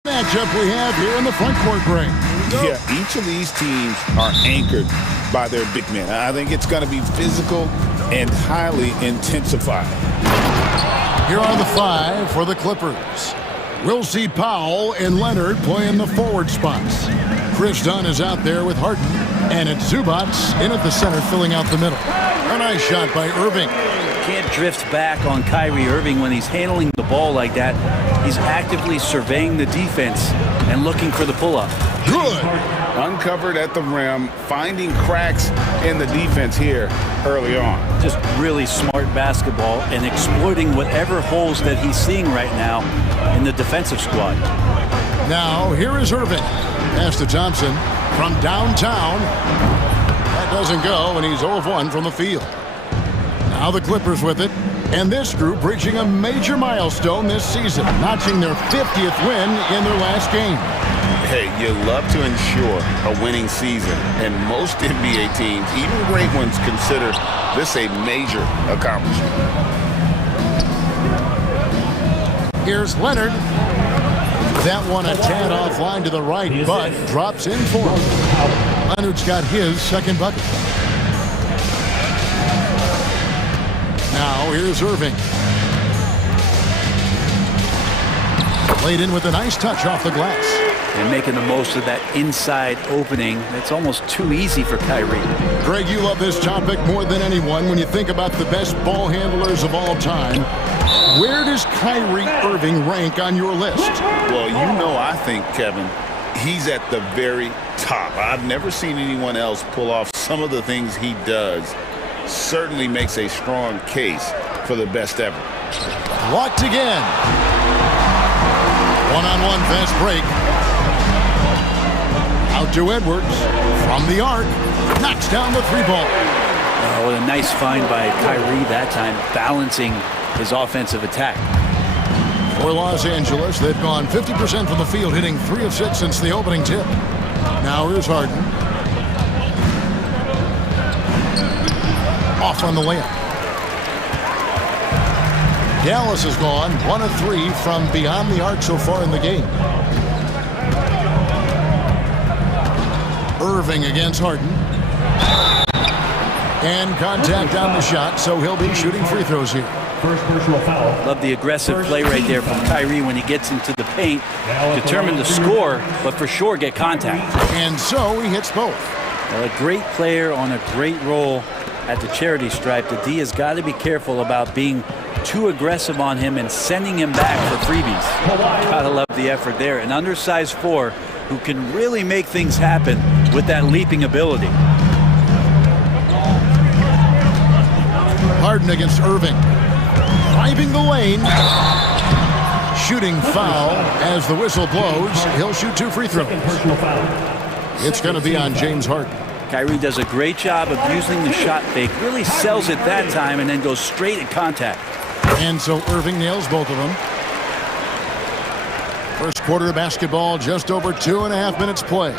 Matchup we have here in the front court break. Yeah, each of these teams are anchored by their big men. I think it's going to be physical and highly intensified. Here are the 5 for the Clippers. We'll see Powell and Leonard playing the forward spots. Chris Dunn is out there with Harden, and it's Zubac in at the center filling out the middle. A nice shot by Irving. Can't drift back on Kyrie Irving when he's handling the ball like that. He's actively surveying the defense and looking for the pull-up. Good. Uncovered at the rim, finding cracks in the defense here early on. Just really smart basketball and exploiting whatever holes that he's seeing right now in the defensive squad. Now, here is Irving. Pass to Thompson from downtown. That doesn't go, and he's 0 of 1 from the field. Now the Clippers with it, and this group reaching a major milestone this season, notching their 50th win in their last game. Hey, you love to ensure a winning season, and most NBA teams, even great ones, consider this a major accomplishment. Here's Leonard. That one a tad offline to the right, but drops in for him. Leonard's got his second bucket. Now here's Irving. Played in with a nice touch off the glass. And making the most of that inside opening. It's almost too easy for Kyrie. Greg, you love this topic more than anyone when you think about the best ball handlers of all time. Where does Kyrie Irving rank on your list? Well, you know, I think, Kevin, he's at the very top. I've never seen anyone else pull off some of the things he does. Certainly makes a strong case for the best ever. Blocked again. One-on-one fast break. Out to Edwards. From the arc. Knocks down the 3-ball. Oh, what a nice find by Kyrie that time, balancing his offensive attack. For Los Angeles, they've gone 50% from the field, hitting 3 of 6 since the opening tip. Now here's Harden. Off on the layup. Dallas has gone 1 of 3 from beyond the arc so far in the game. Irving against Harden. And contact on the shot, so he'll be shooting free throws here. First personal foul. Love the aggressive play right there from Kyrie when he gets into the paint. Determined to score, but for sure get contact. And so he hits both. Well, a great player on a great roll at the charity stripe. The D has got to be careful about being too aggressive on him and sending him back for freebies. Gotta love the effort there. An undersized 4 who can really make things happen with that leaping ability. Harden against Irving. Driving the lane. Shooting foul as the whistle blows. He'll shoot 2 free throws. It's going to be on James Harden. Kyrie does a great job of using the shot fake. Really sells it that time and then goes straight at contact. And so Irving nails both of them. First quarter of basketball, just over 2.5 minutes play.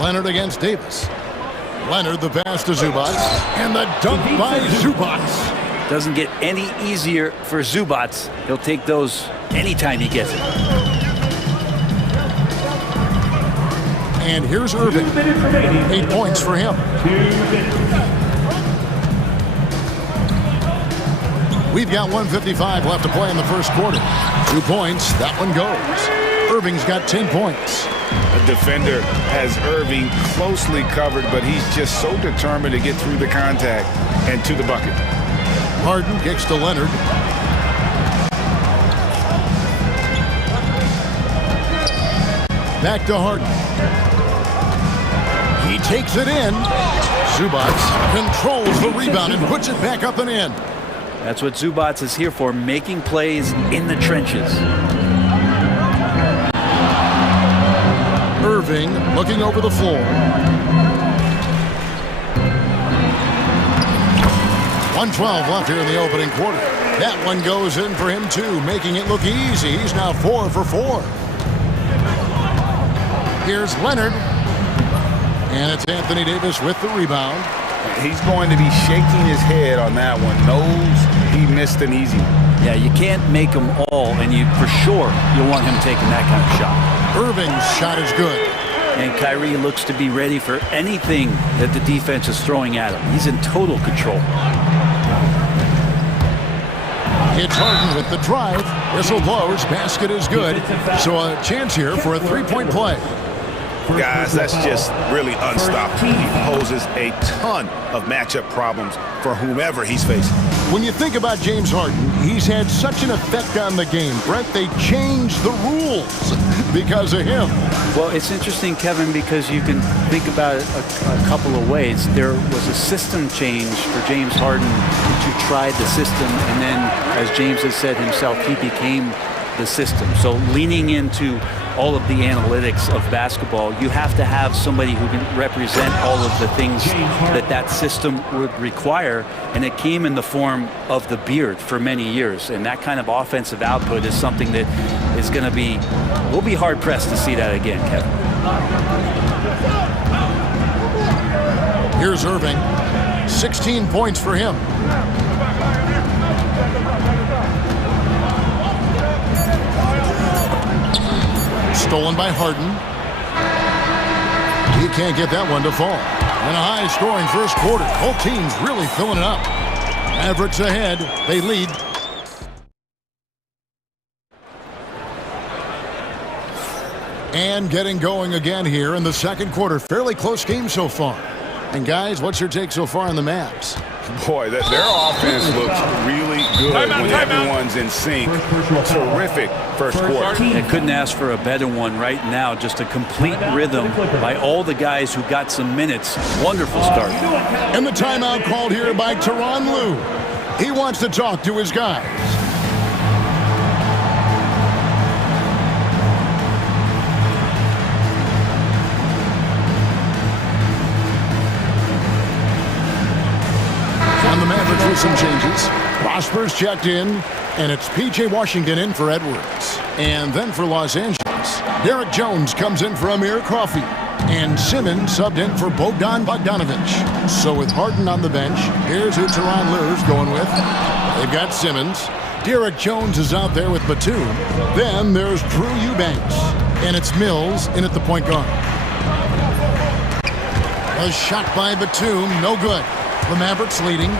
Leonard against Davis. Leonard the pass to Zubac. And the dunk by Zubac. Doesn't get any easier for Zubac. He'll take those anytime he gets it. And here's Irving. 8 points for him. We've got 1:55 left to play in the first quarter. 2 points. That one goes. Irving's got 10 points. The defender has Irving closely covered, but he's just so determined to get through the contact and to the bucket. Harden kicks to Leonard. Back to Harden. He takes it in. Zubac controls the rebound and puts it back up and in. That's what Zubac is here for, making plays in the trenches. Irving looking over the floor. 1:12 left here in the opening quarter. That one goes in for him too, making it look easy. He's now 4 for 4. Here's Leonard. And it's Anthony Davis with the rebound. He's going to be shaking his head on that one. Knows he missed an easy one. Yeah, you can't make them all, and for sure you want him taking that kind of shot. Irving's shot is good. And Kyrie looks to be ready for anything that the defense is throwing at him. He's in total control. It's Harden with the drive. Whistle blows. Basket is good. So a chance here for a three-point play. Guys, that's just really unstoppable. He poses a ton of matchup problems for whomever he's facing. When you think about James Harden, he's had such an effect on the game. Brent, they changed the rules because of him. Well, it's interesting, Kevin, because you can think about it a couple of ways. There was a system change for James Harden to try the system, and then, as James has said himself, he became the system. So leaning into all of the analytics of basketball, you have to have somebody who can represent all of the things that system would require, and it came in the form of the beard for many years, and that kind of offensive output is something that is going to be, we'll be hard-pressed to see that again, Kevin. Here's Irving, 16 points for him. Stolen by Harden. He can't get that one to fall. And a high-scoring first quarter. Both teams really filling it up. Mavericks ahead. They lead. And getting going again here in the second quarter. Fairly close game so far. And guys, what's your take so far on the Mavs? Boy, their offense looks really good when everyone's in sync. Terrific first quarter. I couldn't ask for a better one right now. Just a complete rhythm by all the guys who got some minutes. Wonderful start. And the timeout called here by Tyronn Lue. He wants to talk to his guys. The Mavericks with some changes. Prosper's checked in, and it's P.J. Washington in for Edwards. And then for Los Angeles, Derek Jones comes in for Amir Coffey. And Simmons subbed in for Bogdan Bogdanovic. So with Harden on the bench, here's who Tyronn Lue's going with. They've got Simmons. Derek Jones is out there with Batum. Then there's Drew Eubanks. And it's Mills in at the point guard. A shot by Batum, no good. The Mavericks leading.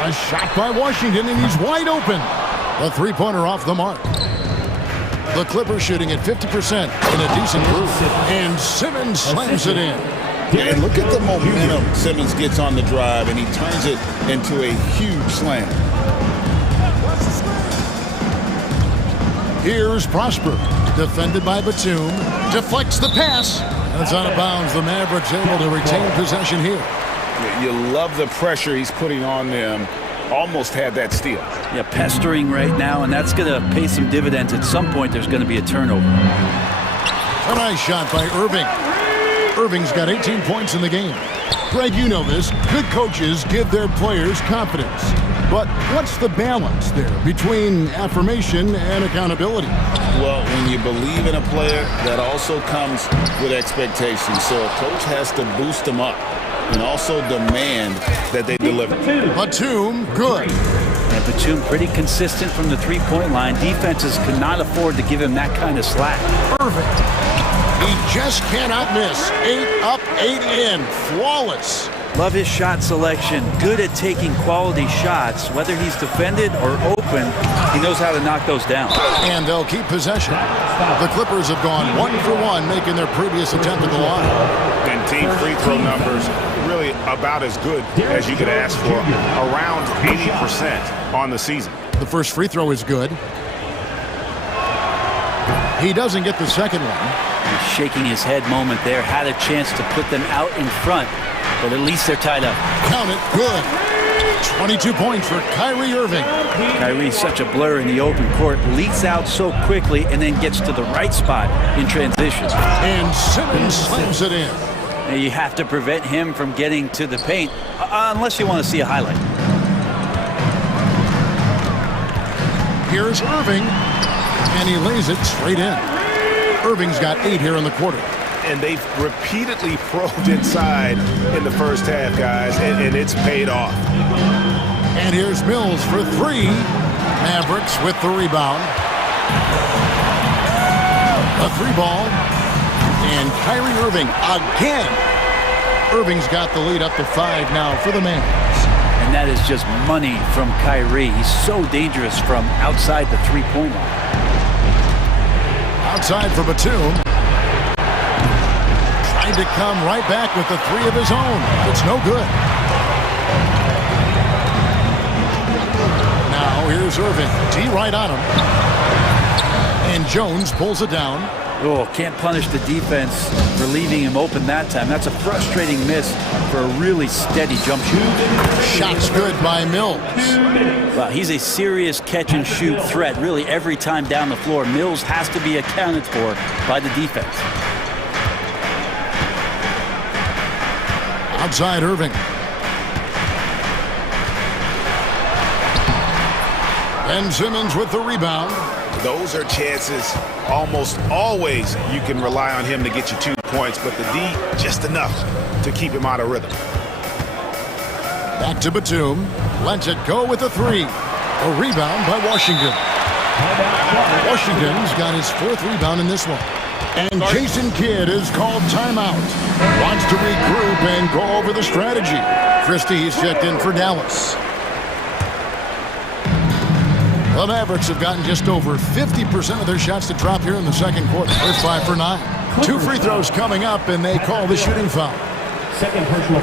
A shot by Washington, and he's wide open. A three-pointer off the mark. The Clippers shooting at 50% in a decent groove. And Simmons slams it in. And look at the momentum Simmons gets on the drive, and he turns it into a huge slam. Here's Prosper. Defended by Batum. Deflects the pass. And it's out of bounds. The Mavericks able to retain possession here. You love the pressure he's putting on them. Almost had that steal. Yeah, pestering right now, and that's going to pay some dividends. At some point, there's going to be a turnover. A nice shot by Irving. Irving's got 18 points in the game. Greg, you know this. Good coaches give their players confidence. But what's the balance there between affirmation and accountability? Well, when you believe in a player, that also comes with expectations. So a coach has to boost them up and also demand that they deliver. Batum, good. And Batum pretty consistent from the three-point line. Defenses could not afford to give him that kind of slack. Perfect. He just cannot miss. 8 up, 8 in. Flawless. Love his shot selection. Good at taking quality shots. Whether he's defended or open, he knows how to knock those down. And they'll keep possession. The Clippers have gone 1 for 1, making their previous attempt at the line. And team free throw numbers really about as good as you could ask for. Around 80% on the season. The first free throw is good. He doesn't get the second one. He's shaking his head moment there. Had a chance to put them out in front, but at least they're tied up. Count it, good. 22 points for Kyrie Irving. Kyrie's such a blur in the open court, leaks out so quickly, and then gets to the right spot in transition. And Simmons slams it in. Now you have to prevent him from getting to the paint, unless you want to see a highlight. Here's Irving, and he lays it straight in. Irving's got 8 here in the quarter. And they've repeatedly probed inside in the first half, guys, and it's paid off. And here's Mills for three. Mavericks with the rebound. A three ball. And Kyrie Irving again. Irving's got the lead up to 5 now for the Mavs. And that is just money from Kyrie. He's so dangerous from outside the three-point line. Outside for Batum. Trying to come right back with the three of his own. It's no good. Now here's Irving. D right on him. And Jones pulls it down. Oh, can't punish the defense for leaving him open that time. That's a frustrating miss for a really steady jump shot. Shot's good by Mills. Well, he's a serious catch-and-shoot threat really every time down the floor. Mills has to be accounted for by the defense. Outside Irving. Ben Simmons with the rebound. Those are chances almost always you can rely on him to get you 2 points, but the D just enough to keep him out of rhythm. Back to Batum. Lets it go with the three. A rebound by Washington. Washington's got his 4th rebound in this one. And Jason Kidd is called timeout. Wants to regroup and go over the strategy. Christie's checked in for Dallas. The Mavericks have gotten just over 50% of their shots to drop here in the second quarter. They're 5 for 9. 2 free throws coming up, and they call the shooting foul.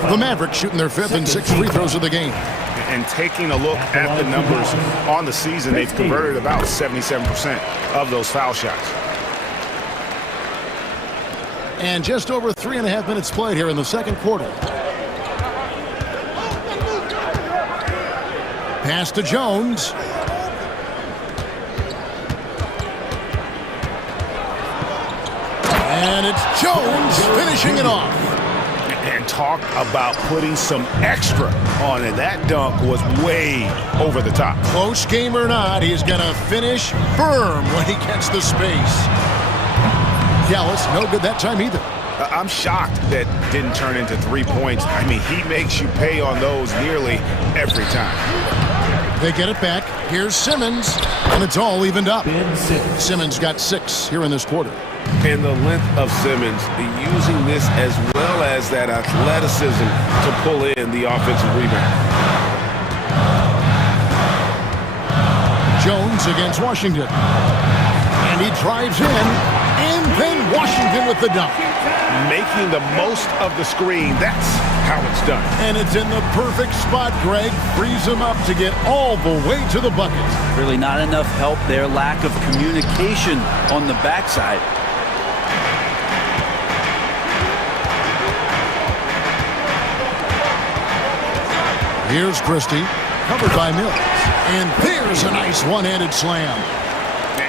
The Mavericks shooting their 5th and 6th free throws of the game. And taking a look at the numbers on the season, they've converted about 77% of those foul shots. And just over 3.5 minutes played here in the second quarter. Pass to Jones. And it's Jones finishing it off. And talk about putting some extra on it. That dunk was way over the top. Close game or not, he's going to finish firm when he gets the space. Dallas, no good that time either. I'm shocked that didn't turn into 3 points. I mean, he makes you pay on those nearly every time. They get it back. Here's Simmons, and it's all evened up. Simmons got 6 here in this quarter. And the length of Simmons, using this as well as that athleticism to pull in the offensive rebound. Jones against Washington. And he drives in, and then Washington with the dunk. Making the most of the screen, that's how it's done. And it's in the perfect spot, Greg. Frees him up to get all the way to the bucket. Really not enough help there. Lack of communication on the backside. Here's Christie, covered by Mills. And there's a nice one-handed slam.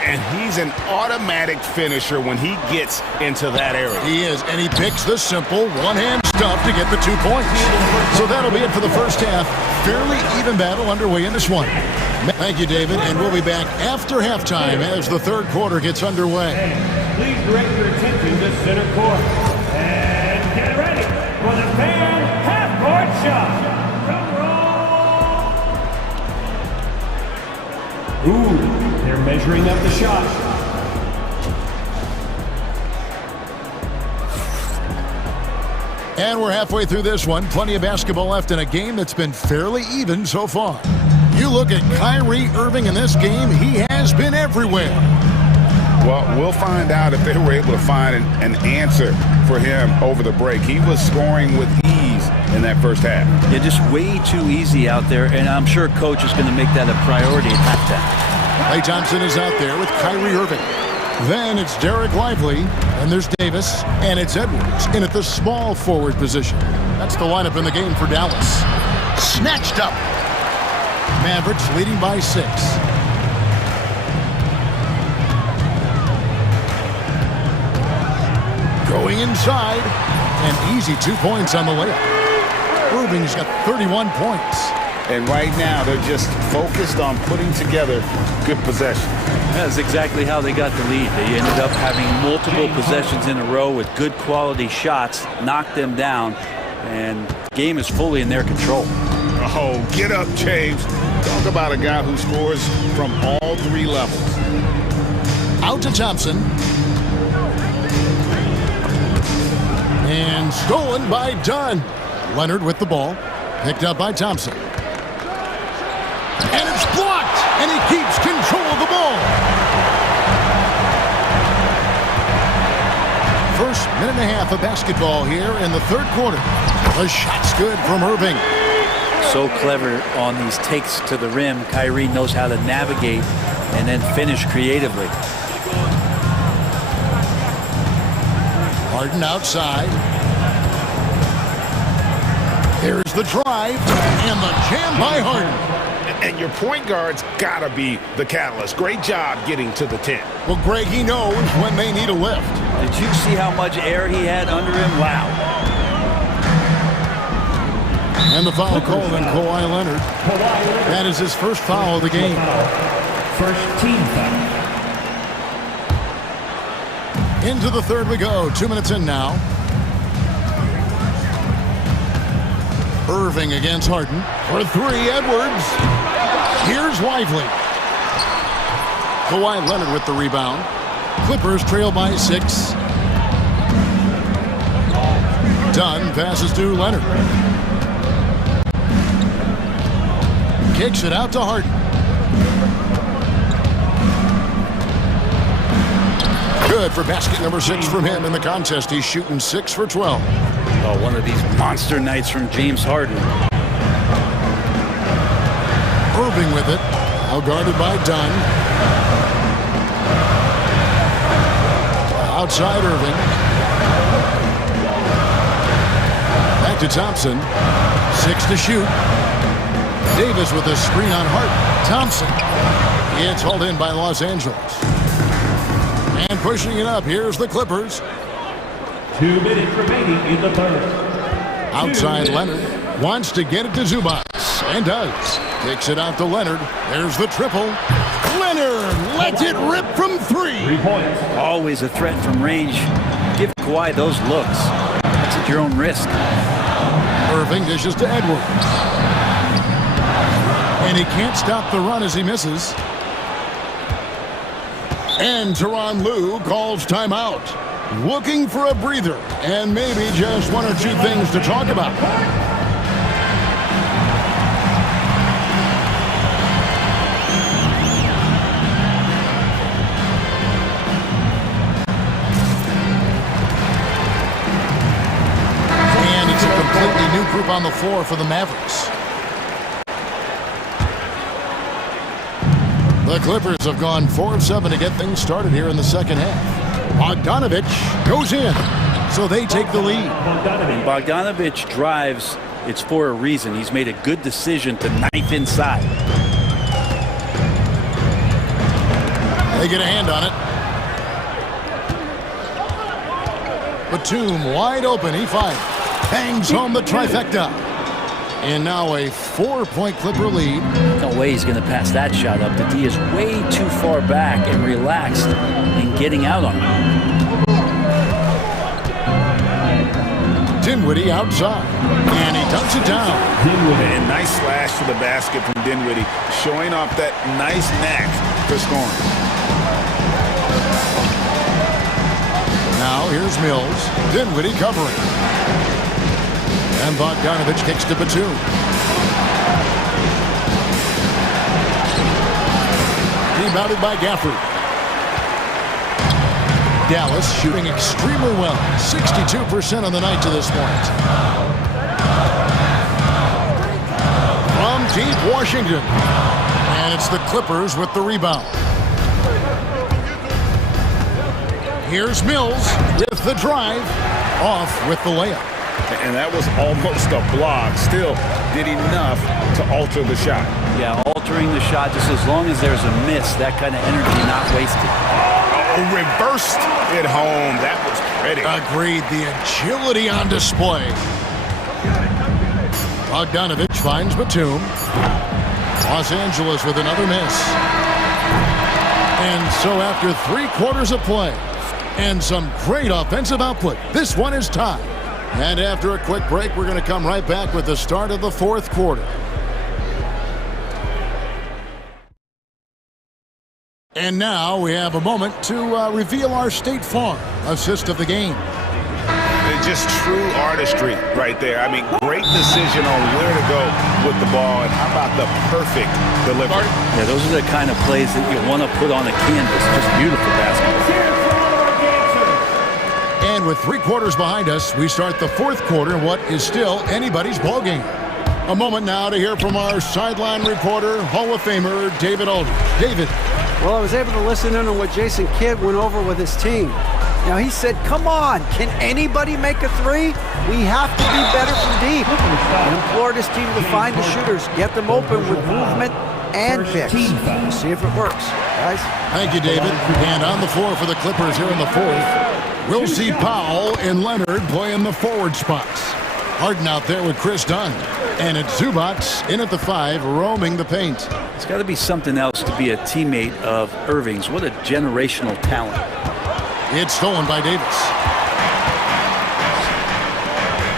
And he's an automatic finisher when he gets into that area. He is, and he picks the simple one-hand stuff to get the 2 points. So that'll be it for the first half. Fairly even battle underway in this one. Thank you, David, and we'll be back after halftime as the third quarter gets underway. Please direct your attention to center court. And get ready for the fan half-court shot. Ooh, they're measuring up the shot. And we're halfway through this one. Plenty of basketball left in a game that's been fairly even so far. You look at Kyrie Irving in this game, he has been everywhere. Well, we'll find out if they were able to find an answer for him over the break. He was scoring with ease in that first half. Yeah, just way too easy out there, and I'm sure coach is going to make that a priority at halftime. Klay Thompson is out there with Kyrie Irving. Then it's Derek Lively, and there's Davis, and it's Edwards in at the small forward position. That's the lineup in the game for Dallas. Snatched up. Mavericks leading by 6. Going inside, and easy 2 points on the layup. Irving's got 31 points. And right now, they're just focused on putting together good possession. That's exactly how they got the lead. They ended up having multiple possessions in a row with good quality shots, knocked them down, and the game is fully in their control. Oh, get up, James. Talk about a guy who scores from all three levels. Out to Thompson. And stolen by Dunn. Leonard with the ball. Picked up by Thompson. And it's blocked. And he keeps control of the ball. First minute and a half of basketball here in the third quarter. The shot's good from Irving. So clever on these takes to the rim. Kyrie knows how to navigate and then finish creatively. Harden outside. Here's the drive and the jam by Harden. And your point guard's got to be the catalyst. Great job getting to the 10. Well, Greg, he knows when they need a lift. Did you see how much air he had under him? Wow. And the foul called on Kawhi Leonard. That is his first foul of the game. First team foul. Into the third we go. 2 minutes in now. Irving against Harden. For three, Edwards. Here's Lively. Kawhi Leonard with the rebound. Clippers trail by 6. Dunn passes to Leonard. Kicks it out to Harden. Good for basket number 6 from him in the contest. He's shooting 6 for 12. Oh, one of these monster nights from James Harden. Irving with it. Now guarded by Dunn. Outside Irving. Back to Thompson. 6 to shoot. Davis with a screen on Harden. Thompson. It's hauled in by Los Angeles. And pushing it up, here's the Clippers. 2 minutes remaining in the third. Outside Leonard. Wants to get it to Zubac. And does. Kicks it out to Leonard. There's the triple. Leonard lets it rip from 3. 3 points. Always a threat from range. Give Kawhi those looks. That's at your own risk. Irving dishes to Edwards. And he can't stop the run as he misses. And Tyronn Lue calls timeout. Looking for a breather and maybe just 1 or 2 things to talk about. And it's a completely new group on the floor for the Mavericks. The Clippers have gone 4 of 7 to get things started here in the second half. Bogdanovich goes in, so they take the lead. Bogdanovich drives. It's for a reason. He's made a good decision to knife inside. They get a hand on it. Batum wide open. He fires. Hangs home the trifecta. And now a 4-point Clipper lead. No way he's going to pass that shot up. The D is way too far back and relaxed in getting out on him. Dinwiddie outside. And he dunks it down. And nice slash to the basket from Dinwiddie, showing off that nice knack for scoring. Now here's Mills. Dinwiddie covering. And Bogdanovich kicks to Batum. Rebounded by Gafford. Dallas shooting extremely well. 62% on the night to this point. From deep Washington. And it's the Clippers with the rebound. Here's Mills with the drive. Off with the layup. And that was almost a block. Still did enough to alter the shot. Yeah, altering the shot just as long as there's a miss. That kind of energy not wasted. Oh, reversed it home. That was pretty. Agreed. The agility on display. Bogdanovich finds Batum. Los Angeles with another miss. And so after 3 quarters of play and some great offensive output, this one is tied. And after a quick break, we're going to come right back with the start of the 4th quarter. And now we have a moment to reveal our State Farm assist of the game. Just true artistry right there. I mean, great decision on where to go with the ball, and how about the perfect delivery? Yeah, those are the kind of plays that you want to put on a canvas. Just beautiful basketball. And with 3 quarters behind us, we start the 4th quarter in what is still anybody's ball game. A moment now to hear from our sideline reporter, Hall of Famer David Aldridge. David. Well, I was able to listen in on what Jason Kidd went over with his team. Now, he said, come on, can anybody make a 3? We have to be better from deep. And implored his team to find the shooters, get them open with movement and picks. We'll see if it works, guys. Thank you, David. And on the floor for the Clippers here in the 4th, we'll see Powell and Leonard play in the forward spots. Harden out there with Chris Dunn. And it's Zubac in at the 5, roaming the paint. It's got to be something else to be a teammate of Irving's. What a generational talent. It's stolen by Davis.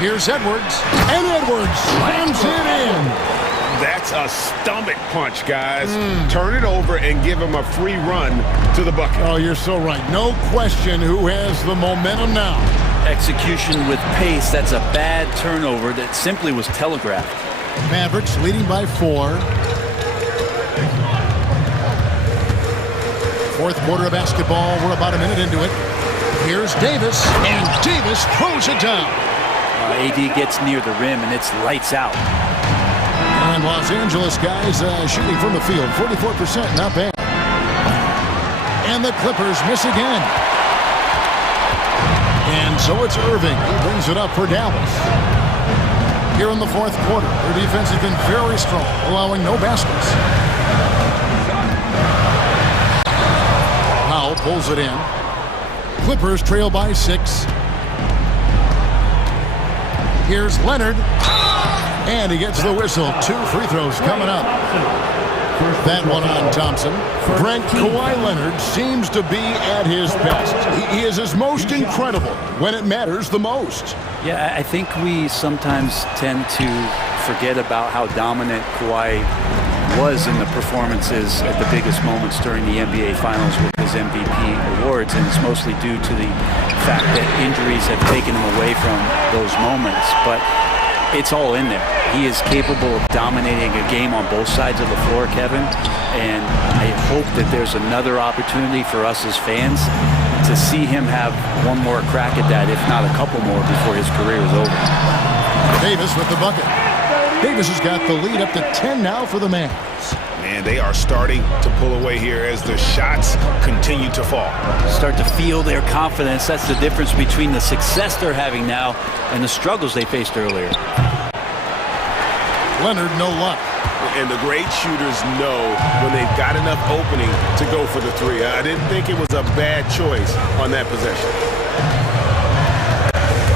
Here's Edwards. And Edwards slams it in. That's a stomach punch, guys. Turn it over and give him a free run to the bucket. Oh, you're so right. No question who has the momentum now. Execution with pace. That's a bad turnover that simply was telegraphed. Mavericks leading by 4. 4th quarter of basketball. We're about a minute into it. Here's Davis, and Davis throws it down. AD gets near the rim, and it's lights out. And Los Angeles guys shooting from the field, 44%, not bad. And the Clippers miss again. And so it's Irving who brings it up for Dallas. Here in the 4th quarter, their defense has been very strong, allowing no baskets. Powell pulls it in. Clippers trail by 6. Here's Leonard. And he gets the whistle. 2 free throws coming up. That one on Thompson. Frank Kawhi Leonard seems to be at his best. He is his most incredible when it matters the most. Yeah, I think we sometimes tend to forget about how dominant Kawhi was in the performances at the biggest moments during the NBA Finals with his MVP awards, and it's mostly due to the fact that injuries have taken him away from those moments. But it's all in there. He is capable of dominating a game on both sides of the floor, Kevin, and I hope that there's another opportunity for us as fans to see him have one more crack at that, if not a couple more, before his career is over. Davis with the bucket. Davis has got the lead up to 10 now for the Mavs. Man, they are starting to pull away here as the shots continue to fall. Start to feel their confidence. That's the difference between the success they're having now and the struggles they faced earlier. Leonard, no luck. And the great shooters know when they've got enough opening to go for the 3. I didn't think it was a bad choice on that possession.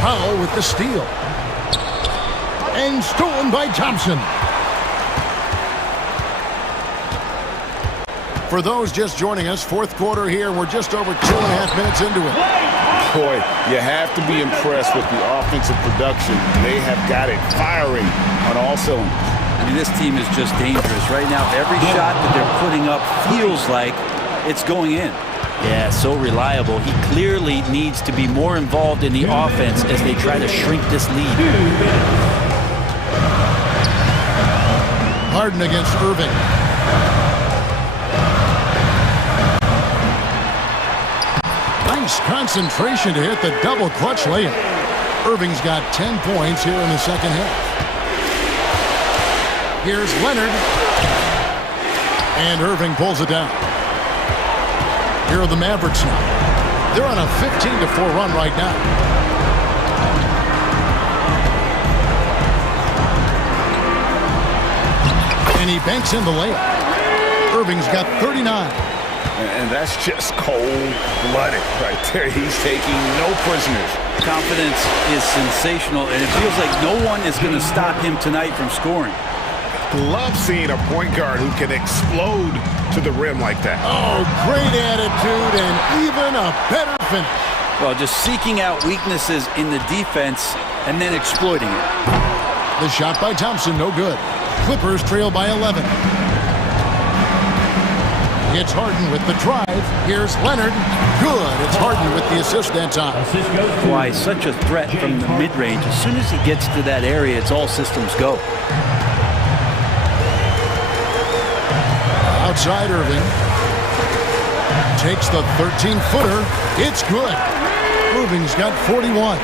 Powell with the steal. And stolen by Thompson. For those just joining us, 4th quarter here. We're just over 2.5 minutes into it. Boy, you have to be impressed with the offensive production. They have got it firing on all cylinders. I mean, this team is just dangerous. Right now, every shot that they're putting up feels like it's going in. Yeah, so reliable. He clearly needs to be more involved in the offense as they try to shrink this lead. Harden against Irving. Nice concentration to hit the double clutch layup. Irving's got 10 points here in the second half. Here's Leonard. And Irving pulls it down. Here are the Mavericks now. They're on a 15-4 run right now. And he banks in the layup. Irving's got 39. And that's just cold-blooded right there. He's taking no prisoners. Confidence is sensational, and it feels like no one is going to stop him tonight from scoring. Love seeing a point guard who can explode to the rim like that. Oh, great attitude and even a better finish. Well, just seeking out weaknesses in the defense and then exploiting it. The shot by Thompson, no good. Clippers trail by 11. It's Harden with the drive. Here's Leonard. Good. It's Harden with the assist that time. Why, such a threat from the mid-range. As soon as he gets to that area, it's all systems go. Outside Irving. Takes the 13-footer. It's good. Irving's got 41.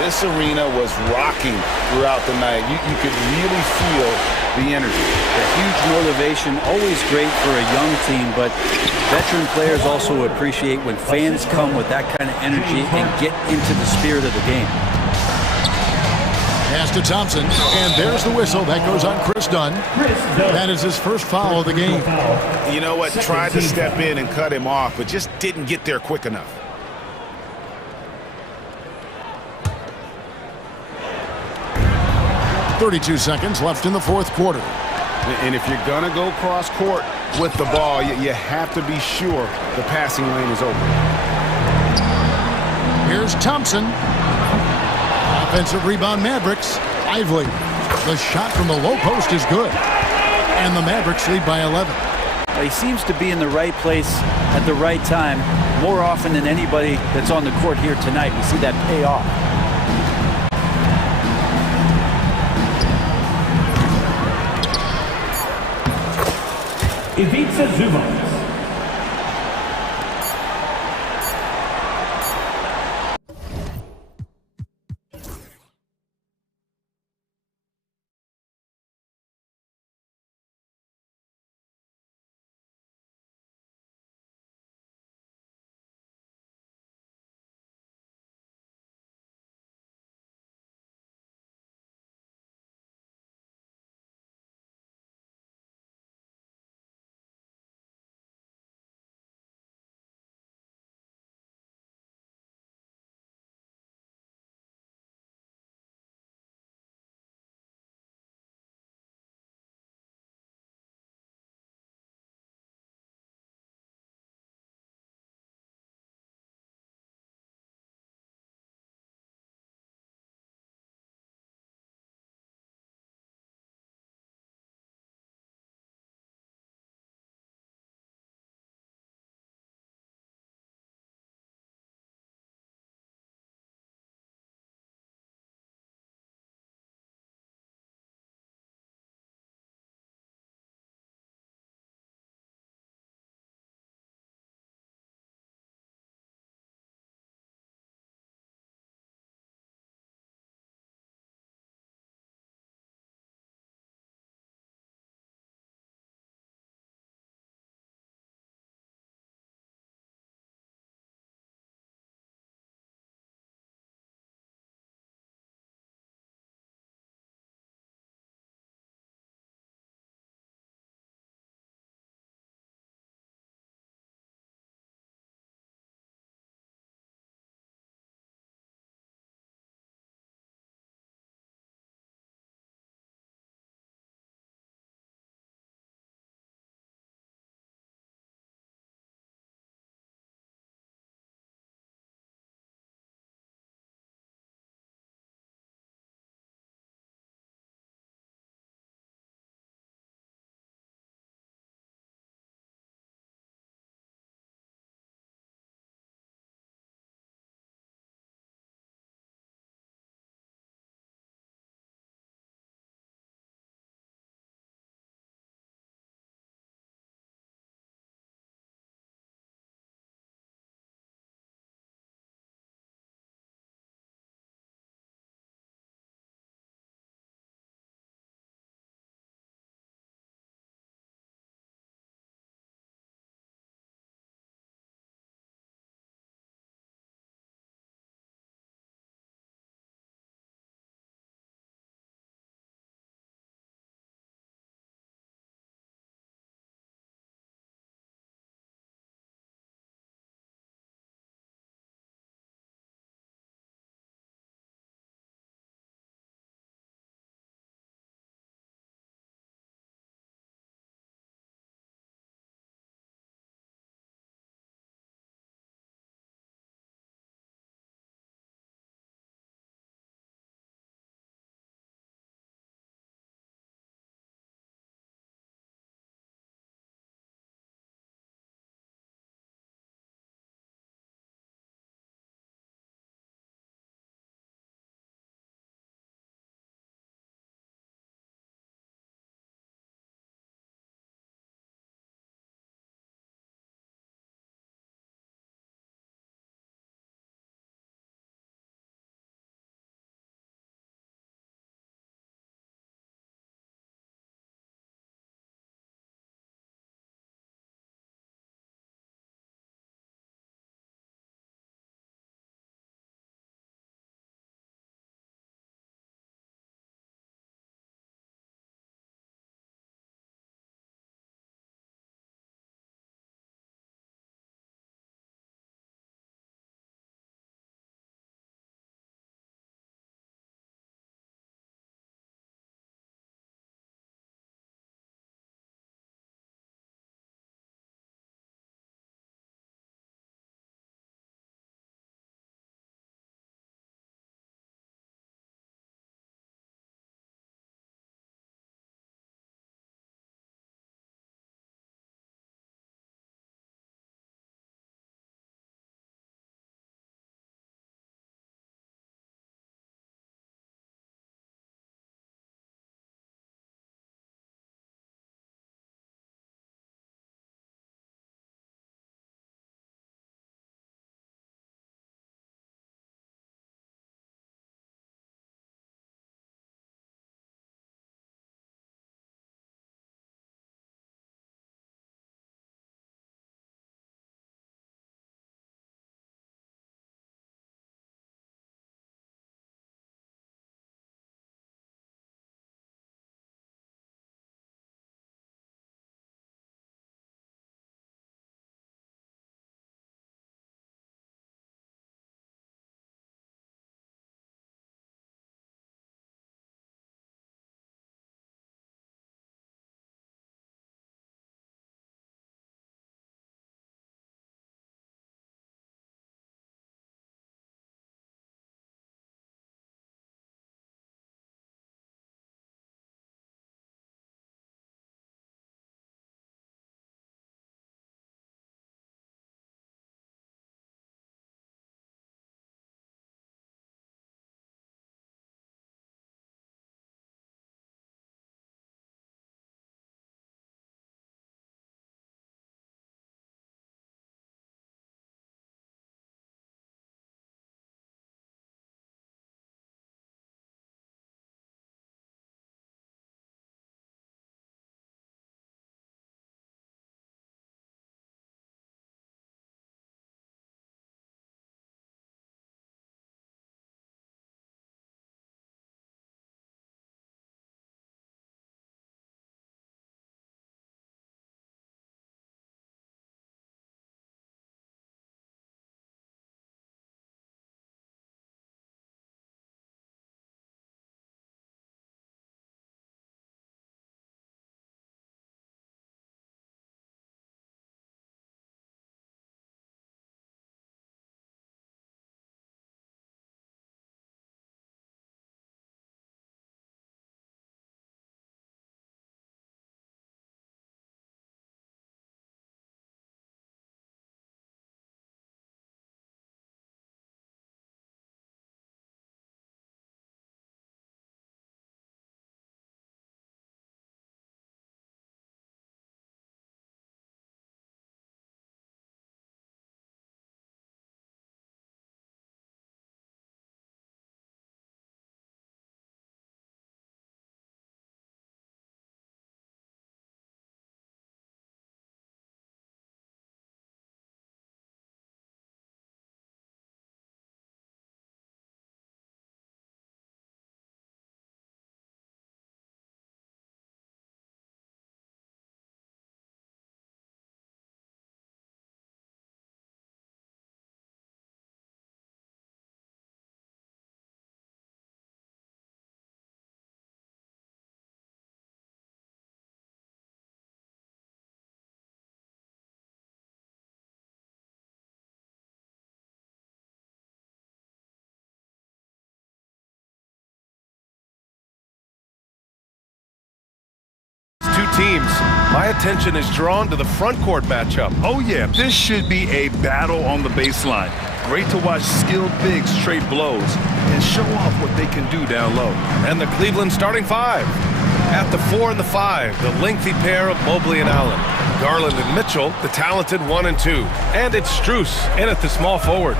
This arena was rocking throughout the night. You could really feel the energy. A huge motivation, always great for a young team, but veteran players also appreciate when fans come with that kind of energy and get into the spirit of the game. Pass to Thompson, and there's the whistle. That goes on Chris Dunn. That is his first foul of the game. You know what? Tried to step in and cut him off, but just didn't get there quick enough. .32 seconds left in the fourth quarter. And if you're going to go cross court with the ball, you have to be sure the passing lane is open. Here's Thompson. Offensive rebound, Mavericks. Lively. The shot from the low post is good. And the Mavericks lead by 11. He seems to be in the right place at the right time more often than anybody that's on the court here tonight. We see that pay off. Ivica Zubac. teams, my attention is drawn to the front court matchup. Oh, yeah, this should be a battle on the baseline. Great to watch skilled bigs trade blows and show off what they can do down low. And the Cleveland starting five. At the 4 and the 5, the lengthy pair of Mobley and Allen. Garland and Mitchell, the talented 1 and 2. And it's Strus in at the small forward.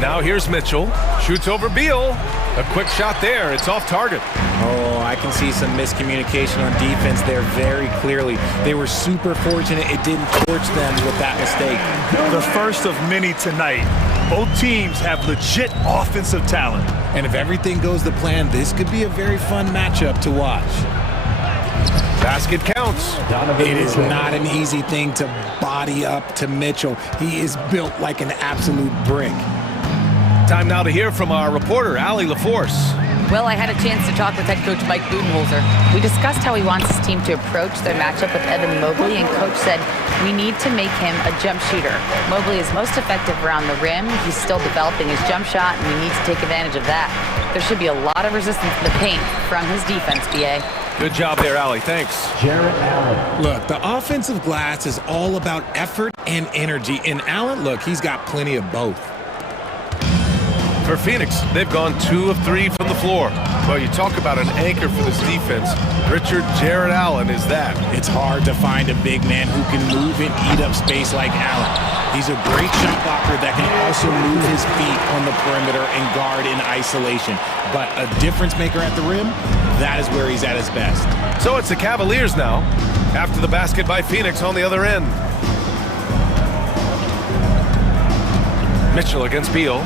Now here's Mitchell, shoots over Beal. A quick shot there, it's off target. Oh, I can see some miscommunication on defense there very clearly. They were super fortunate it didn't torch them with that mistake. The first of many tonight. Both teams have legit offensive talent. And if everything goes to plan, this could be a very fun matchup to watch. Basket counts. It is not an easy thing to body up to Mitchell. He is built like an absolute brick. Time now to hear from our reporter, Allie LaForce. Well, I had a chance to talk with head coach Mike Budenholzer. We discussed how he wants his team to approach their matchup with Evan Mobley, and coach said, we need to make him a jump shooter. Mobley is most effective around the rim. He's still developing his jump shot, and we need to take advantage of that. There should be a lot of resistance in the paint from his defense, BA. Good job there, Allie. Thanks. Jarrett Allen. Look, the offensive glass is all about effort and energy. And Allen, look, he's got plenty of both. For Phoenix, they've gone 2 of 3 from the floor. Well, you talk about an anchor for this defense. Jarrett Allen is that. It's hard to find a big man who can move and eat up space like Allen. He's a great shot blocker that can also move his feet on the perimeter and guard in isolation. But a difference maker at the rim, that is where he's at his best. So it's the Cavaliers now, after the basket by Phoenix on the other end. Mitchell against Beal.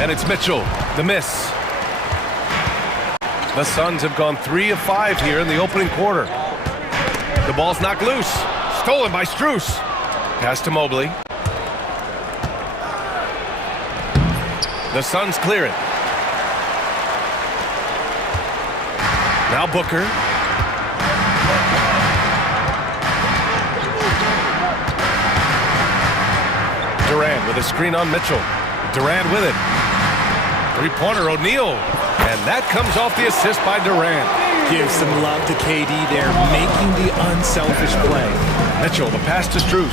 And it's Mitchell, the miss. The Suns have gone 3 of 5 here in the opening quarter. The ball's knocked loose. Stolen by Strus. Pass to Mobley. The Suns clear it. Now Booker. Durant with a screen on Mitchell. Durant with it. Three-pointer, O'Neal. And that comes off the assist by Durant. Give some love to KD there, making the unselfish play. Mitchell, the pass to Strus.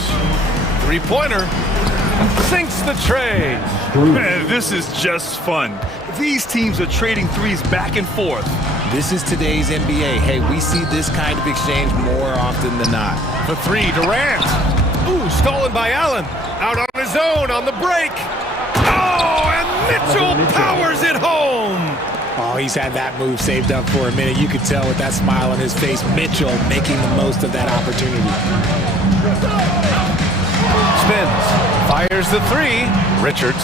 Three-pointer. Sinks the tray. Man, this is just fun. These teams are trading threes back and forth. This is today's NBA. Hey, we see this kind of exchange more often than not. For 3, Durant. Ooh, stolen by Allen. Out on his own on the break. Oh, and Mitchell powers it home. Oh, he's had that move saved up for a minute. You could tell with that smile on his face, Mitchell making the most of that opportunity. Spins, fires the 3. Richards,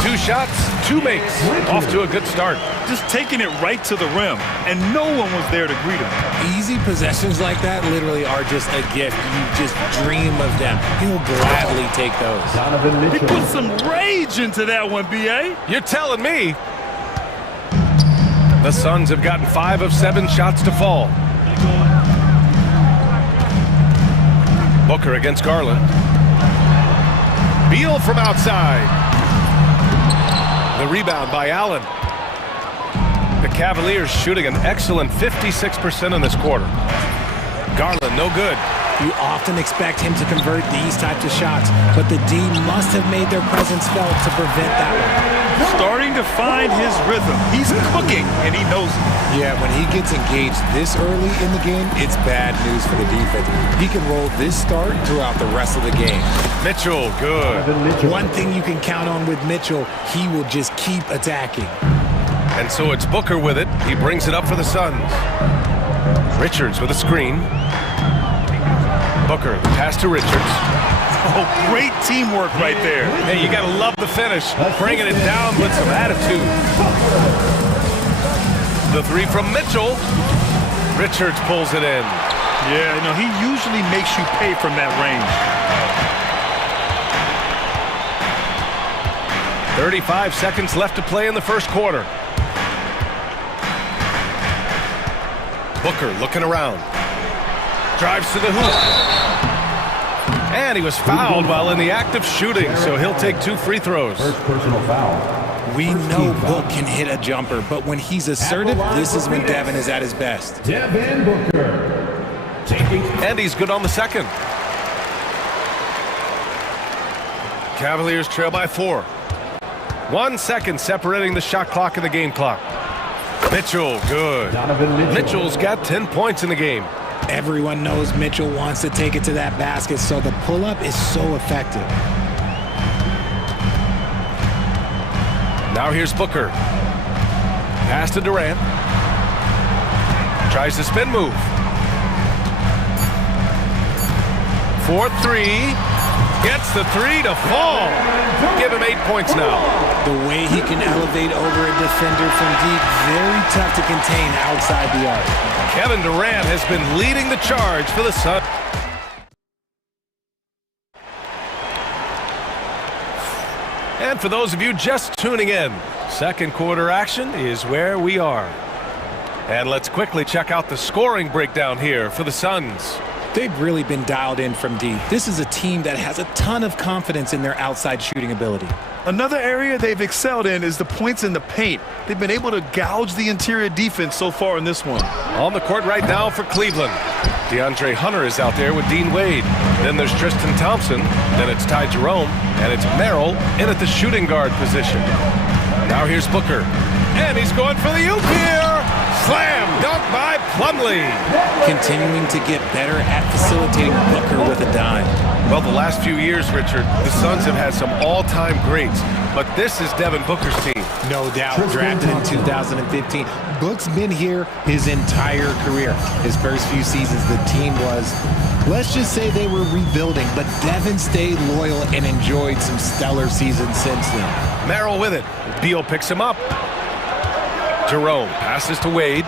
2 shots, 2 makes. Off to a good start. Just taking it right to the rim, and no one was there to greet him. Easy possessions like that literally are just a gift. You just dream of them. He'll gladly take those. He put some rage into that one, B.A. You're telling me. The Suns have gotten 5 of 7 shots to fall. Booker against Garland. Beal from outside. The rebound by Allen. The Cavaliers shooting an excellent 56% in this quarter. Garland, no good. You often expect him to convert these types of shots, but the D must have made their presence felt to prevent that one. Starting to find his rhythm. He's cooking, and he knows it. Yeah, when he gets engaged this early in the game, it's bad news for the defense. He can roll this start throughout the rest of the game. Mitchell, good. One thing you can count on with Mitchell, he will just keep attacking. And so it's Booker with it. He brings it up for the Suns. Richards with a screen. Booker, the pass to Richards. Oh, great teamwork right there. Hey, you gotta love the finish. Bringing it down with some attitude. The 3 from Mitchell. Richards pulls it in. Yeah, no, he usually makes you pay from that range. 35 seconds left to play in the first quarter. Booker looking around. Drives to the hoop. And he was fouled while in the act of shooting, so he'll take 2 free throws. First personal foul. We know Book can hit a jumper, but when he's assertive, this is when Devin is at his best. Devin Booker. And he's good on the second. Cavaliers trail by 4. 1 second separating the shot clock and the game clock. Mitchell, good. Mitchell's got 10 points in the game. Everyone knows Mitchell wants to take it to that basket, so the pull-up is so effective. Now here's Booker. Pass to Durant. Tries the spin move. 4-3. Gets the 3 to fall. Give him 8 points now. The way he can elevate over a defender from deep, very tough to contain outside the arc. Kevin Durant has been leading the charge for the Suns. And for those of you just tuning in, second quarter action is where we are. And let's quickly check out the scoring breakdown here for the Suns. They've really been dialed in from deep. This is a team that has a ton of confidence in their outside shooting ability. Another area they've excelled in is the points in the paint. They've been able to gouge the interior defense so far in this one. On the court right now for Cleveland. DeAndre Hunter is out there with Dean Wade. Then there's Tristan Thompson. Then it's Ty Jerome. And it's Merrill in at the shooting guard position. Now here's Booker. And he's going for the oop here. Slam dunk by Plumlee. Continuing to get better at facilitating Booker with a dime. Well, the last few years, Richard, the Suns have had some all-time greats, but this is Devin Booker's team. No doubt, drafted in 2015. Book's been here his entire career. His first few seasons, the team was, let's just say they were rebuilding, but Devin stayed loyal and enjoyed some stellar seasons since then. Merrill with it. Beal picks him up. Jerome passes to Wade.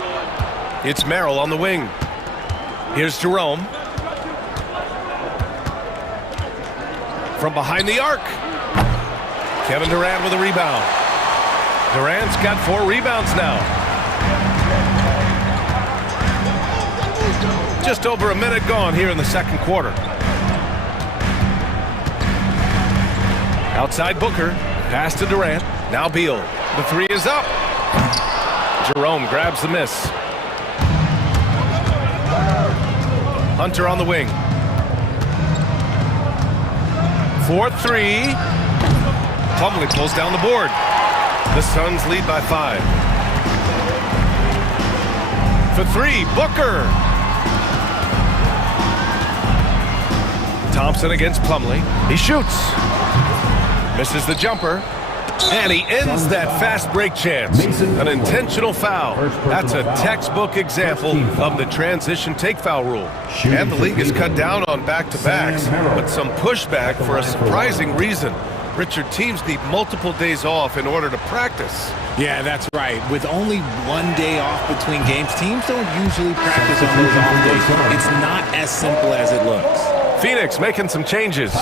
It's Merrill on the wing. Here's Jerome. From behind the arc. Kevin Durant with a rebound. Durant's got 4 rebounds now. Just over a minute gone here in the second quarter. Outside Booker. Pass to Durant. Now Beal. The 3 is up. Jerome grabs the miss. Hunter on the wing. 4-3. Plumlee pulls down the board. The Suns lead by 5. For 3, Booker. Thompson against Plumlee. He shoots. Misses the jumper. And he ends that fast break chance. An intentional foul. That's a textbook example of the transition take foul rule. And the league has cut down on back-to-backs, but some pushback for a surprising reason. Richard, teams need multiple days off in order to practice. Yeah, that's right. With only 1 day off between games, teams don't usually practice on those off days. It's not as simple as it looks. Phoenix making some changes.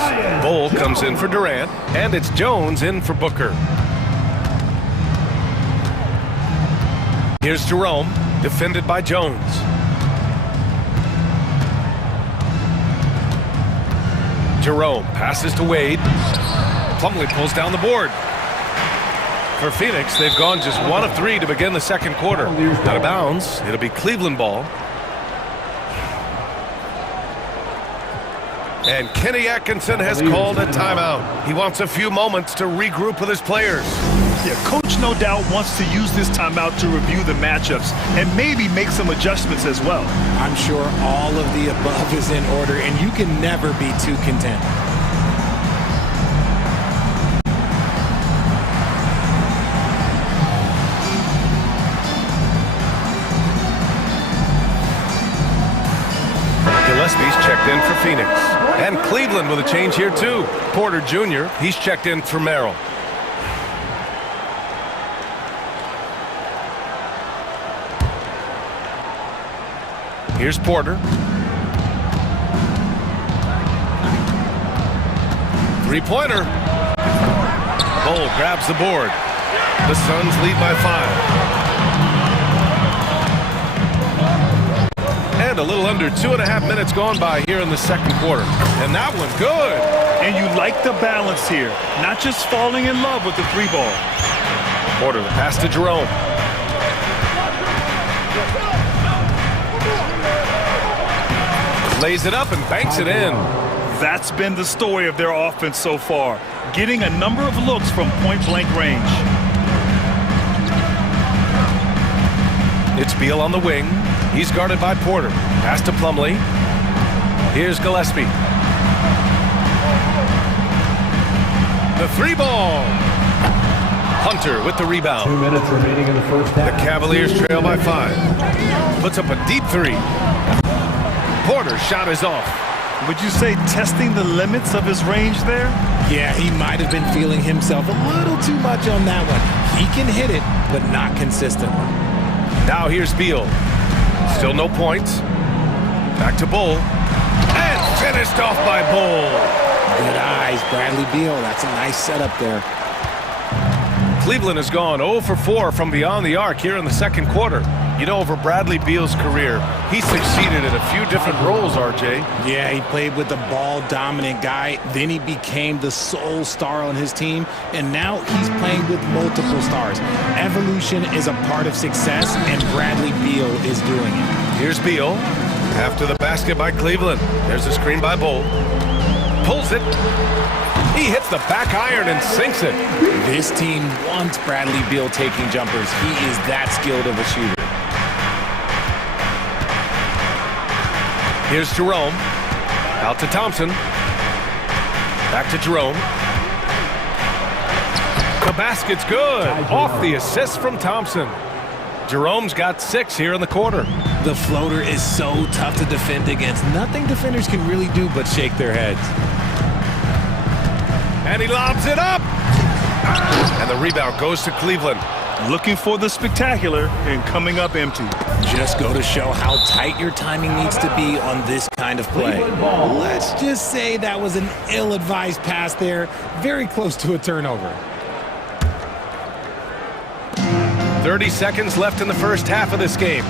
Bull comes in for Durant, and it's Jones in for Booker. Here's Jerome, defended by Jones. Jerome passes to Wade. Plumlee pulls down the board. For Phoenix, they've gone just 1 of 3 to begin the second quarter. Out of bounds, it'll be Cleveland ball. And Kenny Atkinson has called a timeout. He wants a few moments to regroup with his players. Yeah, coach no doubt wants to use this timeout to review the matchups and maybe make some adjustments as well. I'm sure all of the above is in order, and you can never be too content. Gillespie's checked in for Phoenix. And Cleveland with a change here too. Porter Jr., he's checked in for Merrill. Here's Porter. 3-pointer. Bull grabs the board. The Suns lead by 5. And a little under 2.5 minutes gone by here in the second quarter. And that one good. And you like the balance here. Not just falling in love with the 3 ball. Porter, the pass to Jerome. Lays it up and banks it in. That's been the story of their offense so far, getting a number of looks from point-blank range. It's Beal on the wing. He's guarded by Porter. Pass to Plumlee. Here's Gillespie. The three ball. Hunter with the rebound. 2 minutes remaining in the first half. The Cavaliers trail by 5. Puts up a deep three. Porter's shot is off. Would you say testing the limits of his range there? Yeah, he might have been feeling himself a little too much on that one. He can hit it, but not consistently. Now here's Beal. Still no points. Back to Bull. And finished off by Bull. Good eyes, Bradley Beal. That's a nice setup there. Cleveland has gone 0 for 4 from beyond the arc here in the second quarter. You know, over Bradley Beal's career, he succeeded in a few different roles, RJ. Yeah, he played with the ball-dominant guy. Then he became the sole star on his team. And now he's playing with multiple stars. Evolution is a part of success, and Bradley Beal is doing it. Here's Beal. After the basket by Cleveland. There's a screen by Bull. Pulls it. He hits the back iron and sinks it. This team wants Bradley Beal taking jumpers. He is that skilled of a shooter. Here's Jerome. Out to Thompson. Back to Jerome. The basket's good. Off the assist from Thompson. Jerome's got 6 here in the quarter. The floater is so tough to defend against. Nothing defenders can really do but shake their heads. And he lobs it up. And the rebound goes to Cleveland. Looking for the spectacular and coming up empty. Just go to show how tight your timing needs to be on this kind of play. Let's just say that was an ill-advised pass there. Very close to a turnover. 30 seconds left in the first half of this game.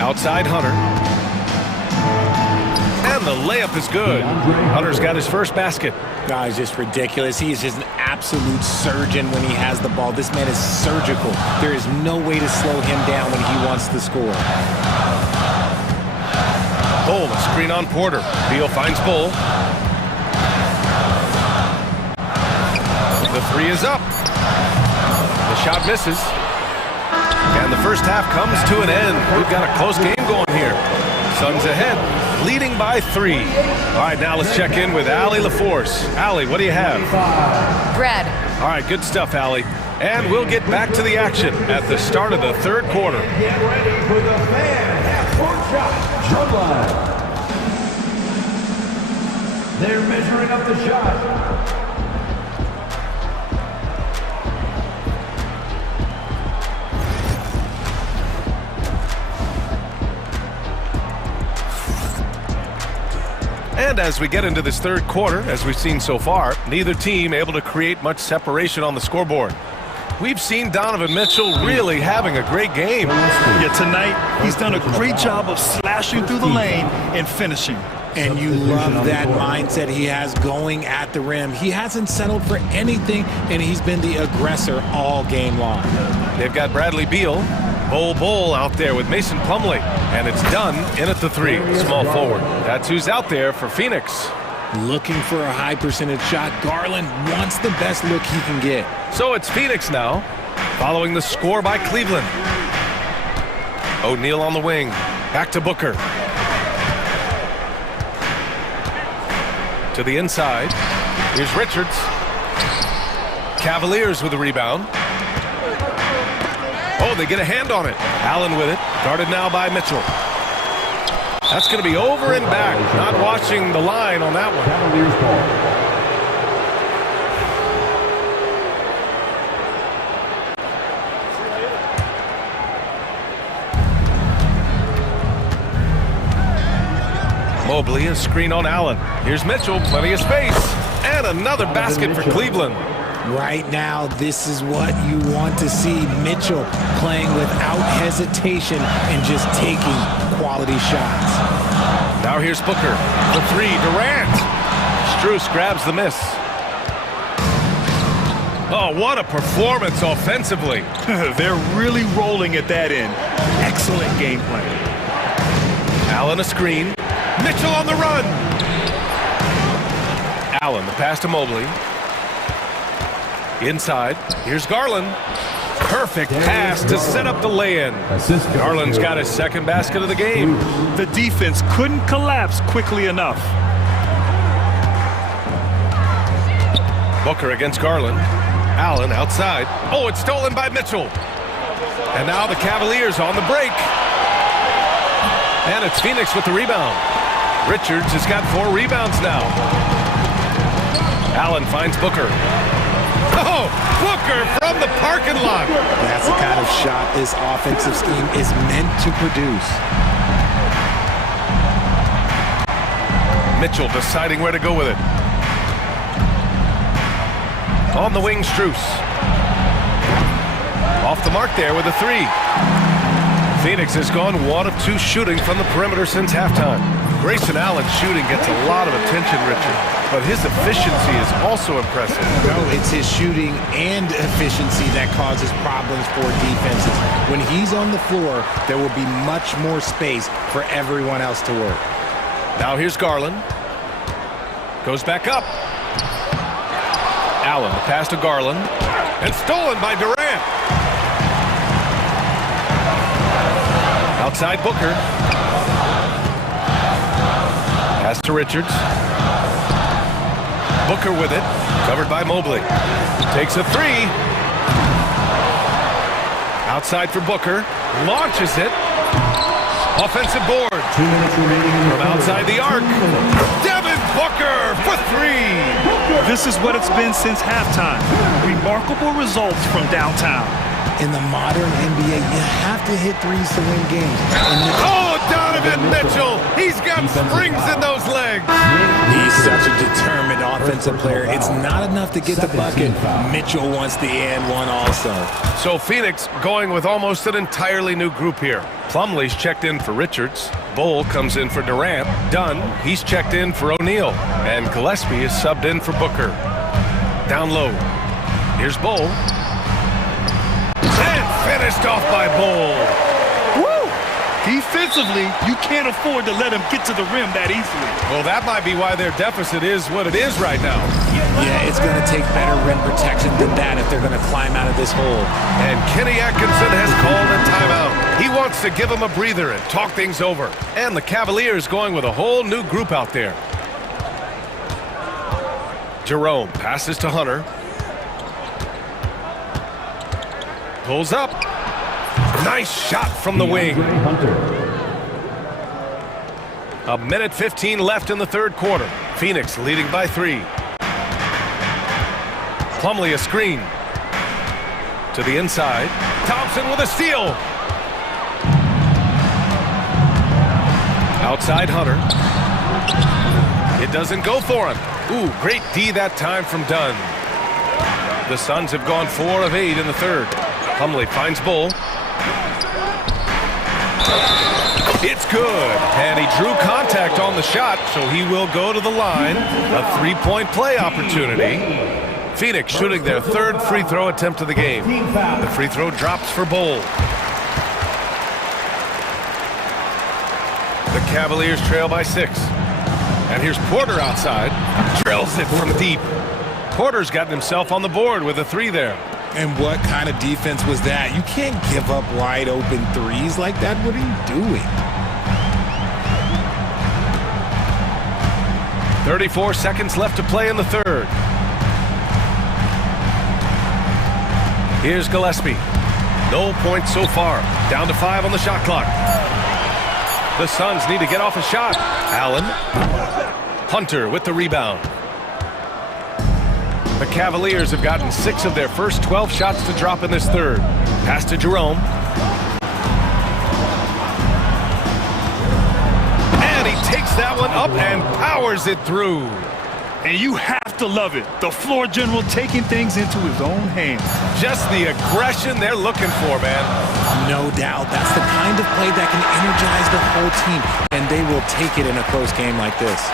Outside Hunter. And the layup is good. Hunter's got his first basket. It's just ridiculous. He is just an absolute surgeon when he has the ball. This man is surgical. There is no way to slow him down when he wants to score. Bull, a screen on Porter. Beal finds Bull. The three is up. The shot misses. And the first half comes to an end. We've got a close game going here. Suns ahead, leading by 3. All right, now let's check in with Allie LaForce. Allie, what do you have? Brad. All right, good stuff, Allie. And we'll get back to the action at the start of the third quarter. Get ready for the fan half-court shot. Drum line. They're measuring up the shot. And as we get into this third quarter, as we've seen so far, neither team able to create much separation on the scoreboard. We've seen Donovan Mitchell really having a great game. Yeah, tonight he's done a great job of slashing through the lane and finishing. And you love that mindset he has going at the rim. He hasn't settled for anything, and he's been the aggressor all game long. They've got Bradley Beal, Bull out there with Mason Plumlee, and it's done in at the 3, small forward. That's who's out there for Phoenix. Looking for a high percentage shot. Garland wants the best look he can get. So it's Phoenix now, following the score by Cleveland. O'Neal on the wing, back to Booker. To the inside, here's Richards. Cavaliers with the rebound. Oh, they get a hand on it. Allen with it, guarded now by Mitchell. That's going to be over and back. Not watching the line on that one. Cavaliers ball. Mobley, a screen on Allen. Here's Mitchell, plenty of space. And another basket for Cleveland. Right now, this is what you want to see. Mitchell playing without hesitation and just taking quality shots. Now here's Booker. The 3, Durant. Strus grabs the miss. Oh, what a performance offensively. They're really rolling at that end. excellent game plan. Allen a screen. Mitchell on the run. Allen, the pass to Mobley. Inside. Here's Garland. Perfect pass to set up the lay-in. Garland's got his second basket of the game. The defense couldn't collapse quickly enough. Booker against Garland. Allen outside. Oh, it's stolen by Mitchell. And now the Cavaliers on the break. And it's Phoenix with the rebound. Richards has got 4 rebounds now. Allen finds Booker. Oh, Booker from the parking lot. That's the kind of shot this offensive scheme is meant to produce. Mitchell deciding where to go with it. On the wing, Strus. Off the mark there with a 3. Phoenix has gone 1 of 2 shooting from the perimeter since halftime. Grayson Allen's shooting gets a lot of attention, Richard, but his efficiency is also impressive. No, it's his shooting and efficiency that causes problems for defenses. When he's on the floor, there will be much more space for everyone else to work. Now here's Garland. Goes back up. Allen, the pass to Garland. And stolen by Durant. Outside Booker. Pass to Richards. Booker with it. Covered by Mobley. Takes a 3. Outside for Booker. Launches it. Offensive board. 2 minutes remaining from outside the arc. Devin Booker for 3. This is what it's been since halftime. Remarkable results from downtown. In the modern NBA, you have to hit threes to win games. Oh, Donovan Mitchell! He's got springs in those legs! He's such a determined offensive player. It's not enough to get the bucket. Mitchell wants the and one also. So Phoenix going with almost an entirely new group here. Plumlee's checked in for Richards. Bull comes in for Durant. Dunn, he's checked in for O'Neal. And Gillespie is subbed in for Booker. Down low. Here's Bull. Finished off by Bull. Woo! Defensively, you can't afford to let him get to the rim that easily. Well, that might be why their deficit is what it is right now. Yeah, it's going to take better rim protection than that if they're going to climb out of this hole. And Kenny Atkinson has called a timeout. He wants to give them a breather and talk things over. And the Cavaliers going with a whole new group out there. Jerome passes to Hunter. Pulls up. Nice shot from the wing. A minute 15 left in the third quarter. Phoenix leading by 3. Plumlee a screen. To the inside. Thompson with a steal. Outside Hunter. It doesn't go for him. Ooh, great D that time from Dunn. The Suns have gone 4 of 8 in the third. Plumlee finds Bull. It's good. And he drew contact on the shot, so he will go to the line. A 3-point play opportunity. Phoenix shooting their 3rd free throw attempt of the game. The free throw drops for Bull. The Cavaliers trail by 6. And here's Porter outside. Drills it from deep. Porter's gotten himself on the board with a 3 there. And what kind of defense was that? You can't give up wide open threes like that. What are you doing? 34 seconds left to play in the third. Here's Gillespie. No points so far. Down to 5 on the shot clock. The Suns need to get off a shot. Allen. Hunter with the rebound. The Cavaliers have gotten 6 of their first 12 shots to drop in this third. Pass to Jerome. And he takes that one up and powers it through. And you have to love it. The floor general taking things into his own hands. Just the aggression they're looking for, man. No doubt. That's the kind of play that can energize the whole team. And they will take it in a close game like this.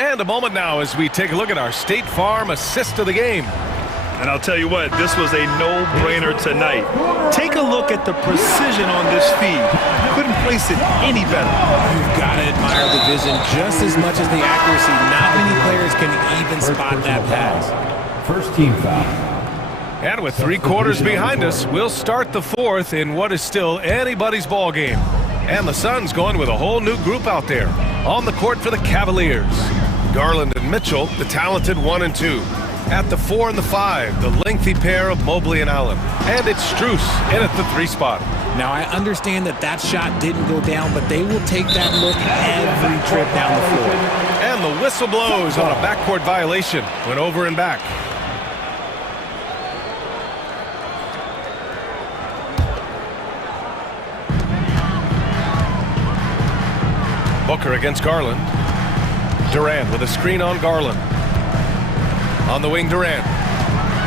And a moment now as we take a look at our State Farm assist of the game. And I'll tell you what, this was a no-brainer tonight. Take a look at the precision on this feed. Couldn't place it any better. You've got to admire the vision just as much as the accuracy. Not many players can even spot that pass. First team foul. And with 3 quarters behind us, we'll start the 4th in what is still anybody's ball game. And the Suns going with a whole new group out there. On the court for the Cavaliers, Garland and Mitchell, the talented 1 and 2. At the 4 and the 5, the lengthy pair of Mobley and Allen. And it's Strus in at the 3 spot. Now, I understand that shot didn't go down, but they will take that look every trip down the floor. And the whistle blows on a backcourt violation. Went over and back. Booker against Garland. Durant with a screen on Garland. On the wing, Durant.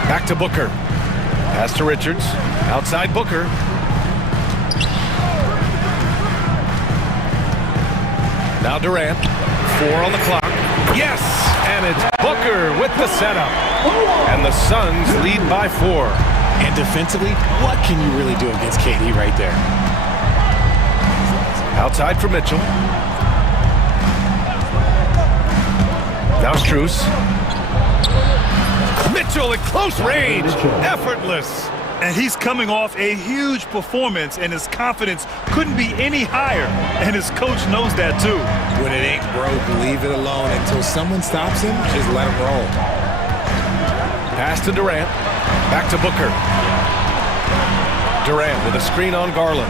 Back to Booker. Pass to Richards. Outside Booker. Now Durant. 4 on the clock. Yes! And it's Booker with the setup. And the Suns lead by 4. And defensively, what can you really do against KD right there? Outside for Mitchell. Now Strus. Mitchell at close range. Effortless. And he's coming off a huge performance, and his confidence couldn't be any higher. And his coach knows that, too. When it ain't broke, leave it alone. Until someone stops him, just let him roll. Pass to Durant. Back to Booker. Durant with a screen on Garland.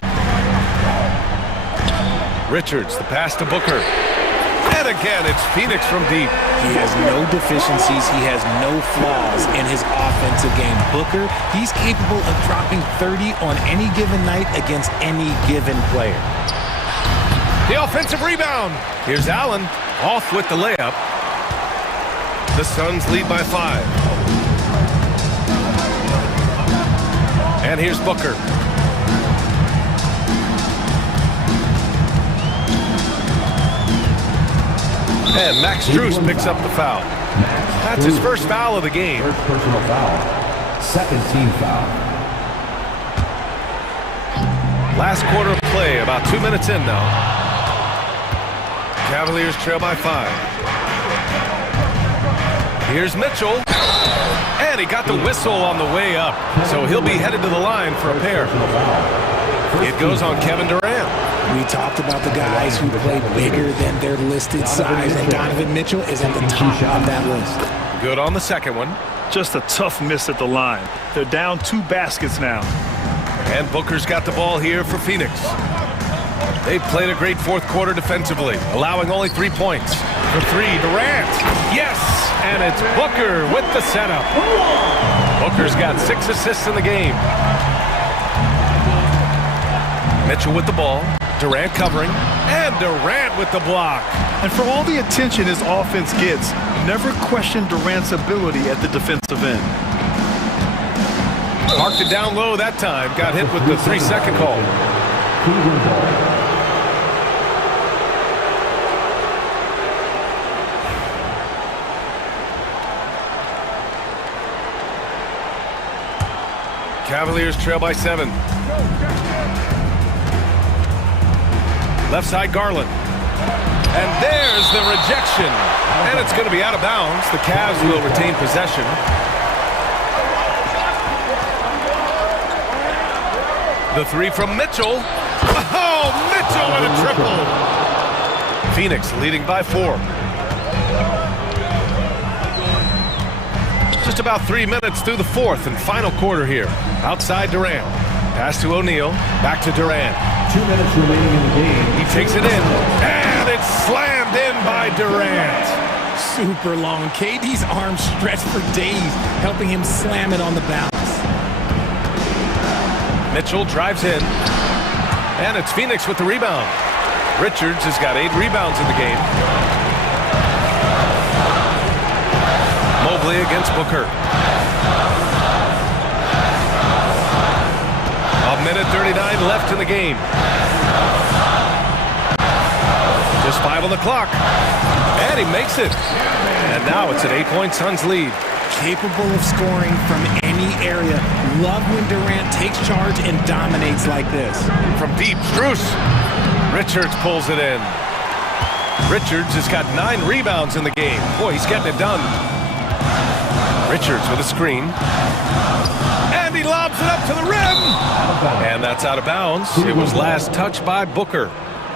Richards, the pass to Booker. And again, it's Phoenix from deep. He has no deficiencies. He has no flaws in his offensive game. Booker, he's capable of dropping 30 on any given night against any given player. The offensive rebound. Here's Allen off with the layup. The Suns lead by 5. And here's Booker. And Max Strus picks up the foul. That's his first foul of the game. First personal foul. Second team foul. Last quarter of play, about 2 minutes in now. Cavaliers trail by 5. Here's Mitchell. And he got the whistle on the way up. So he'll be headed to the line for a pair. It goes on Kevin Durant. We talked about the guys who play bigger than their listed size, and Donovan Mitchell is at the top of that list. Good on the second one. Just a tough miss at the line. They're down 2 baskets now. And Booker's got the ball here for Phoenix. They've played a great 4th quarter defensively, allowing only 3 points. For 3, Durant. Yes! And it's Booker with the setup. Booker's got 6 assists in the game. Mitchell with the ball. Durant covering. And Durant with the block. And for all the attention his offense gets, never question Durant's ability at the defensive end. Marked it down low that time. Got hit with the 3-second call. Cavaliers trail by 7. Left side, Garland. And there's the rejection. And it's going to be out of bounds. The Cavs will retain possession. The 3 from Mitchell. Oh, Mitchell with a triple. Phoenix leading by 4. Just about 3 minutes through the 4th and final quarter here. Outside Durant. Pass to O'Neal. Back to Durant. 2 minutes remaining in the game. He takes it in. And it's slammed in by Durant. Super long. KD's arms stretched for days, helping him slam it on the bounce. Mitchell drives in. And it's Phoenix with the rebound. Richards has got 8 rebounds in the game. Mobley against Booker. A minute 39 left in the game. Just 5 on the clock. And he makes it. And now it's an 8-point Suns lead. capable of scoring from any area. Love when Durant takes charge and dominates like this. From deep, Strus. Richards pulls it in. Richards has got 9 rebounds in the game. Boy, he's getting it done. Richards with a screen. And he lobs it up to the rim. And that's out of bounds. It was last touched by Booker.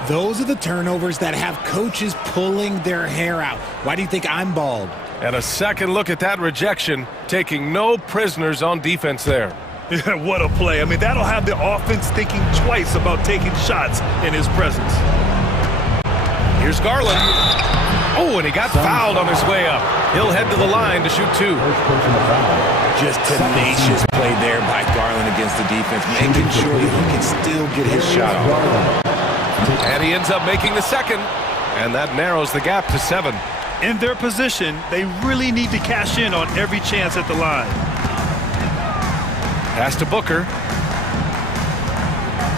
Those are the turnovers that have coaches pulling their hair out. Why do you think I'm bald? And a second look at that rejection, taking no prisoners on defense there. Yeah, what a play. I mean, that'll have the offense thinking twice about taking shots in his presence. Here's Garland. Oh, and he got fouled on his way up. He'll head to the line to shoot 2. Just tenacious play there by Garland against the defense, making sure that he can still get his shot off. And he ends up making the second, and that narrows the gap to 7. In their position, they really need to cash in on every chance at the line. Pass to Booker.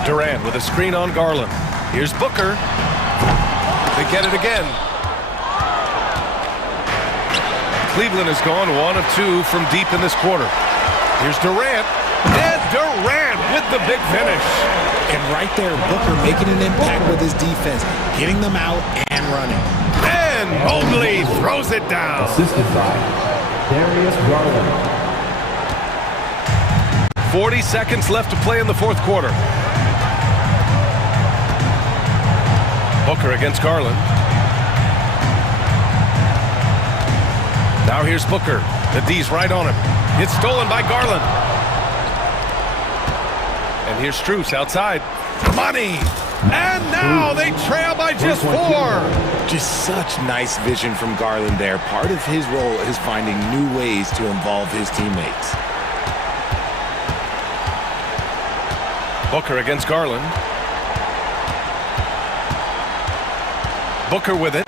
Durant with a screen on Garland. Here's Booker. They get it again. Cleveland has gone 1 of 2 from deep in this quarter. Here's Durant. And Durant with the big finish. And right there, Booker making an impact with his defense, getting them out and running. And Mobley throws it down. Assisted by Darius Garland. 40 seconds left to play in the fourth quarter. Booker against Garland. Now here's Booker. The D's right on him. It's stolen by Garland. And here's Strus outside. Money! And now they trail by just 4. Just such nice vision from Garland there. Part of his role is finding new ways to involve his teammates. Booker against Garland. Booker with it.